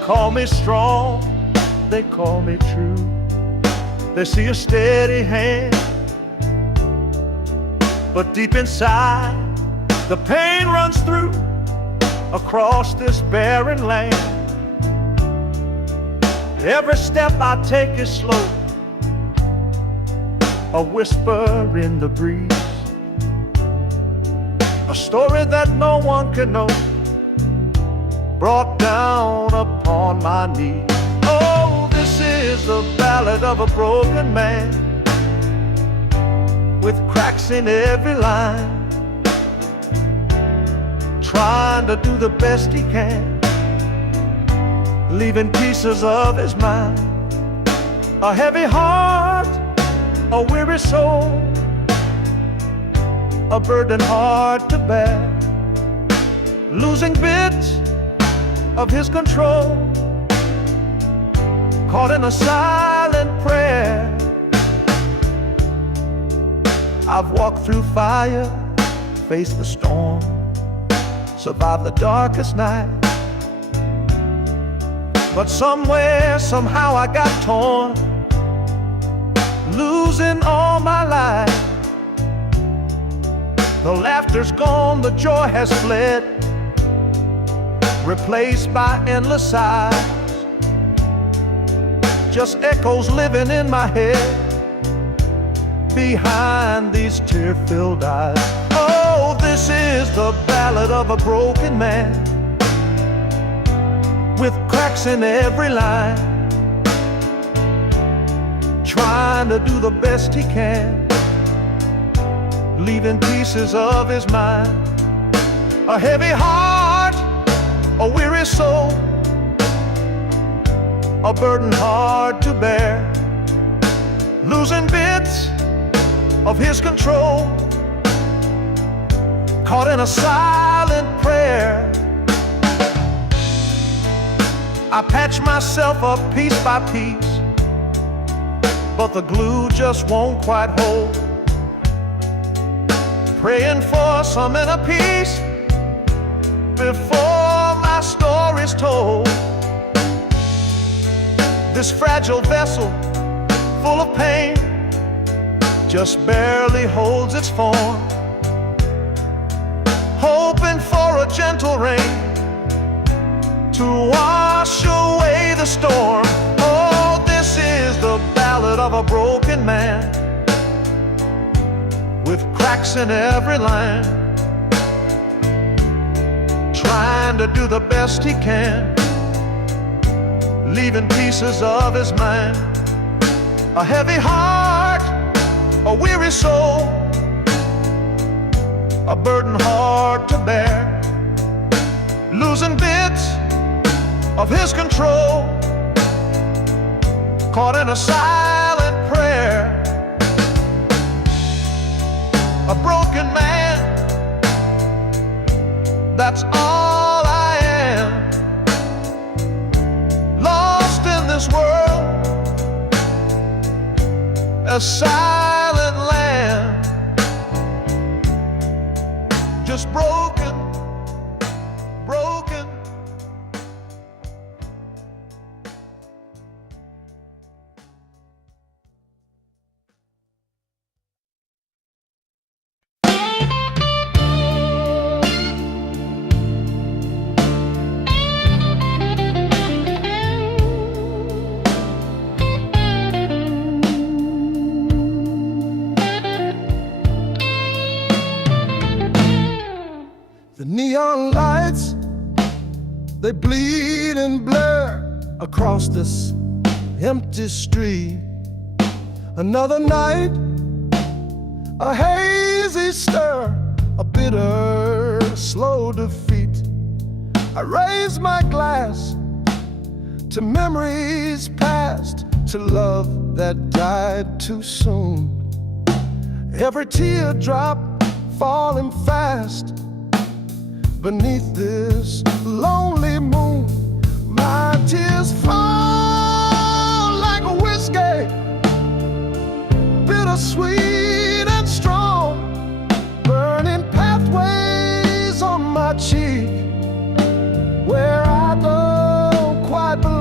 call me strong, they call me true. They see a steady hand, but deep inside the pain runs through across this barren land. Every step I take is slow, a whisper in the breeze, a story that no one can know, brought down upon my knees. Oh, this is the ballad of a broken man, with cracks in every line, trying to do the best he can, leaving pieces of his mind. A heavy heart, a weary soul, a burden hard to bear, losing bits of his control, caught in a silent prayer. I've walked through fire, faced the storm, survived the darkest night, but somewhere, somehow I got torn, losing all my life. The laughter's gone, the joy has fled, replaced by endless sighs, just echoes living in my head behind these tear-filled eyes. Oh, this is the ballad of a broken man, with cracks in every line, trying to do the best he can, leaving pieces of his mind. A heavy heart, a weary soul, a burden hard to bear, losing bits of his control, caught in a silent prayer. I patch myself up piece by piece, but the glue just won't quite hold, praying for some inner peace before my story's told. This fragile vessel, full of pain, just barely holds its form, hoping for a gentle rain to wash away the storm. Oh, this is the ballad of a broken man, with cracks in every line, trying to do the best he can, leaving pieces of his mind. A heavy heart, a weary soul, a burden hard to bear, losing bits of his control, caught in a silent prayer. A broken man, that's all I am, lost in this world, a silent land, just broken, broken. The neon lights, they bleed and blur across this empty street. Another night, a hazy stir, a bitter, slow defeat. I raise my glass to memories past, to love that died too soon. Every teardrop falling fast beneath this lonely moon. My tears fall like a whiskey, bittersweet and strong, burning pathways on my cheek where I don't quite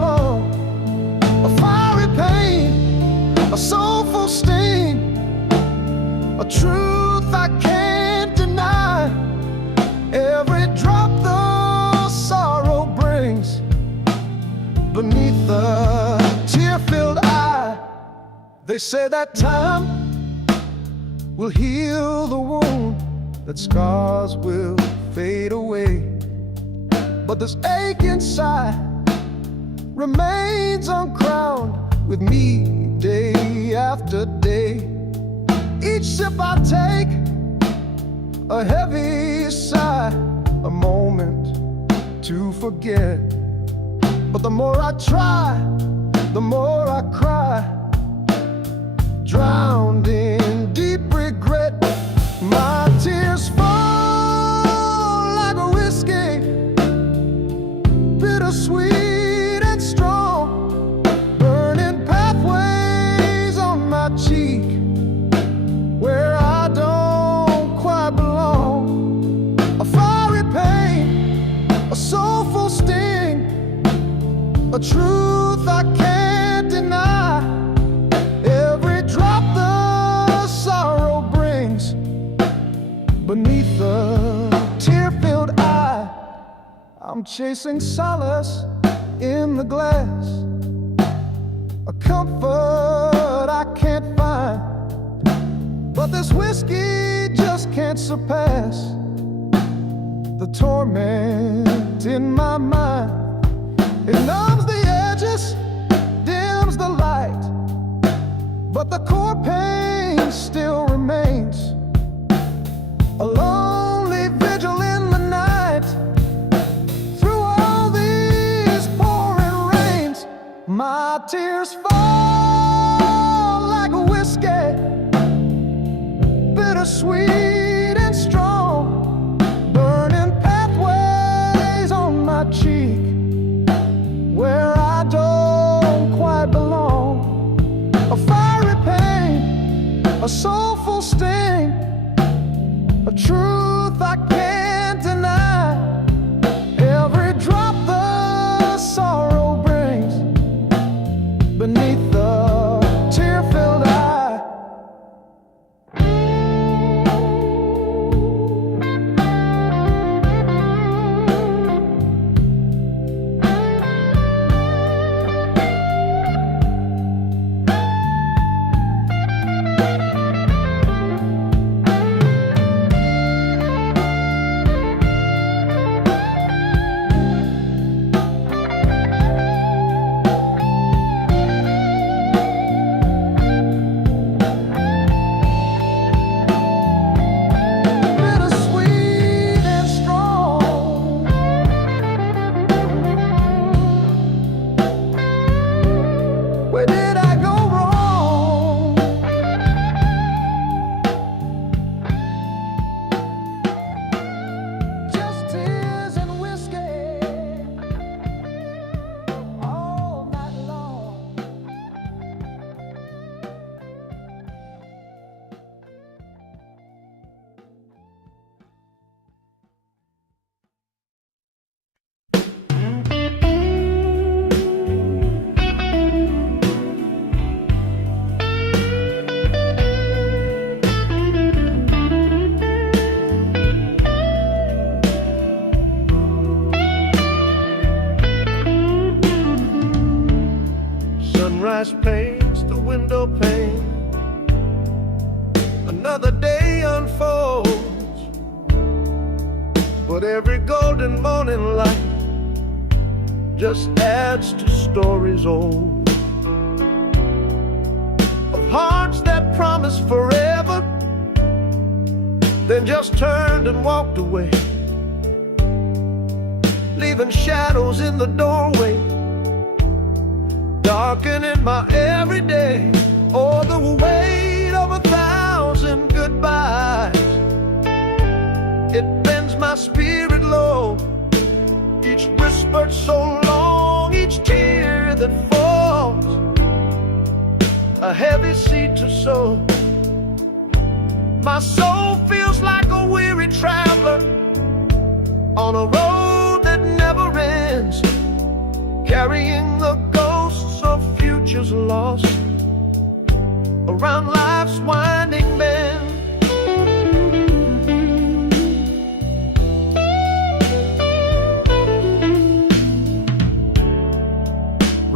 a truth I can't deny. Every drop the sorrow brings beneath the tear-filled eye. They say that time will heal the wound, that scars will fade away, but this ache inside remains uncrowned with me day after day. Each sip I take, a heavy sigh, a moment to forget. But the more I try, the more I cry, drowned in deep regret. My tears fall like a whiskey, bittersweet and strong, burning pathways on my cheek where I don't quite belong. A fiery pain, a soulful sting, a truth I can't deny. Every drop the sorrow brings beneath the tear-filled eye. I'm chasing solace in the glass, a comfort I can't find, but this whiskey just can't surpass the torment in my mind. It numbs the edges, dims the light, but the core pain still remains. A lonely vigil in the night, through all these pouring rains. My tears fall like a whiskey, bittersweet and strong, burning pathways on my cheek where I don't quite belong. A fiery pain, a soulful sting, a truth I can't deny. Every drop the sorrow brings beneath the tear-filled eye. Where did I go wrong? Just tears and whiskey all night long. Sunrise paints the window pane, another day unfolds, but every golden morning light just adds to stories old, of hearts that promised forever, then just turned and walked away, leaving shadows in the doorway, darkening my everyday. Oh, the weight of 1,000 goodbyes, it bends my spirit low. Each whispered so long, each tear that falls, a heavy seed to sow. My soul feels like a weary traveler on a road that never ends, carrying the ghosts of futures lost around life's winding bend.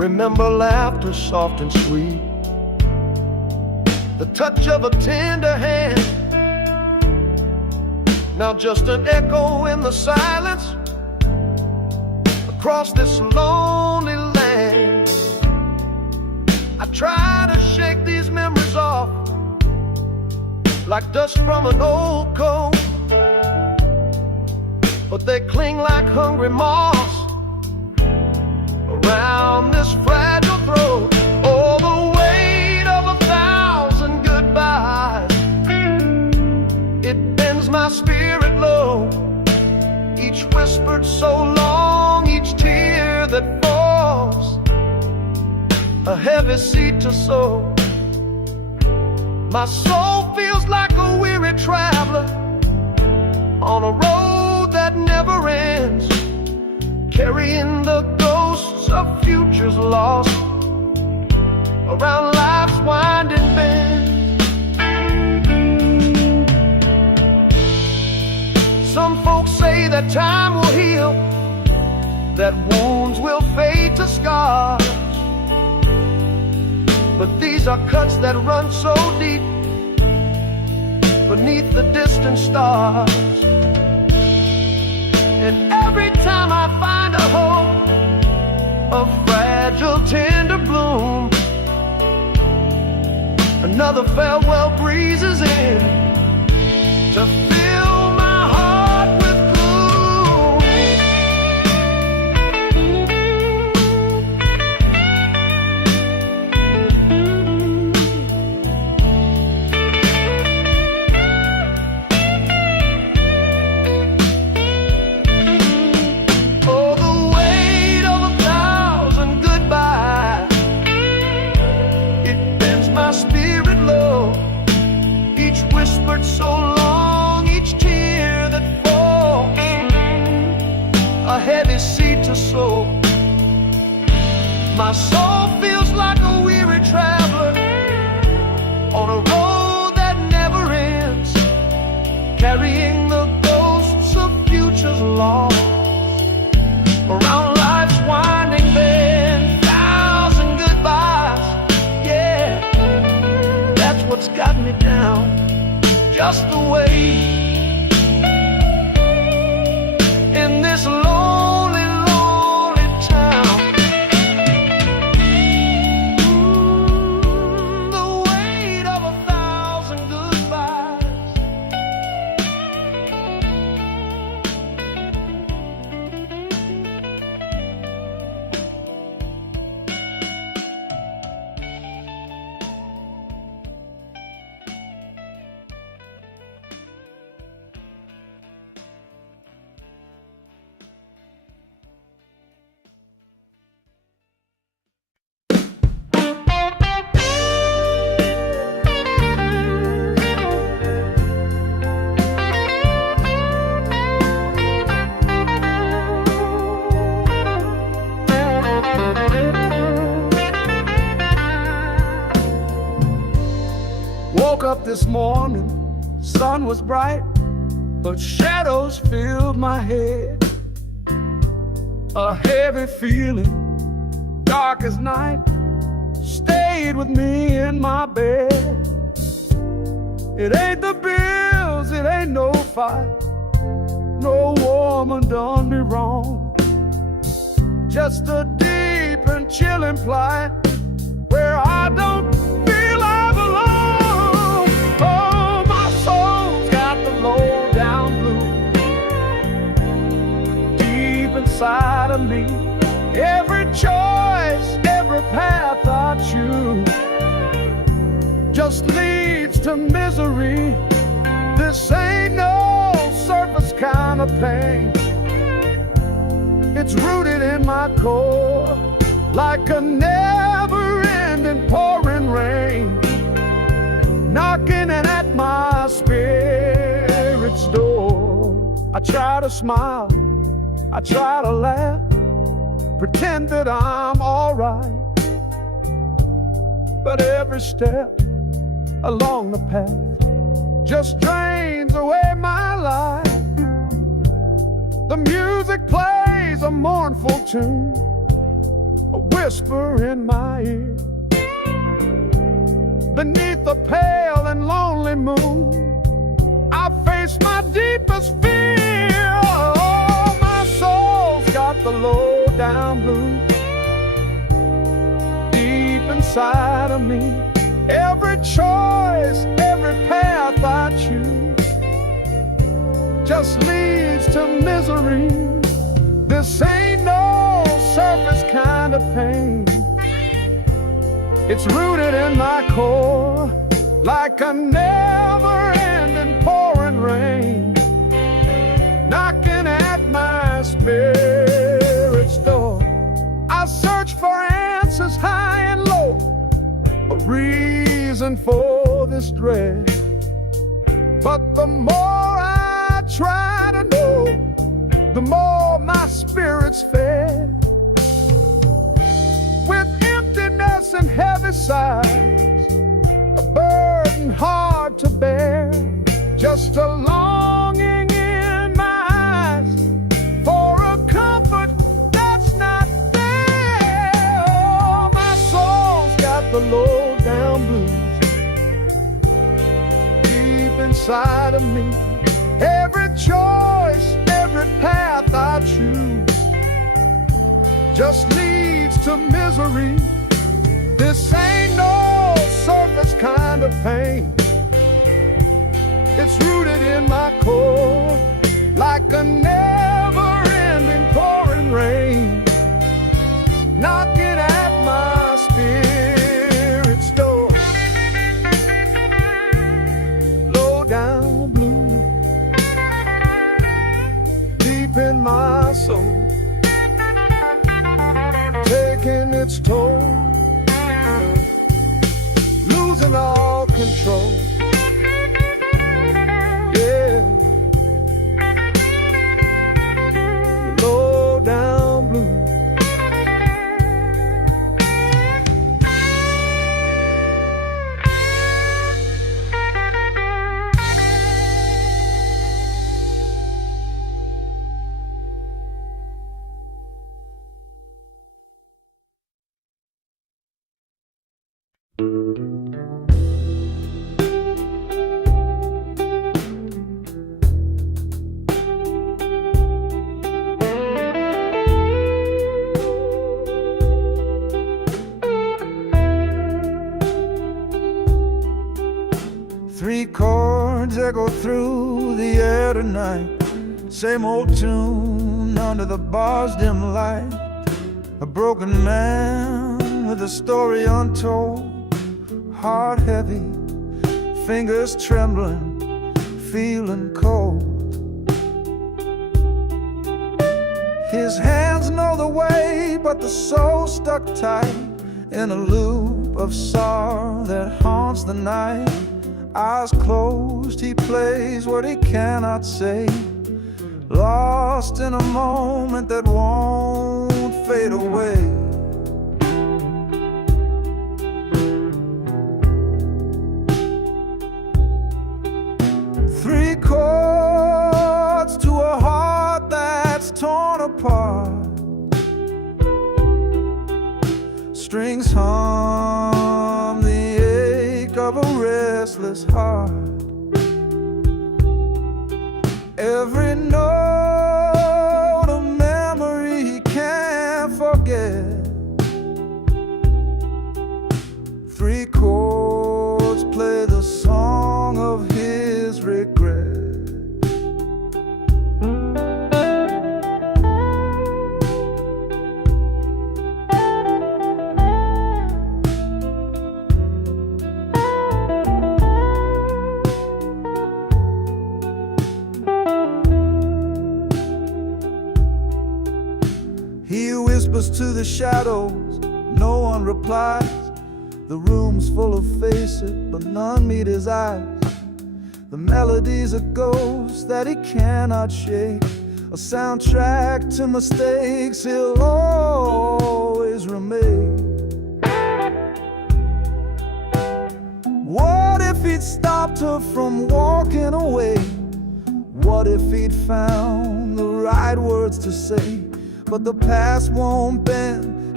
remember laughter soft and sweet, the touch of a tender hand. Now just an echo in the silence across this lonely land. I try to shake these memories off like dust from an old coat, but they cling like hungry moths around this fragile throat. Oh, the weight of 1,000 goodbyes, it bends my spirit low. Each whispered so long, each tear that falls, a heavy seed to sow. My soul feels like a weary traveler on a road that never ends, carrying the ghosts of futures lost around life's winding bend. Some folks say that time will heal, that wounds will fade to scars, but these are cuts that run so deep beneath the distant stars. And every time I find a hope, a fragile tender bloom, another farewell breezes in to fill my heart with gloom. Oh, the weight of 1,000 goodbyes, it bends my spirit low. Each whispered so long, each tear that falls, a heavy seed to sow. My soul feels like a weary traveler on a road that never ends, carrying the ghosts of futures lost around life's winding bend. 1,000 goodbyes, yeah, that's what's got me down, just the way in this lonely, lonely town. The weight of 1,000 goodbyes. Woke up this morning, sun was bright, but shadows filled my head. A heavy feeling, dark as night, stayed with me in my bed. It ain't the bills, it ain't no fight, no woman done me wrong. Just a deep and chilling plight where I don't feel I belong. Oh, my soul's got the low down blues deep inside of me. Every choice, every path I choose just leads to misery. This ain't no surface kind of pain. It's rooted in my core like a never-ending pouring rain, knocking at my spirit's door. I try to smile, I try to laugh, pretend that I'm alright, but every step along the path just drains away my life. The music plays a mournful tune, a whisper in my ear. Beneath the pale and lonely moon, I face my deepest fear. Oh, my soul's got the low down blues deep inside of me. Every choice, every path I choose just leads to misery. This ain't no surface kind of pain. It's rooted in my core like a never-ending pouring rain, knocking at my spirit's door. I search for answers high and low, a reason for this dread. But the more I try to know, the more my spirit's fed. With emptiness and heavy sighs, a burden hard to bear, just a longing in my eyes for a comfort that's not there. Oh, my soul's got the low down blues deep inside of me. Every choice, every path I choose just leads to misery. This ain't no surface kind of pain. It's rooted in my core like a never-ending pouring rain, knocking at my spirit's door. Low down blue, deep in my soul, taking its toll, losing all control. Yeah, low down blue. Three chords echo through the air tonight, same old tune under the bar's dim light. A broken man with a story untold, heart heavy, fingers trembling, feeling cold. His hands know the way, but the soul stuck tight in a loop of sorrow that haunts the night. Eyes closed, he plays what he cannot say, lost in a moment that won't fade away. Three chords to a heart that's torn apart, strings hum the ache of a restless heart. Every note a memory he can't forget. Three chords play the song of his regret. He whispers to the shadows, no one replies. The room's full of faces, but none meet his eyes. The melody's a ghost that he cannot shake, a soundtrack to mistakes he'll always remake. What if he'd stopped her from walking away? What if he'd found the right words to say? But the past won't bend,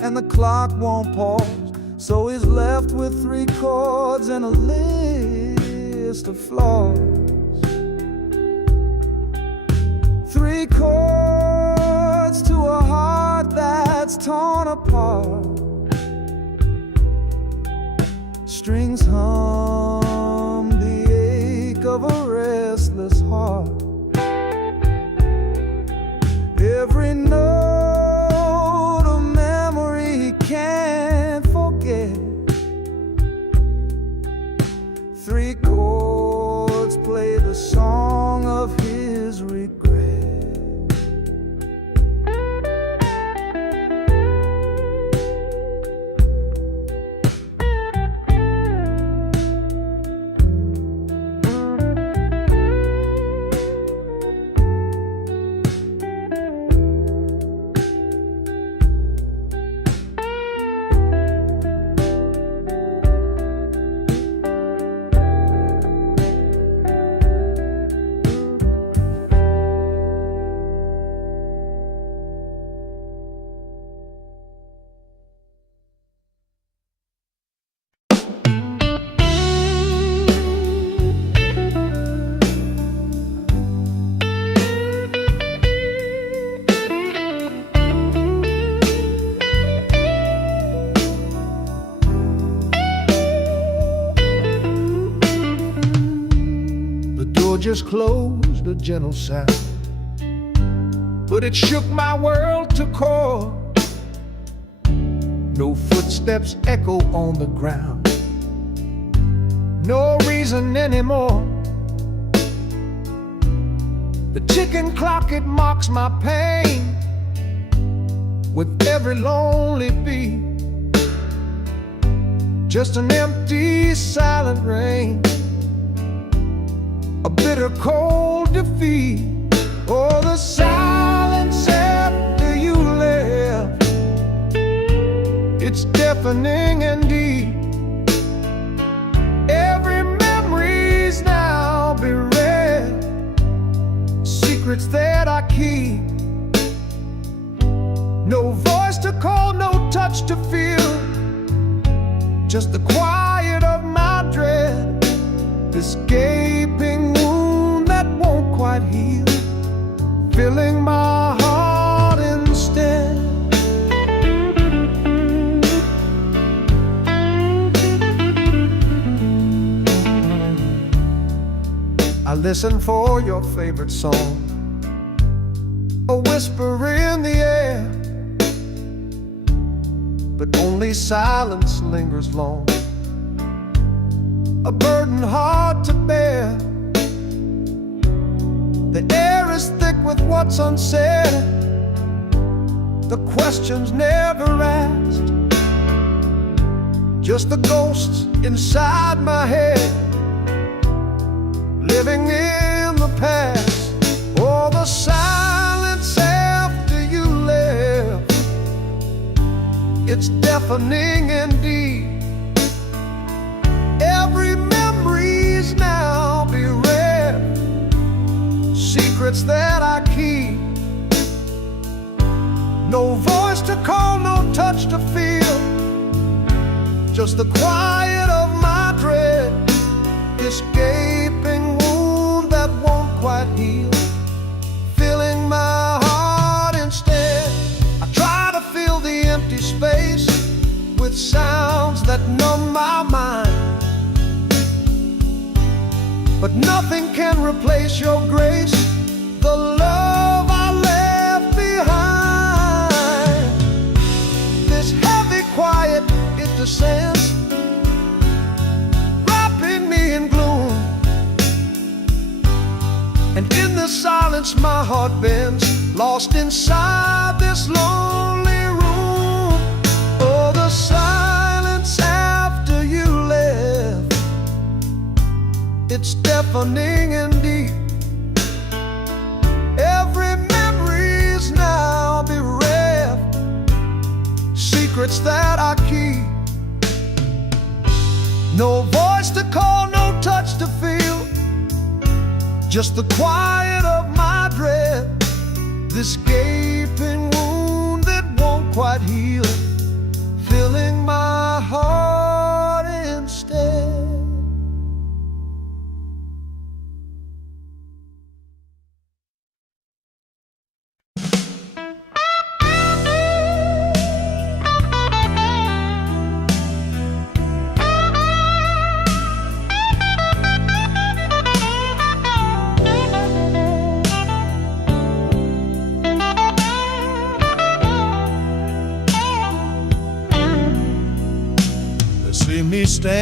and the clock won't pause. So he's left with 3 chords and a list of flaws. 3 chords to a heart that's torn apart. Strings hum the ache of a restless heart. Every note a memory he can't forget. 3 chords play the song of his regret. Just closed, a gentle sound, but it shook my world to core. No footsteps echo on the ground, no reason anymore. The ticking clock, it mocks my pain with every lonely beat. Just an empty, silent rain, a bitter cold defeat. Oh, the silence after you left, it's deafening indeed. Every memory's now bereft, secrets that I keep. No voice to call, no touch to feel, just the quiet of my dread. This gaping wound that won't quite heal, filling my heart instead. I listen for your favorite song, a whisper in the air, but only silence lingers long, a burden hard to bear. The air is thick with what's unsaid, the questions never asked, just the ghosts inside my head, living in the past. Oh, the silence after you left, it's deafening indeed. Every memory's now bereft, secrets that I keep. No voice to call, no touch to feel, just the quiet of my dread. This gaping wound that won't quite heal, filling my heart instead. I try to fill the empty space with sounds that numb my mind, but nothing can replace your grace, the love I left behind. This heavy quiet, it descends, wrapping me in gloom, and in the silence my heart bends, lost inside this lonely room. Oh, the silence after you left, it's deafening indeed. Every memory's now bereft, secrets that I keep. No voice to call, no touch to feel, just the quiet of my dread. This gaping wound that won't quite heal,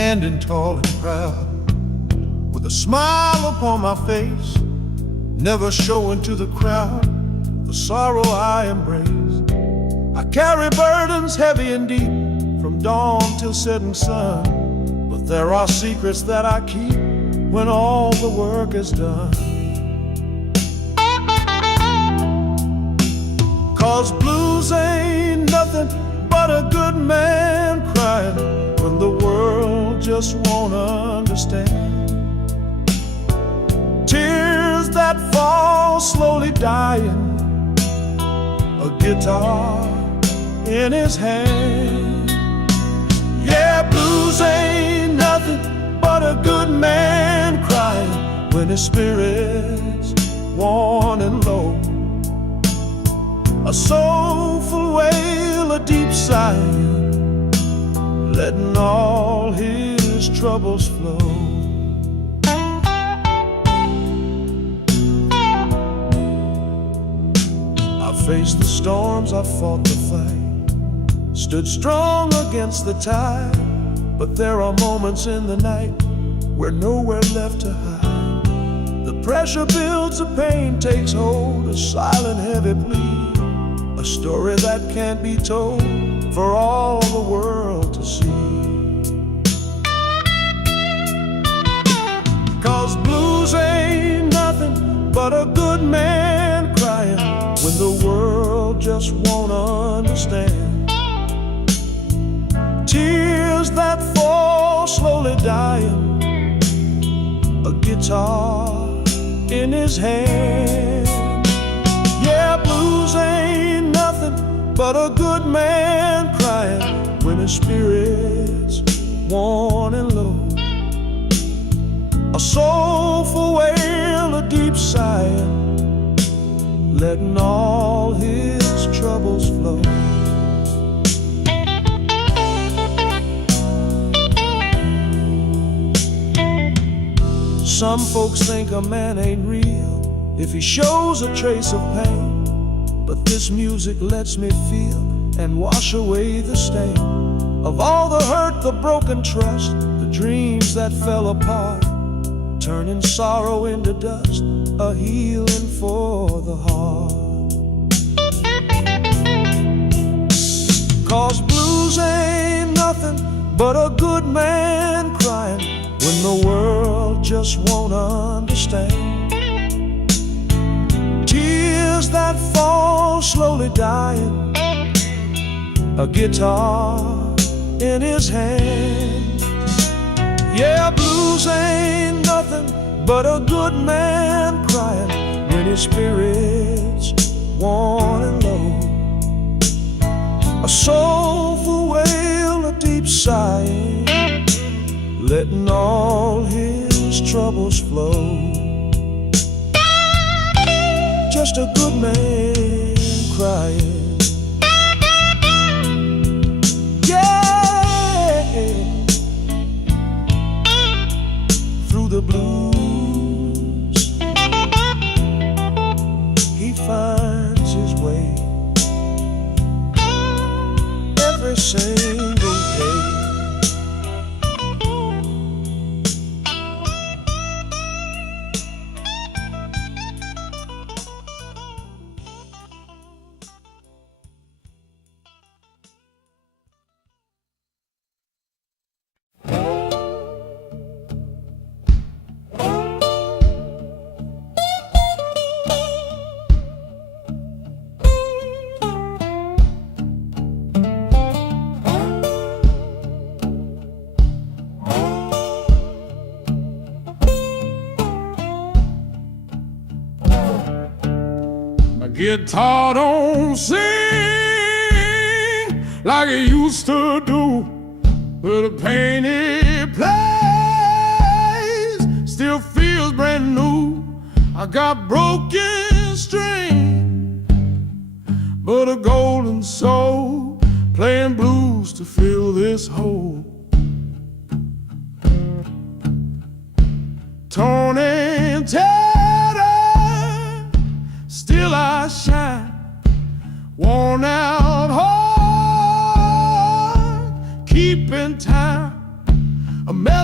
standing tall and proud, with a smile upon my face, never showing to the crowd the sorrow I embrace. I carry burdens heavy and deep, from dawn till setting sun, but there are secrets that I keep when all the work is done. 'Cause blues ain't nothing but a good man crying when the world just won't understand. Tears that fall slowly dying, a guitar in his hand. Yeah, blues ain't nothing but a good man crying when his spirit's worn and low. A soulful wail, a deep sigh, letting all his troubles flow. I faced the storms, I fought the fight, stood strong against the tide, but there are moments in the night where nowhere left to hide. The pressure builds, the pain takes hold, a silent heavy plea, a story that can't be told for all the world to see. 'Cause blues ain't nothing but a good man crying when the world just won't understand. Tears that fall slowly dying, a guitar in his hand. Yeah, blues ain't nothing but a good man crying when his spirit's worn and low. A soulful wail, a deep sigh, letting all his troubles flow. Some folks think a man ain't real if he shows a trace of pain, but this music lets me feel and wash away the stain of all the hurt, the broken trust, the dreams that fell apart, turning sorrow into dust, a healing for the heart. 'Cause blues ain't nothing but a good man crying when the world just won't understand. Tears that fall slowly dying, a guitar in his hand. Yeah, blues ain't nothing but a good man crying when his spirit's worn and low. A soulful wail, a deep sigh, letting all his troubles flow. Just a good man crying. Yeah, through the blues he finds his way every single day. Guitar don't sing like it used to do, but the pain it plays still feels brand new. I got broken string, but a golden soul playing blues to fill this hole. Torn and tattered, still I shine. Worn out heart, keeping time.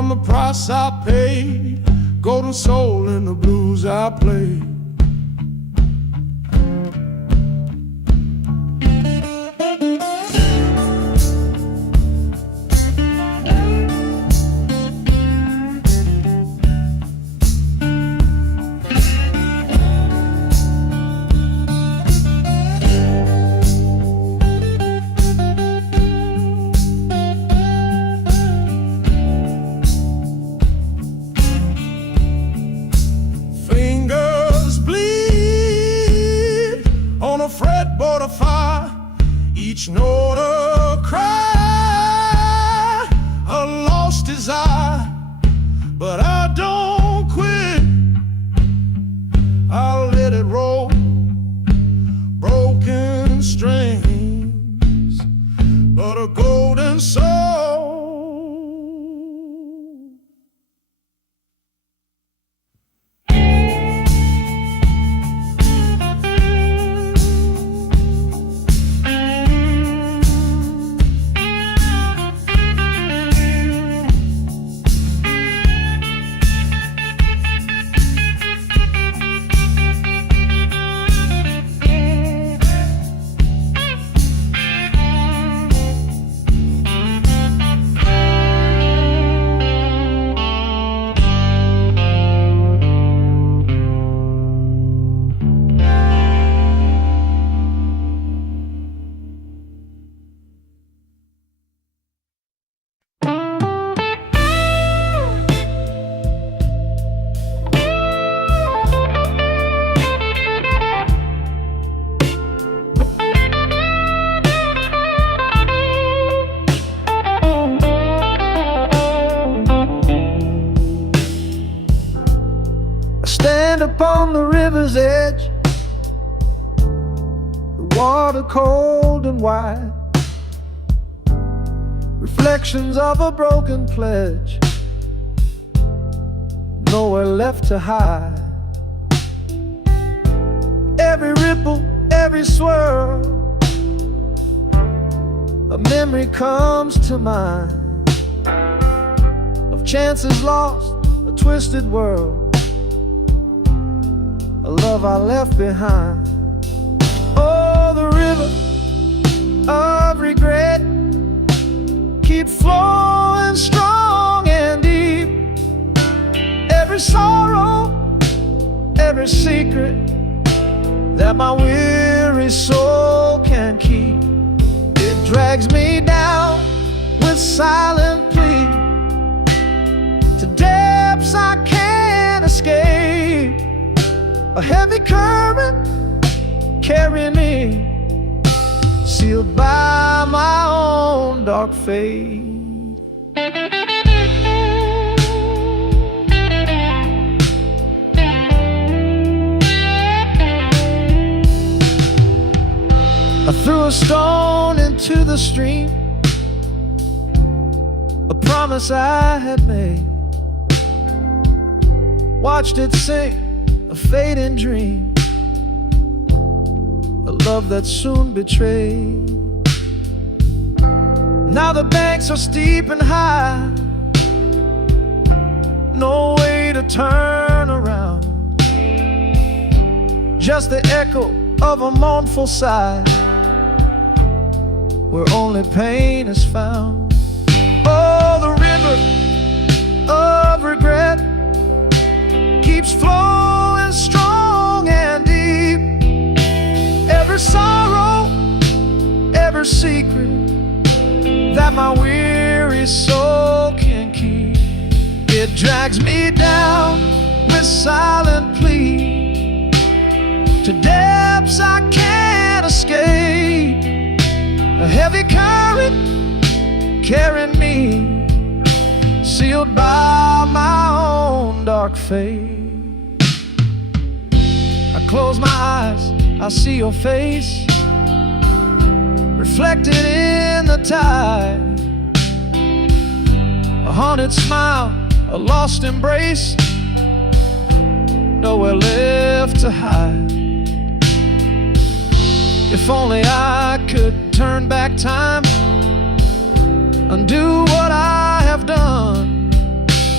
from the price I paid, golden soul in the blues I played. Fretboard of fire, each note a cry, a lost desire. But I don't quit, I'll let it roll. Broken strings, but a golden soul. Stand upon the river's edge, the water cold and wide, reflections of a broken pledge, nowhere left to hide. Every ripple, every swirl, a memory comes to mind of chances lost, a twisted world, a love I left behind. Oh, the river of regret keeps flowing strong and deep. Every sorrow, every secret that my weary soul can keep, it drags me down with silent plea to depths I can't escape. A heavy current carrying me, sealed by my own dark fate. I threw a stone into the stream, a promise I had made, watched it sink, a fading dream, a love that soon betrayed. Now the banks are steep and high, no way to turn around, just the echo of a mournful sigh, where only pain is found. Oh, the river of regret keeps flowing strong and deep. Every sorrow, every secret that my weary soul can keep, it drags me down with silent plea to depths I can't escape. A heavy current carrying me, sealed by my own dark fate. I close my eyes, I see your face reflected in the tide, a haunted smile, a lost embrace, nowhere left to hide. If only I could turn back time, undo what I have done,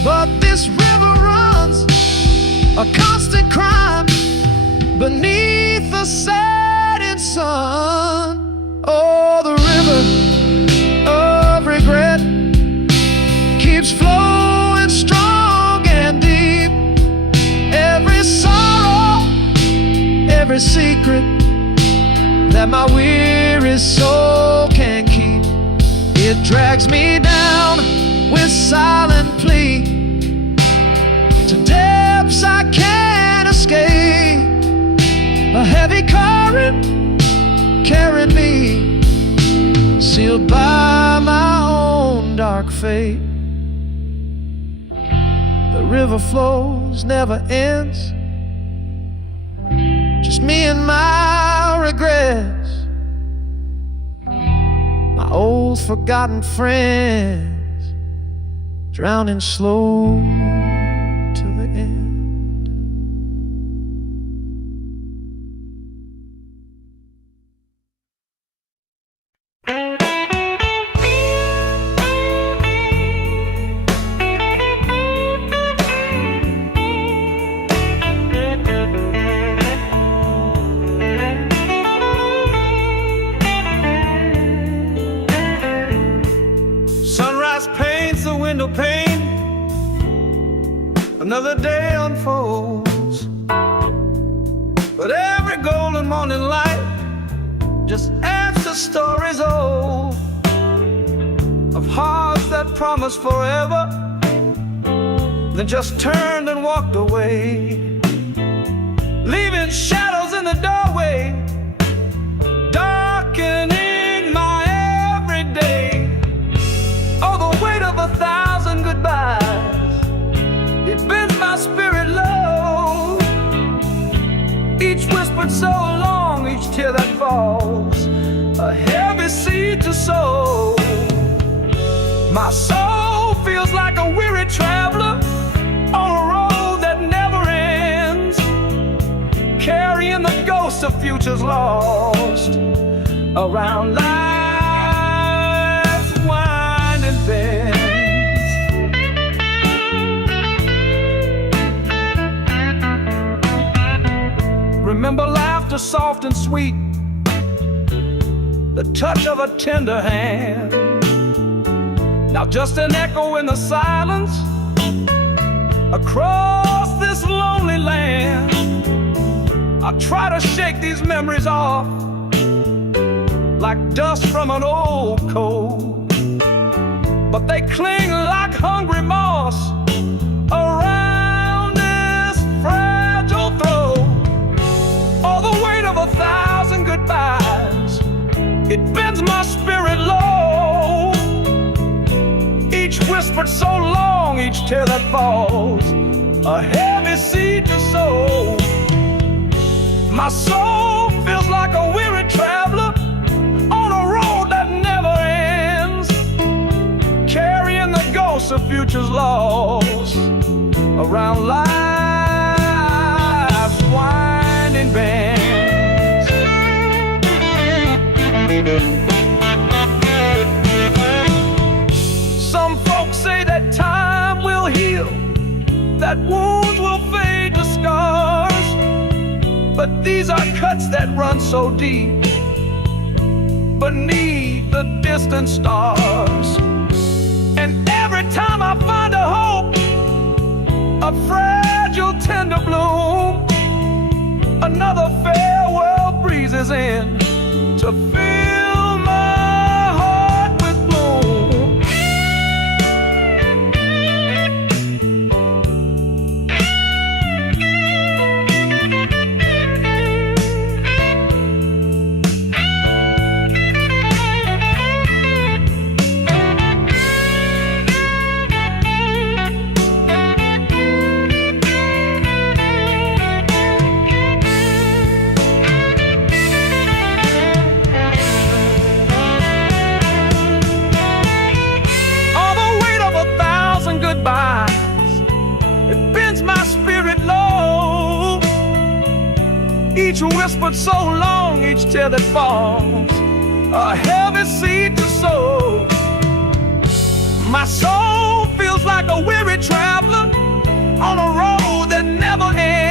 a constant crime beneath the setting sun. Oh, the river of regret keeps flowing strong and deep. Every sorrow, every secret that my weary soul can keep, it drags me down with silent plea to depths I can't escape. A heavy current carried me, sealed by my own dark fate. The river flows, never ends, just me and my regrets, my old forgotten friends, drowning slow to the end. Sunrise paints the window pane, another day unfolds, but every golden morning light just adds to stories old, of hearts that promised forever, then just turned and walked away, leaving shadows in the doorway, darkening my everyday. Oh, the weight of 1,000 goodbyes, it bends my spirit low. Each whispered so long, each tear that falls, a heavy seed to sow. My soul feels like a weary traveler on a road that never ends, carrying the ghosts of futures lost around life's winding bends. Remember laughter soft and sweet, the touch of a tender hand. Now just an echo in the silence across this lonely land. I try to shake these memories off like dust from an old coat, but they cling like hungry moss around this fragile throat. All the weight of 1,000 goodbyes, it bends my spirit low. Each whispered so long, each tear that falls, a heavy seed to sow. My soul feels like a weary traveler on a road that never ends, carrying the ghosts of futures lost around life's winding bends. Some folks say that time will heal, that wounds will fade to scars, but these are cuts that run so deep beneath the distant stars. And every time I find a hope, a fragile tender bloom, another farewell breezes in to fill my heart with gloom. Each whispered so long, each tear that falls, a heavy seed to sow. My soul feels like a weary traveler on a road that never ends.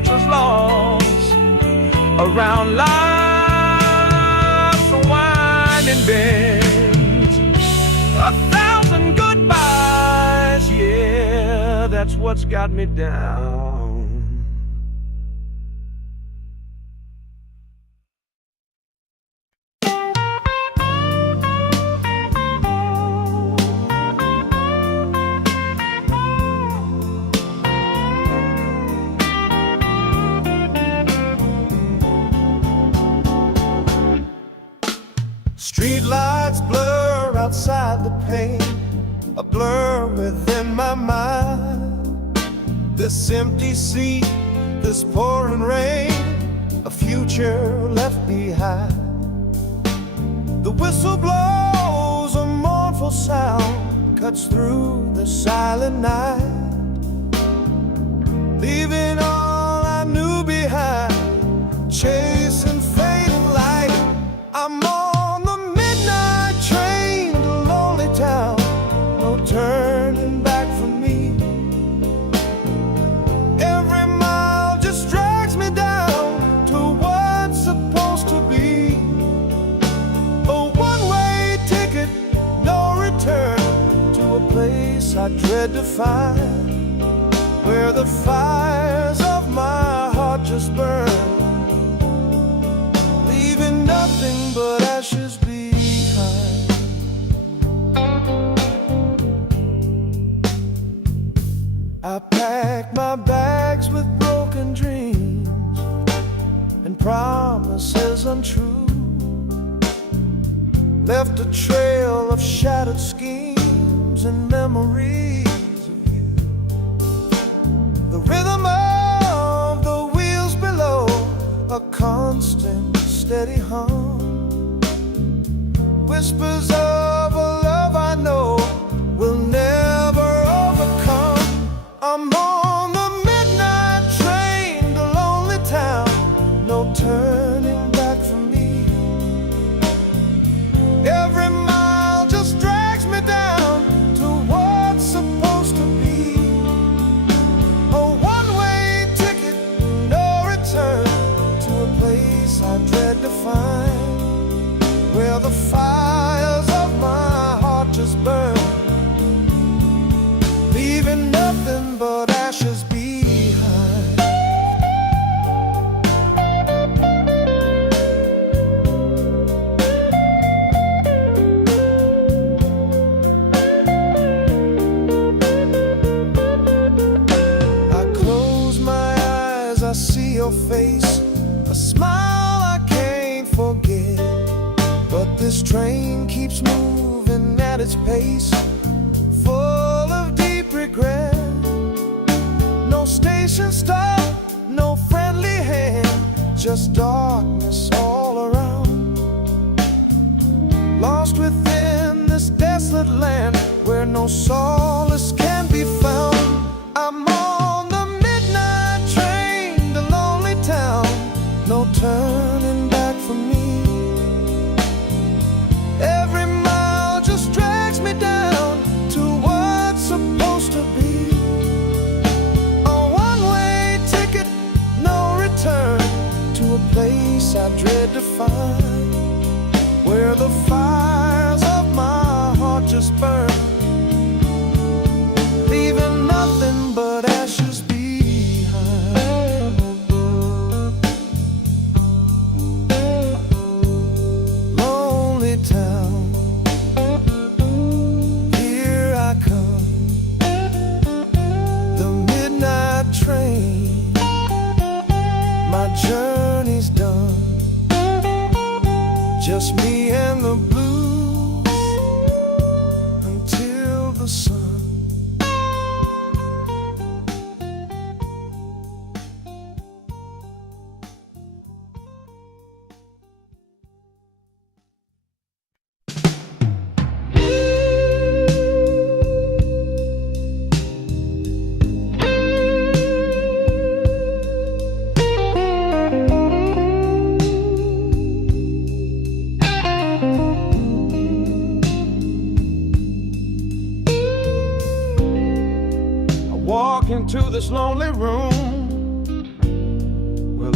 future's lost around life's winding bends. 1,000 goodbyes, yeah, that's what's got me down. Street lights blur outside the pane, a blur within my mind. This empty seat, this pouring rain, a future left behind. The whistle blows, a mournful sound cuts through the silent night, leaving all I knew behind, chasing fading light. I'm on the midnight train to lonely town, no turning back for me. Every mile just drags me down to what's supposed to be. A one-way ticket, no return, to a place I dread to find, where the fires of my heart just burn, leaving nothing but ashes behind. I packed my bags with broken dreams and promises untrue, left a trail of shattered schemes and memories of you. The rhythm of the wheels below, a constant steady hum, whispers of a love I know will never overcome. I'm on the midnight train to lonely town, no turning back for me. Every mile just drags me down to what's supposed to be. A one-way ticket, no return, to a place I dread to find, where the fires of my heart just burn, leaving nothing but ashes behind. I close my eyes, I see your face, a smile I can't forget. But this train keeps moving at its pace, full of deep regret. No station stop, no friendly hand, just darkness all around. Lost within this desolate land, where no solace can be found. I'm on the midnight train to lonely town, no turning back for me. Every mile just drags me down to what's supposed to be. A one-way ticket, no return, to a place I dread to find, where the fires of my heart just burn, leaving nothing but ashes behind. Lonely town, here I come, the midnight train, my journey's done, just me and the blues until the sun. Walk into this lonely room,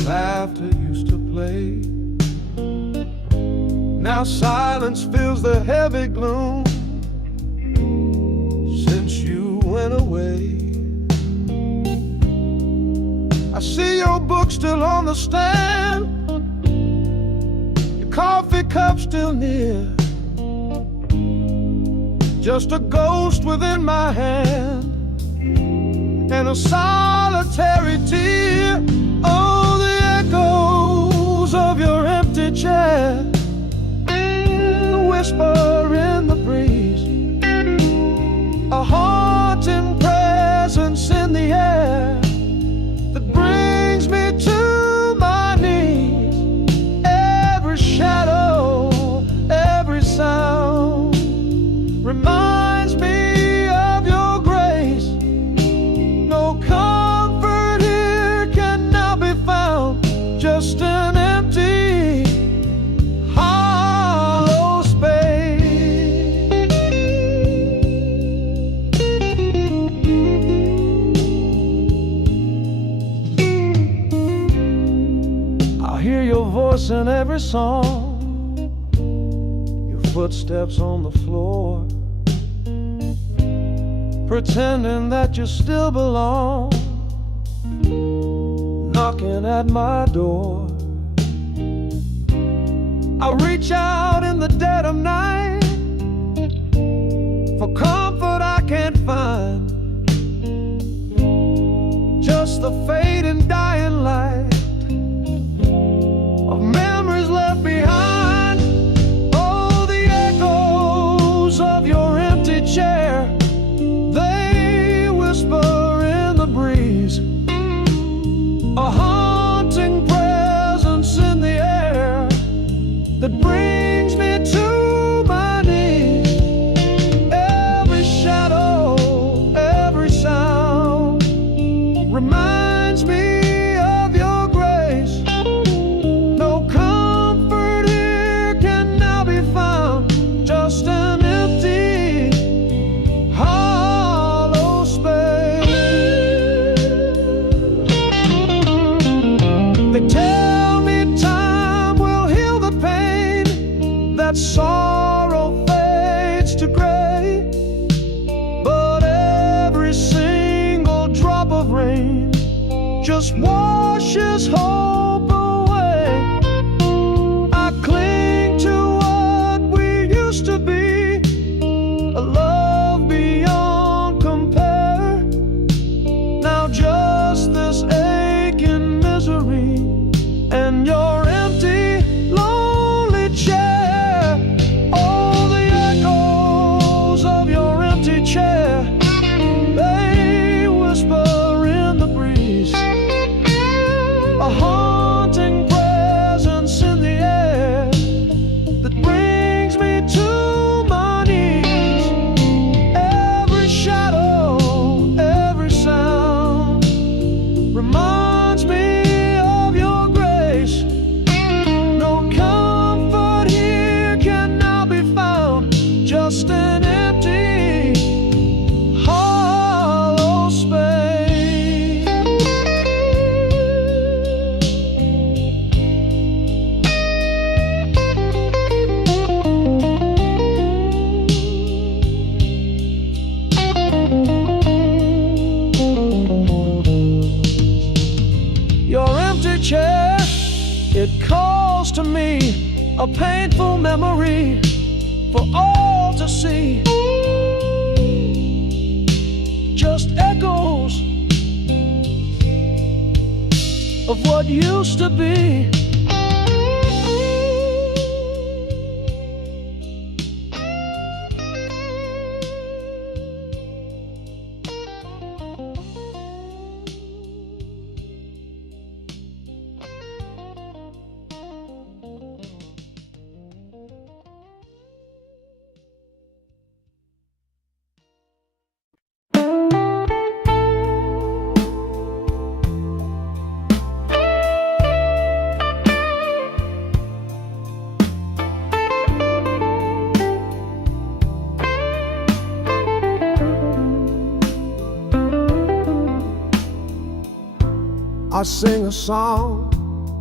laughter used to play. Now silence fills the heavy gloom since you went away. I see your book still on the stand, your coffee cup still near, just a ghost within my hand and a solitary tear. Oh, the echoes of your empty chair, the whisper in the breeze, a haunting presence in the air that brings me to my knees. Every shadow, every sound reminds me of your grace. No comfort here can now be found, just an empty, hollow space. I hear your voice in every song, your footsteps on the floor, pretending that you still belong, knocking at my door. I reach out in the dead of night for comfort I can't find, just the fading dying light of memories left behind. Oh, the echoes of your empty chair, they whisper in the breeze, a haunting presence in the air that brings me to my knees. Every shadow, every sound reminds me of your grace. No comfort here can now be found, just an empty, hollow space. They tell me time will heal the pain, that sorrow fades to gray, but every single drop of rain just washes hope away. I cling to what we used to be, a love beyond compare. Now just this aching misery and your empty, lonely chair. All the echoes of your empty chair, they whisper in the breeze, a haunting presence in the air that brings me to my knees. Every shadow, every sound reminds me of your grace. No comfort here can now be found, just an empty, hollow space. Your empty chair, it calls to me, a painful memory for all to see. Just echoes of what used to be. I sing a song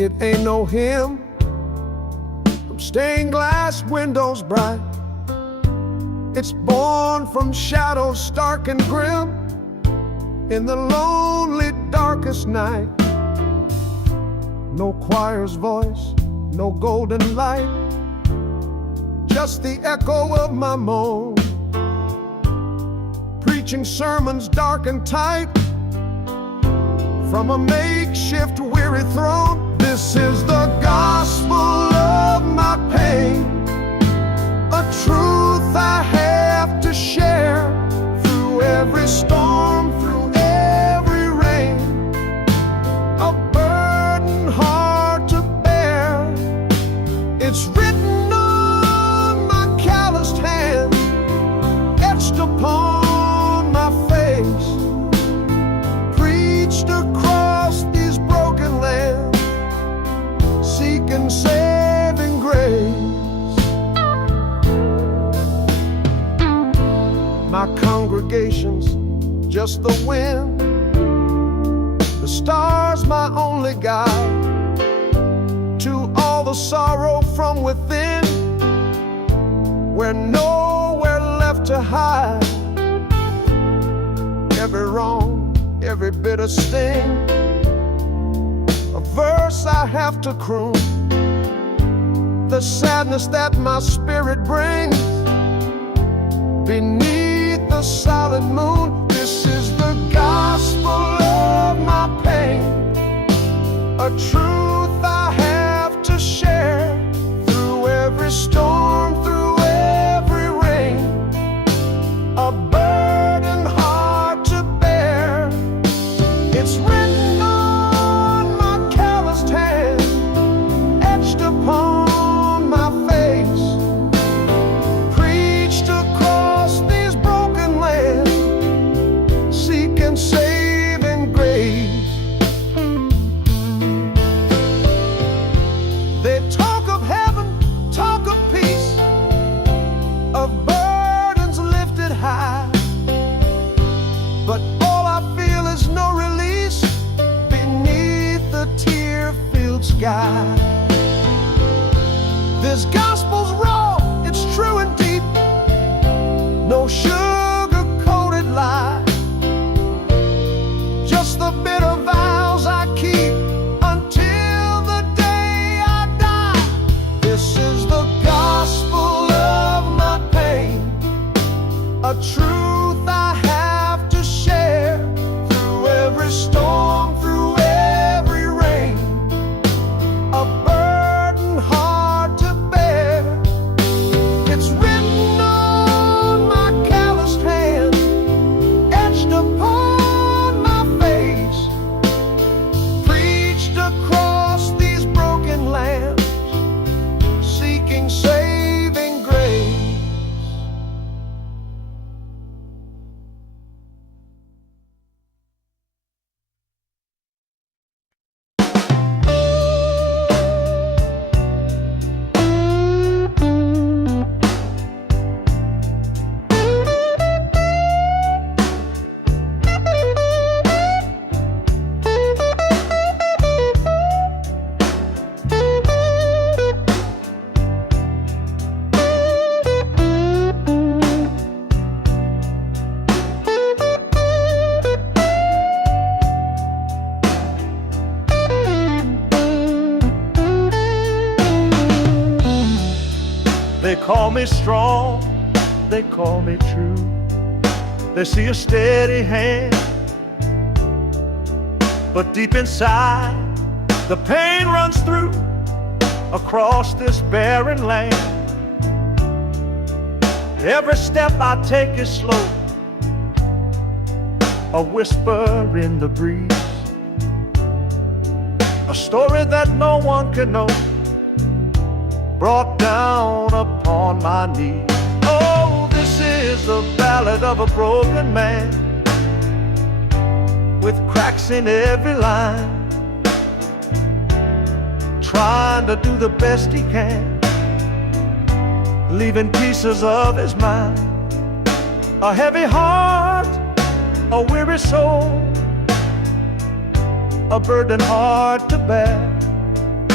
It ain't no hymn from stained glass windows bright. It's born from shadows stark and grim in the lonely darkest night. No choir's voice, no golden light, just the echo of my moan, preaching sermons dark and tight from a makeshift weary throne. This is the gospel of my pain, a truth I have to share through every storm, through every rain, a burden hard to bear. It's written on my calloused hand, etched upon my face, preached across these broken lands, seeking saving grace. My congregation's just the wind, the stars my only guide to all the sorrow from within, where nowhere left to hide. Every wrong, every bitter sting, a verse I have to croon, the sadness that my spirit brings beneath the silent moon. This is the gospel of my pain, a truth I have to share through every storm, through every rain, a burden hard to bear. It's written on my calloused hand, etched upon my face, preached across these broken lands, seeking saving grace. They talk of heaven, talk of peace, of burdens lifted high, but all I feel is no release beneath the tear-filled sky. This gospel's raw, it's true and deep, no sugar-coated lie, just the bitter vows I keep until the day I die. This is the gospel of my pain, a truth I have to share through every storm, through every rain, a burden hard to bear. It's written on my calloused hand, etched upon my face, preached across these broken lands, seeking saving grace. They call me strong, they call me true. They see a steady hand, but deep inside the pain runs through across this barren land. Every step I take is slow, a whisper in the breeze, a story that no one can know, brought down upon my knees. Oh, this is the ballad of a broken man, with cracks in every line, trying to do the best he can, leaving pieces of his mind, a heavy heart, a weary soul, a burden hard to bear.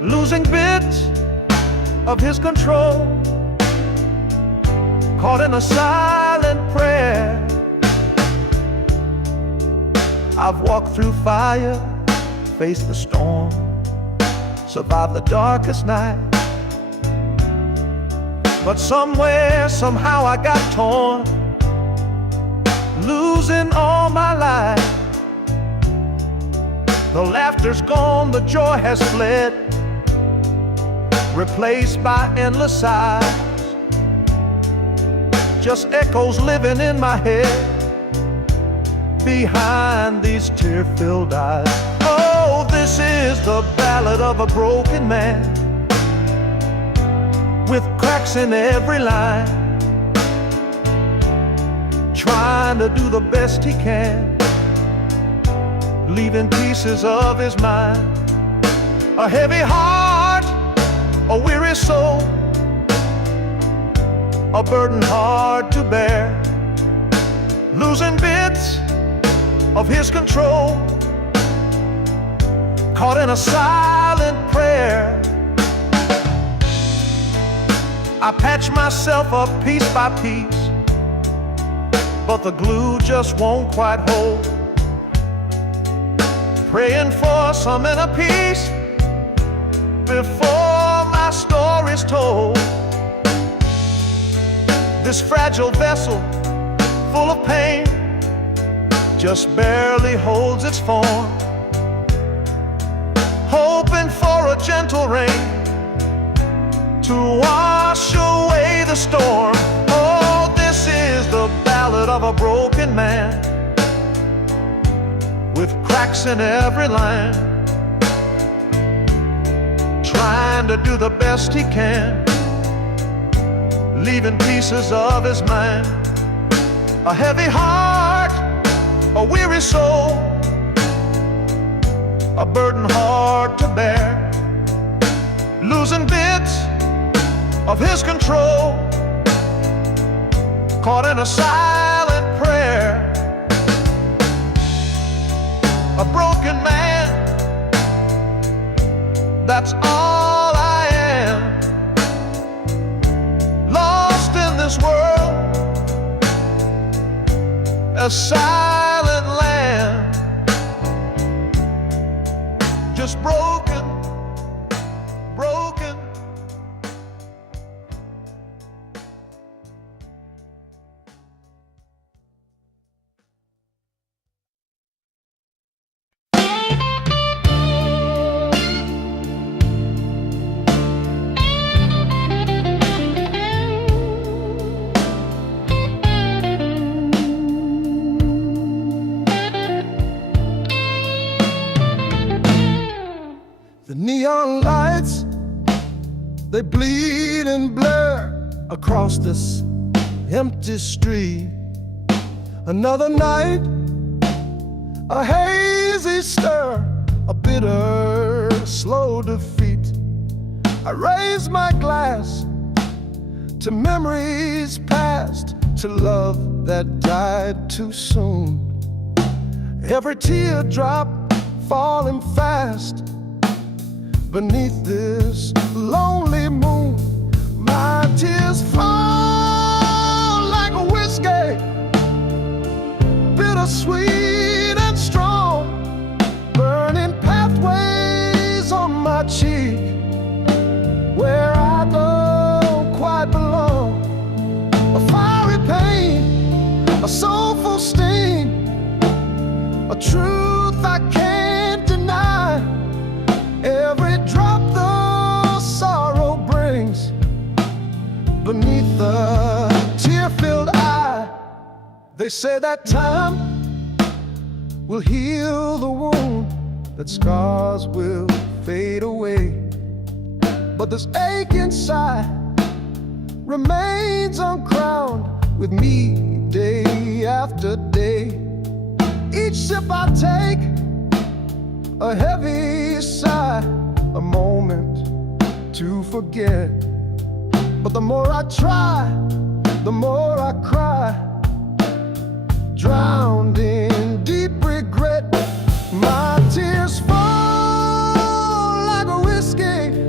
losing bits of his control, caught in a silent prayer. I've walked through fire, faced the storm, survived the darkest night. But somewhere, somehow I got torn, losing all my life. The laughter's gone, the joy has fled, replaced by endless sighs. Just echoes living in my head, behind these tear-filled eyes. Oh, this is the ballad of a broken man, with cracks in every line, trying to do the best he can, leaving pieces of his mind. A heavy heart, a weary soul, a burden hard to bear, losing bits of his control, caught in a silent prayer. I patch myself up piece by piece, but the glue just won't quite hold. Praying for some inner peace before my story's told. This fragile vessel, full of pain, just barely holds its form, hoping for a gentle rain to wash away the storm. Oh, this is the ballad of a broken man, with cracks in every line, trying to do the best he can, leaving pieces of his mind. A heavy heart, a weary soul, a burden hard to bear, losing bits of his control, caught in a silent prayer. A broken man, that's all I am, lost in this world, a silent land, just broken, broken. The neon lights, they bleed and blur across this empty street. Another night, a hazy stir, a bitter, slow defeat. I raise my glass to memories past, to love that died too soon. Every teardrop falling fast beneath this lonely moon. My tears fall like a whiskey, bittersweet and strong, burning pathways on my cheek, where I don't quite belong. A fiery pain, a soulful sting, a truth I can't deny. Every drop the sorrow brings beneath the tear-filled eye. They say that time will heal the wound, that scars will fade away, but this ache inside remains uncrowned with me day after day. Each sip I take, a heavy sigh, a moment to forget. But the more I try, the more I cry, drowned in deep regret. My tears fall like a whiskey,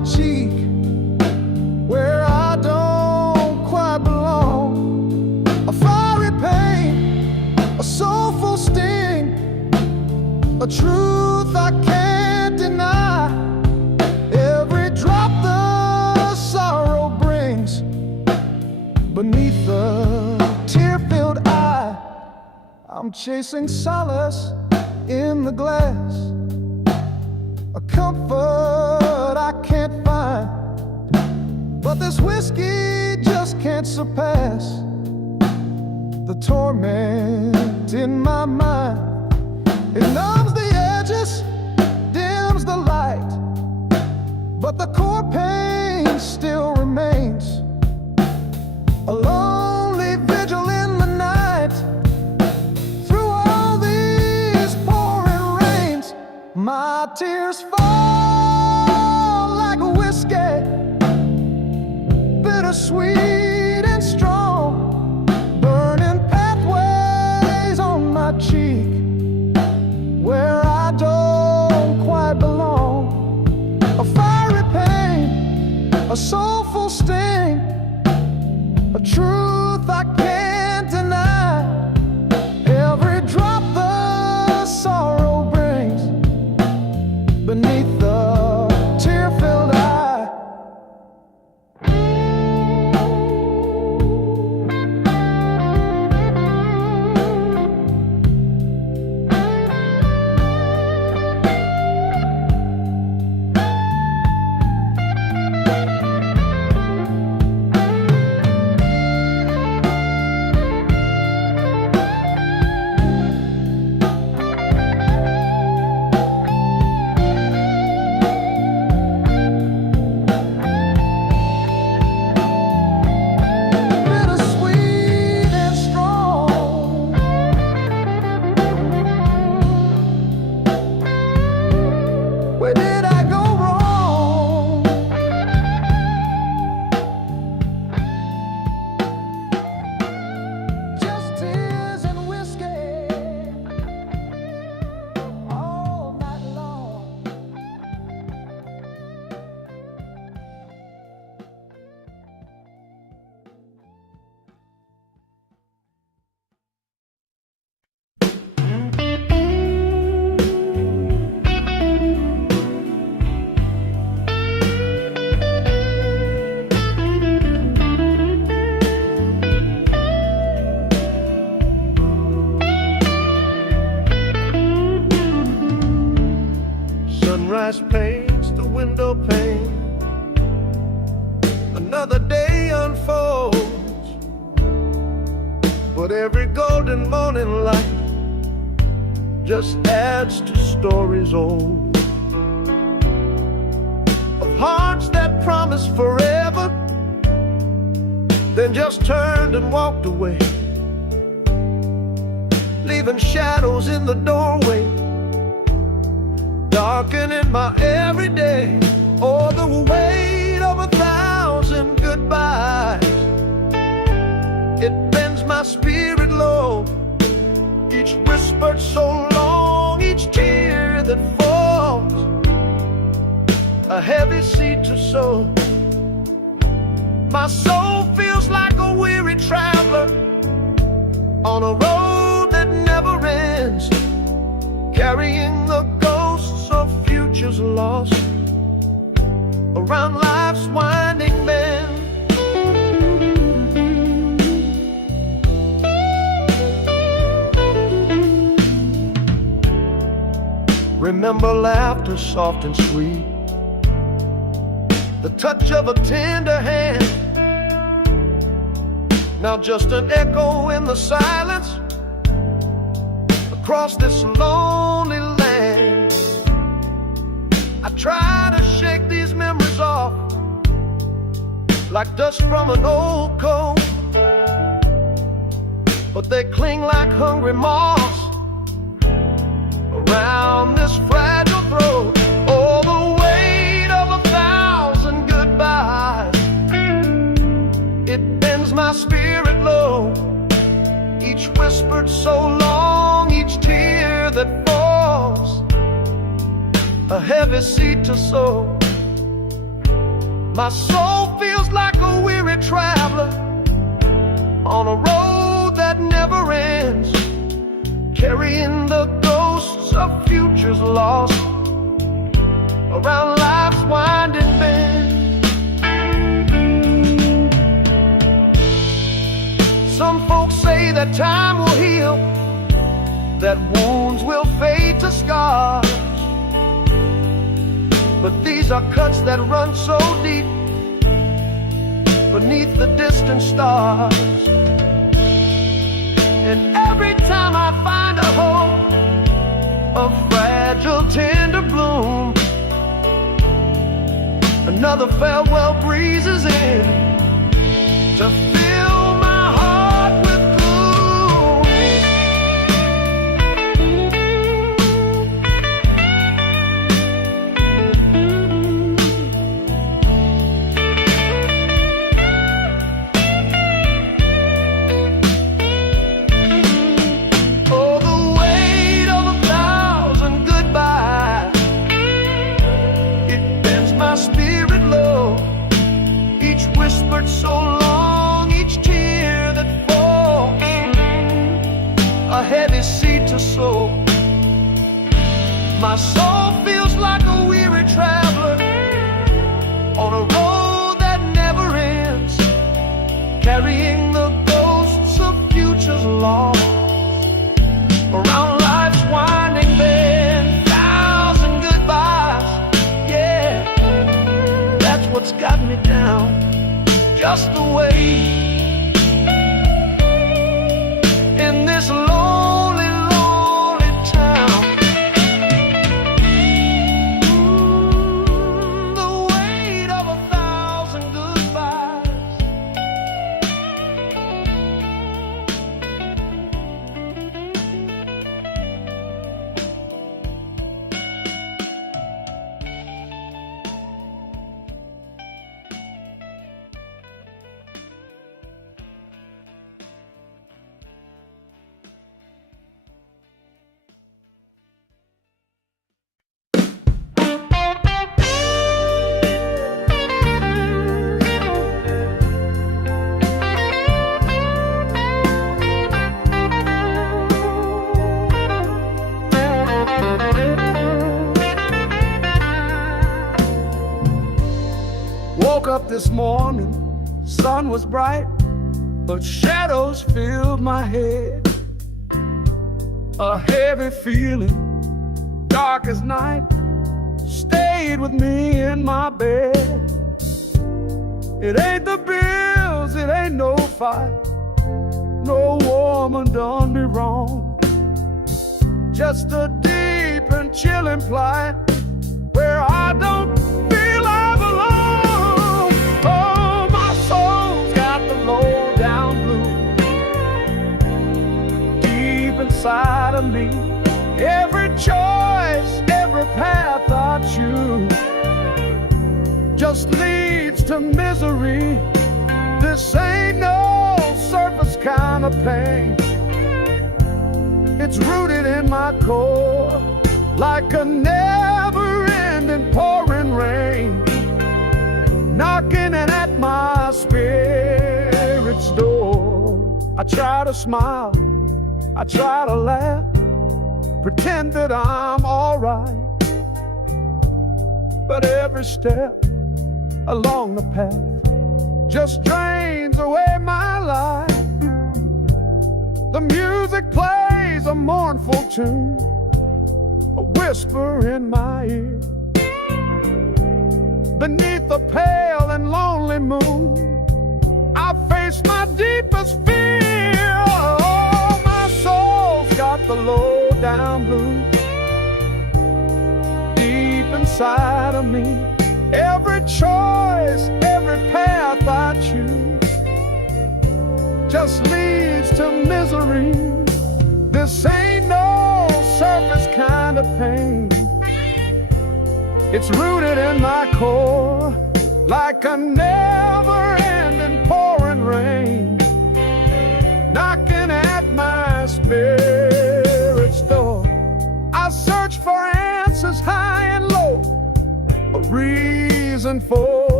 cheek where I don't quite belong. A fiery pain, a soulful sting, a truth I can't deny. Every drop the sorrow brings beneath the tear-filled eye. I'm chasing solace in the glass, a comfort I can't find, but this whiskey just can't surpass the torment in my mind. It numbs the edges, dims the light, but the core pain still remains. A lonely vigil in the night. Through all these pouring rains, my tears fall like whiskey, bittersweet and strong, burning pathways on my cheek where I don't quite belong. A fiery pain, a soulful sting, a truth I can't deny. Every drop the sorrow brings beneath the tear-filled eye. Where did I go wrong? Just tears and whiskey all night long. Sunrise paints the window pane. Another day unfolds, but every golden morning light just adds to stories old of hearts that promised forever, then just turned and walked away, leaving shadows in the doorway, darkening my everyday. Oh, the weight of 1,000 goodbyes, it bends my spirit low. Each whispered so long, each tear that falls, a heavy seed to sow. My soul feels like a weary traveler on a road that never ends, carrying the ghosts of futures lost around life's winding bend. Remember laughter soft and sweet, the touch of a tender hand, now just an echo in the silence across this lonely land. I try to shake these memories off like dust from an old coat, but they cling like hungry moths around this fragile throat. Oh, the weight of 1,000 goodbyes, it bends my spirit low. Each whispered so long, each tear that falls, a heavy seed to sow. My soul feels like a weary traveler on a road that never ends, carrying the ghosts of futures lost around life's winding bend. Some folks say that time will heal, that wounds will fade to scars, but these are cuts that run so deep beneath the distant stars. And every time I find a hope, a fragile tender bloom, another farewell breezes in to fill my heart with gloom. Oh, the weight of 1,000 goodbyes, it bends my spirit low. Each whispered so long, each tear that falls, a heavy seed to sow. My soul feels like a weary traveler on a road that never ends, carrying the ghosts of futures lost around life's winding bend. 1,000 goodbyes, yeah, that's what's got me down, just the way in this lonely, lonely town. The weight of 1,000 goodbyes. Woke up this morning, sun was bright, but shadows filled my head. A heavy feeling, dark as night, stayed with me in my bed. It ain't the bills, it ain't no fight, no woman done me wrong. Just a deep and chilling plight where I don't feel I belong. Oh, my soul's got the low down blues deep inside of me. Every choice, every path I choose just leads to misery. This ain't no surface kind of pain. It's rooted in my core like a never-ending pouring rain, knocking at my spirit's door. I try to smile, I try to laugh, pretend that I'm alright, but every step along the path just drains away my life. The music plays a mournful tune, a whisper in my ear. Beneath the pale and lonely moon, I face my deepest fear. Oh, my soul's got the low down blues deep inside of me. Every choice, every path I choose just leads to misery. This ain't no surface kind of pain. It's rooted in my core like a never-ending pouring rain, knocking at my spirit's door. I search for answers high and low, a reason for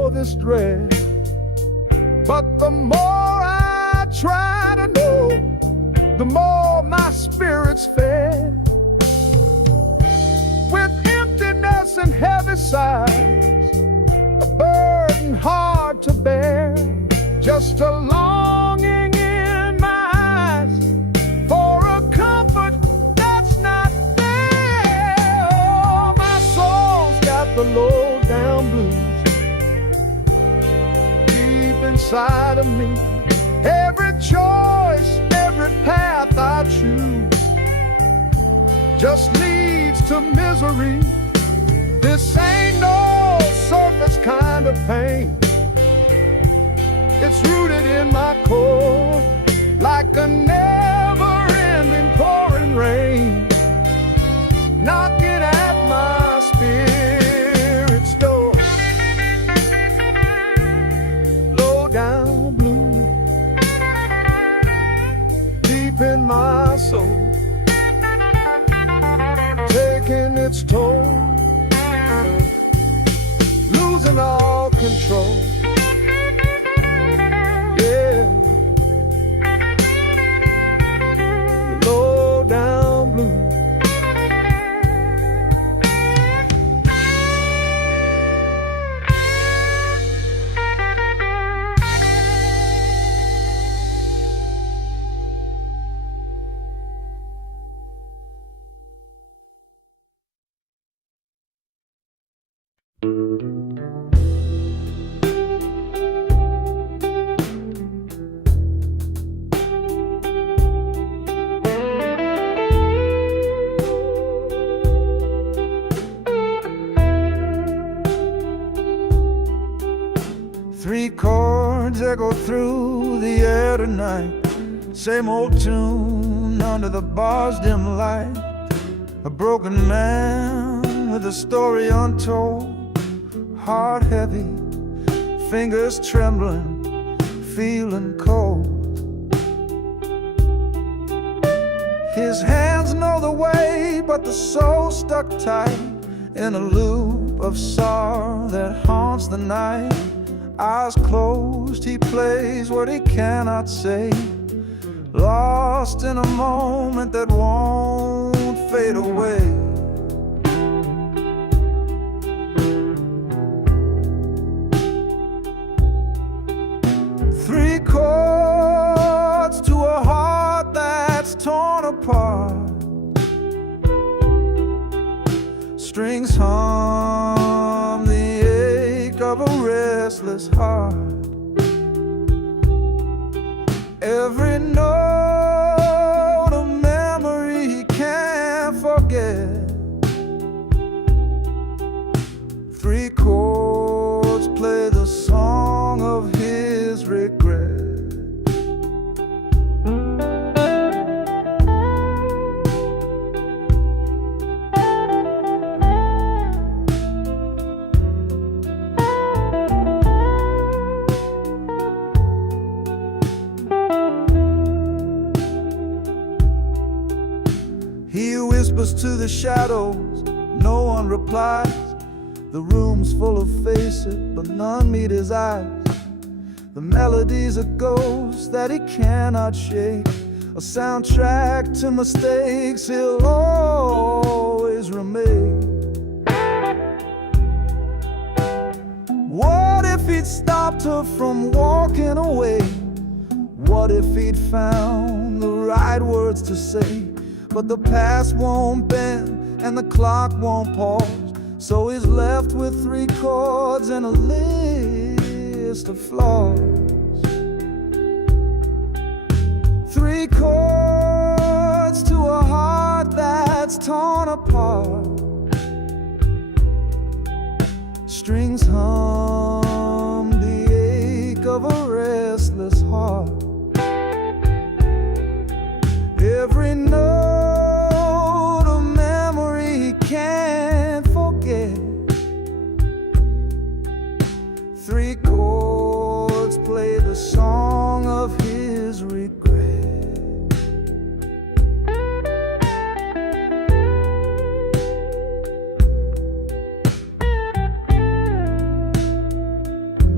know this dread, but the more I try to know, the more my spirit's fed. With emptiness and heavy sighs, a burden hard to bear, just a longing in my eyes for a comfort that's not there. Oh, my soul's got the low down blues deep inside of me. Every choice, every path I choose just leads to misery. This ain't no surface kind of pain. It's rooted in my core, like a never-ending pouring rain, knocking at my spirit's door. Low down blue, deep in my soul, taking its toll, losing all control. Yeah, low down blue. Three chords echo through the air tonight, same old tune under the bar's dim light. A broken man with a story untold, heart heavy, fingers trembling, feeling cold. His hands know the way, but the soul stuck tight in a loop of sorrow that haunts the night. Eyes closed, he plays what he cannot say, lost in a moment that won't fade away. Three chords to a heart that's torn apart, strings hum the ache of a restless heart. Every note a memory he can't forget. Three chords play the song of his regret. He whispers to the shadows, no one replies. The room's full of faces, but none meet his eyes. The melody's a ghost that he cannot shake, a soundtrack to mistakes he'll always remake. What if he'd stopped her from walking away? What if he'd found the right words to say? But the past won't bend and the clock won't pause, so he's left with three chords and a list of flaws. Three chords to a heart that's torn apart, strings hum the ache of a restless heart. Every note a memory he can't forget. Three chords play the song of his regret.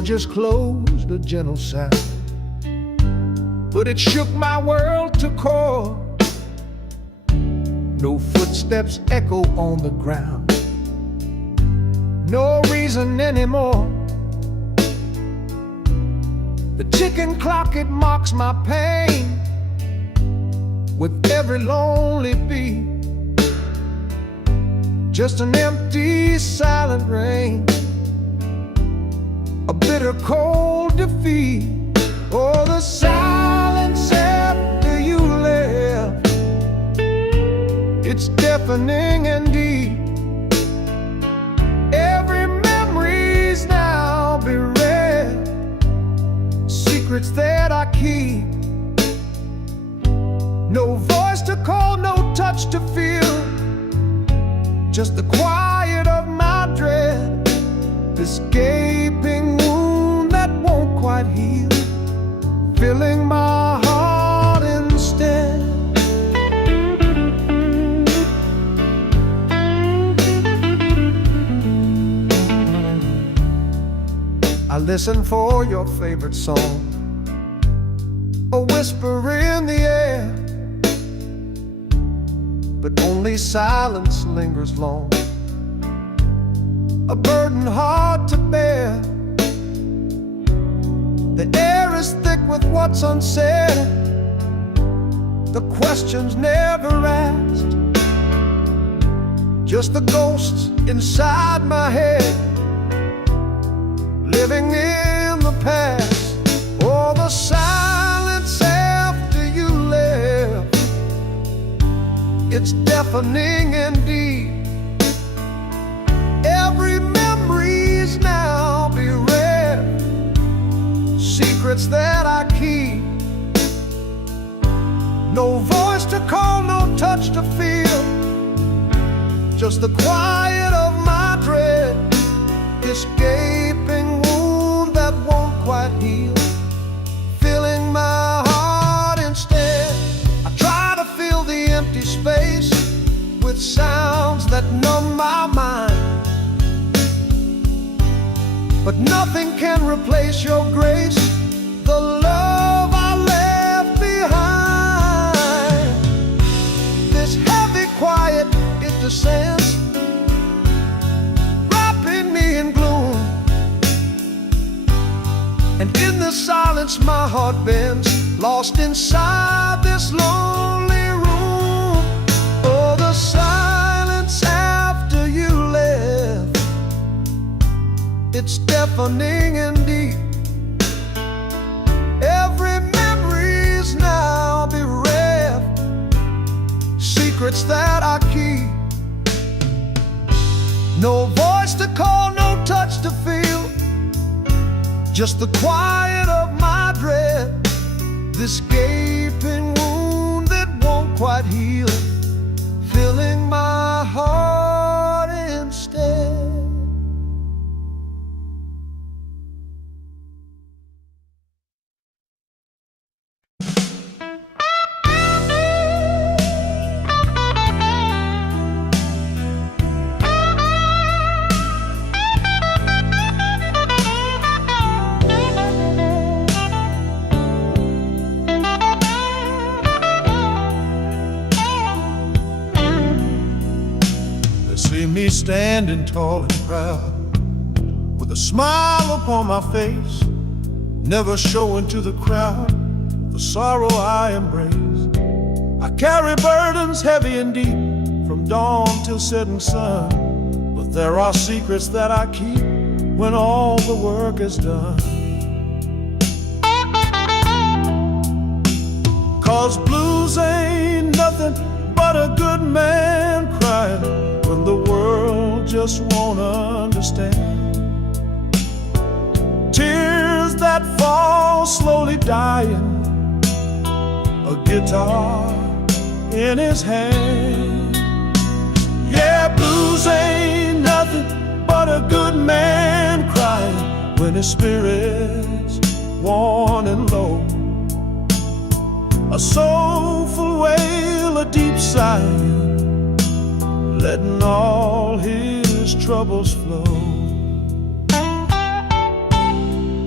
door just closed, a gentle sound, but it shook my world to core. No footsteps echo on the ground, no reason anymore. The ticking clock, it mocks my pain with every lonely beat. Just an empty, silent rain, a bitter, cold defeat. Oh, the silence after you left, it's deafening and deep. Every memory's now bereft, secrets that I keep. No voice to call, no touch to feel, just the quiet of my dread, this gaping wound that won't quite heal, filling my heart instead. I listen for your favorite song, a whisper in the air, but only silence lingers long, a burden hard to bear. The air is thick with what's unsaid, the questions never asked, just the ghosts inside my head, living in the past. Oh, the silence after you left, it's deafening and deep. Every memory's now bereft, secrets that I keep. No voice to call, no touch to feel, just the quiet of my dread, this gaping wound that won't quite heal, filling my heart instead. I try to fill the empty space with sounds that numb my mind, but nothing can replace your grace, the love I left behind. This heavy quiet, it descends, wrapping me in gloom, and in the silence my heart bends, lost inside this lonely room. Oh, the silence after you left, it's deafening and deep. Every memory's now bereft, secrets that I keep. No voice to call, no touch to feel, just the quiet of my dread, this gaping wound that won't quite heal, filling my heart instead. See me standing tall and proud, with a smile upon my face, never showing to the crowd the sorrow I embrace. I carry burdens heavy and deep, from dawn till setting sun, but there are secrets that I keep when all the work is done. 'Cause blues ain't nothing but a good man crying when the world just won't understand. Tears that fall slowly dying, a guitar in his hand. Yeah, blues ain't nothing but a good man crying when his spirit's worn and low. A soulful wail, a deep sigh, letting all his troubles flow.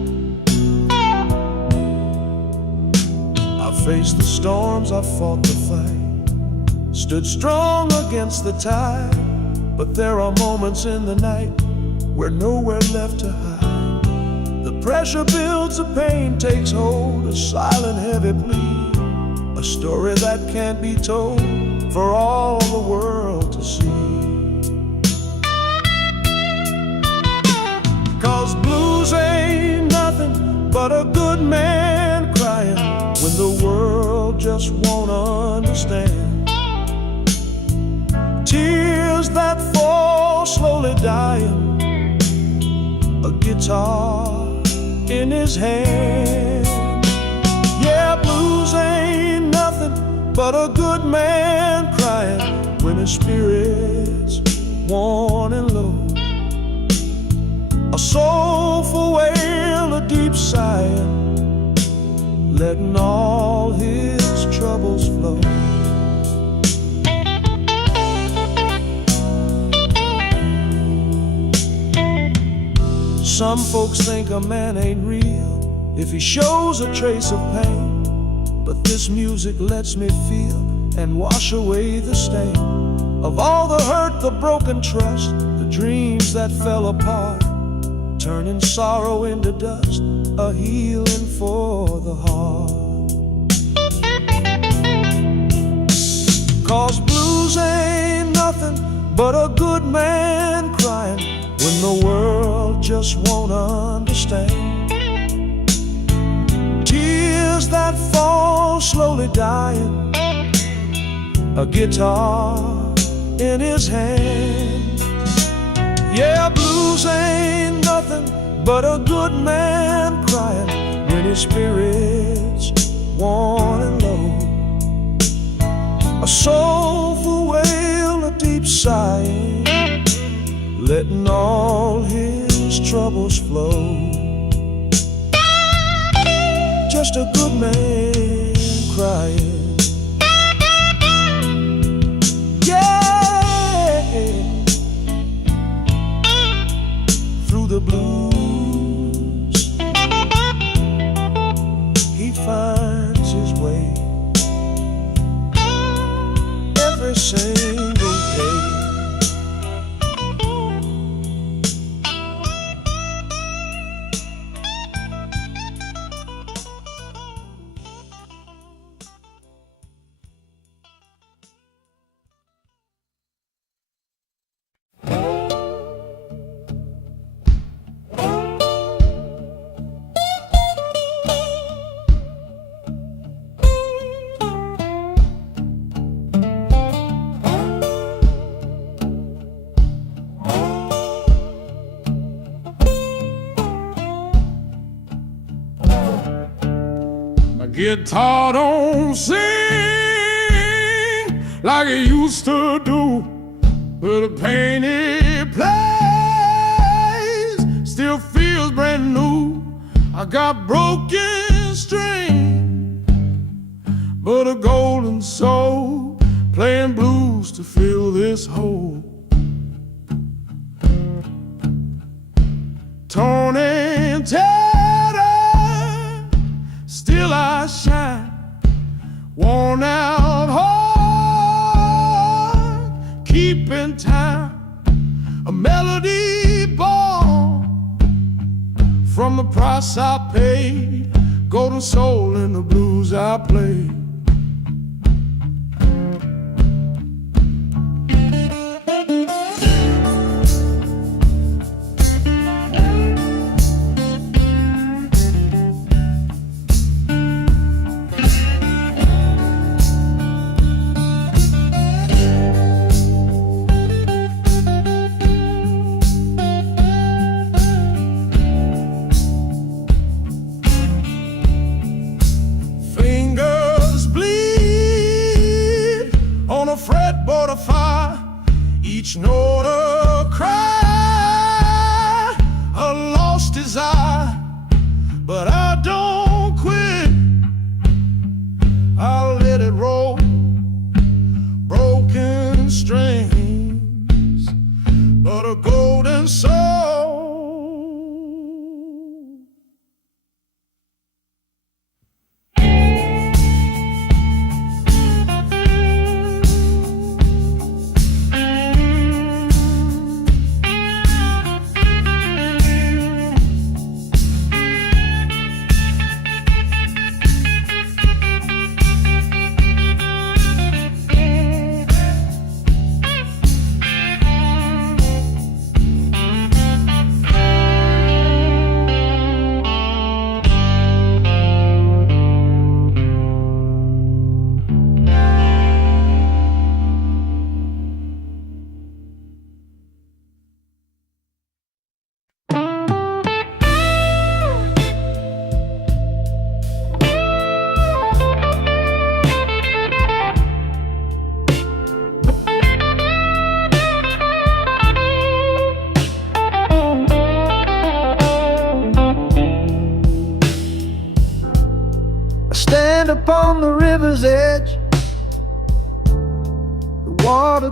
Faced the storms, I fought the fight, stood strong against the tide. But there are moments in the night where nowhere left to hide. The pressure builds, the pain takes hold, a silent heavy plea, a story that can't be told for all the world to see. 'Cause blues ain't nothing but a good man crying when the world just won't understand. Tears that fall slowly dying, a guitar in his hand. Yeah, blues ain't nothing but a good man crying when his spirit's worn and low. A soulful wail, a deep sigh, letting all his troubles flow. Some folks think a man ain't real if he shows a trace of pain, but this music lets me feel and wash away the stain of all the hurt, the broken trust, the dreams that fell apart, turning sorrow into dust, a healing for the heart. 'Cause blues ain't nothing but a good man crying when the world just won't understand. Tears that fall slowly dying, a guitar in his hand. Yeah, blues ain't nothing but a good man crying when his spirit's worn and low. A soulful wail, a deep sigh, letting all his troubles flow. Just a good man crying. Yeah, through the blues he finds his way every single day. Guitar don't sing like it used to do, but the pain it plays still feels brand new. I got broken string, but a golden soul playing blues to fill this hole. Torn and tattered, still I shine, worn out heart, keeping time, a melody born from the price I paid, golden soul in the blues I play. Fretboard of fire, each note a cry, a lost desire, but I don't quit. I'll let it roll, broken strings, but a golden soul.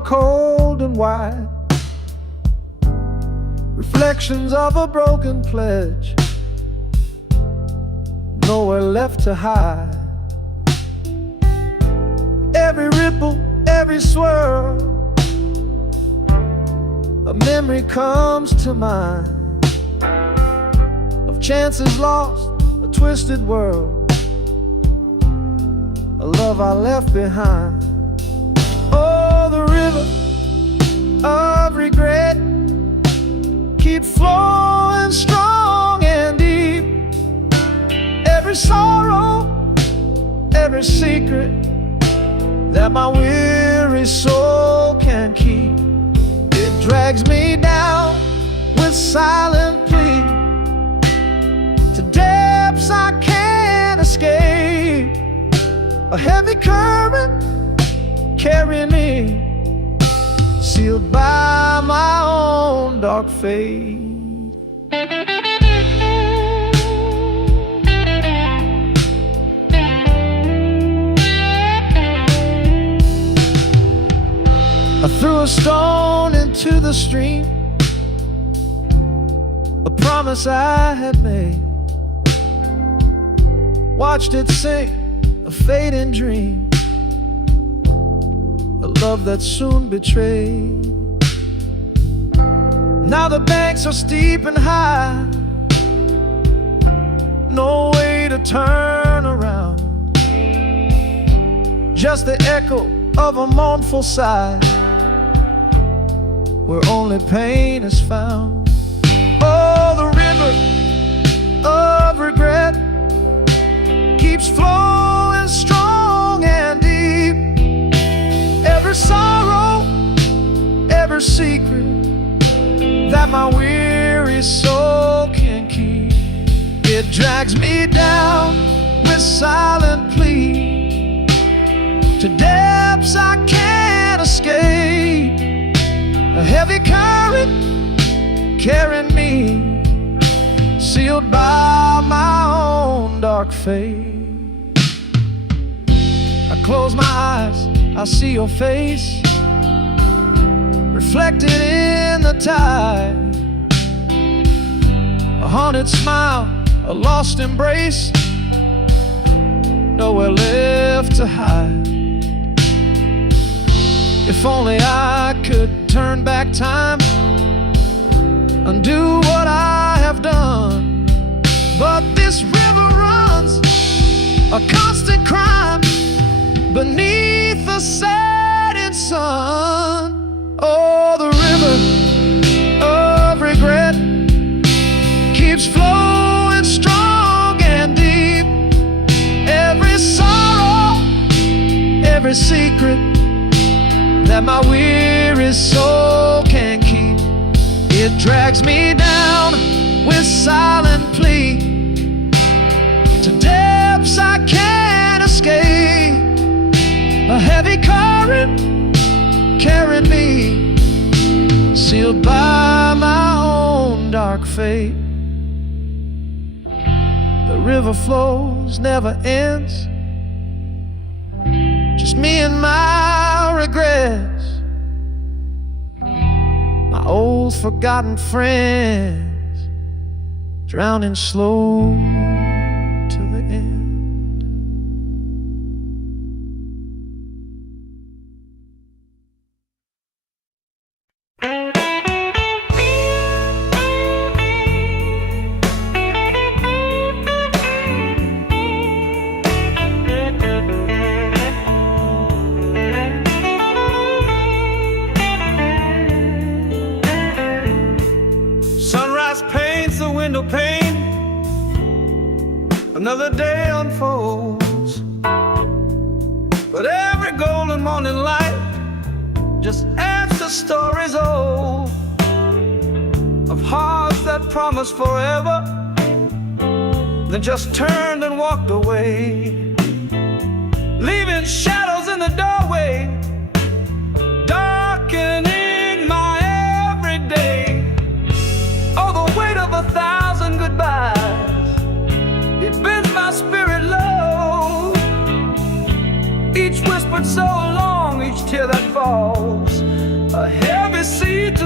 cold and wide, reflections of a broken pledge, nowhere left to hide. Every ripple, every swirl, a memory comes to mind of chances lost, a twisted world, a love I left behind. Oh, the river of regret keep flowing strong and deep. Every sorrow, every secret that my weary soul can keep, it drags me down with silent plea to depths I can't escape. A heavy current carrying me, sealed by my own dark fate. I threw a stone into the stream, a promise I had made, watched it sink, a fading dream, a love that soon betrayed. Now the banks are steep and high, no way to turn around, just the echo of a mournful sigh, where only pain is found. Oh, the river of regret keeps flowing strong and deep. Every sorrow, every secret that my weary soul can keep, it drags me down with silent plea to depths I can't escape. A heavy current carrying me, sealed by my own dark fate. I close my eyes, I see your face reflected in the tide, a haunted smile, a lost embrace, nowhere left to hide. If only I could turn back time, undo what I have done, but this river runs a constant crime beneath the setting sun. Oh, the river of regret keeps flowing strong and deep. Every sorrow, every secret that my weary soul can keep, it drags me down with silent plea to depths I can't escape. A heavy current carrying me, sealed by my own dark fate. The river flows, never ends, just me and my regrets, my old forgotten friends, drowning slow to the end. Window pane, another day unfolds, but every golden morning light just adds to stories old of hearts that promised forever, then just turned and walked away, leaving shadows in the doorway, darkening my everyday. Oh, the weight of 1,000 goodbyes, it bends my spirit low. Each whispered so long, each tear that falls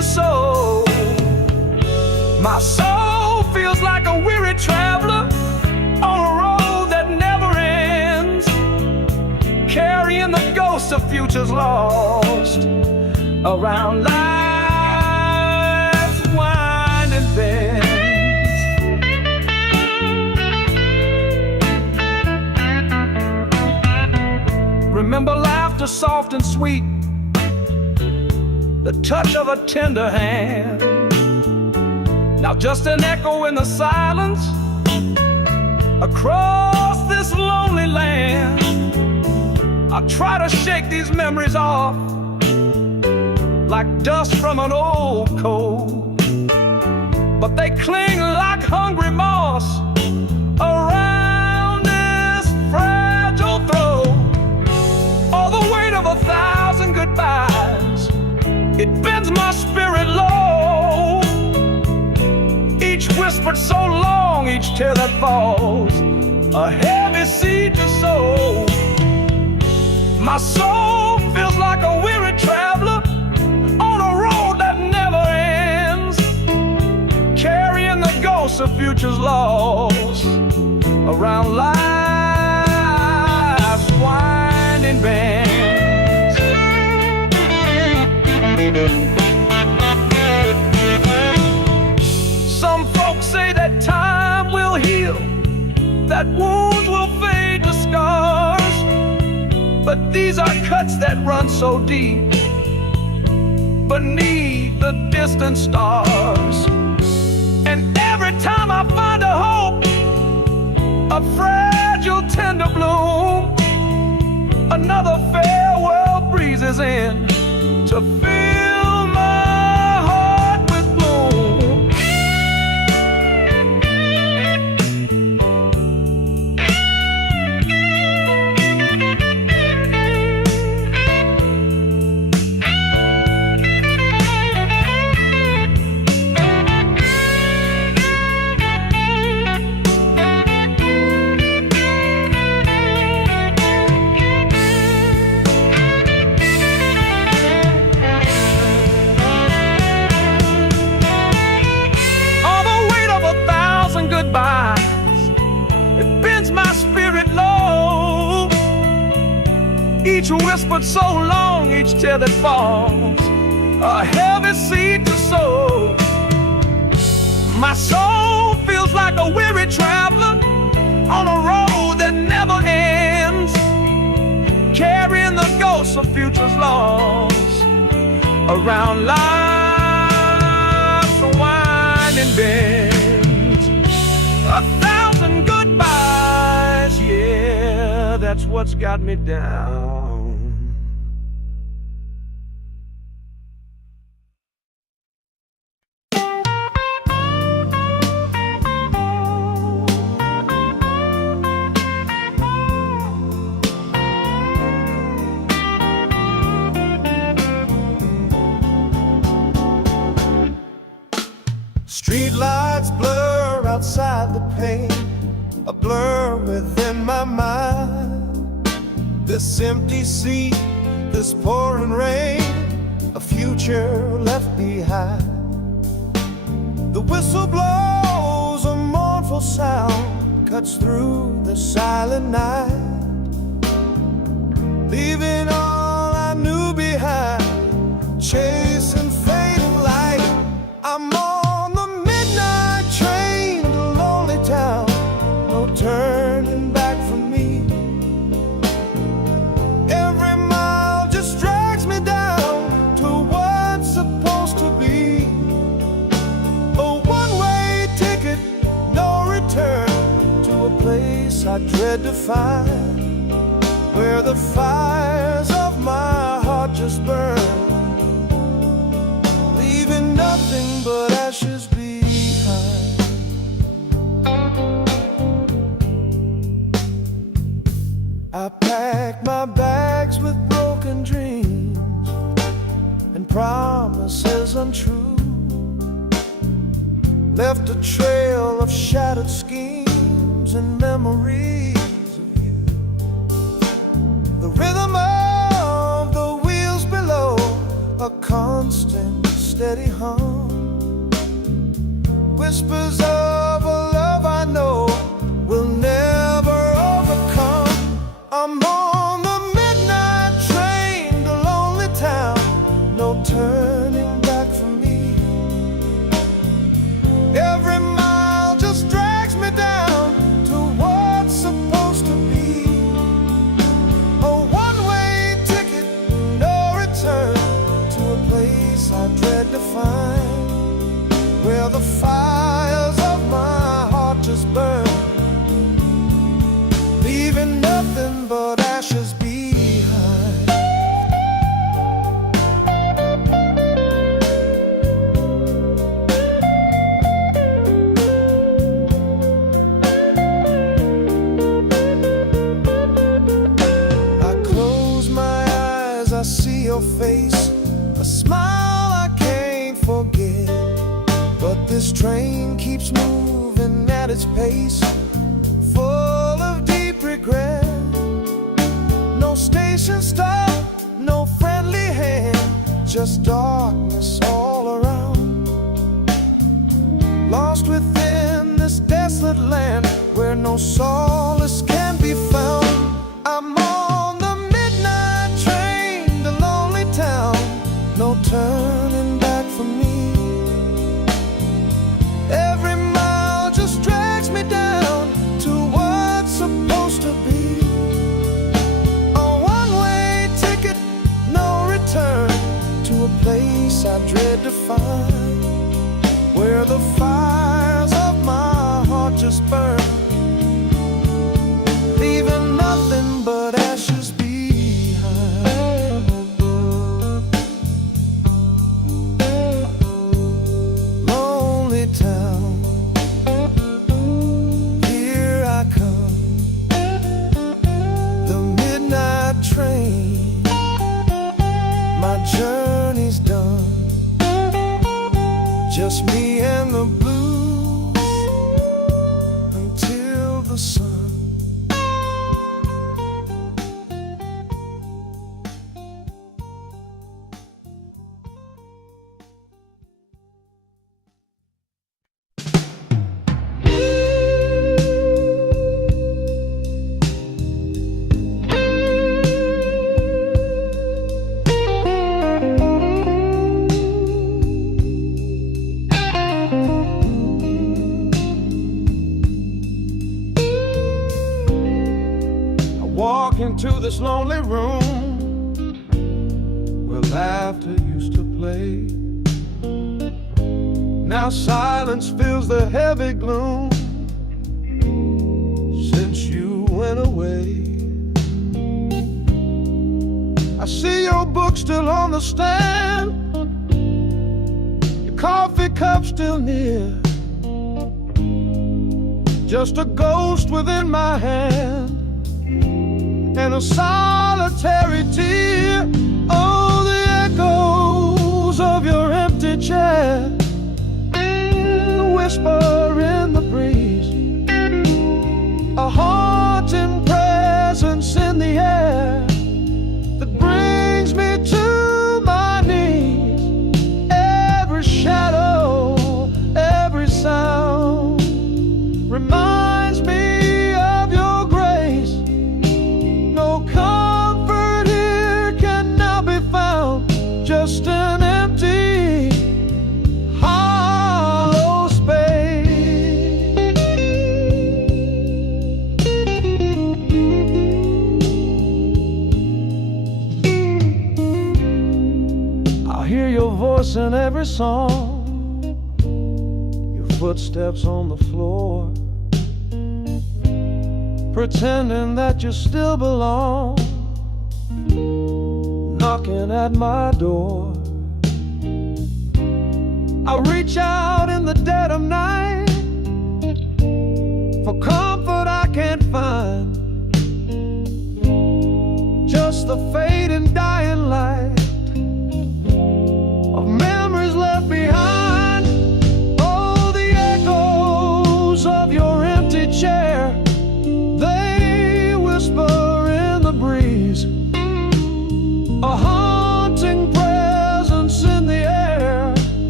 soul. My soul feels like a weary traveler on a road that never ends, carrying the ghosts of futures lost around life's winding bends. Remember laughter soft and sweet, the touch of a tender hand. Now just an echo in the silence across this lonely land. I try to shake these memories off like dust from an old coat, but they cling like hungry moss around this fragile throat. All the weight of 1,000 goodbyes, it bends my spirit low. Each whispered so long, each tear that falls, a heavy seed to sow. My soul feels like a weary traveler on a road that never ends, carrying the ghosts of futures lost around life's winding bends. Some folks say that time will heal, that wounds will fade to scars, but these are cuts that run so deep beneath the distant stars. And every time I find a hope, a fragile tender bloom, another farewell breezes in to fill my heart with gloom. It bends my spirit low. Each whispered so long, each tear that falls, a heavy seed to sow. My soul feels like a weary traveler on a road that never ends, carrying the ghosts of futures lost around life's winding bends. 1,000 goodbyes, yeah, that's what's got me down. Street lights blur outside the pane, a blur within my mind. This empty seat, this pouring rain, a future left behind. The whistle blows, a mournful sound cuts through the silent night, leaving all I knew behind, chasing fading light. I'm on the midnight train to lonely town, no turning back for me. Every mile just drags me down to what's supposed to be a one-way ticket, no return, to a place I dread to find, where the fires of my heart just burn, leaving nothing but ashes behind. I packed my bags with broken dreams and promises untrue, left a trail of shattered schemes and memories of you. The rhythm of the wheels below, a constant steady hum, whispers of a love I know will never overcome. I'm on the midnight train to lonely town, no turning back for me. Every mile just drags me down to what's supposed to be a one-way ticket, no return, to a place I dread to find, where the fires of my heart just burn, leaving nothing but ashes behind. I close my eyes, I see your face, a smile I can't forget. But this train keeps moving at its pace, full of deep regret. No station stop, no friendly hand, just darkness all around. Lost within this desolate land where no solace can be found. I'm on the midnight train to lonely town, no turning back for me. Every mile just drags me down to what's supposed to be a one-way ticket, no return, to a place I dread to find, where the fires of my heart just burn, leaving nothing but ashes behind. Lonely town, here I come, the midnight train, my journey's done, just me and the blues until the sun. Walk into this lonely room where laughter used to play. Now silence fills the heavy gloom since you went away. I see your book still on the stand, your coffee cup still near, just a ghost within my hand and a solitary tear. Oh, the echoes of your empty chair, the whisper in the breeze, a haunting presence in the air that brings me to my knees. Every shadow, every sound reminds me of your grace. No comfort here can now be found, just an empty, hollow space. I hear your voice in every song, your footsteps on the floor, pretending that you still belong, knocking at my door. I reach out in the dead of night for comfort I can't find, just the fading dying light of memories left behind. Oh, the echoes of your empty chair, they whisper in the breeze, a haunting presence in the air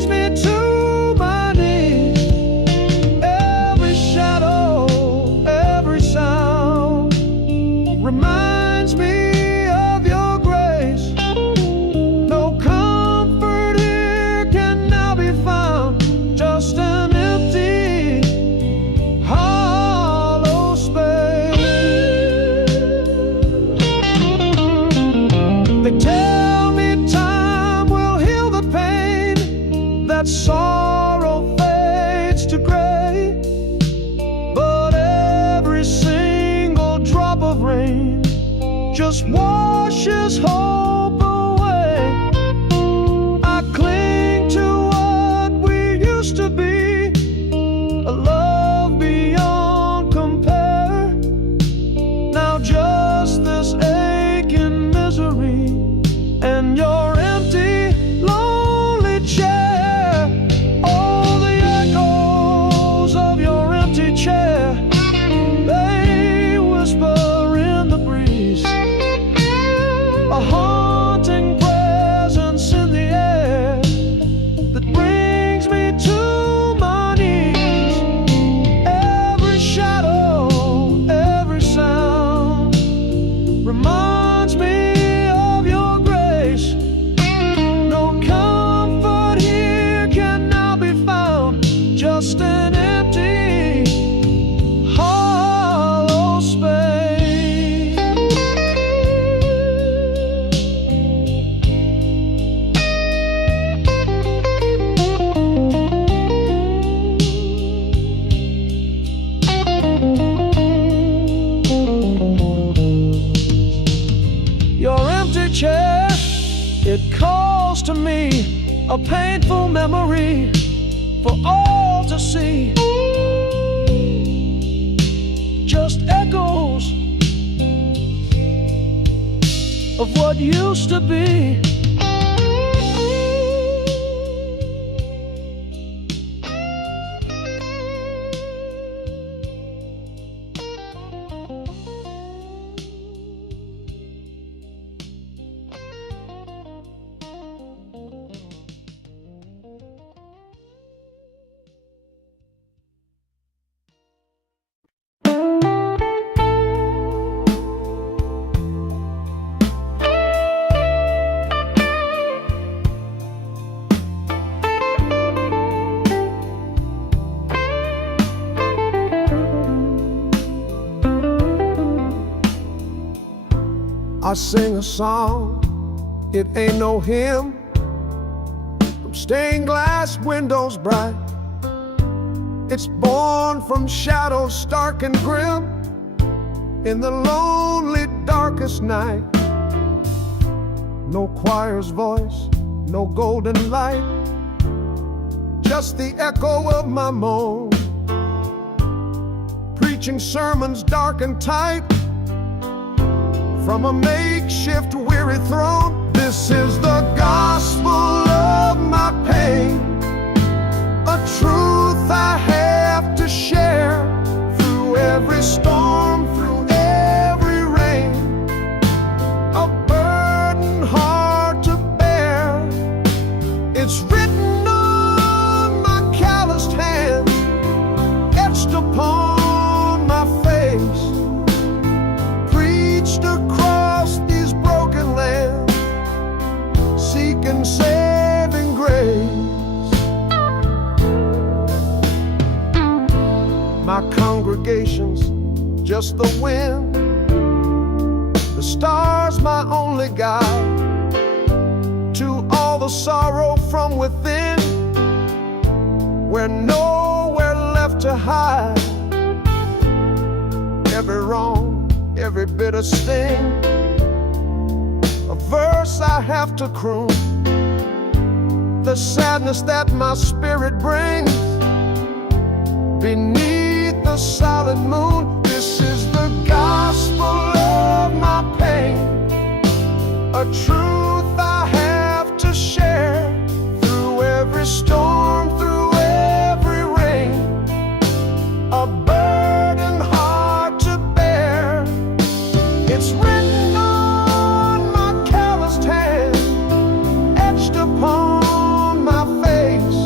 brings me to my knees. Every shadow, every sound reminds me of your grace. No comfort here can now be found, just an empty, hollow space. They tell me time will heal the pain, that sorrow fades to gray, but every single drop of rain just washes hope away. I cling to what we used to be, a love beyond compare. Now just this aching misery and your empty, lonely chair. Oh, the echoes of your empty chair, they whisper in the breeze, a haunting presence in the air that brings me to my knees. Every shadow, every sound reminds me of your grace. No comfort here can now be found, just an empty, hollow space. Your empty chair, it calls to me, a painful memory for all to see. Just echoes of what used to be. I sing a song, it ain't no hymn, from stained glass windows bright. It's born from shadows stark and grim, in the lonely darkest night. No choir's voice, no golden light, just the echo of my moan, preaching sermons dark and tight from a makeshift weary throne. This is the gospel of my pain, a truth I have to share through every storm, through every rain, a burden hard to bear. It's written on my calloused hands, etched upon my face, preached across these broken lands, seeking saving grace. My congregation's just the wind, the stars my only guide to all the sorrow from within, where nowhere left to hide. Every wrong, every bitter sting, a verse I have to croon, the sadness that my spirit brings beneath the solid moon. This is the gospel of my pain, a truth I have to share through every storm, through every rain, a burden hard to bear. It's written on my calloused hand, etched upon my face,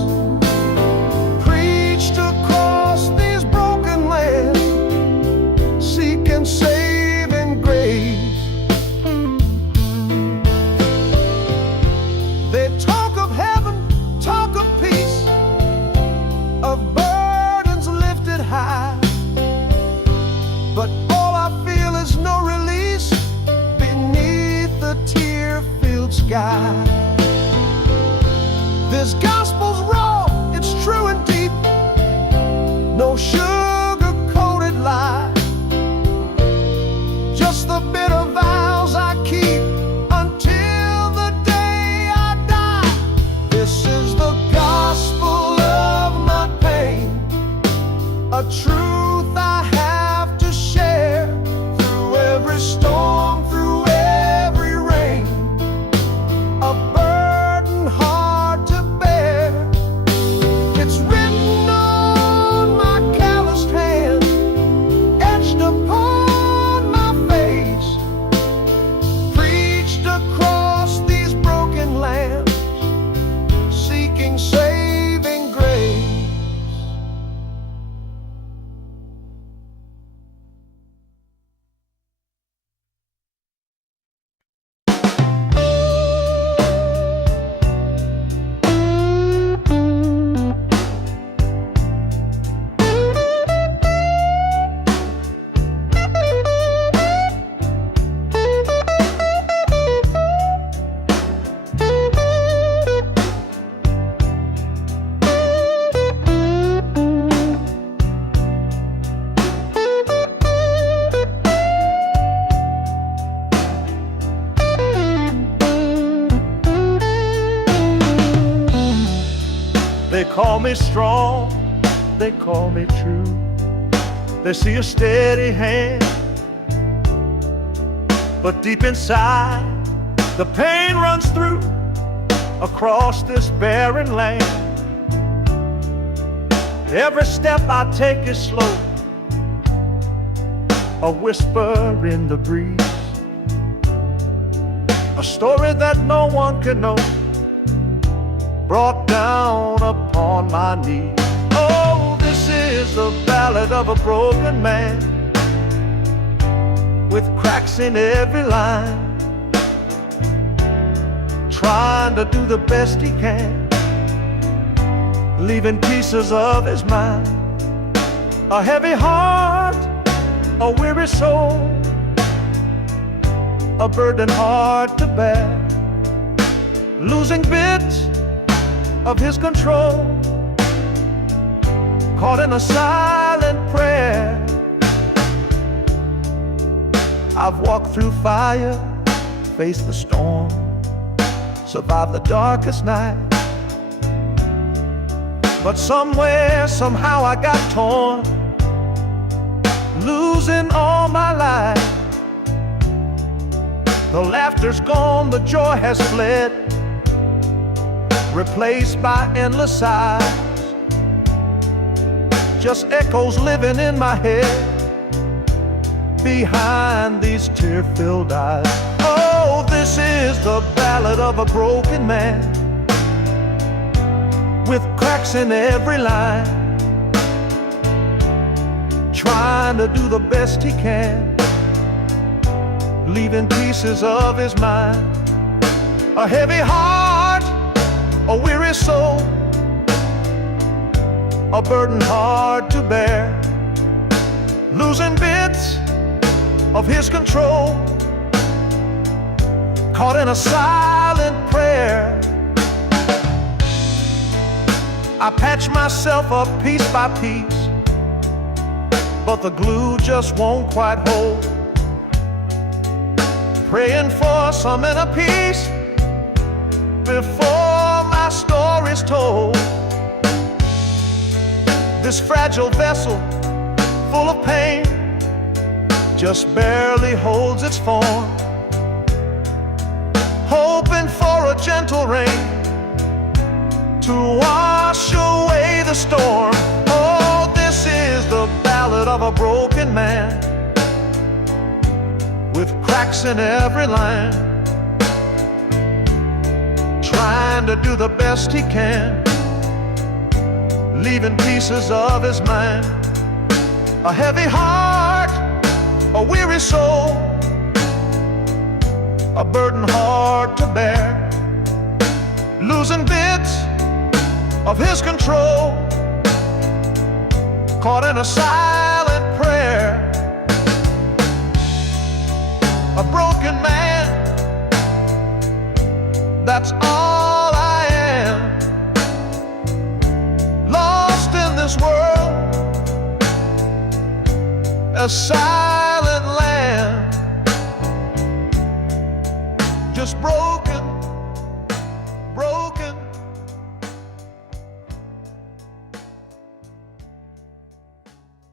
truth I have to share. Through every storm, through every rain, a burden hard to bear. It's written on my calloused hand, etched upon my face, preached across these broken lands, seeking saving grace. They call me strong, they call me true. They see a steady hand, but deep inside the pain runs through across this barren land. Every step I take is slow, a whisper in the breeze, a story that no one can know, brought down upon my knees. Oh, this is the ballad of a broken man, with cracks in every line, trying to do the best he can, leaving pieces of his mind. A heavy heart, a weary soul, a burden hard to bear, losing bits of his control, caught in a silent prayer. I've walked through fire, faced the storm, survived the darkest night, but somewhere, somehow I got torn, losing all my life. The laughter's gone, the joy has fled, replaced by endless sighs, just echoes living in my head behind these tear-filled eyes. Oh, this is the ballad of a broken man, with cracks in every line, trying to do the best he can, leaving pieces of his mind. A heavy heart, a weary soul, a burden hard to bear, losing bits of his control, caught in a silent prayer. I patch myself up piece by piece, but the glue just won't quite hold, praying for some inner peace before my story's told. This fragile vessel, full of pain, just barely holds its form, hoping for a gentle rain to wash away the storm. Oh, this is the ballad of a broken man, with cracks in every line, trying to do the best he can, leaving pieces of his mind. A heavy heart, a weary soul, a burden hard to bear, losing bits of his control, caught in a silent prayer. A broken man, that's all I am, lost in this world, a silent land, just broken, broken.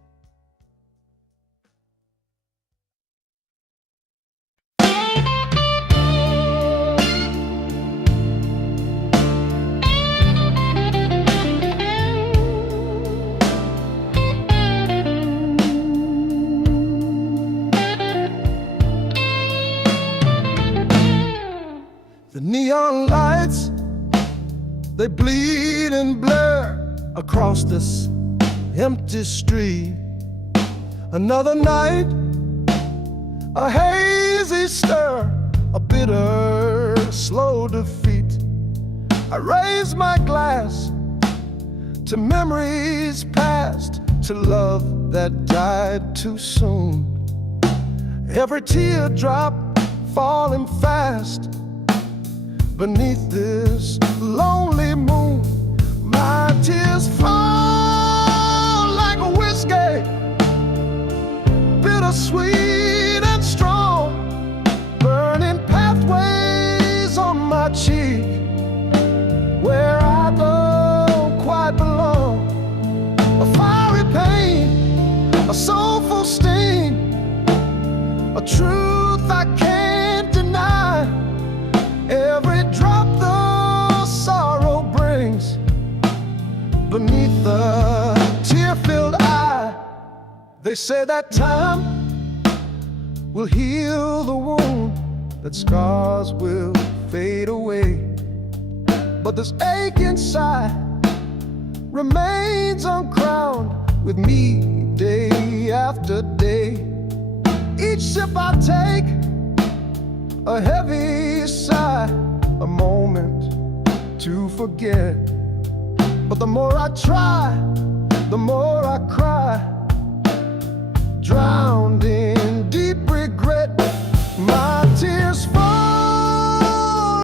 across this empty street. Another night, a hazy stir, a bitter, slow defeat. I raise my glass to memories past, to love that died too soon. Every teardrop falling fast beneath this lonely moon. My tears fall like a whiskey, bittersweet and strong, burning pathways on my cheek where I don't quite belong. A fiery pain, a soulful sting, a truth I can't deny. Every drop the sorrow brings beneath the tear-filled eye. They say that time will heal the wound, that scars will fade away, but this ache inside remains uncrowned with me day after day. Each sip I take, a heavy sigh, a moment to forget. But the more I try, the more I cry, drowned in